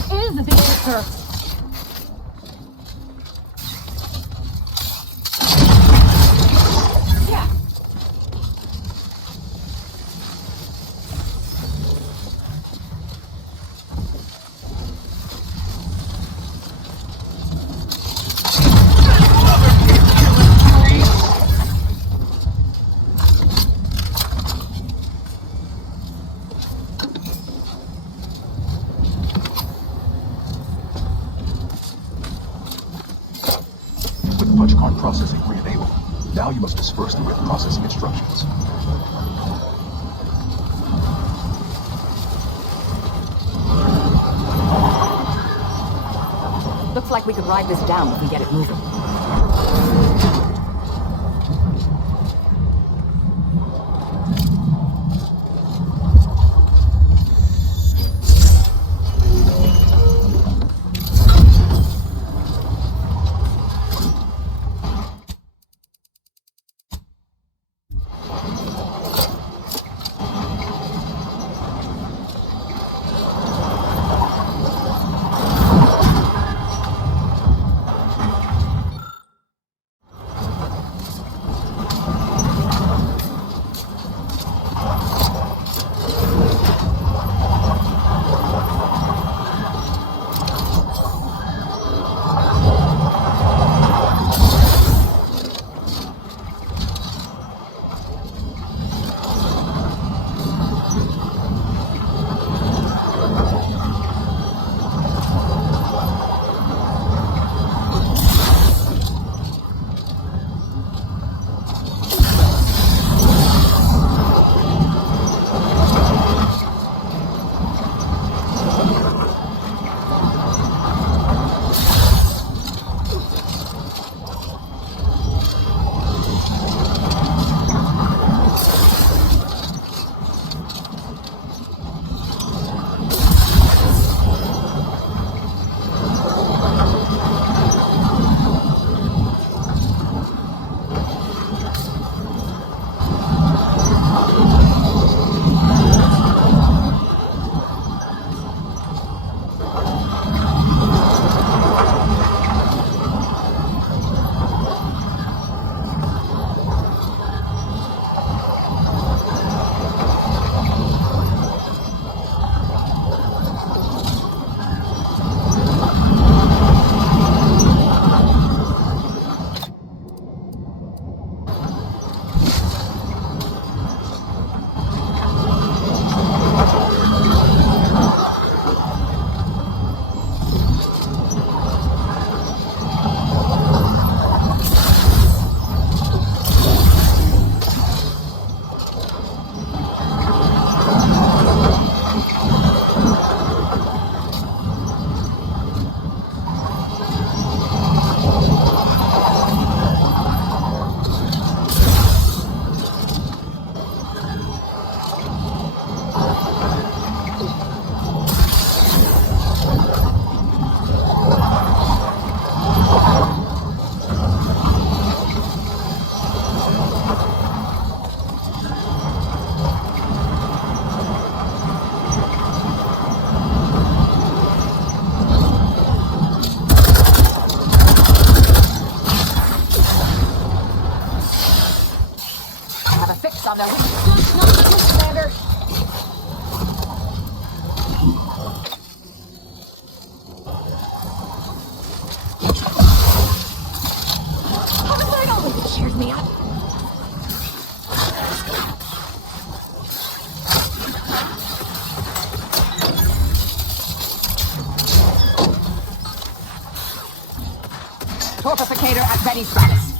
That is the answer. Processing re-enabled. Now you must disperse the RIP processing instructions. Looks like we could ride this down if we get it moving. Corpificator at ready status.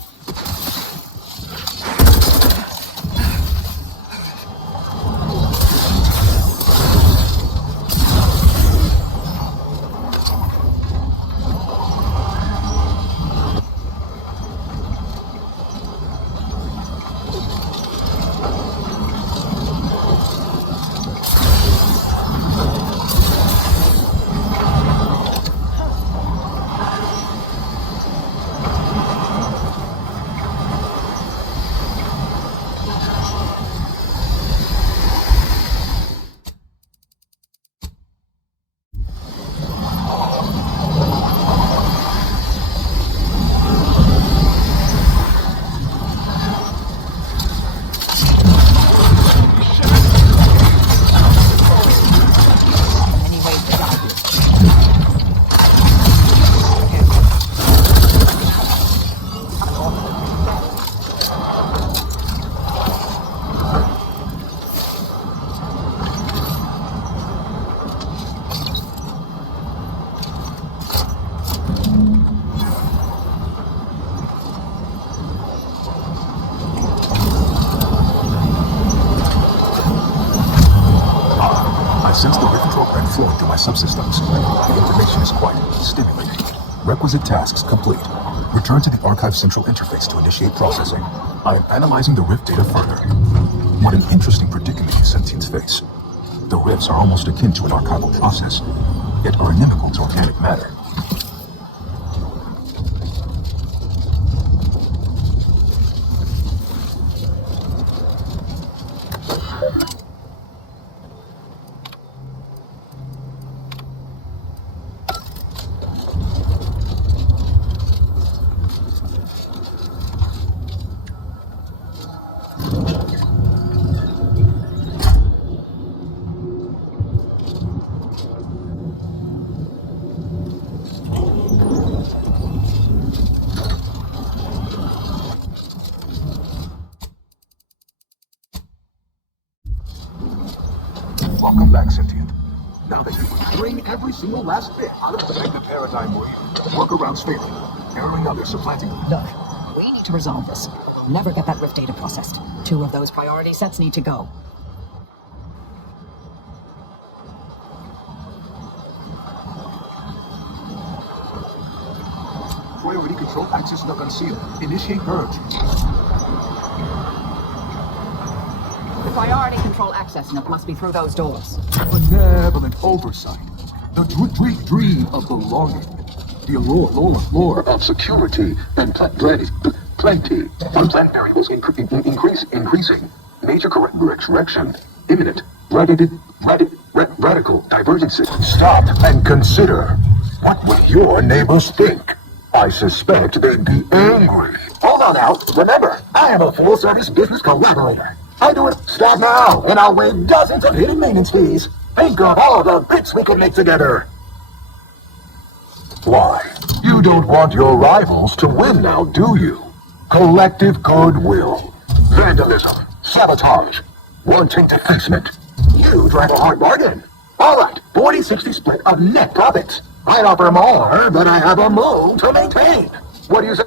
Subsystems. The information is quite stimulating. Requisite tasks complete. Return to the Archive Central Interface to initiate processing. I am analyzing the rift data further. What an interesting predicament you sentients face. The rifts are almost akin to an archival process, yet are inimical to organic matter. Welcome back, sentient. Now that you bring every single last bit out of the paradigm where workarounds failing, erroring others, supplanting. Look, we need to resolve this. We'll never get that rift data processed. 2 of those priority sets need to go. Priority control access not unsealed. Initiate purge. The priority control access note must be through those doors. Benevolent oversight. The dream of belonging. The allure of security and plenty. Unplanned variables increasing. Major correction. Imminent. Radical divergences. Stop and consider. What will your neighbors think? I suspect they'd be angry. Hold on now. Remember, I am a full-service business collaborator. I do it. Start now, and I'll waive dozens of hidden maintenance fees. Think of all the bits we could make together. Why? You don't want your rivals to win now, do you? Collective goodwill. Vandalism. Sabotage. Wanting defacement. You drive a hard bargain. All right, 40-60 split of net profits. I'd offer more, but I have a move to maintain. What do you say?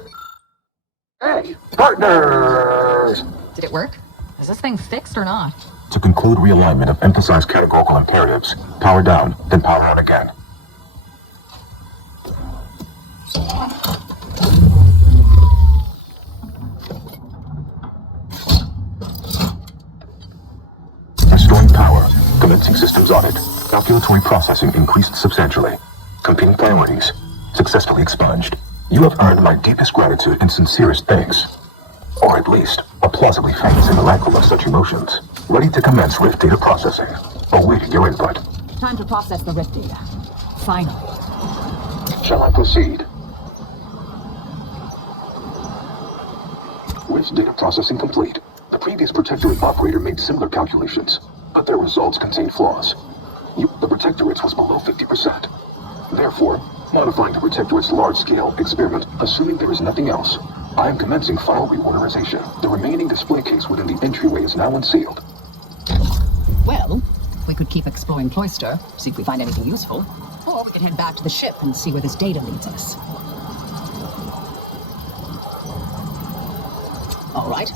Hey, partners! Did it work? Is this thing fixed or not? To conclude realignment of emphasized categorical imperatives, power down, then power on again. Restoring power. Commencing systems audit. Calculatory processing increased substantially. Competing priorities. Successfully expunged. You have earned my deepest gratitude and sincerest thanks. Or at least, a plausibly famous simulacrum of such emotions. Ready to commence rift data processing. Awaiting your input. Time to process the rift data. Finally. Shall I proceed? Rift data processing complete. The previous Protectorate operator made similar calculations, but their results contained flaws. The Protectorate's was below 50%. Therefore, modifying the Protectorate's large-scale experiment, assuming there is nothing else, I am commencing file reorderization. The remaining display case within the entryway is now unsealed. Well, we could keep exploring Cloister, see if we find anything useful. Or we could head back to the ship and see where this data leads us. all right.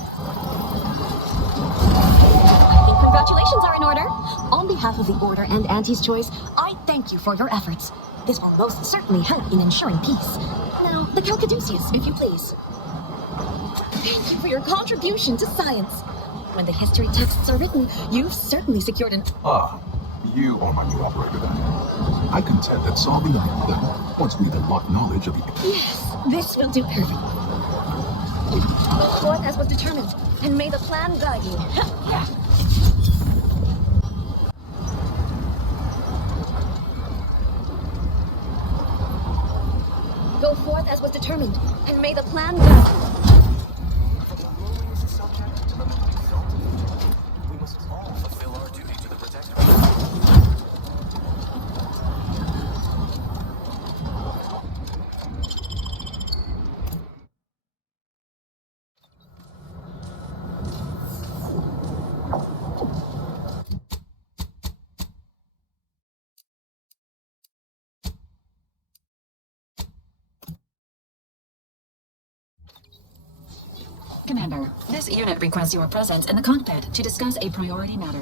I think congratulations are in order. On behalf of the Order and Auntie's Choice, I thank you for your efforts. This will most certainly help in ensuring peace. Now, the Calcaduceus, if you please. Thank you for your contribution to science. When the history texts are written, you've certainly secured an... Ah, you are my new operator then. I contend that solving the problem wants me to lock knowledge of the... Yes, this will do perfectly. Go forth as was determined, and may the plan guide you. Go forth as was determined, and may the plan guide you. We must all fulfill our duty to the Protector. Commander, this unit requests your presence in the cockpit to discuss a priority matter.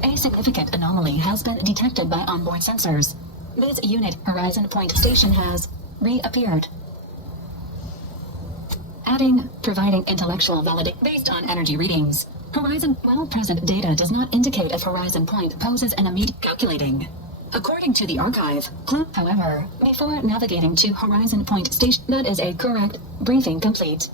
A significant anomaly has been detected by onboard sensors. This unit Horizon Point Station has reappeared. Providing intellectual validation based on energy readings. Present data does not indicate if Horizon Point poses an immediate calculating. According to the archive, however, before navigating to Horizon Point Station, that is a correct briefing complete.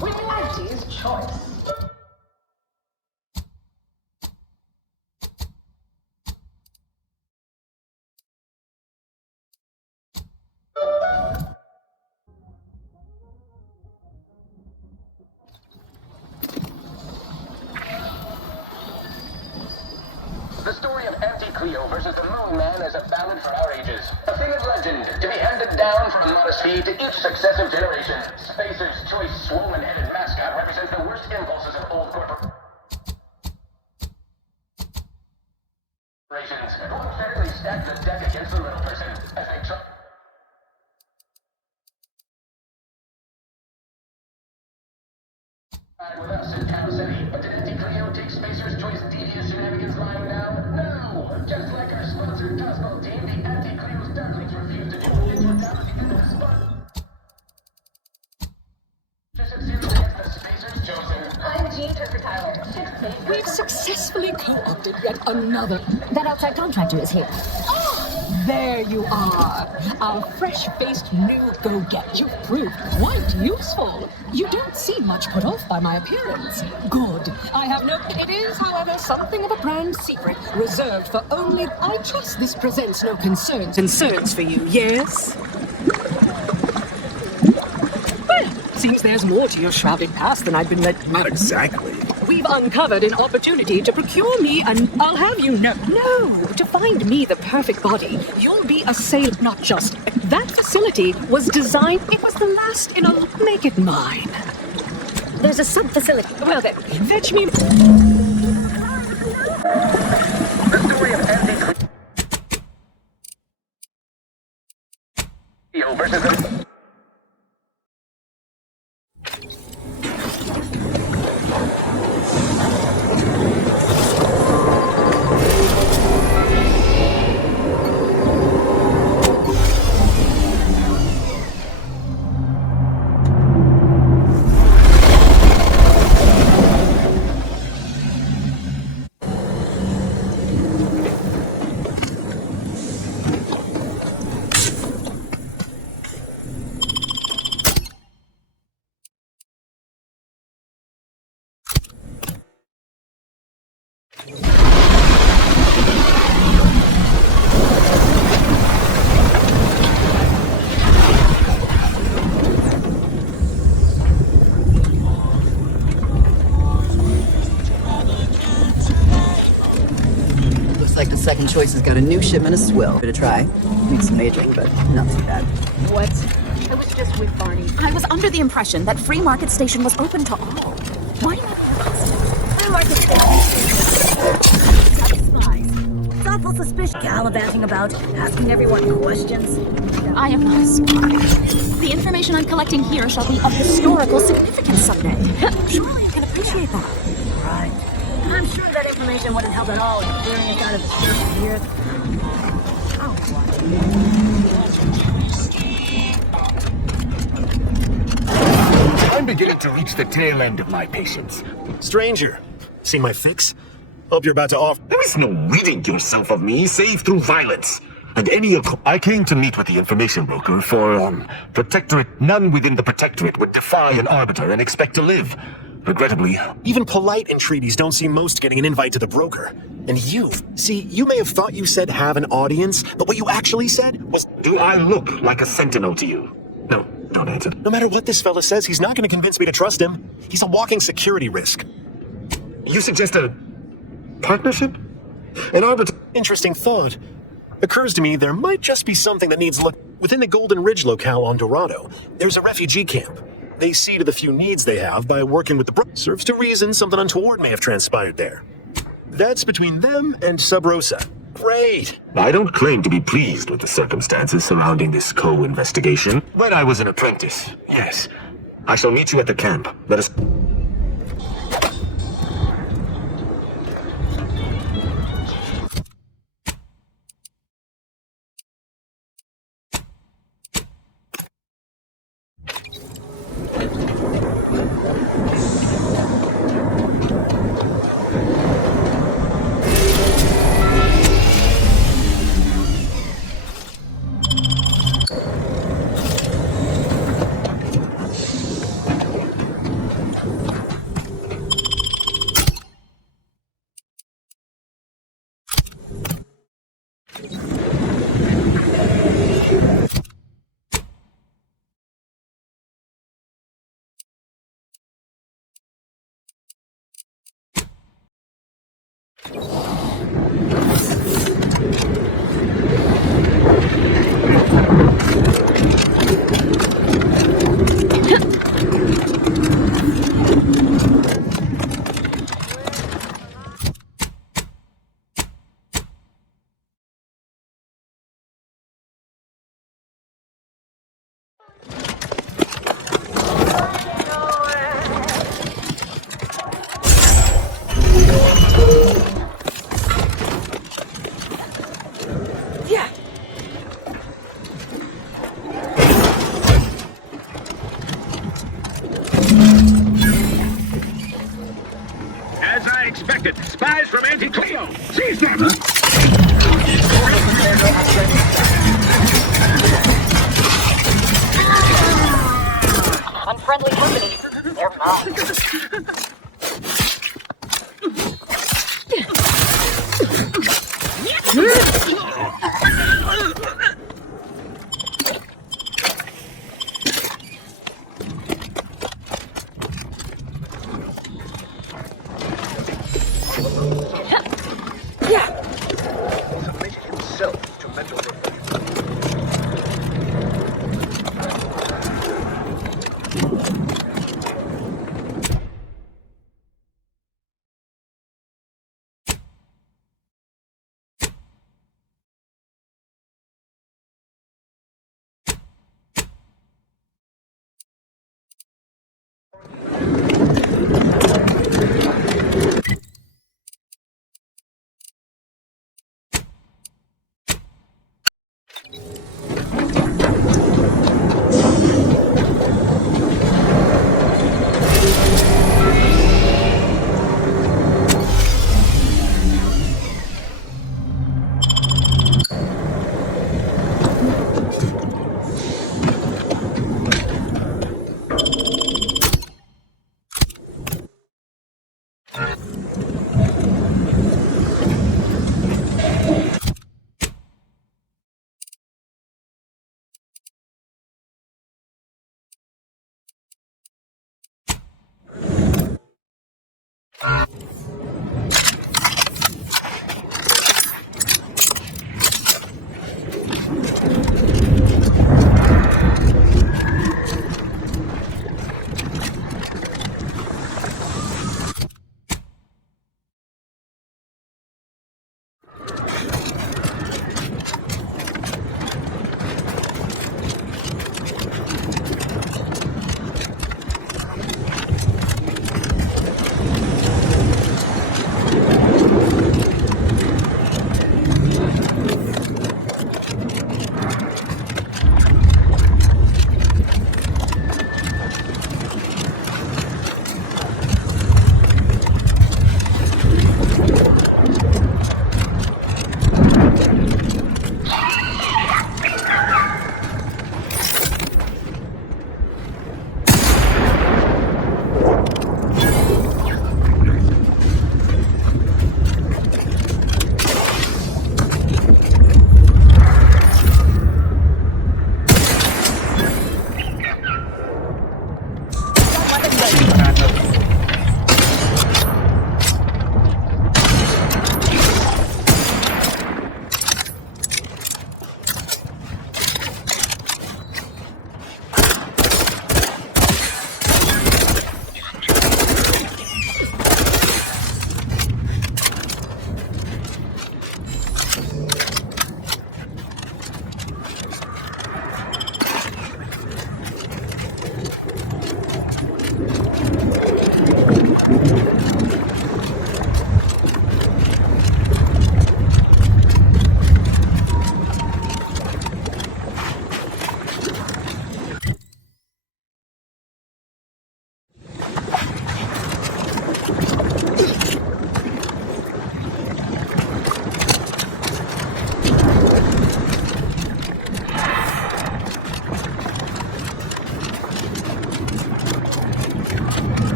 With Auntie's Choice. The story of Anti-Cleo versus the Moon Man is a ballad for our ages. A thing of legend, to be handed down for a modest fee to each successive generation. Spacer's choice swollen-headed mascot represents the worst impulses of old corporations, who unfairly stack the deck against the little person as they try... with us in Cow City, but did Anti-Cleo take Spacer's choice devious shenanigans lying down? No! Just like our sponsor Tosmo team, the Anti-Cleo's darlings refused to do what they were down at the end of the spot. We've successfully co-opted yet another. That outside contractor is here. There you are, our fresh-faced new go-get. You've proved quite useful. You don't seem much put off by my appearance. Good. I have no... It is, however, something of a brand secret, reserved for only... I trust this presents no concerns for you, yes? Well, seems there's more to your shrouded past than I've been led... Not exactly. We've uncovered an opportunity to procure me, and I'll have you know... No, to find me the perfect body, you'll be a sailor, not just a That facility was designed... It was the last in a... Make it mine. There's a sub-facility. Well then, fetch me... Second choice has got a new shipment of swill to try. Needs some aging, but not too bad. What? I was just with Barney. I was under the impression that Free Market Station was open to all. Why do you have Free Market Station? Spies. It's awful suspicious. Gallivanting about, asking everyone questions. I am not a spy. The information I'm collecting here shall be of historical significance someday. Surely I can appreciate that. Right. I'm sure that information wouldn't help at all in clearing it out of the surface here. I'm beginning to reach the tail end of my patience. Stranger, see my fix? Hope you're about to offer. There is no ridding yourself of me save through violence. And any of... I came to meet with the information broker for, Protectorate. None within the Protectorate would defy an arbiter and expect to live. Regrettably, even polite entreaties don't see most getting an invite to the broker. And you may have thought you said have an audience, but what you actually said was... Do I look like a sentinel to you? No, don't answer. No matter what this fella says, he's not going to convince me to trust him. He's a walking security risk. You suggest a partnership? An arbiter... Interesting thought. Occurs to me there might just be something that needs look... Within the Golden Ridge locale on Dorado, there's a refugee camp. They see to the few needs they have by working with the serves to reason something untoward may have transpired there. That's between them and Sub Rosa. Great! I don't claim to be pleased with the circumstances surrounding this co-investigation. When I was an apprentice, yes. I shall meet you at the camp. Let us... Spies from Anti-Cleo! Seize them! Unfriendly company. They're mine.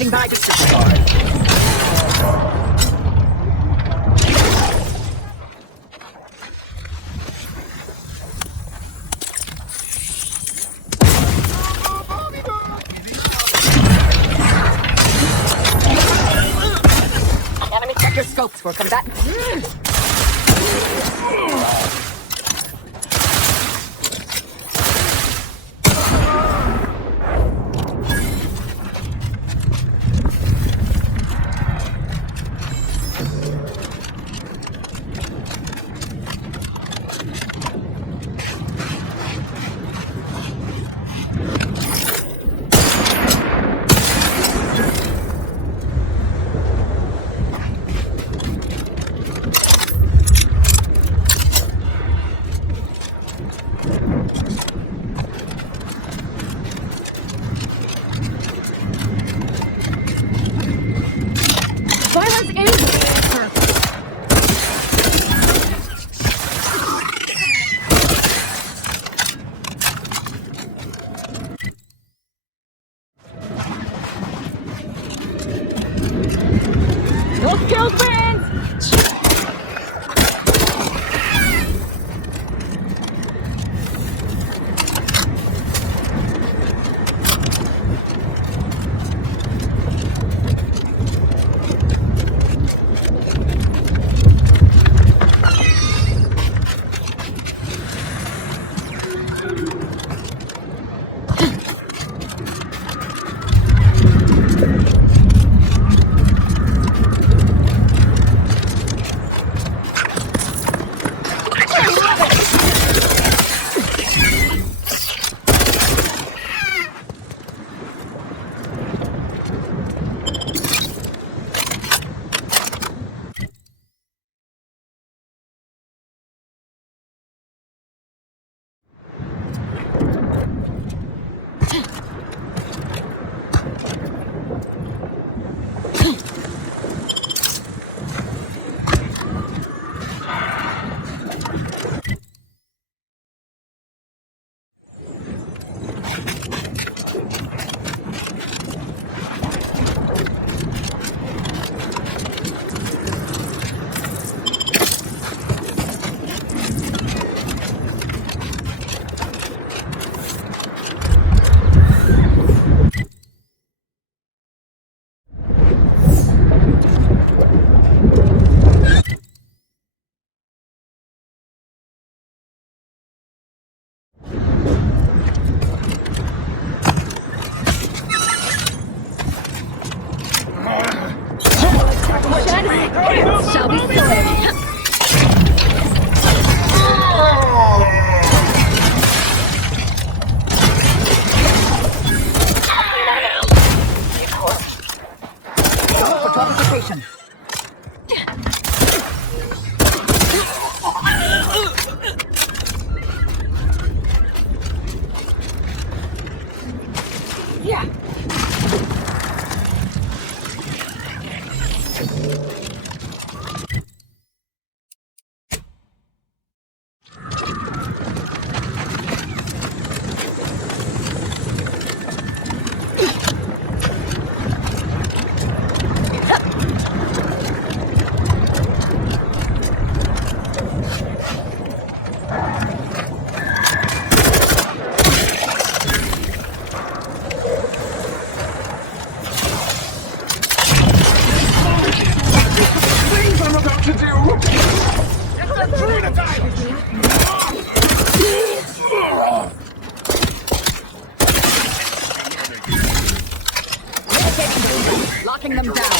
Standing by to support. Enemy sector scopes for combatants. Shall be silly. Concentration. Yeah. Locking them down.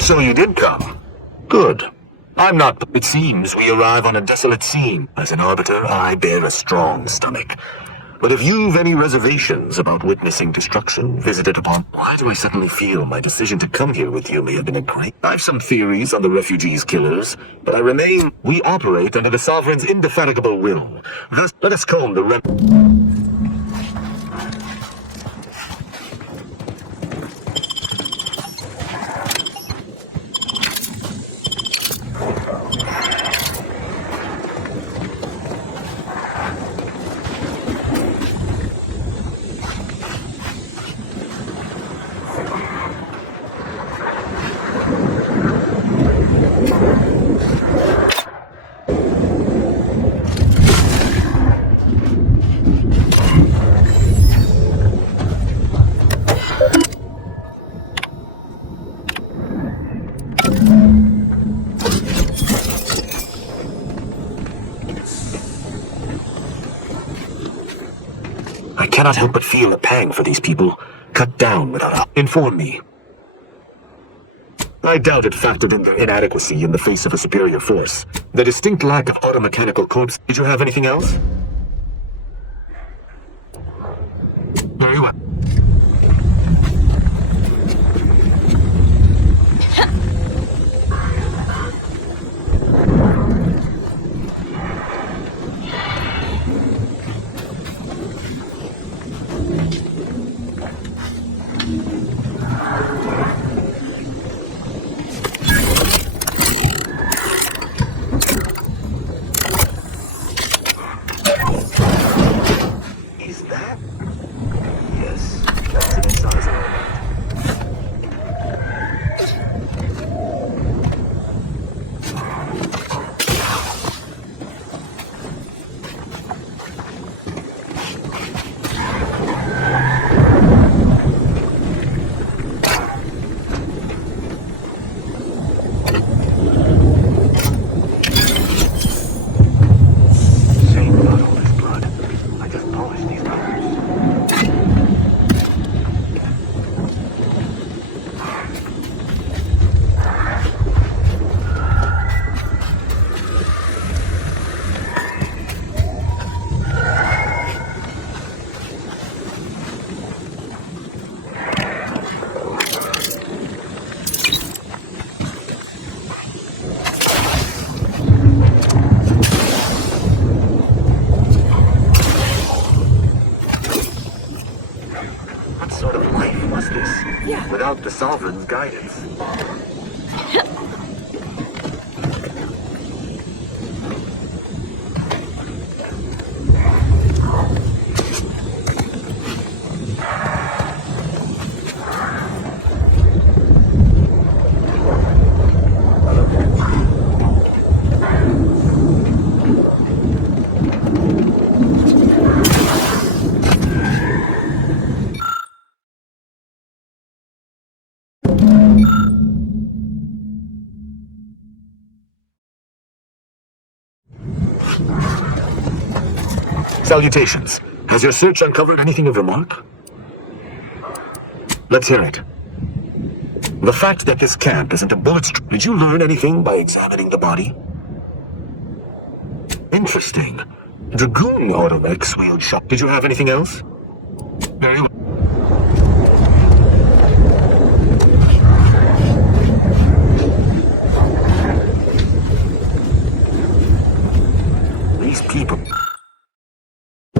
So you did come. Good. I'm not. It seems we arrive on a desolate scene. As an arbiter, I bear a strong stomach. But if you've any reservations about witnessing destruction visited upon, why do I suddenly feel my decision to come here with you may have been a great... I've some theories on the refugees' killers, but I remain... We operate under the Sovereign's indefatigable will. Thus, let us comb the I cannot help but feel a pang for these people, cut down without... Inform me. I doubt it factored in their inadequacy in the face of a superior force. The distinct lack of automechanical corpse... Did you have anything else? Very well. The Sovereign's guidance. Salutations. Has your search uncovered anything of remark? Let's hear it. The fact that this camp isn't a bullet stream. Did you learn anything by examining the body? Interesting. Dragoon automechs wield shot. Did you have anything else? Very well. These people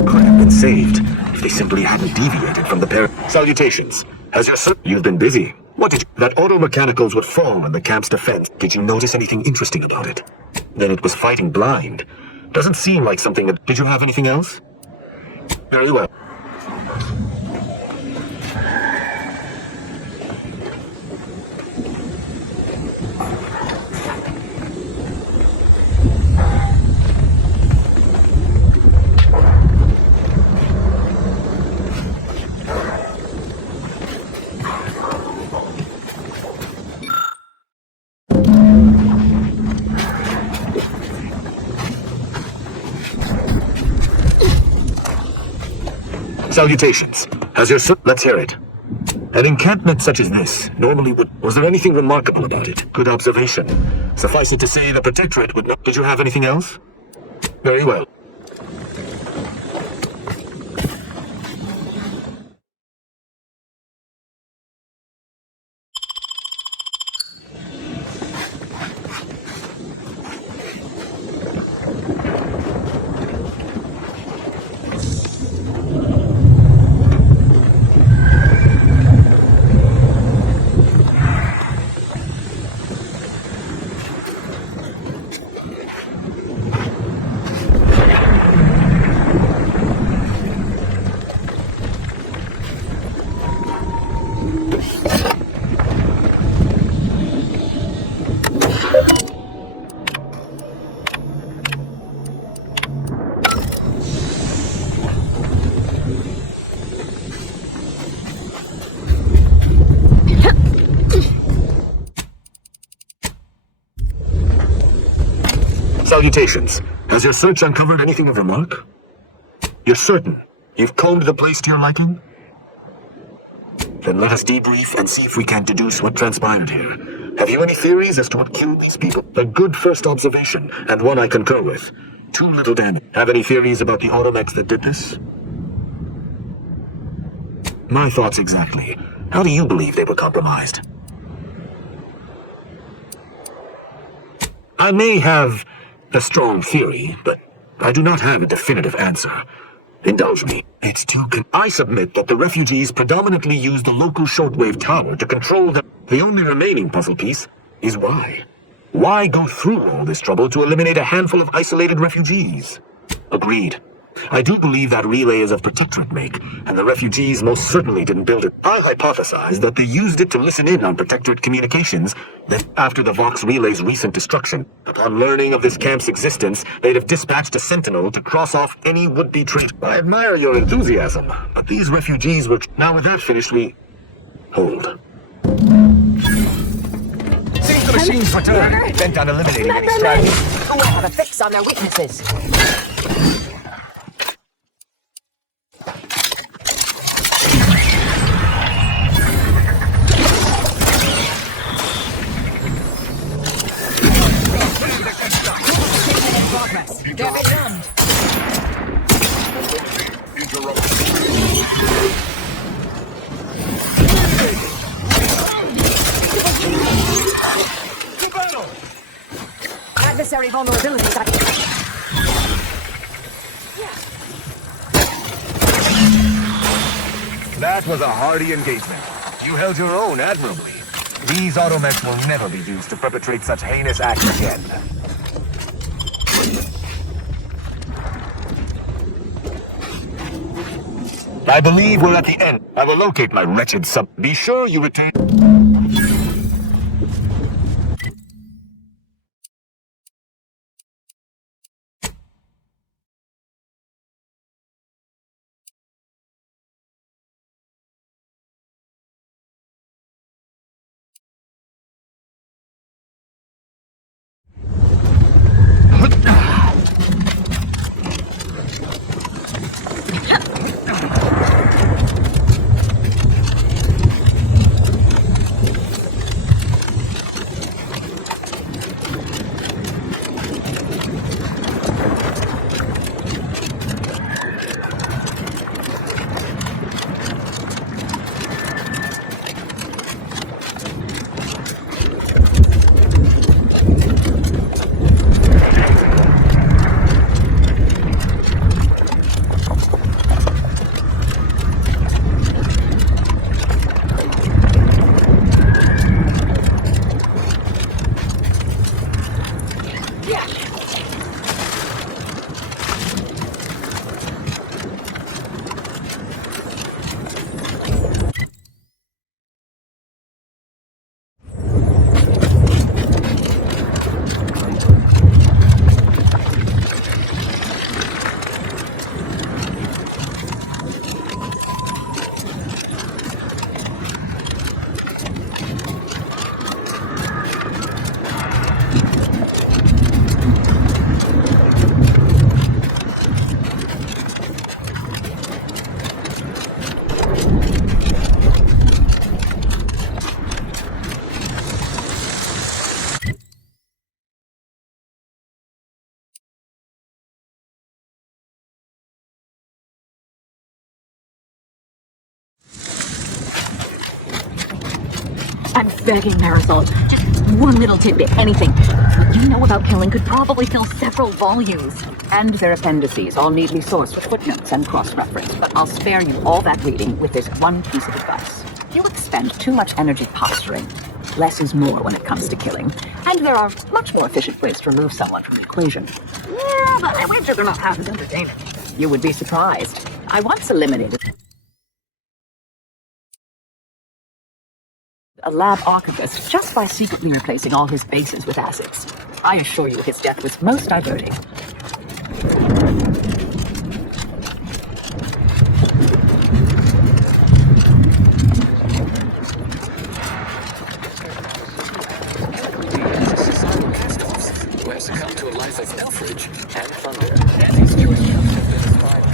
could have been saved if they simply hadn't deviated from the Salutations. Has your You've been busy. What did you... That auto-mechanicals would fall in the camp's defense. Did you notice anything interesting about it? Then it was fighting blind. Doesn't seem like something that... Did you have anything else? Very well. Salutations. Has your Let's hear it. An encampment such as this normally would... Was there anything remarkable about it? Good observation. Suffice it to say, the Protectorate would not... Did you have anything else? Very well. Salutations. Has your search uncovered anything of remark? You're certain you've combed the place to your liking? Then let us debrief and see if we can deduce what transpired here. Have you any theories as to what killed these people? A good first observation, and one I concur with. Too little damage. Have any theories about the automechs that did this? My thoughts exactly. How do you believe they were compromised? I may have a strong theory, but I do not have a definitive answer. Indulge me. It's too I submit that the refugees predominantly use the local shortwave tower to control them. The only remaining puzzle piece is why. Why go through all this trouble to eliminate a handful of isolated refugees? Agreed. I do believe that relay is of Protectorate make, and the refugees most certainly didn't build it. I hypothesize that they used it to listen in on Protectorate communications, that after the Vox relay's recent destruction, upon learning of this camp's existence, they'd have dispatched a sentinel to cross off any would-be traitor. I admire your enthusiasm, but these refugees were... Now with that finished, we... Hold. Seems the machine's returned, bent on eliminating any strategy. Who will have a fix on their weaknesses? Get it done. Adversary vulnerabilities. That was a hardy engagement. You held your own admirably. These automechs will never be used to perpetrate such heinous acts again. I believe we're at the end. I will locate my wretched sub. Be sure you return... I'm begging, Marisol. Just one little tidbit, anything. What you know about killing could probably fill several volumes. And their appendices, all neatly sourced with footnotes and cross-reference. But I'll spare you all that reading with this one piece of advice. You expend too much energy posturing. Less is more when it comes to killing. And there are much more efficient ways to remove someone from the equation. Yeah, but I wager they're not half as entertaining. You would be surprised. I once eliminated a lab archivist just by secretly replacing all his bases with acids. I assure you his death was most diverting. Who has succumbed to a life of pilferage and plunder. And these Jewish have been inspired.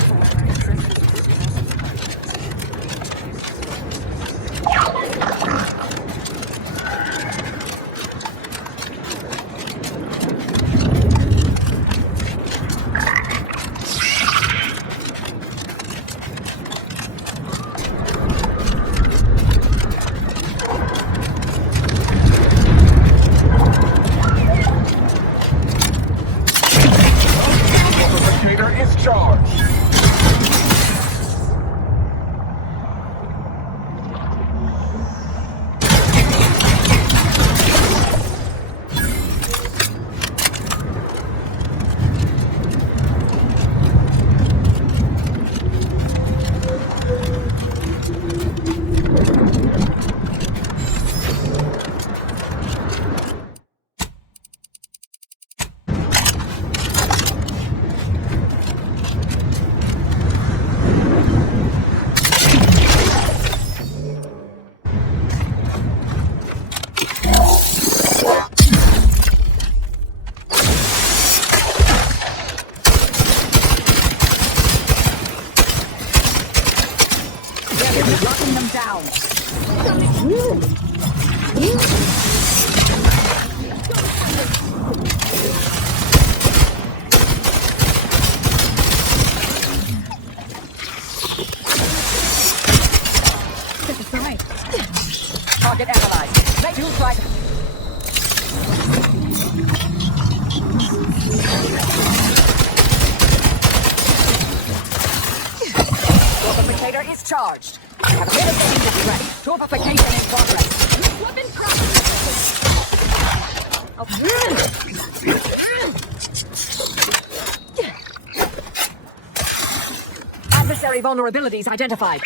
Target analyzed. Make you try. Torpificator is charged. I have a bit of damage ready. Torpification in progress. Weapon Adversary vulnerabilities identified.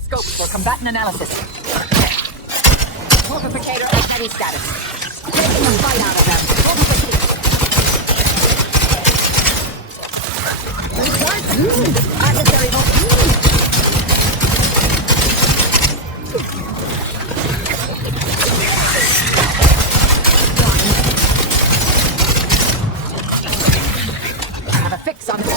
Scope for combatant analysis. Torpificator at ready status. Taking a bite out of them. Adversary I have a fix on this.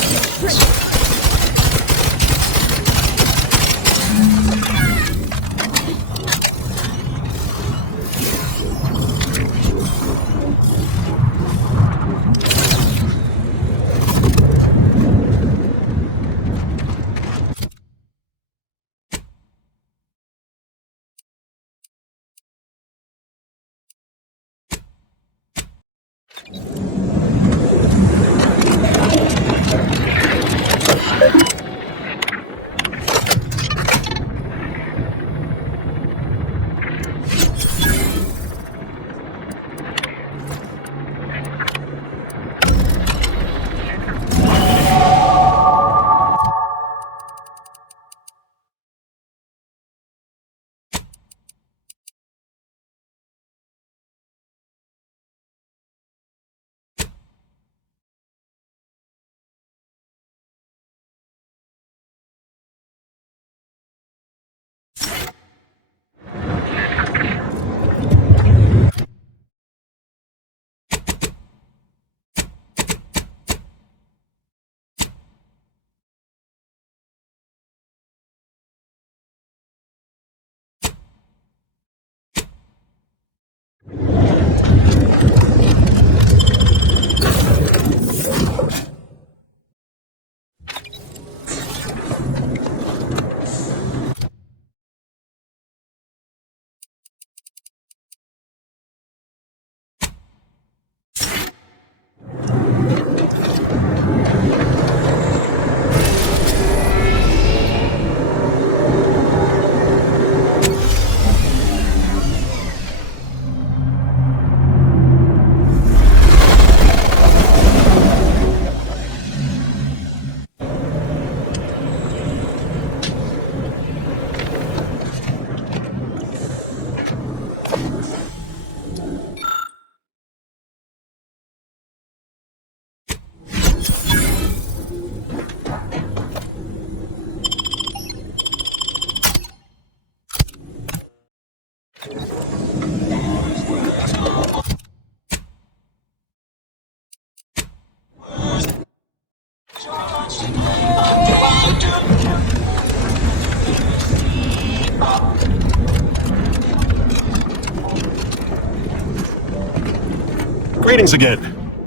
Greetings again.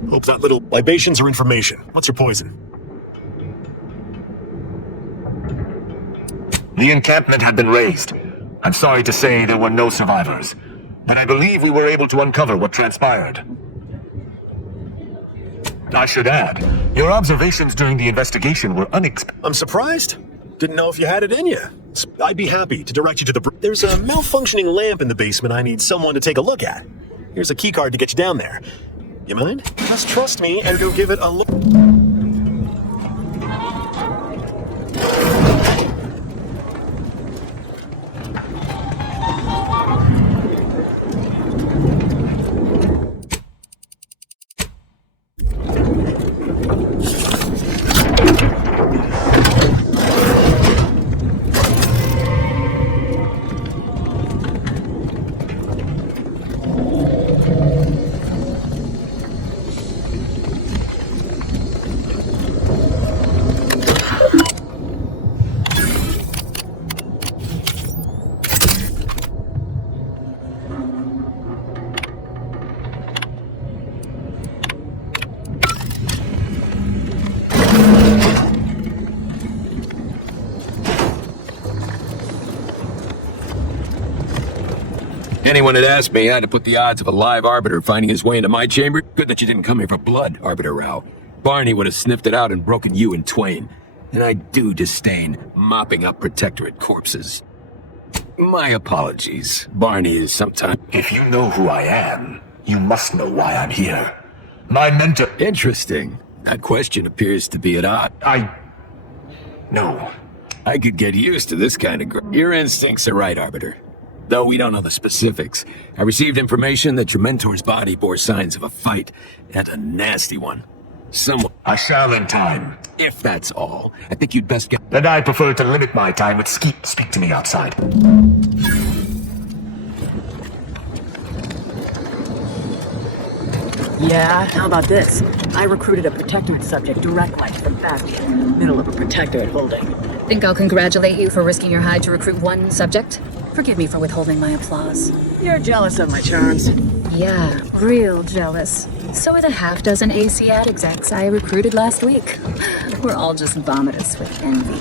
Hope that little libations are information. What's your poison? The encampment had been razed. I'm sorry to say there were no survivors, but I believe we were able to uncover what transpired. I should add, your observations during the investigation were unexpected. I'm surprised. Didn't know if you had it in you. I'd be happy to direct you to the... There's a malfunctioning lamp in the basement I need someone to take a look at. Here's a keycard to get you down there. You mind? Just trust me and go give it a look. Anyone had asked me, I'd have put the odds of a live Arbiter finding his way into my chamber. Good that you didn't come here for blood, Arbiter Rao. Barney would have sniffed it out and broken you in twain. And I do disdain mopping up Protectorate corpses. My apologies. Barney is sometimes... If you know who I am, you must know why I'm here. My mentor... Interesting. That question appears to be at odds. No. I could get used to this kind of... Your instincts are right, Arbiter. Though we don't know the specifics, I received information that your mentor's body bore signs of a fight, and a nasty one. I shall in time. If that's all, I think you'd best get... Then I prefer to limit my time with speak to me outside. Yeah, how about this? I recruited a Protectorate subject directly from Bastion, middle of a Protectorate holding. Think I'll congratulate you for risking your hide to recruit one subject? Forgive me for withholding my applause. You're jealous of my charms. Yeah, real jealous. So are the half-dozen AC ad execs I recruited last week. We're all just vomitous with envy.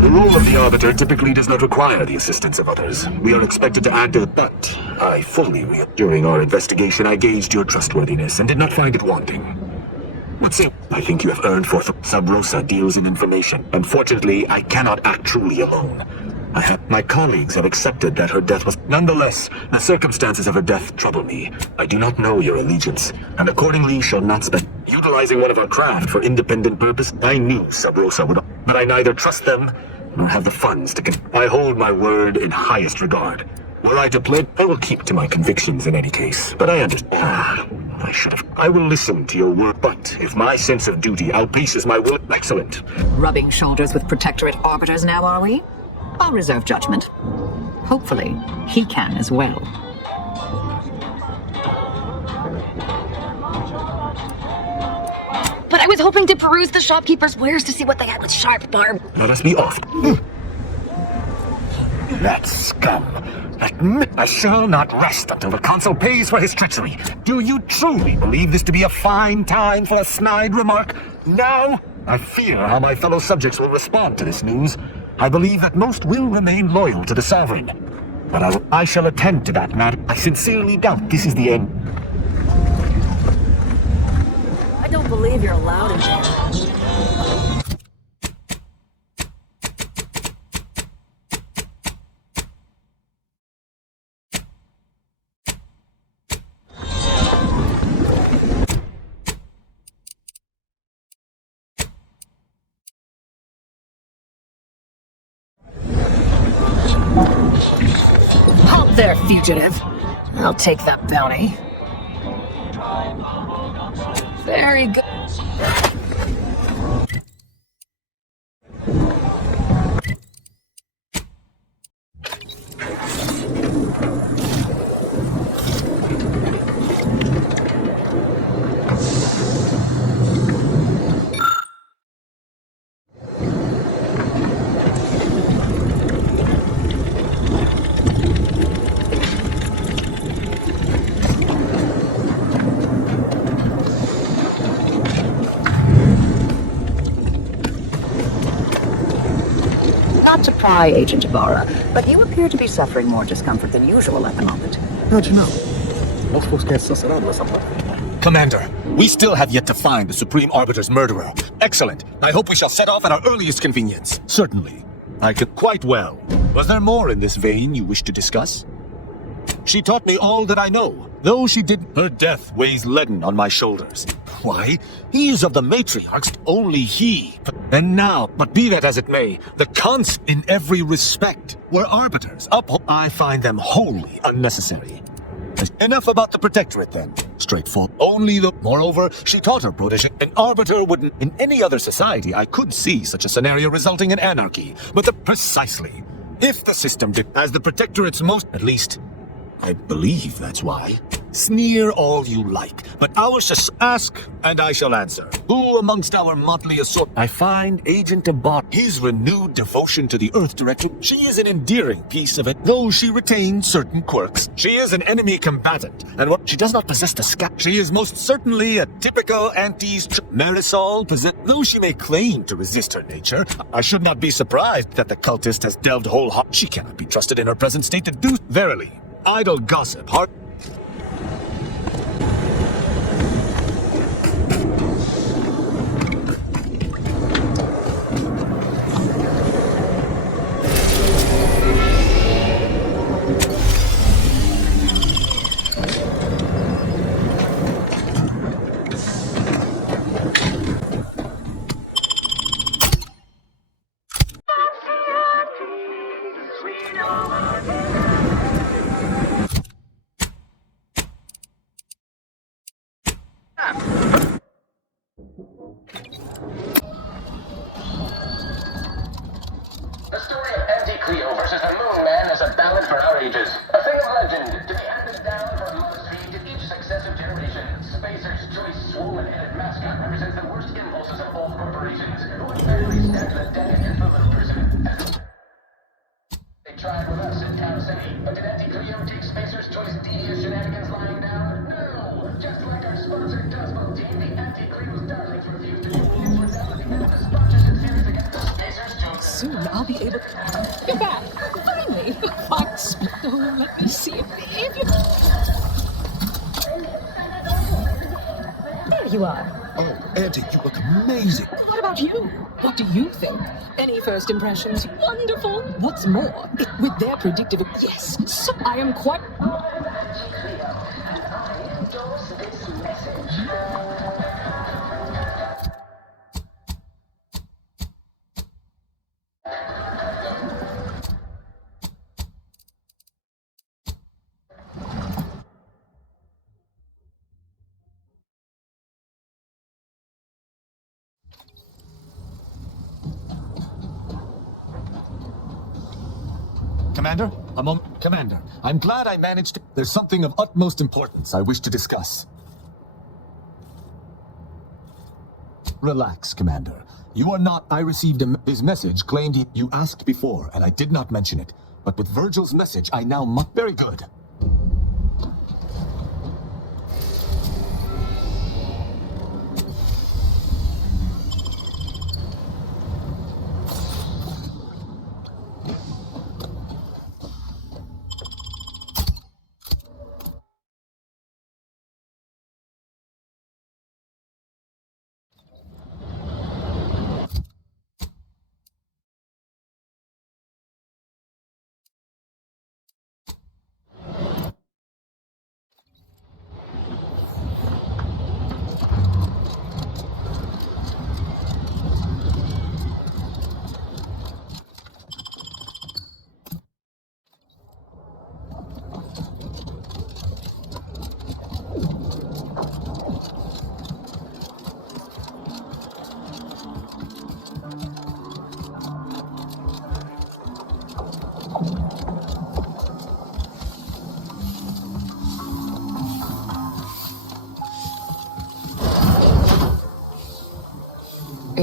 The role of the Arbiter typically does not require the assistance of others. We are expected to act but I fully During our investigation, I gauged your trustworthiness and did not find it wanting. What's it? I think you have earned for Sub Rosa deals in information. Unfortunately, I cannot act truly alone. My colleagues have accepted that her death was... Nonetheless, the circumstances of her death trouble me. I do not know your allegiance, and accordingly shall not spend... Utilizing one of our craft for independent purpose, I knew Sub Rosa would... But I neither trust them, nor have the funds to... I hold my word in highest regard. Were I to pledge, I will keep to my convictions in any case. But I understand... I should have... I will listen to your word, but if my sense of duty outpaces my will... Excellent. Rubbing shoulders with Protectorate arbiters now, are we? I'll reserve judgment. Hopefully, he can as well. But I was hoping to peruse the shopkeeper's wares to see what they had with sharp barb. Let us be off. That scum. I shall not rest until the consul pays for his treachery. Do you truly believe this to be a fine time for a snide remark? Now, I fear how my fellow subjects will respond to this news. I believe that most will remain loyal to the Sovereign. But I shall attend to that matter. I sincerely doubt this is the end. I don't believe you're allowed in here. there, fugitive. I'll take that bounty. Very good. Not to pry, Agent Ibarra, but you appear to be suffering more discomfort than usual at the moment. How'd you know? Most folks can't suss it out unless I'm... Commander, we still have yet to find the Supreme Arbiter's murderer. Excellent. I hope we shall set off at our earliest convenience. Certainly. I could quite well. Was there more in this vein you wish to discuss? She taught me all that I know, though she did. Her death weighs leaden on my shoulders. Why? He is of the matriarchs, only he. And now, but be that as it may, the cons in every respect were arbiters. I find them wholly unnecessary. Enough about the Protectorate, then. Straightforward. Only the... Moreover, she taught her protege. An arbiter wouldn't... In any other society, I could see such a scenario resulting in anarchy. But precisely. If the system did... As the Protectorate's most... At least... I believe that's why. Sneer all you like, but ours just ask, and I shall answer. Who amongst our motley assault? I find Agent Ibarra, his renewed devotion to the Earth Director. She is an endearing piece of it, though she retains certain quirks. She is an enemy combatant, and what she does not possess the she is most certainly a typical Marisol though she may claim to resist her nature, I should not be surprised that the cultist has delved wholeheartedly. She cannot be trusted in her present state to do. Verily. Idle gossip, heart. Soon I'll be able to... You're back! Finally! Fox, let me see if you... There you are. Oh, Auntie, you look amazing. What about you? What do you think? Any first impressions? Wonderful! What's more, with their predictive... Yes, so I am quite... Commander? Commander, I'm glad I managed to... There's something of utmost importance I wish to discuss. Relax, Commander. You are not... I received his message claimed you asked before, and I did not mention it. But with Virgil's message, I now must... Very good.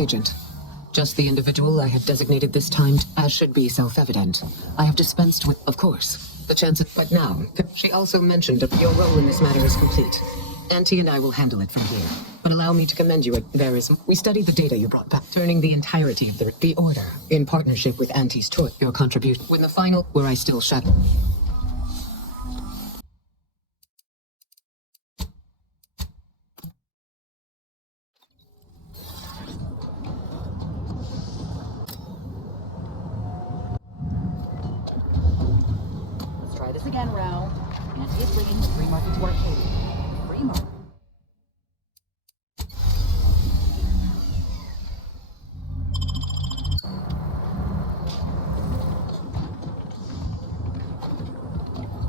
agent. Just the individual I have designated this time, as should be self-evident. I have dispensed with, of course, the chance of... But now, she also mentioned that your role in this matter is complete. Auntie and I will handle it from here. But allow me to commend you. We studied the data you brought back, turning the entirety of the order, in partnership with Auntie's choice, your contribution. When the final, where I still shadow. Let's try this again, Ro. Nancy is leading, 3 markings work. 3 markings.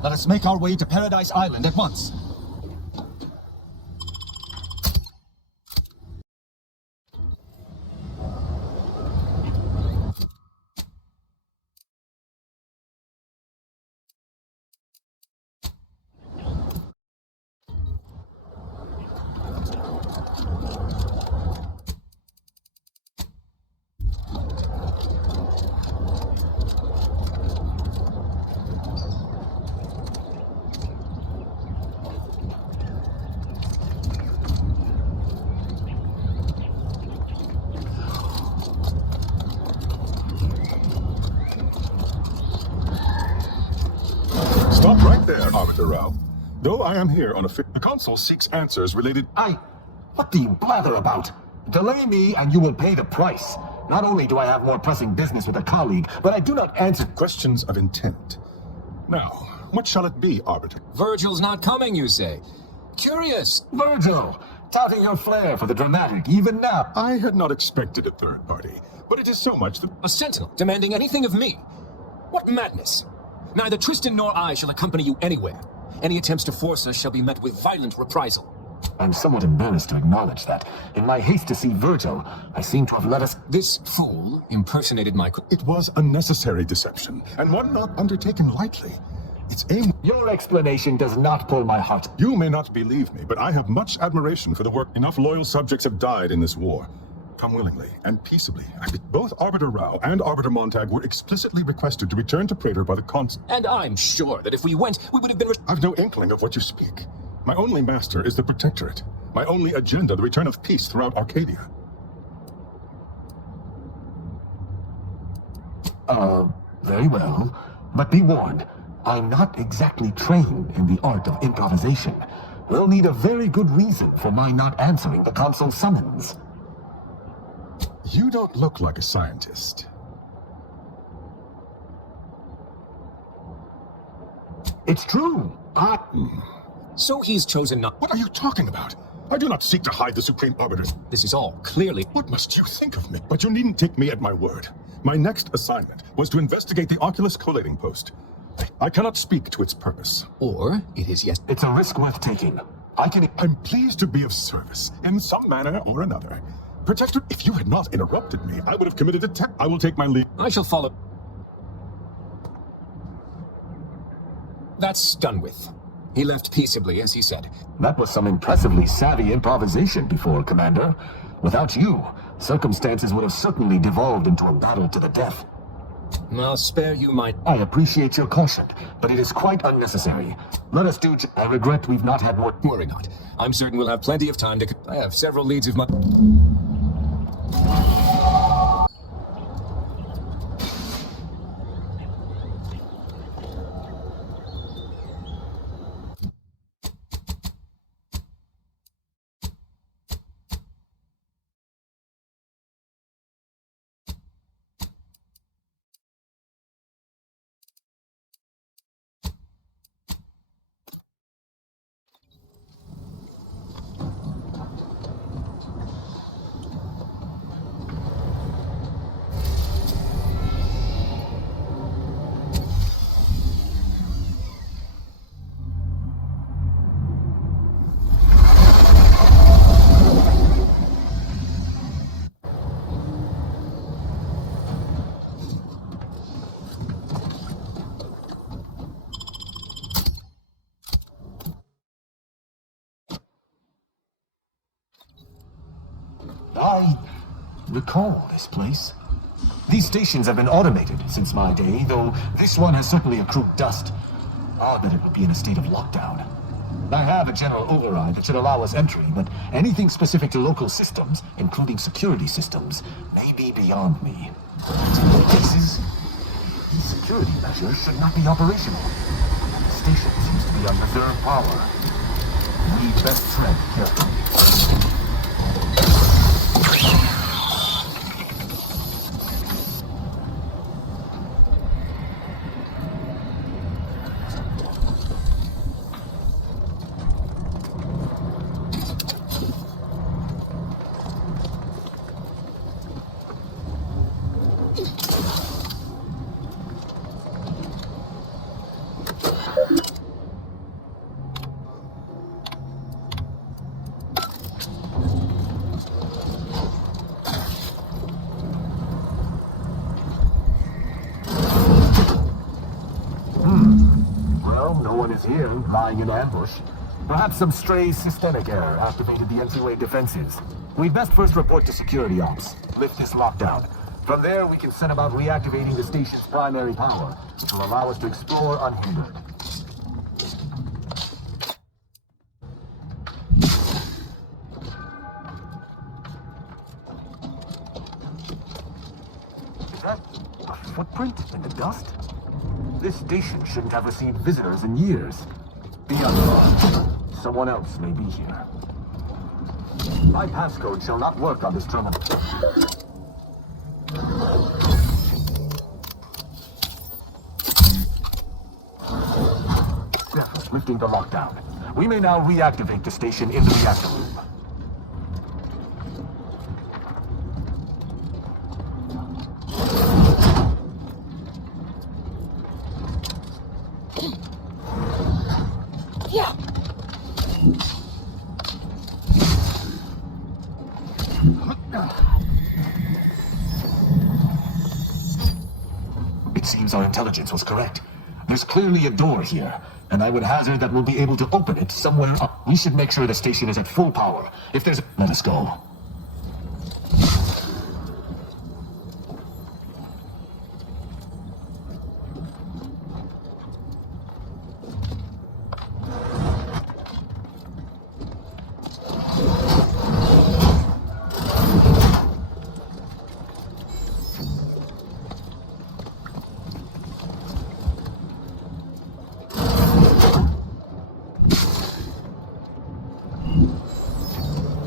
Let us make our way to Paradise Island at once. Stop right there, Arbiter Rao. Though I am here on a the Council seeks answers related... What do you blather about? Delay me and you will pay the price. Not only do I have more pressing business with a colleague, but I do not answer questions of intent. Now, what shall it be, Arbiter? Virgil's not coming, you say? Curious. Virgil, touting your flair for the dramatic, even now. I had not expected a third party, but it is so much the... A sentinel demanding anything of me? What madness! Neither Tristan nor I shall accompany you anywhere. Any attempts to force us shall be met with violent reprisal. I'm somewhat embarrassed to acknowledge that. In my haste to see Virgil, I seem to have let us... This fool impersonated my... It was a necessary deception, and one not undertaken lightly. Its aim... Your explanation does not pull my heart. You may not believe me, but I have much admiration for the work. Enough loyal subjects have died in this war. Come willingly and peaceably. Both Arbiter Rao and Arbiter Montag were explicitly requested to return to Praetor by the Consul. And I'm sure that if we went, we would have been... I've no inkling of what you speak. My only master is the Protectorate. My only agenda, the return of peace throughout Arcadia. Very well. But be warned, I'm not exactly trained in the art of improvisation. We'll need a very good reason for my not answering the Consul's summons. You don't look like a scientist. It's true. So he's chosen not... What are you talking about? I do not seek to hide the Supreme Arbiters. This is all clearly... What must you think of me? But you needn't take me at my word. My next assignment was to investigate the Oculus collating post. I cannot speak to its purpose. Or it is yes. It's a risk worth taking. I'm pleased to be of service, in some manner or another. Protector, if you had not interrupted me, I would have committed a I will take my leave. I shall follow. That's done with. He left peaceably, as he said. That was some impressively savvy improvisation before, Commander. Without you, circumstances would have certainly devolved into a battle to the death. I'll spare you my... I appreciate your caution, but it is quite unnecessary. Let us do... I regret we've not had more... Worry not. I'm certain we'll have plenty of time to... I have several leads of my... recall this place. These stations have been automated since my day, though this one has certainly accrued dust. Odd that it would be in a state of lockdown. I have a general override that should allow us entry, but anything specific to local systems, including security systems, may be beyond me. In many cases, these security measures should not be operational. The station seems to be on reserve power. We best tread carefully. Here, lying in ambush. Perhaps some stray systemic error activated the entryway defenses. We'd best first report to security ops, lift this lockdown. From there, we can set about reactivating the station's primary power, which will allow us to explore unhindered. Is that a footprint in the dust? This station shouldn't have received visitors in years. Be unalarmed. Someone else may be here. My passcode shall not work on this terminal. Lifting the lockdown. We may now reactivate the station in the reactor room. Our intelligence was correct. There's clearly a door here, and I would hazard that we'll be able to open it somewhere up. We should make sure the station is at full power. If there's... Let us go.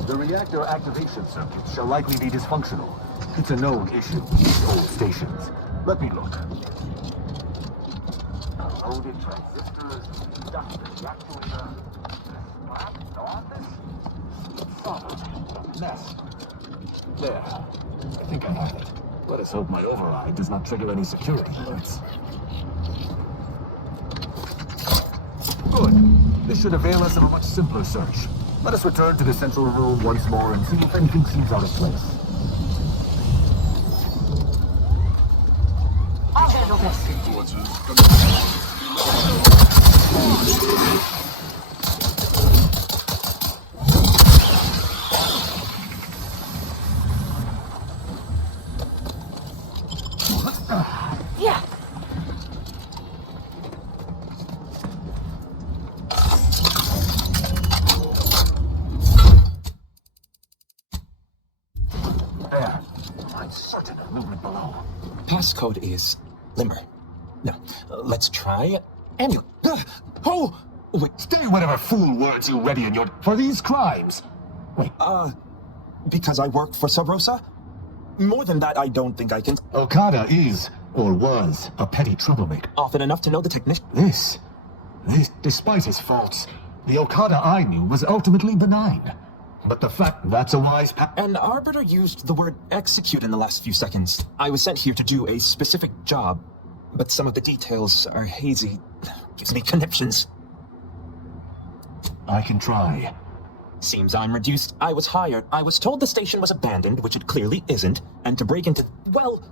Reactor activation circuits shall likely be dysfunctional. It's a known issue with these old stations. Let me look. Loaded transistors, inductors, actuator. No office? Solid. Mess. There. I think I have it. Let us hope my override does not trigger any security alerts. Good. This should avail us of a much simpler search. Let us return to the central room once more and see if anything seems out of place. I'll handle this. Yeah. Passcode is limber. No, let's try annual. Oh! Wait. Stay whatever fool words you ready in your... For these crimes. Wait. Because I work for Sub Rosa? More than that, I don't think I can... Okada is, or was, a petty troublemaker. Often enough to know the technician. This, despite his faults, the Okada I knew was ultimately benign. But the fact that's a wise An arbiter used the word execute in the last few seconds. I was sent here to do a specific job, but some of the details are hazy. Gives me conniptions. I can try. Seems I'm reduced. I was hired. I was told the station was abandoned, which it clearly isn't, and to break into... Well,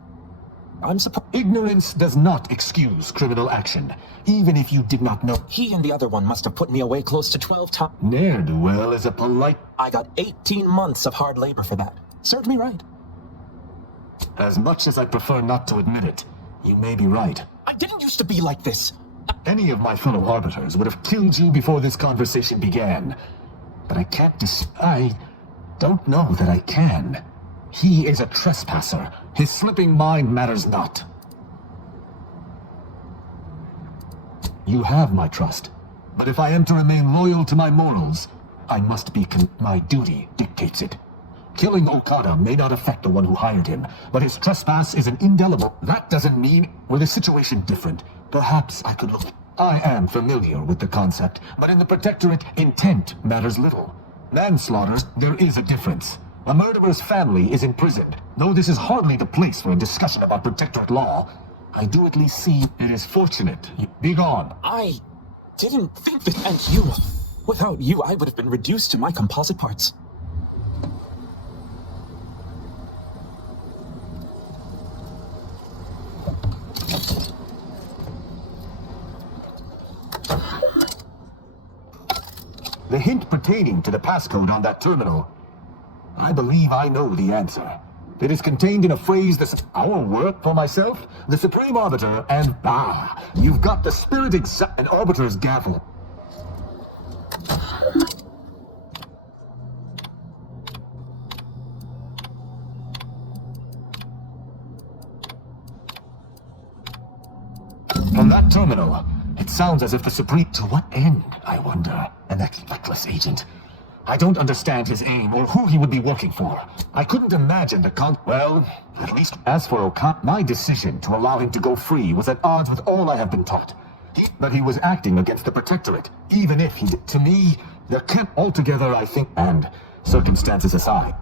I'm supposed... Ignorance does not excuse criminal action, even if you did not know. He and the other one must have put me away close to 12 times. Ne'er-do-well is a polite... I got 18 months of hard labor for that. Served me right. As much as I prefer not to admit it, you may be right. I didn't used to be like this. Any of my fellow arbiters would have killed you before this conversation began. But I can't I don't know that I can. He is a trespasser. His slipping mind matters not. You have my trust. But if I am to remain loyal to my morals, I must be my duty dictates it. Killing Okada may not affect the one who hired him, but his trespass is an indelible. That doesn't mean, were the situation different, perhaps I could look. I am familiar with the concept, but in the Protectorate, intent matters little. Manslaughter, there is a difference. A murderer's family is imprisoned. Though this is hardly the place for a discussion about Protectorate law, I do at least see it is fortunate. Be gone. I didn't think that, and you. Without you, I would have been reduced to my composite parts. The hint pertaining to the passcode on that terminal, I believe I know the answer. It is contained in a phrase that's our work for myself, the Supreme Arbiter, and you've got the spirit an Arbiter's gavel. From that terminal, it sounds as if the Supreme... To what end, I wonder? And that luckless agent. I don't understand his aim or who he would be working for. I couldn't imagine the Well, at least as for Okada, my decision to allow him to go free was at odds with all I have been taught. But he was acting against the Protectorate, even if he did. To me, there can't altogether, I think, and circumstances aside.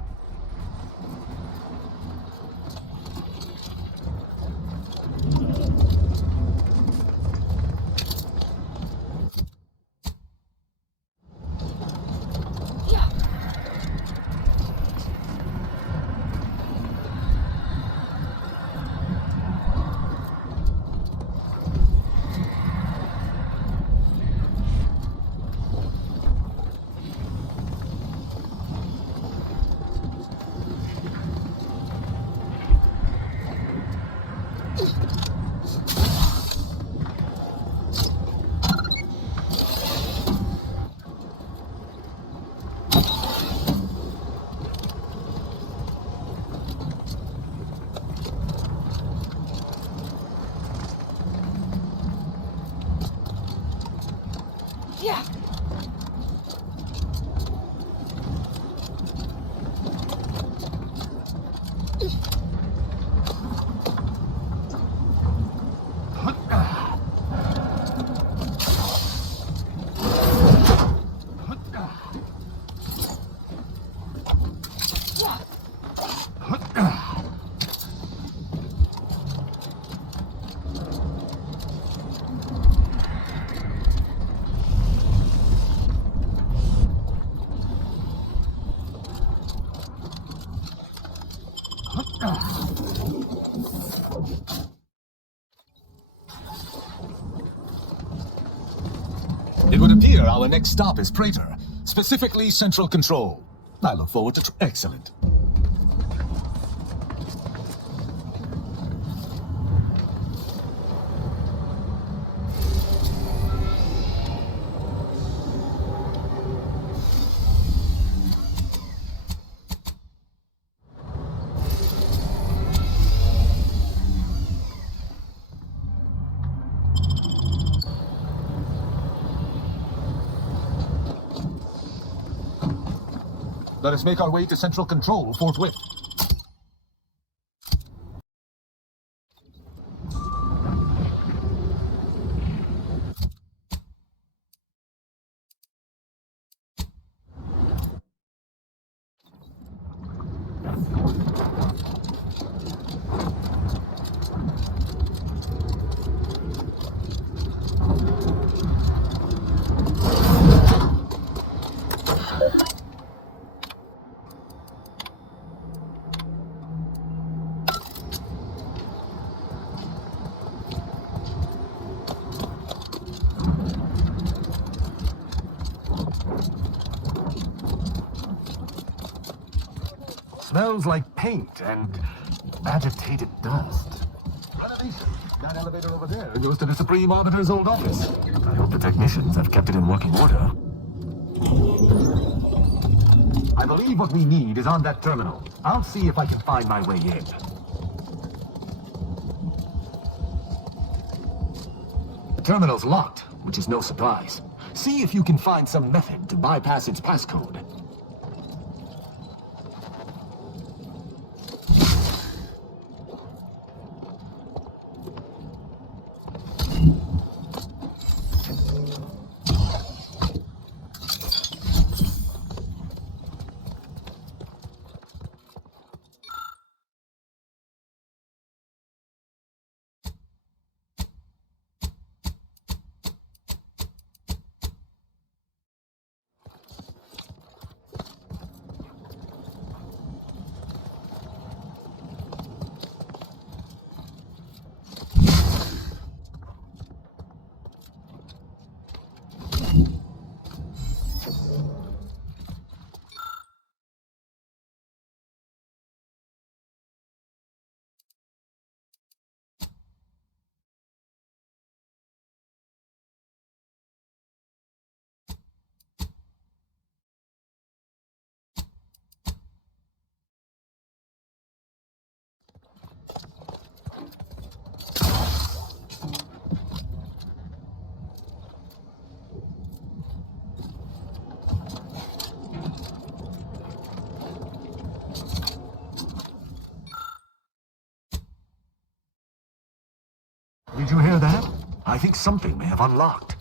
It would appear our next stop is Praetor, specifically Central Control. I look forward to... Excellent. Let us make our way to Central Control forthwith. Smells like paint and Agitated dust. Renovation. That elevator over there goes to the Supreme Arbiter's old office. I hope the technicians have kept it in working order. I believe what we need is on that terminal. I'll see if I can find my way in. The terminal's locked, which is no surprise. See if you can find some method to bypass its passcode. Did you hear that? I think something may have unlocked.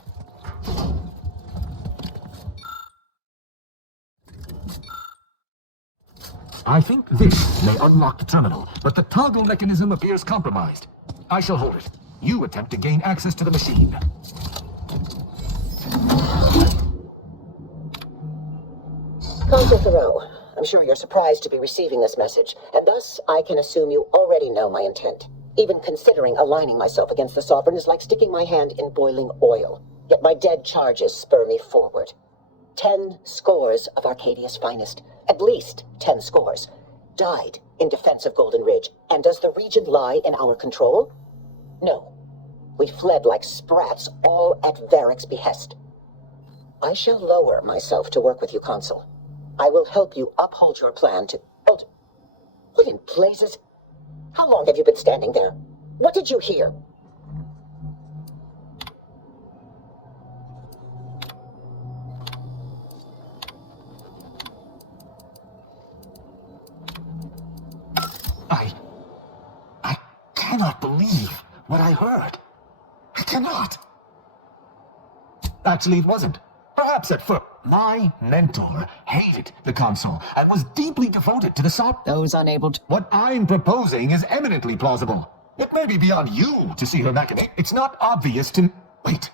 I think this may unlock the terminal, but the toggle mechanism appears compromised. I shall hold it. You attempt to gain access to the machine. Consul Thoreau, I'm sure you're surprised to be receiving this message, and thus I can assume you already know my intent. Even considering aligning myself against the Sovereign is like sticking my hand in boiling oil. Yet my dead charges spur me forward. 10 scores of Arcadia's finest, at least 10 scores, died in defense of Golden Ridge. And does the region lie in our control? No. We fled like sprats, all at Varric's behest. I shall lower myself to work with you, Consul. I will help you uphold your plan to... What in blazes? How long have you been standing there? What did you hear? I cannot believe what I heard. I cannot. Actually, it wasn't. Perhaps at first. My mentor hated the Consul and was deeply devoted to the Those unable to... What I'm proposing is eminently plausible. It may be beyond you to see her machinate. It's not obvious to... Wait.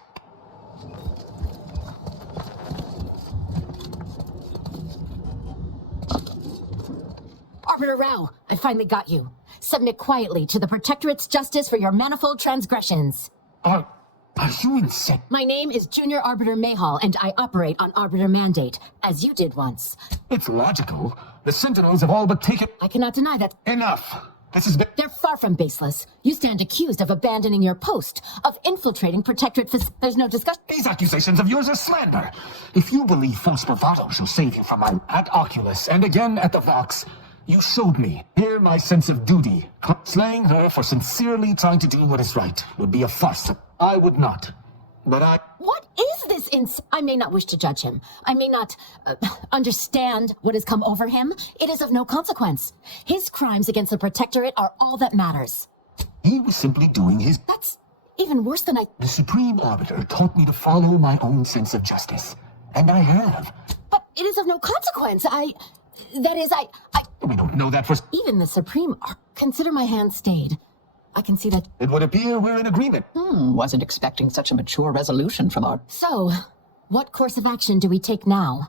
Arbiter Rao, I finally got you. Submit quietly to the Protectorate's justice for your manifold transgressions. Are you insane? My name is Junior Arbiter Mayhall, and I operate on Arbiter Mandate, as you did once. It's logical. The Sentinels have all but taken... I cannot deny that. Enough. This has been... They're far from baseless. You stand accused of abandoning your post, of infiltrating Protectorate There's no discussion. These accusations of yours are slander. If you believe false bravado shall save you from my... At Oculus, and again at the Vox, you showed me. Here my sense of duty. Slaying her for sincerely trying to do what is right would be a farce. I would not. But I... What is this I may not wish to judge him. I may not understand what has come over him. It is of no consequence. His crimes against the Protectorate are all that matters. He was simply doing his... That's even worse than The Supreme Arbiter taught me to follow my own sense of justice. And I have. But it is of no consequence. We don't know that for... Even the Supreme... Consider my hand stayed. I can see that... It would appear we're in agreement. Wasn't expecting such a mature resolution from our... So, what course of action do we take now?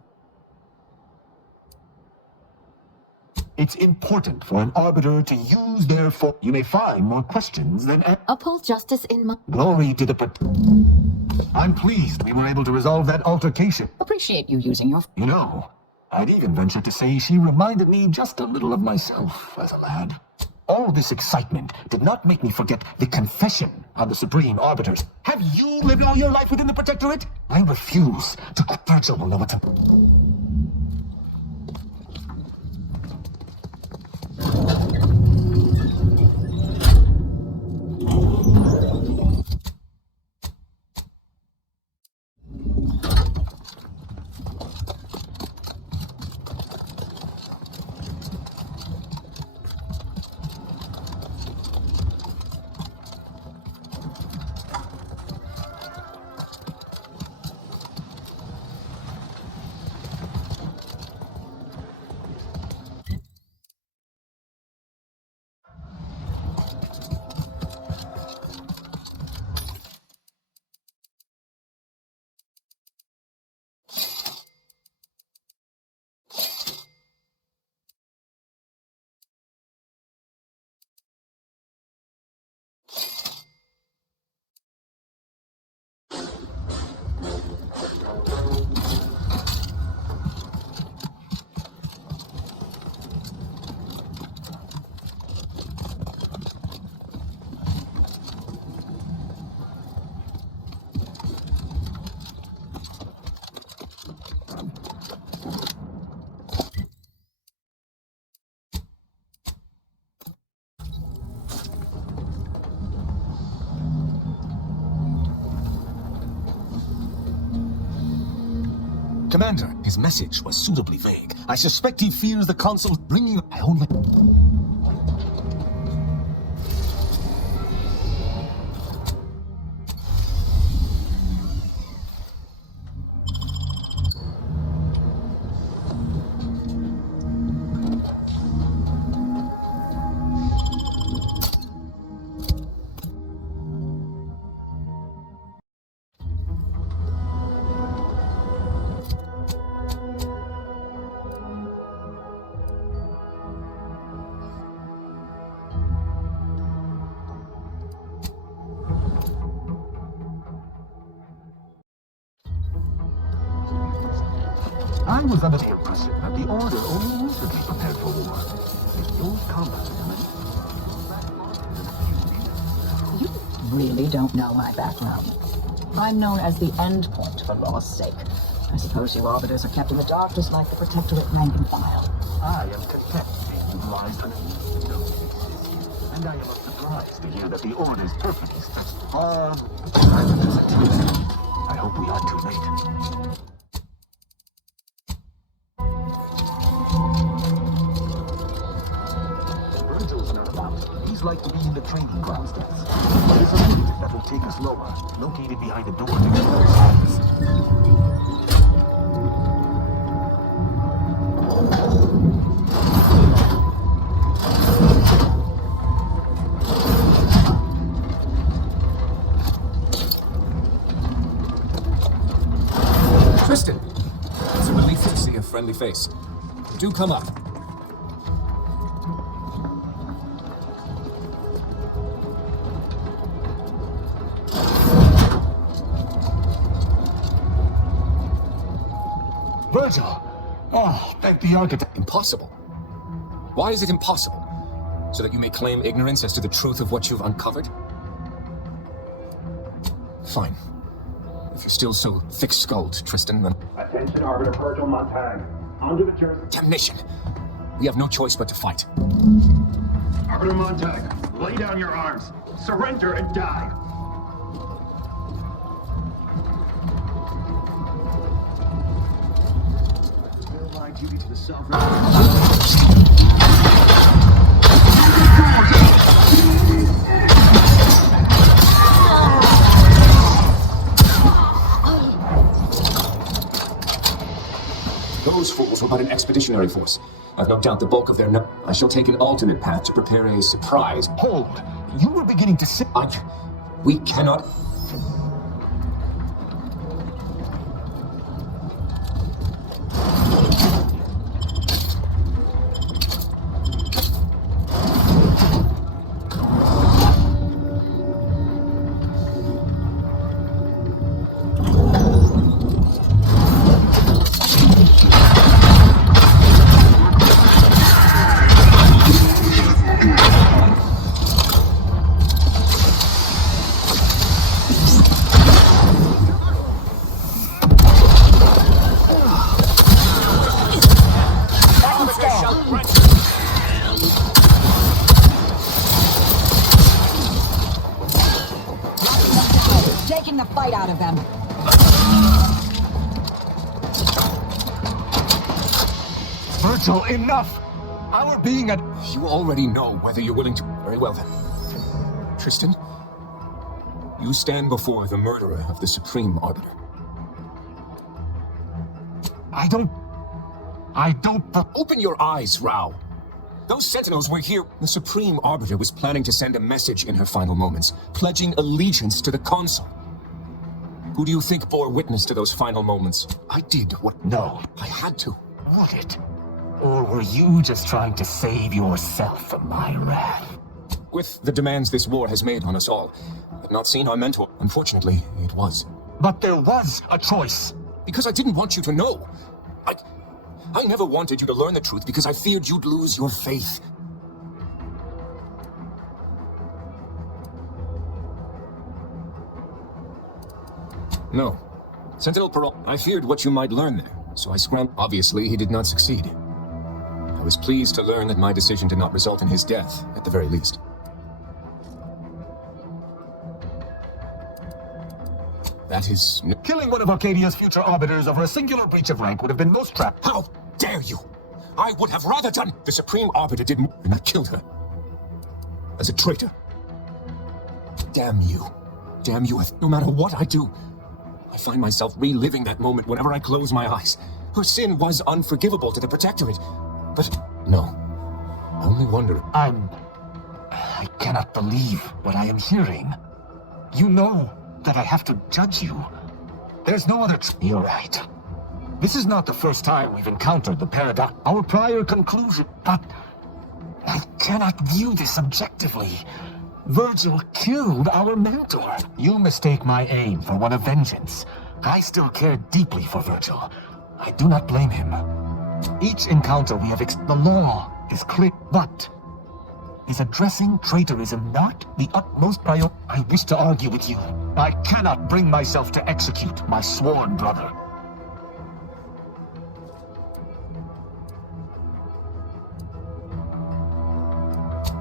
It's important for an arbiter to use their force. You may find more questions than... Uphold justice in my... Glory to the... I'm pleased we were able to resolve that altercation. Appreciate you using your... You know, I'd even venture to say she reminded me just a little of myself as a lad. All this excitement did not make me forget the confession on the Supreme Arbiters. Have you lived all your life within the Protectorate? I refuse to... Virgil will know what to... Commander, his message was suitably vague. I suspect he fears the Consul bringing... I only... I was under the impression that the Order only recently prepared for war. Your combat You really don't know my background. I'm known as the end point for law's sake. I suppose you arbiters are kept in the dark just like the Protectorate rank and file. I am content being utilized under and I am surprised to hear that the Order's purpose I hope we aren't too late. He's like to be in the training grounds, There's a lift that will take us lower, located behind the door to the office. Tristan, it's a relief to see a friendly face. Do come up. Virgil! Oh, thank the architect. Impossible. Why is it impossible? So that you may claim ignorance as to the truth of what you've uncovered? Fine. If you're still so thick-skulled, Tristan, then... Attention, Arbiter Virgil Montag. Onto the jurisdiction. Damnation! We have no choice but to fight. Arbiter Montag, lay down your arms. Surrender and die. Duty to the sovereign. Those fools were but an expeditionary force. I've no doubt the bulk of their I shall take an alternate path to prepare a surprise. Hold! You were beginning to say... We cannot... Virgil, enough! Our being at... You already know whether you're willing to... Very well then. Tristan, you stand before the murderer of the Supreme Arbiter. I don't... Open your eyes, Rao. Those sentinels were here. The Supreme Arbiter was planning to send a message in her final moments, pledging allegiance to the Consul. Who do you think bore witness to those final moments? I did what... No. I had to. Would it? Or were you just trying to save yourself from my wrath? With the demands this war has made on us all, I've not seen our mentor. Unfortunately, it was. But there was a choice. Because I didn't want you to know. I never wanted you to learn the truth because I feared you'd lose your faith. No. Sentinel Perot, I feared what you might learn there, so I scrambled. Obviously, he did not succeed. I was pleased to learn that my decision did not result in his death, at the very least. That is... Killing one of Arcadia's future arbiters over a singular breach of rank would have been most trapped. How dare you! I would have rather done... The Supreme Arbiter did more, and I killed her. As a traitor. Damn you. Damn you. No matter what I do, I find myself reliving that moment whenever I close my eyes. Her sin was unforgivable to the Protectorate. But, no. I only wonder... I cannot believe what I am hearing. You know that I have to judge you. There's no other... You're right. This is not the first time we've encountered the paradox. Our prior conclusion, but I cannot view this objectively. Virgil killed our mentor. You mistake my aim for one of vengeance. I still care deeply for Virgil. I do not blame him. Each encounter we have the law is clear, but is addressing traitorism not the utmost priority? I wish to argue with you. I cannot bring myself to execute my sworn brother.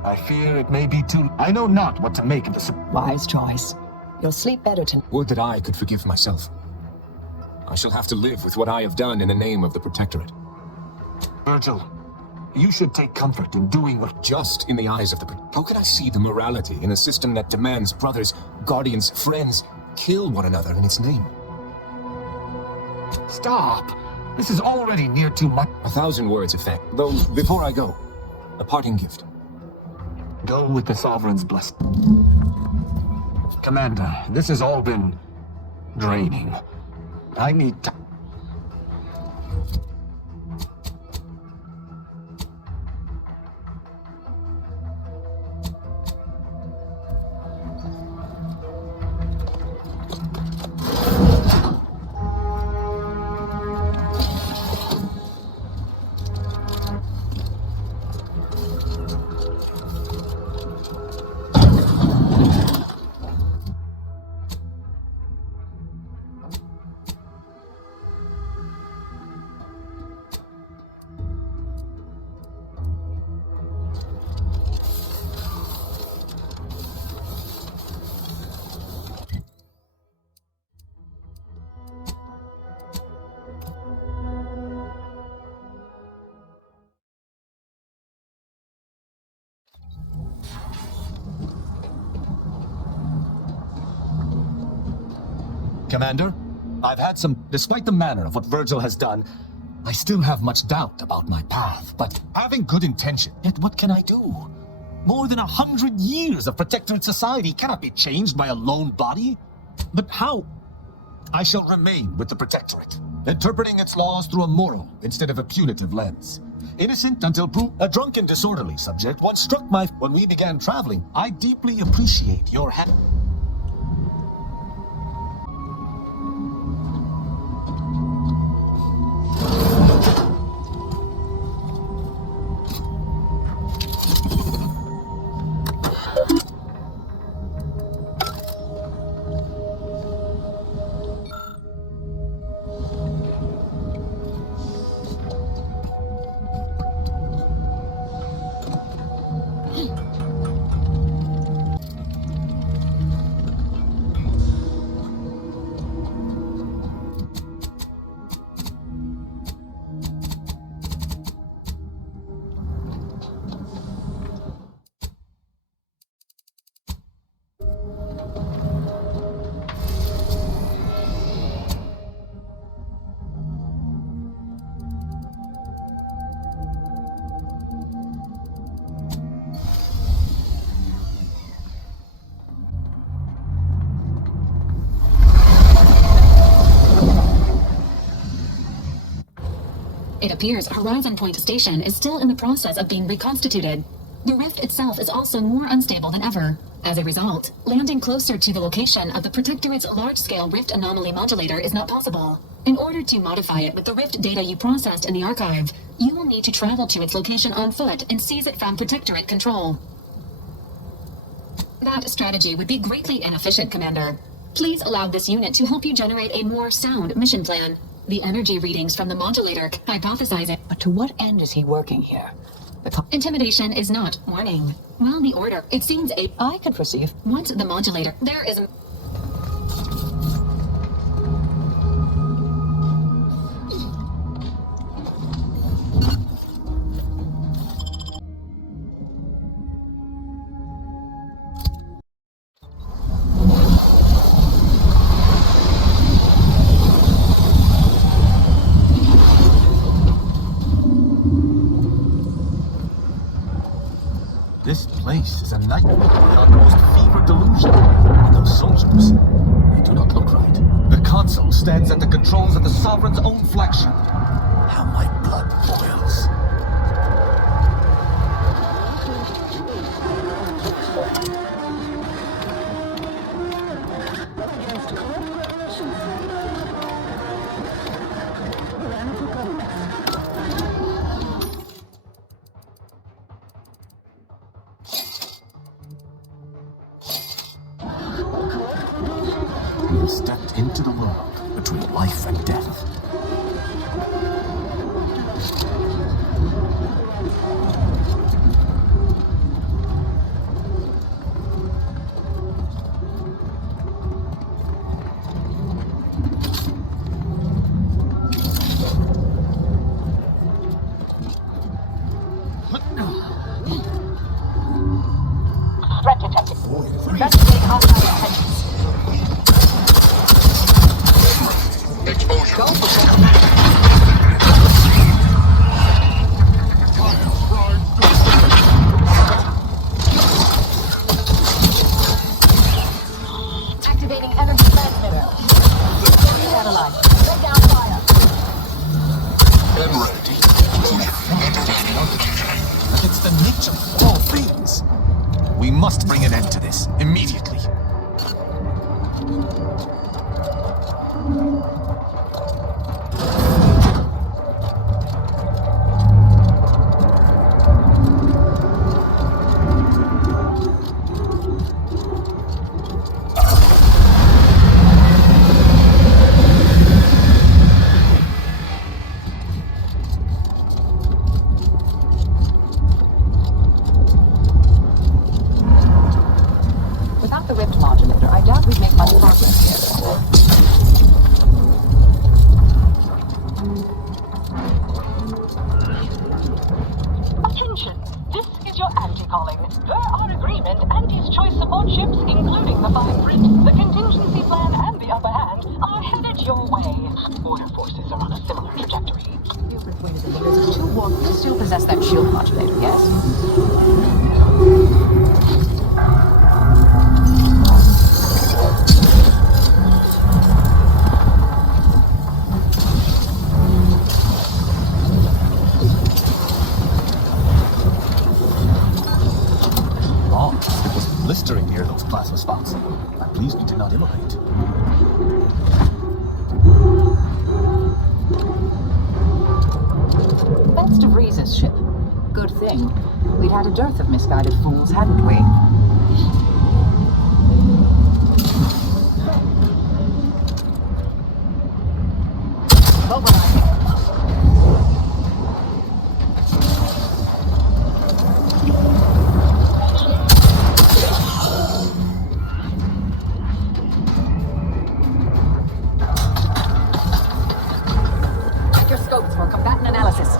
I fear it may be too... I know not what to make of this. Wise choice. You'll sleep better tonight. Would that I could forgive myself. I shall have to live with what I have done in the name of the Protectorate. Virgil, you should take comfort in doing what... Just in the eyes of the... How can I see the morality in a system that demands brothers, guardians, friends kill one another in its name? Stop! This is already near too much. 1,000 words of thanks. Though, before I go, a parting gift. Go with the Sovereign's blessing. Commander, this has all been draining. I need time. Commander, I've had some... Despite the manner of what Virgil has done, I still have much doubt about my path, but having good intention, yet what can I do? More than 100 years of Protectorate society cannot be changed by a lone body. But how? I shall remain with the Protectorate, interpreting its laws through a moral instead of a punitive lens. Innocent until proved a drunken, disorderly subject once struck my... When we began traveling, I deeply appreciate your hand. It appears Horizon Point Station is still in the process of being reconstituted. The rift itself is also more unstable than ever. As a result, landing closer to the location of the Protectorate's large-scale rift anomaly modulator is not possible. In order to modify it with the rift data you processed in the archive, you will need to travel to its location on foot and seize it from Protectorate control. That strategy would be greatly inefficient, Commander. Please allow this unit to help you generate a more sound mission plan. The energy readings from the modulator hypothesize it. But to what end is he working here? Intimidation is not warning. While the order, it seems I can perceive. Once the modulator, there is This place is a nightmare beyond the most fevered delusion. And those soldiers, they do not look right. The console stands at the controls of the Sovereign's own flagship. How my blood boils. We have stepped into the world between life and death. Threat detected. Investigating hostile intentions. Activating energy transmitter. Satellite. Lay down fire. It's the nature of all things. We must bring an end to this immediately. Without the rift modulator, I doubt we'd make much progress here. Attention! This is your anti-calling. Per our agreement, Anti's choice support ships, including the 5 Brit, the contingency plan, and the upper hand, are headed your way. Border forces are on a similar trajectory. You're persuaded the leaders of 2 war groups still possess that shield modulator, yes? It was blistering near those plasma spots. I'm pleased we did not immolate. That's DeVries's ship. Good thing. We'd had a dearth of misguided fools, hadn't we? Check your scopes for combatant analysis.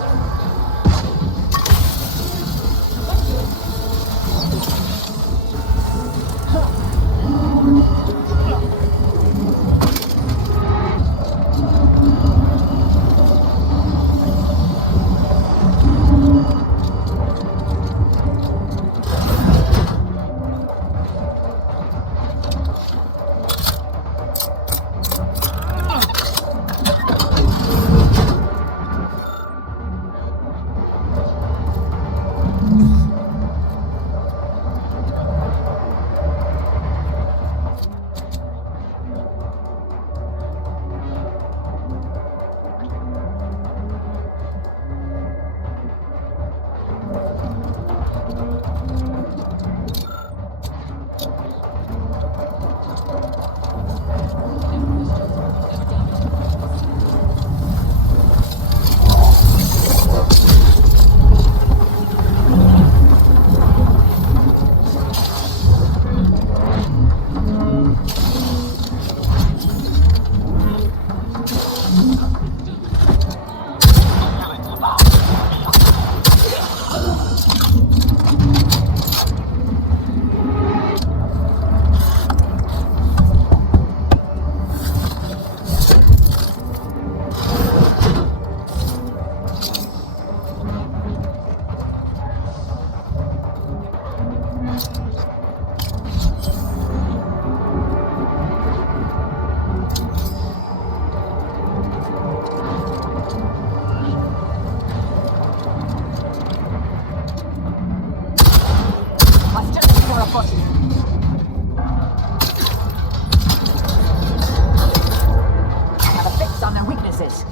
defenses.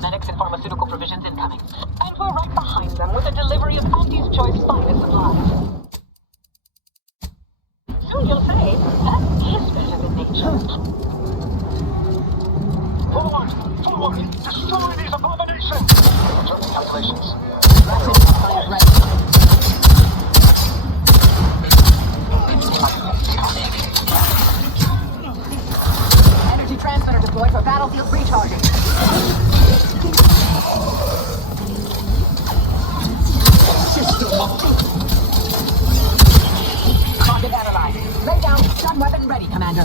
Medics and pharmaceutical provisions incoming. And we're right behind them with a delivery of Auntie's Choice finest supplies. Soon you'll say, that is better than nature. Forward! Forward! Destroy these abominations! Returning calculations. Energy transmitter deployed for battlefield recharging. Target analyzed. Lay down. Stun weapon ready, Commander.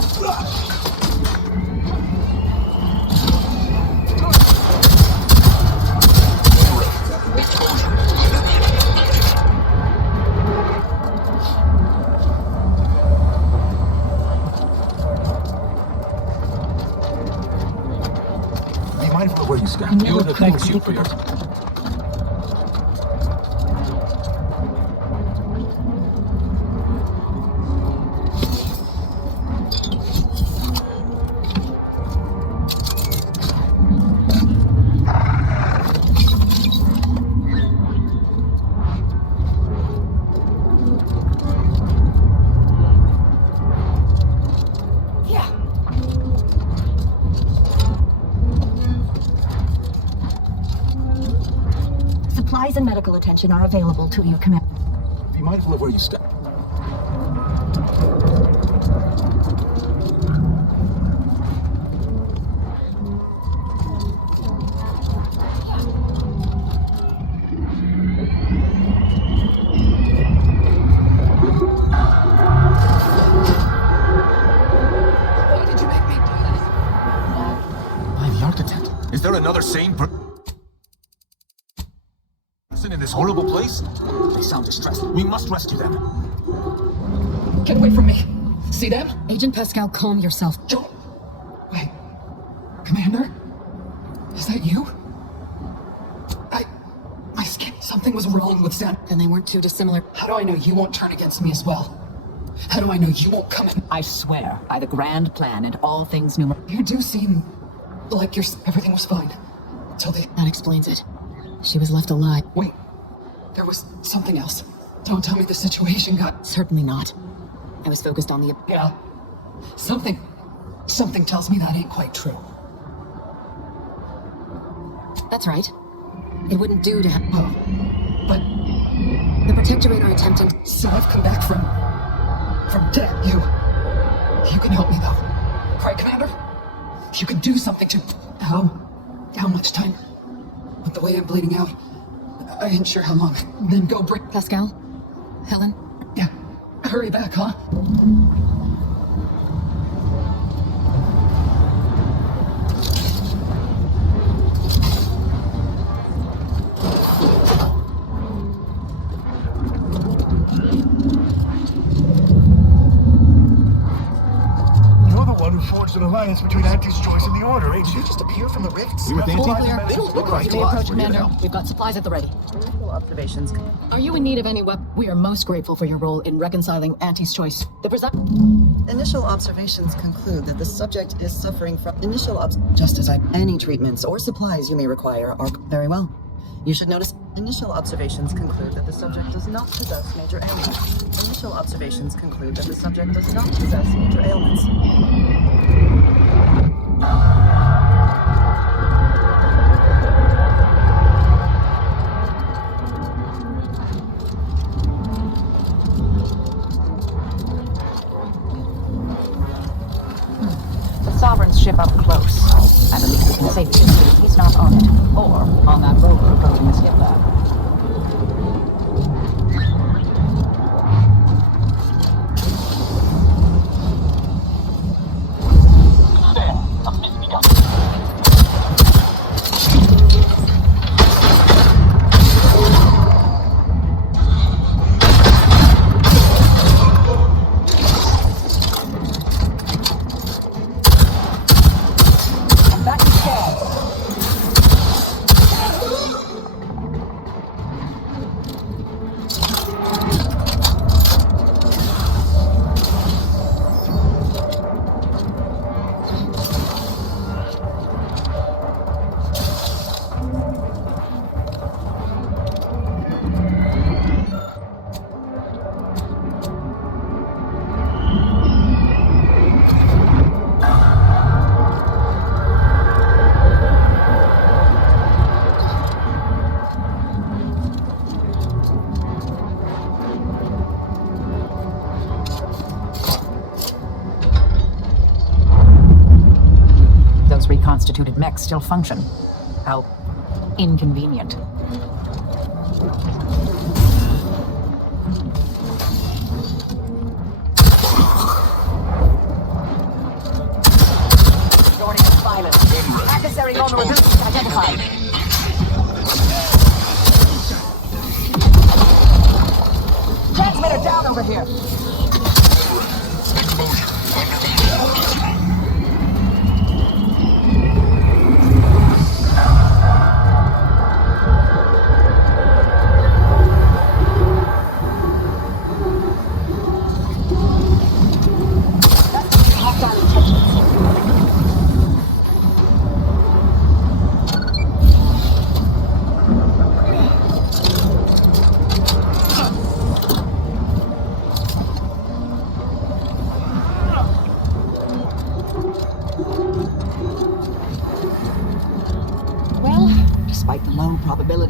Be mindful of where you stand. You have the things you for your... Supplies and medical attention are available to you, Commander. Be mindful of where you stand. Why did you make me do this? I'm the architect. Is there another sane person in this horrible place? They sound distressed. We must rescue them. Get away from me. See them? Agent Pascal, calm yourself. Joel. Wait. Commander? Is that you? My skin. Something was wrong with Zen. Then they weren't too dissimilar. How do I know you won't turn against me as well? How do I know you won't come in? I swear by the grand plan and all things numerous. You do seem like everything was fine. Till they... That explains it. She was left alive. Wait. There was something else. Don't tell me the situation got... Certainly not. I was focused on the... Yeah. Something tells me that ain't quite true. That's right. It wouldn't do to have... Oh. But... The Protectorate are attempting... So I've come back from death. You can help me though. Right, Commander? You can do something to... How much time? With the way I'm bleeding out, I ain't sure how long. Then go bring... Pascal? Helen? Yeah. Hurry back, huh? You're the one who forged an alliance between Auntie's Choice and the Order, ain't you? just appear from the rifts? We with Auntie? Clear. They don't look like Stay approach, Commander. We've got supplies at the ready. Initial observations. Are you in need of any weapon? We are most grateful for your role in reconciling Auntie's choice. Initial observations conclude that the subject is suffering from just as any treatments or supplies you may require are very well. You should notice initial observations conclude that the subject does not possess major ailments. Initial observations conclude that the subject does not possess major ailments. The Sovereign's ship up close. At least we can safely assume he's not on it, or on that rover approaching the skip lab. Reconstituted mechs still function. How inconvenient. Joining us silent. Adversary vulnerability identified. Transmitter down over here.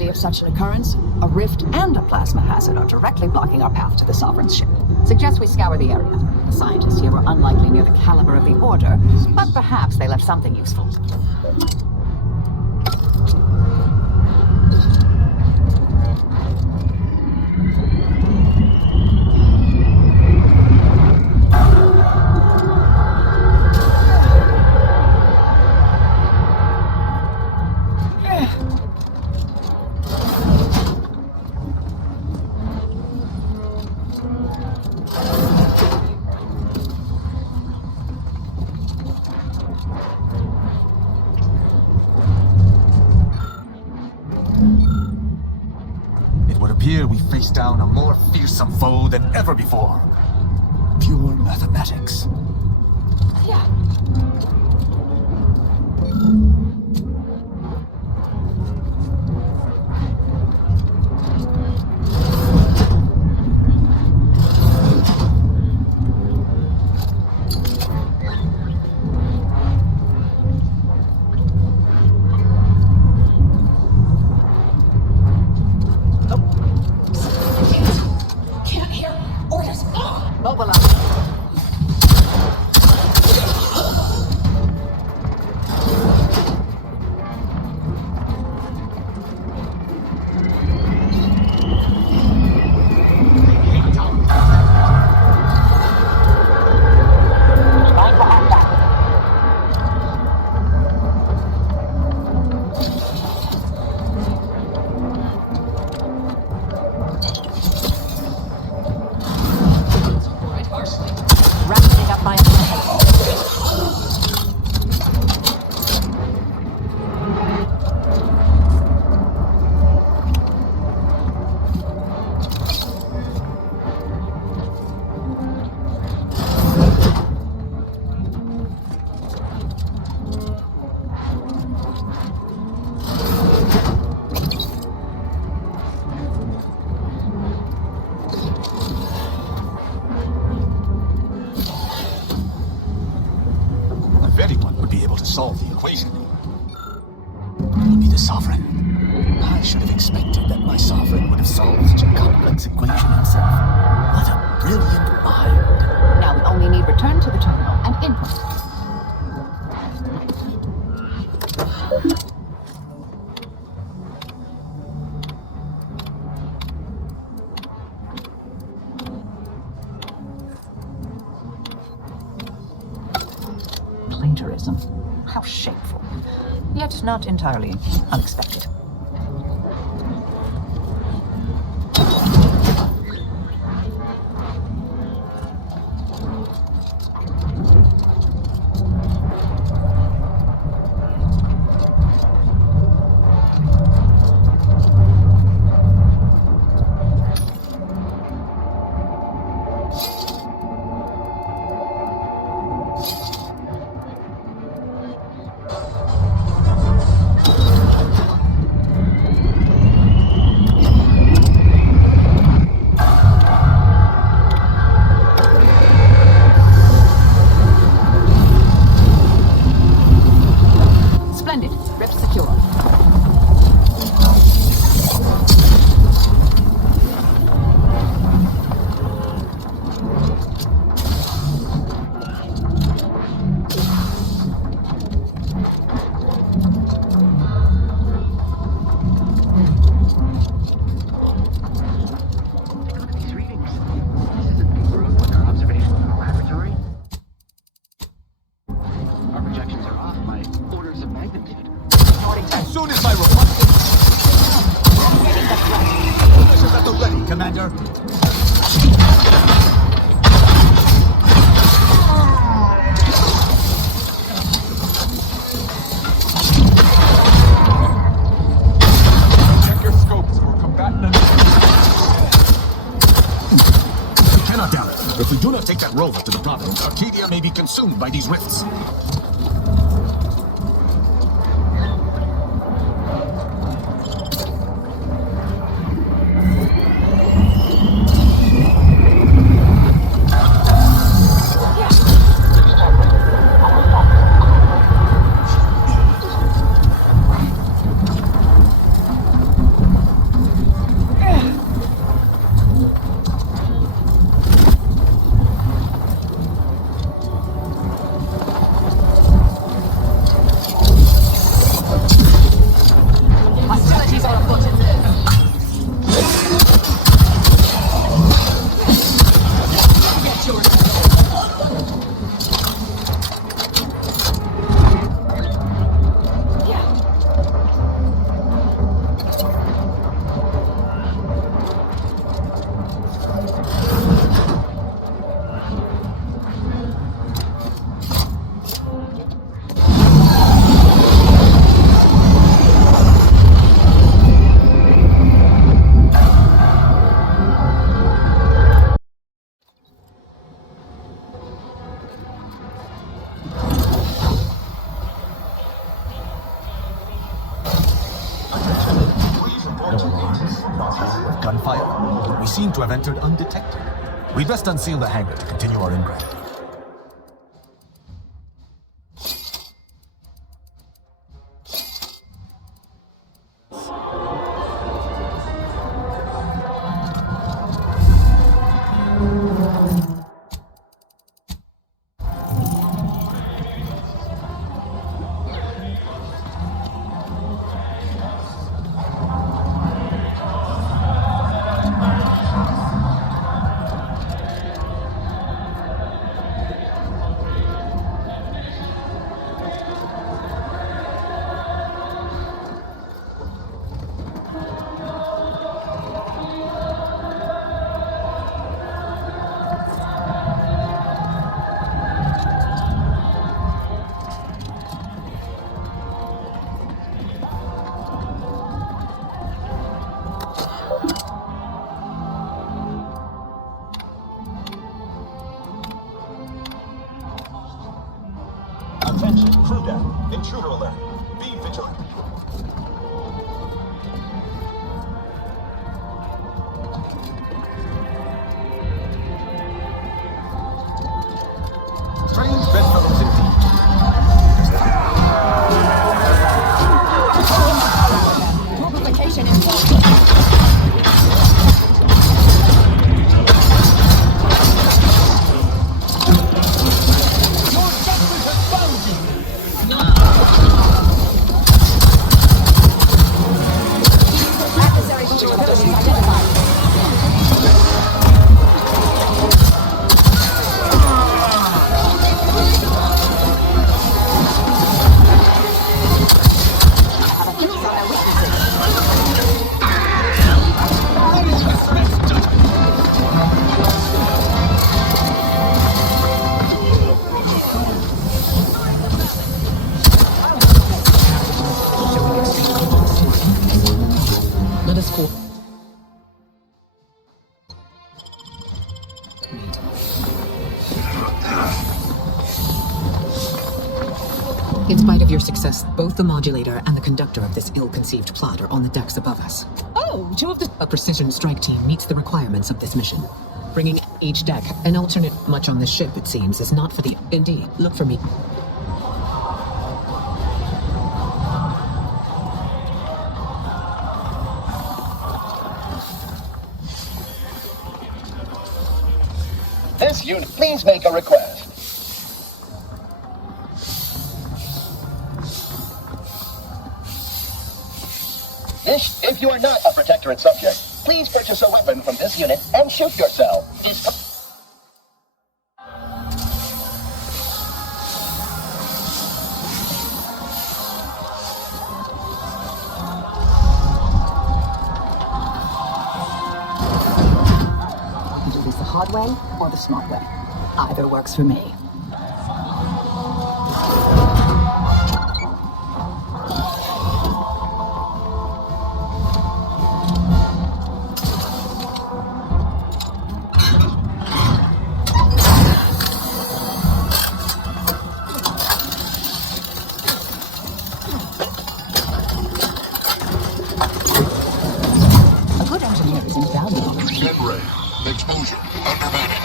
Of such an occurrence, a rift and a plasma hazard are directly blocking our path to the Sovereign's ship. Suggest we scour the area. The scientists here were unlikely near the caliber of the Order, but perhaps they left something useful. Here we face down a more fearsome foe than ever before. Pure mathematics. Yeah. the Sovereign. I should have expected that my Sovereign would have solved such a complex equation himself. What a brilliant mind. Now we only need return to the terminal and input. Plagiarism. How shameful. Yet not entirely unexpected. Take that rover to the province. Arcadia may be consumed by these rifts. Gunfire. We seem to have entered undetected. We'd best unseal the hangar to continue our inquiry. cool. In spite of your success, both the modulator and the conductor of this ill-conceived plot are on the decks above us. Oh, two of the... A precision strike team meets the requirements of this mission. Bringing each deck an alternate much on this ship, it seems, is not for the... Indeed, look for me. This unit, please make a request. If you are not a protectorate subject, please purchase a weapon from this unit and shoot yourself. Do this the hard way or the smart way. Either works for me. Exposure. Undermanning.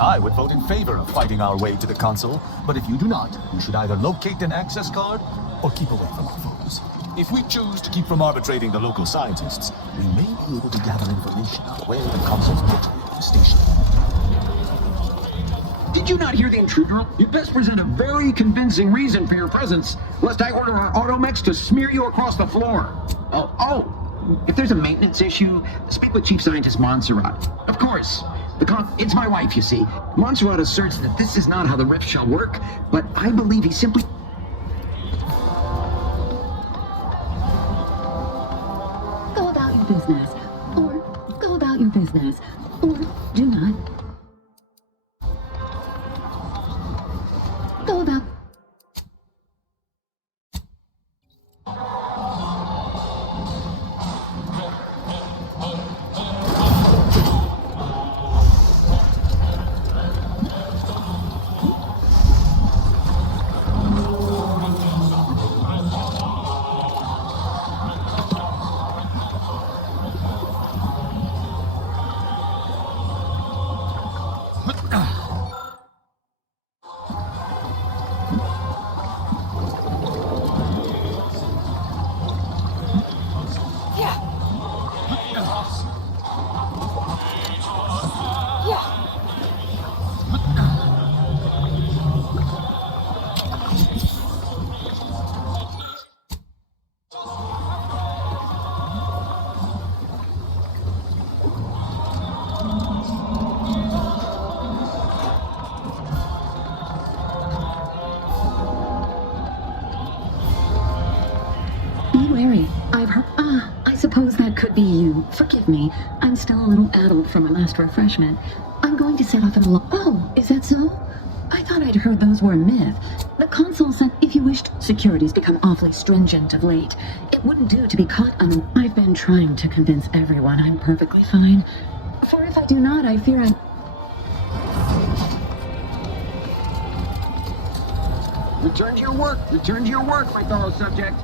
I would vote in favor of fighting our way to the console, but if you do not, you should either locate an access card or keep away from our foes. If we choose to keep from arbitrating the local scientists, we may be able to gather information on where the console's military is stationed. Did you not hear the intruder? You best present a very convincing reason for your presence, lest I order our automechs to smear you across the floor. If there's a maintenance issue, speak with Chief Scientist Montserrat. Of course. It's my wife, you see. Montserrat asserts that this is not how the rift shall work, but I believe he simply... Go about your business. Or go about your business. Or do not. Go about... I suppose that could be you. Forgive me. I'm still a little addled from my last refreshment. I'm going to set off at a Oh, is that so? I thought I'd heard those were a myth. The console said if you wished, security's become awfully stringent of late. It wouldn't do to be caught on... I've been trying to convince everyone I'm perfectly fine. For if I do not, I fear I'm... Return to your work. Return to your work, my fellow subject.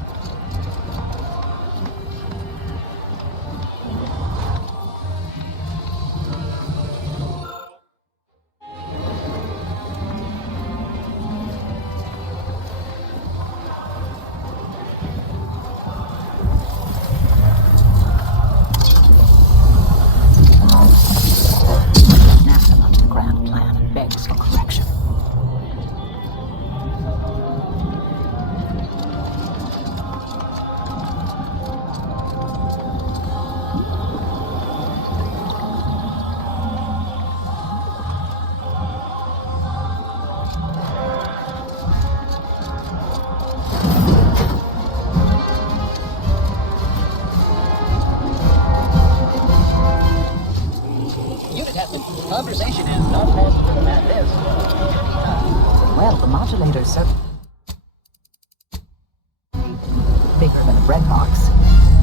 Conversation is not possible at this. Well, the modulator's certainly bigger than a bread box.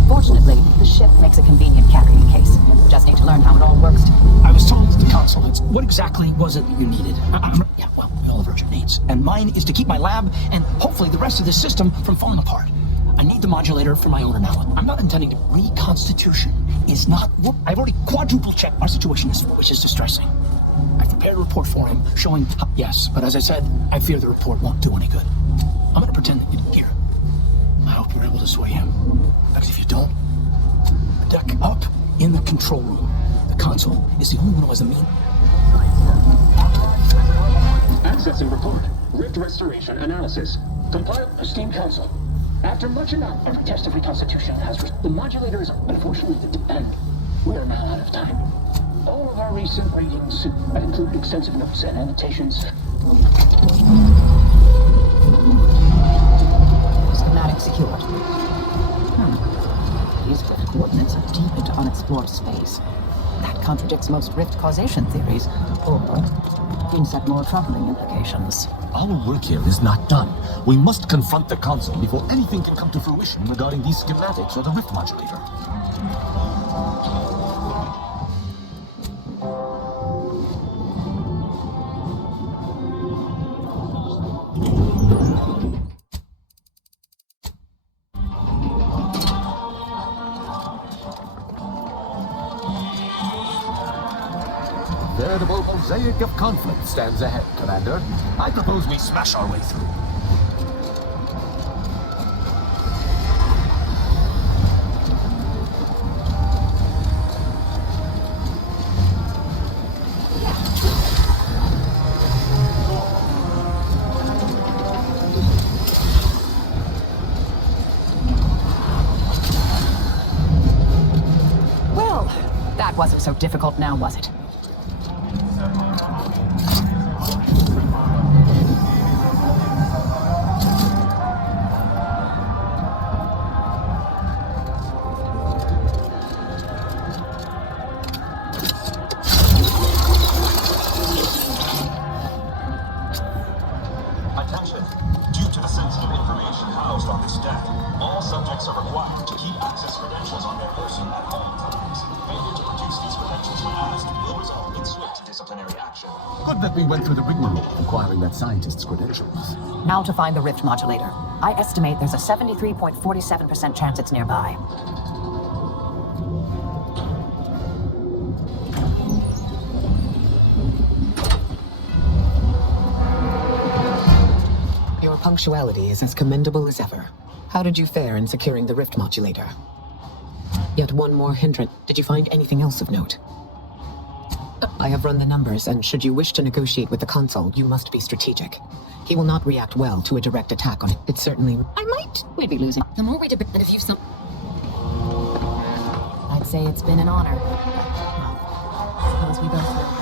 Fortunately, the ship makes a convenient carrying case. Just need to learn how it all works. I was told the console. What exactly was it that you needed? Yeah, well, we all have urgent needs. And mine is to keep my lab and hopefully the rest of the system from falling apart. I need the modulator for my owner now. I'm not intending to. Reconstitution is not what I've already quadruple checked our situation, which is distressing. I've prepared a report for him showing. Yes, but as I said, I fear the report won't do any good. I'm going to pretend that you didn't hear. I hope you're able to sway him. Because if you don't, the deck up in the control room. The console is the only one who has the mean. Accessing report. Rift restoration analysis. Compile esteemed council. After much amount of test of reconstitution has the modulator is unfortunately at the end. We are now out of time. All of our recent readings include extensive notes and annotations. Schematic secured. These rift coordinates are deep into unexplored space. That contradicts most rift causation theories, or hints at more troubling implications. Our work here is not done. We must confront the console before anything can come to fruition regarding these schematics or the rift modulator. Veritable mosaic of conflict stands ahead, Commander. I propose we smash our way through. Well, that wasn't so difficult now, was it? Attention. Due to the sensitive information housed on this deck, all subjects are required to keep access credentials on their person at all times. Failure to produce these credentials when asked will result in swift disciplinary action. Good that we went through the rigmarole acquiring that scientist's credentials. Now to find the rift modulator. I estimate there's a 73.47% chance it's nearby. Your punctuality is as commendable as ever. How did you fare in securing the rift modulator? Yet one more hindrance. Did you find anything else of note? I have run the numbers, and should you wish to negotiate with the console, you must be strategic. He will not react well to a direct attack on it. It certainly... We'd be losing. The more we debate, and if you've some... I'd say it's been an honor. Suppose we go through.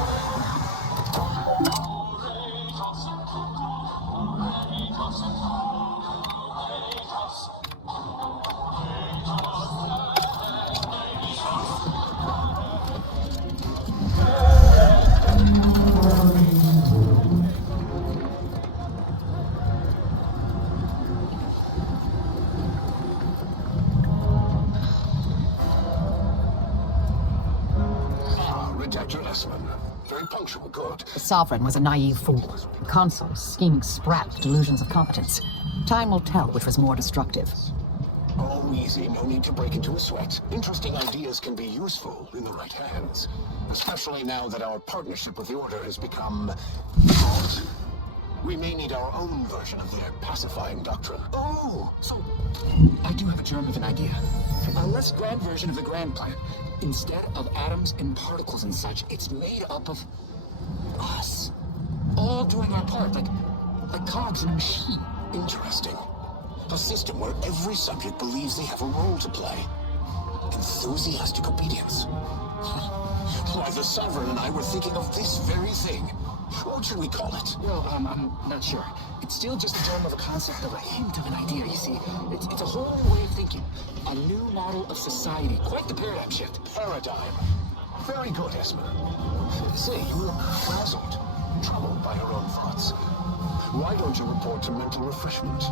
Very punctual, good. The Sovereign was a naive fool. The console, scheming sprat with delusions of competence. Time will tell which was more destructive. Oh, easy. No need to break into a sweat. Interesting ideas can be useful in the right hands. Especially now that our partnership with the Order has become... hot. We may need our own version of their pacifying doctrine. Oh, so I do have a germ of an idea. A less grand version of the grand plan. Instead of atoms and particles and such, it's made up of us. All doing our part, like cogs in a machine. Interesting. A system where every subject believes they have a role to play. Enthusiastic obedience. Why, the Sovereign and I were thinking of this very thing. What should we call it? Well, I'm not sure. It's still just a term of a concept of a hint of an idea, you see. It's a whole new way of thinking. A new model of society. Quite the paradigm shift. Paradigm. Very good, Esma. Say, you look frazzled, troubled by your own thoughts. Why don't you report to mental refreshment?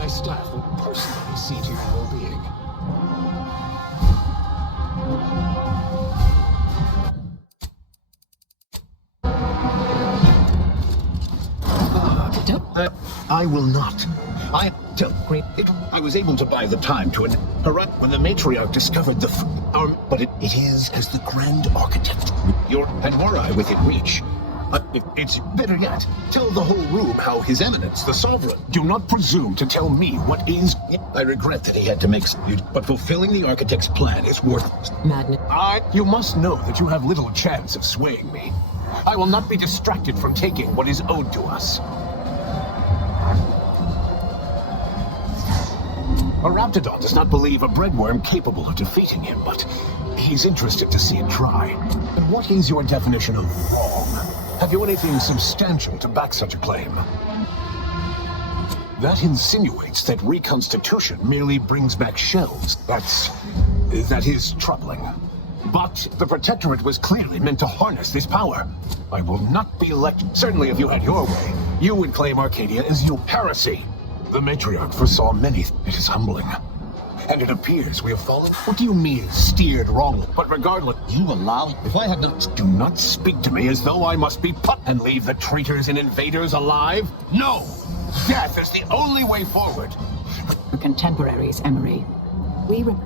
My staff will personally see to your well-being. I will not. I was able to buy the time to when the matriarch discovered the but it is as the grand architect. And were I within reach. It's better yet. Tell the whole room how His Eminence, the Sovereign. Do not presume to tell me what is. I regret that he had to make but fulfilling the architect's plan is worth madness. You must know that you have little chance of swaying me. I will not be distracted from taking what is owed to us. A Raptidon does not believe a breadworm capable of defeating him, but he's interested to see it try. And what is your definition of wrong? Have you anything substantial to back such a claim? That insinuates that reconstitution merely brings back shells. That is troubling. But the Protectorate was clearly meant to harness this power. I will not be Certainly if you had your way, you would claim Arcadia as your heresy. The Matriarch foresaw many. It is humbling. And it appears we have fallen. What do you mean, steered wrongly? But regardless, you allow. If I had not. Do not speak to me as though I must be put and leave the traitors and invaders alive. No! Death is the only way forward. Contemporaries, Emery.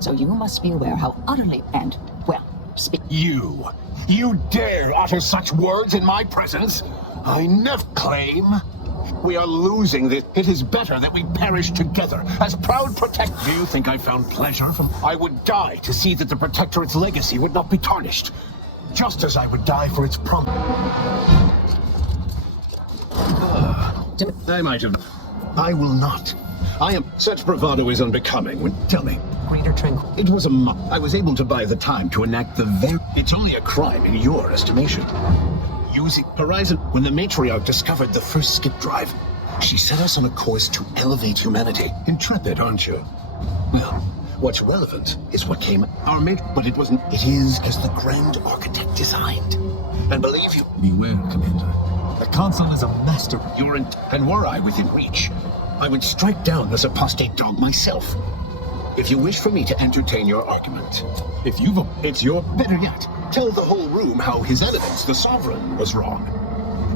So you must be aware how utterly speak. You dare utter such words in my presence? I never claim. We are losing this. It is better that we perish together as proud protect. Do you think I found pleasure from? I would die to see that the Protectorate's legacy would not be tarnished, just as I would die for its promise. I might have. I will not. I am. Such bravado is unbecoming. Tell me. Greater tranquil. It was I was able to buy the time to enact the It's only a crime in your estimation. Using Horizon, when the Matriarch discovered the first skip drive, she set us on a course to elevate humanity. Intrepid, aren't you? Well, what's relevant is what came our mate, but it wasn't. It is as the Grand Architect designed. And believe you, beware, Commander. The Consul is a master. And were I within reach, I would strike down this apostate dog myself. If you wish for me to entertain your argument, it's your better yet. Tell the whole room how His Eminence, the Sovereign, was wrong.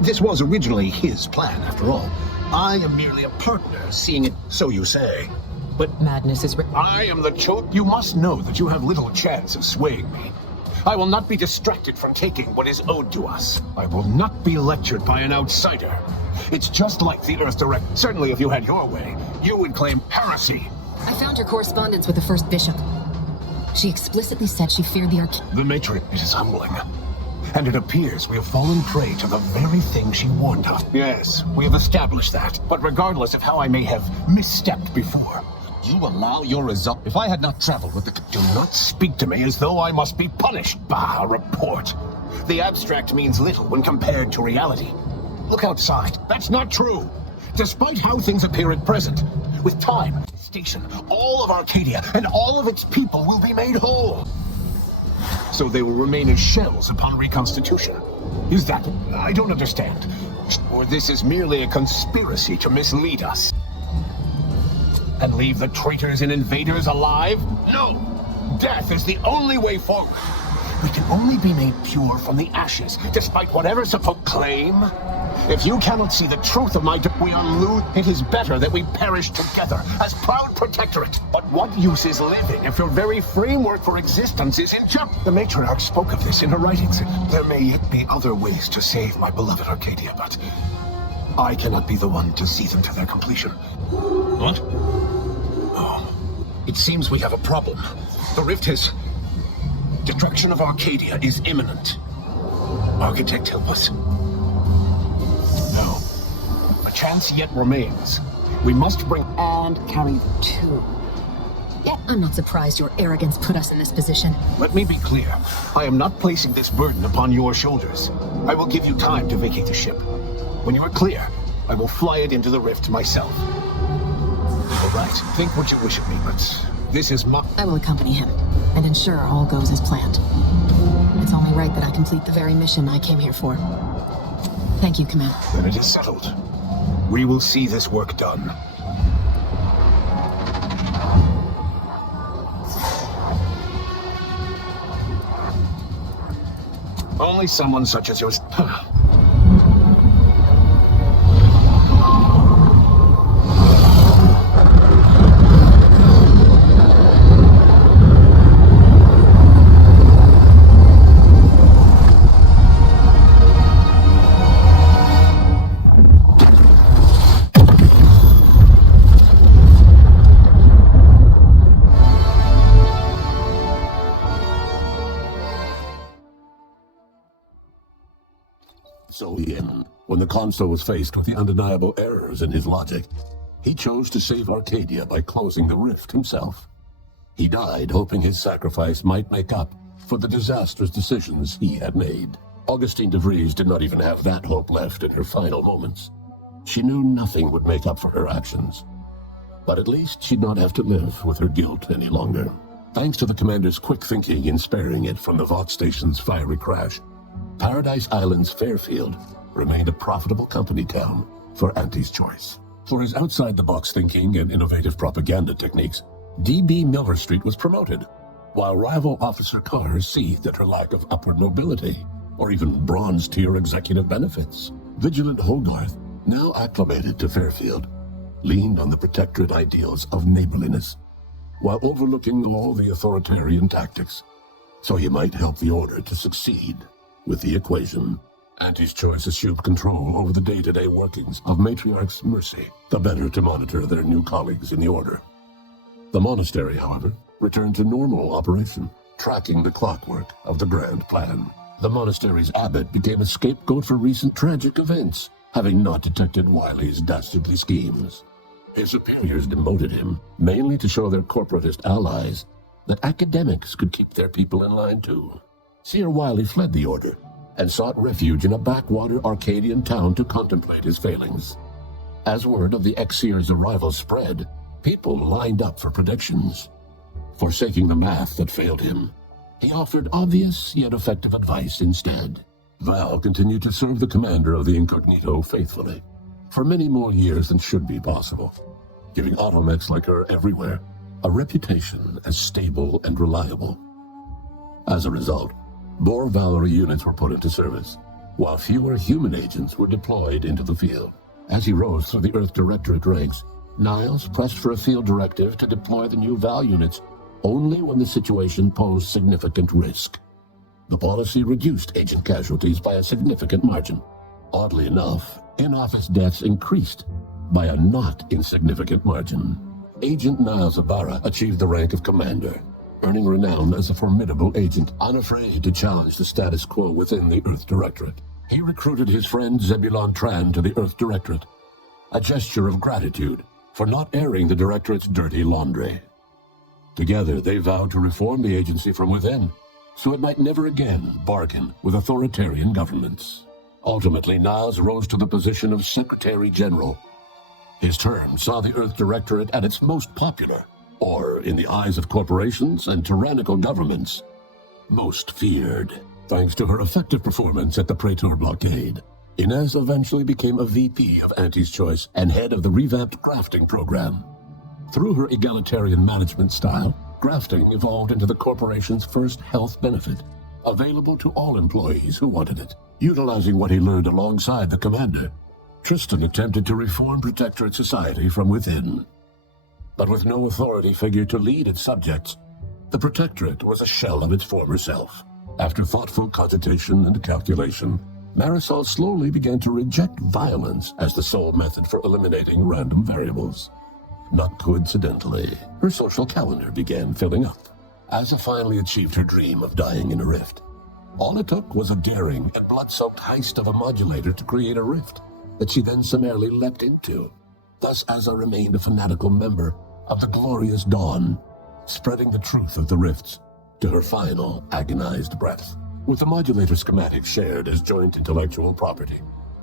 This was originally his plan, after all. I am merely a partner, seeing it, so you say. But madness is. I am the You must know that you have little chance of swaying me. I will not be distracted from taking what is owed to us. I will not be lectured by an outsider. It's just like the Earth Direct. Certainly if you had your way, you would claim heresy. I found your correspondence with the First Bishop. She explicitly said she feared the The Matrix. It is humbling. And it appears we have fallen prey to the very thing she warned of. Yes, we have established that. But regardless of how I may have misstepped before, you allow your result. If I had not traveled with the... Do not speak to me as though I must be punished. Bah, a report. The abstract means little when compared to reality. Look outside. That's not true. Despite how things appear at present, with time, station, all of Arcadia and all of its people will be made whole. So they will remain as shells upon reconstitution. Is that... I don't understand. Or this is merely a conspiracy to mislead us. And leave the traitors and invaders alive? No! Death is the only way forward. We can only be made pure from the ashes, despite whatever supposed claim. If you cannot see the truth of we are lose. It is better that we perish together as proud protectorate. But what use is living if your very framework for existence is in jeopardy? The Matriarch spoke of this in her writings. There may yet be other ways to save my beloved Arcadia, but I cannot be the one to see them to their completion. What? Oh, it seems we have a problem. The rift has... Destruction of Arcadia is imminent. Architect, help us. No. A chance yet remains. We must bring... And carry two. Yeah, I'm not surprised your arrogance put us in this position. Let me be clear. I am not placing this burden upon your shoulders. I will give you time to vacate the ship. When you are clear, I will fly it into the rift myself. All right, think what you wish of me, but this is my... I will accompany him and ensure all goes as planned. It's only right that I complete the very mission I came here for. Thank you, Commander. Then it is settled. We will see this work done. Only someone such as yours. So when the Consul was faced with the undeniable errors in his logic, he chose to save Arcadia by closing the rift himself. He died hoping his sacrifice might make up for the disastrous decisions he had made. Augustine de Vries did not even have that hope left in her final moments. She knew nothing would make up for her actions. But at least she'd not have to live with her guilt any longer. Thanks to the Commander's quick thinking in sparing it from the Vought Station's fiery crash, Paradise Island's Fairfield remained a profitable company town for Auntie's Choice. For his outside-the-box thinking and innovative propaganda techniques, D.B. Miller Street was promoted, while rival Officer Carr seethed at her lack of upward mobility, or even bronze-tier executive benefits. Vigilant Hogarth, now acclimated to Fairfield, leaned on the protectorate ideals of neighborliness, while overlooking all the authoritarian tactics, so he might help the Order to succeed with the equation. Auntie's Choice assumed control over the day-to-day workings of Matriarch's Mercy, the better to monitor their new colleagues in the Order. The monastery, however, returned to normal operation, tracking the clockwork of the grand plan. The monastery's abbot became a scapegoat for recent tragic events, having not detected Wiley's dastardly schemes. His superiors demoted him, mainly to show their corporatist allies that academics could keep their people in line too. Seer Wiley fled the Order and sought refuge in a backwater Arcadian town to contemplate his failings. As word of the ex-seer's arrival spread, people lined up for predictions. Forsaking the math that failed him, he offered obvious yet effective advice instead. Val continued to serve the commander of the Incognito faithfully, for many more years than should be possible, giving automechs like her everywhere a reputation as stable and reliable. As a result, more Valerie units were put into service, while fewer human agents were deployed into the field. As he rose through the Earth Directorate ranks, Niles pressed for a field directive to deploy the new Val units only when the situation posed significant risk. The policy reduced agent casualties by a significant margin. Oddly enough, in-office deaths increased by a not insignificant margin. Agent Niles Ibarra achieved the rank of commander, earning renown as a formidable agent, unafraid to challenge the status quo within the Earth Directorate. He recruited his friend Zebulon Tran to the Earth Directorate, a gesture of gratitude for not airing the Directorate's dirty laundry. Together, they vowed to reform the agency from within, so it might never again bargain with authoritarian governments. Ultimately, Niles rose to the position of Secretary General. His term saw the Earth Directorate at its most popular, or, in the eyes of corporations and tyrannical governments, most feared. Thanks to her effective performance at the Praetor blockade, Inez eventually became a VP of Auntie's Choice and head of the revamped grafting program. Through her egalitarian management style, grafting evolved into the corporation's first health benefit, available to all employees who wanted it. Utilizing what he learned alongside the commander, Tristan attempted to reform Protectorate society from within. But with no authority figure to lead its subjects, the Protectorate was a shell of its former self. After thoughtful cogitation and calculation, Marisol slowly began to reject violence as the sole method for eliminating random variables. Not coincidentally, her social calendar began filling up. Asa finally achieved her dream of dying in a rift. All it took was a daring and blood-soaked heist of a modulator to create a rift that she then summarily leapt into. Thus Asa remained a fanatical member of the Glorious Dawn, spreading the truth of the rifts to her final agonized breath. With the modulator schematic shared as joint intellectual property,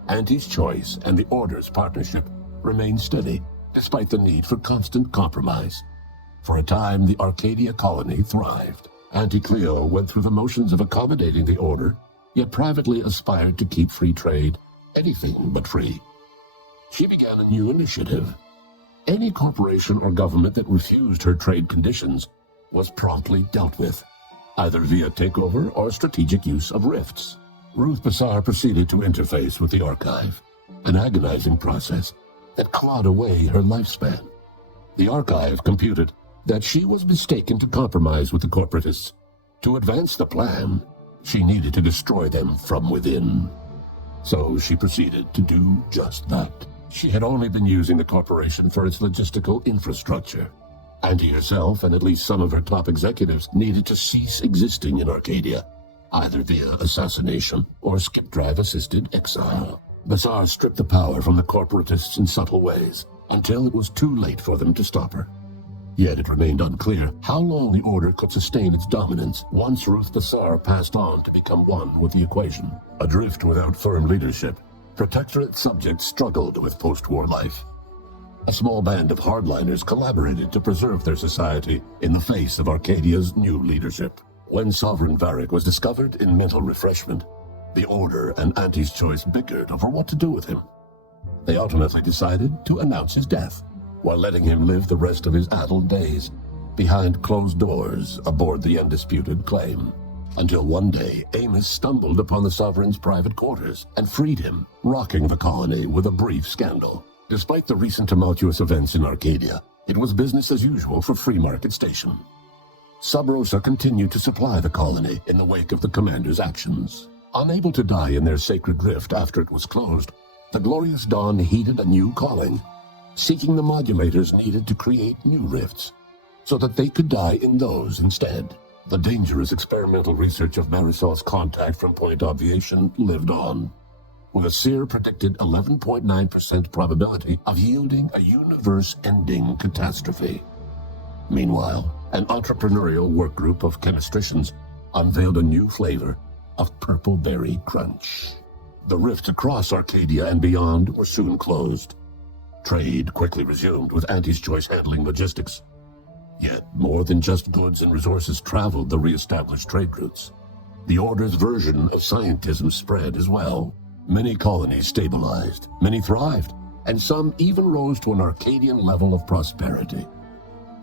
Auntie's Choice and the Order's partnership remained steady, despite the need for constant compromise. For a time, the Arcadia colony thrived. Auntie Cleo went through the motions of accommodating the order, yet privately aspired to keep free trade anything but free. She began a new initiative. Any corporation or government that refused her trade conditions was promptly dealt with, either via takeover or strategic use of rifts. Ruth Bassar proceeded to interface with the archive, an agonizing process that clawed away her lifespan. The archive computed that she was mistaken to compromise with the corporatists. To advance the plan, she needed to destroy them from within. So she proceeded to do just that. She had only been using the corporation for its logistical infrastructure. Auntie herself and at least some of her top executives needed to cease existing in Arcadia, either via assassination or skip-drive-assisted exile. Bassar stripped the power from the corporatists in subtle ways, until it was too late for them to stop her. Yet it remained unclear how long the Order could sustain its dominance once Ruth Bassar passed on to become one with the equation. Adrift without firm leadership, Protectorate subjects struggled with post-war life. A small band of hardliners collaborated to preserve their society in the face of Arcadia's new leadership. When Sovereign Varric was discovered in mental refreshment, the Order and Auntie's Choice bickered over what to do with him. They ultimately decided to announce his death, while letting him live the rest of his addled days behind closed doors aboard the undisputed claim. Until one day, Amos stumbled upon the Sovereign's private quarters and freed him, rocking the colony with a brief scandal. Despite the recent tumultuous events in Arcadia, it was business as usual for Free Market Station. Sub Rosa continued to supply the colony in the wake of the commander's actions. Unable to die in their sacred rift after it was closed, the Glorious Dawn heeded a new calling, seeking the modulators needed to create new rifts, so that they could die in those instead. The dangerous experimental research of Marisol's contact from Point Obviation lived on, with a Seer predicted 11.9% probability of yielding a universe-ending catastrophe. Meanwhile, an entrepreneurial work group of chemistricians unveiled a new flavor of Purple Berry Crunch. The rifts across Arcadia and beyond were soon closed. Trade quickly resumed, with Auntie's Choice handling logistics. Yet more than just goods and resources traveled the re-established trade routes. The Order's version of scientism spread as well. Many colonies stabilized, many thrived, and some even rose to an Arcadian level of prosperity.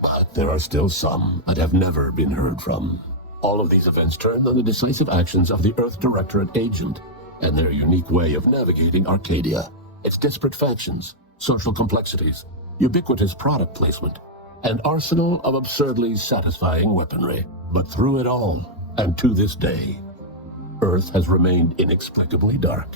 But there are still some that have never been heard from. All of these events turned on the decisive actions of the Earth Directorate agent and their unique way of navigating Arcadia, its disparate factions, social complexities, ubiquitous product placement, an arsenal of absurdly satisfying weaponry. But through it all, and to this day, Earth has remained inexplicably dark.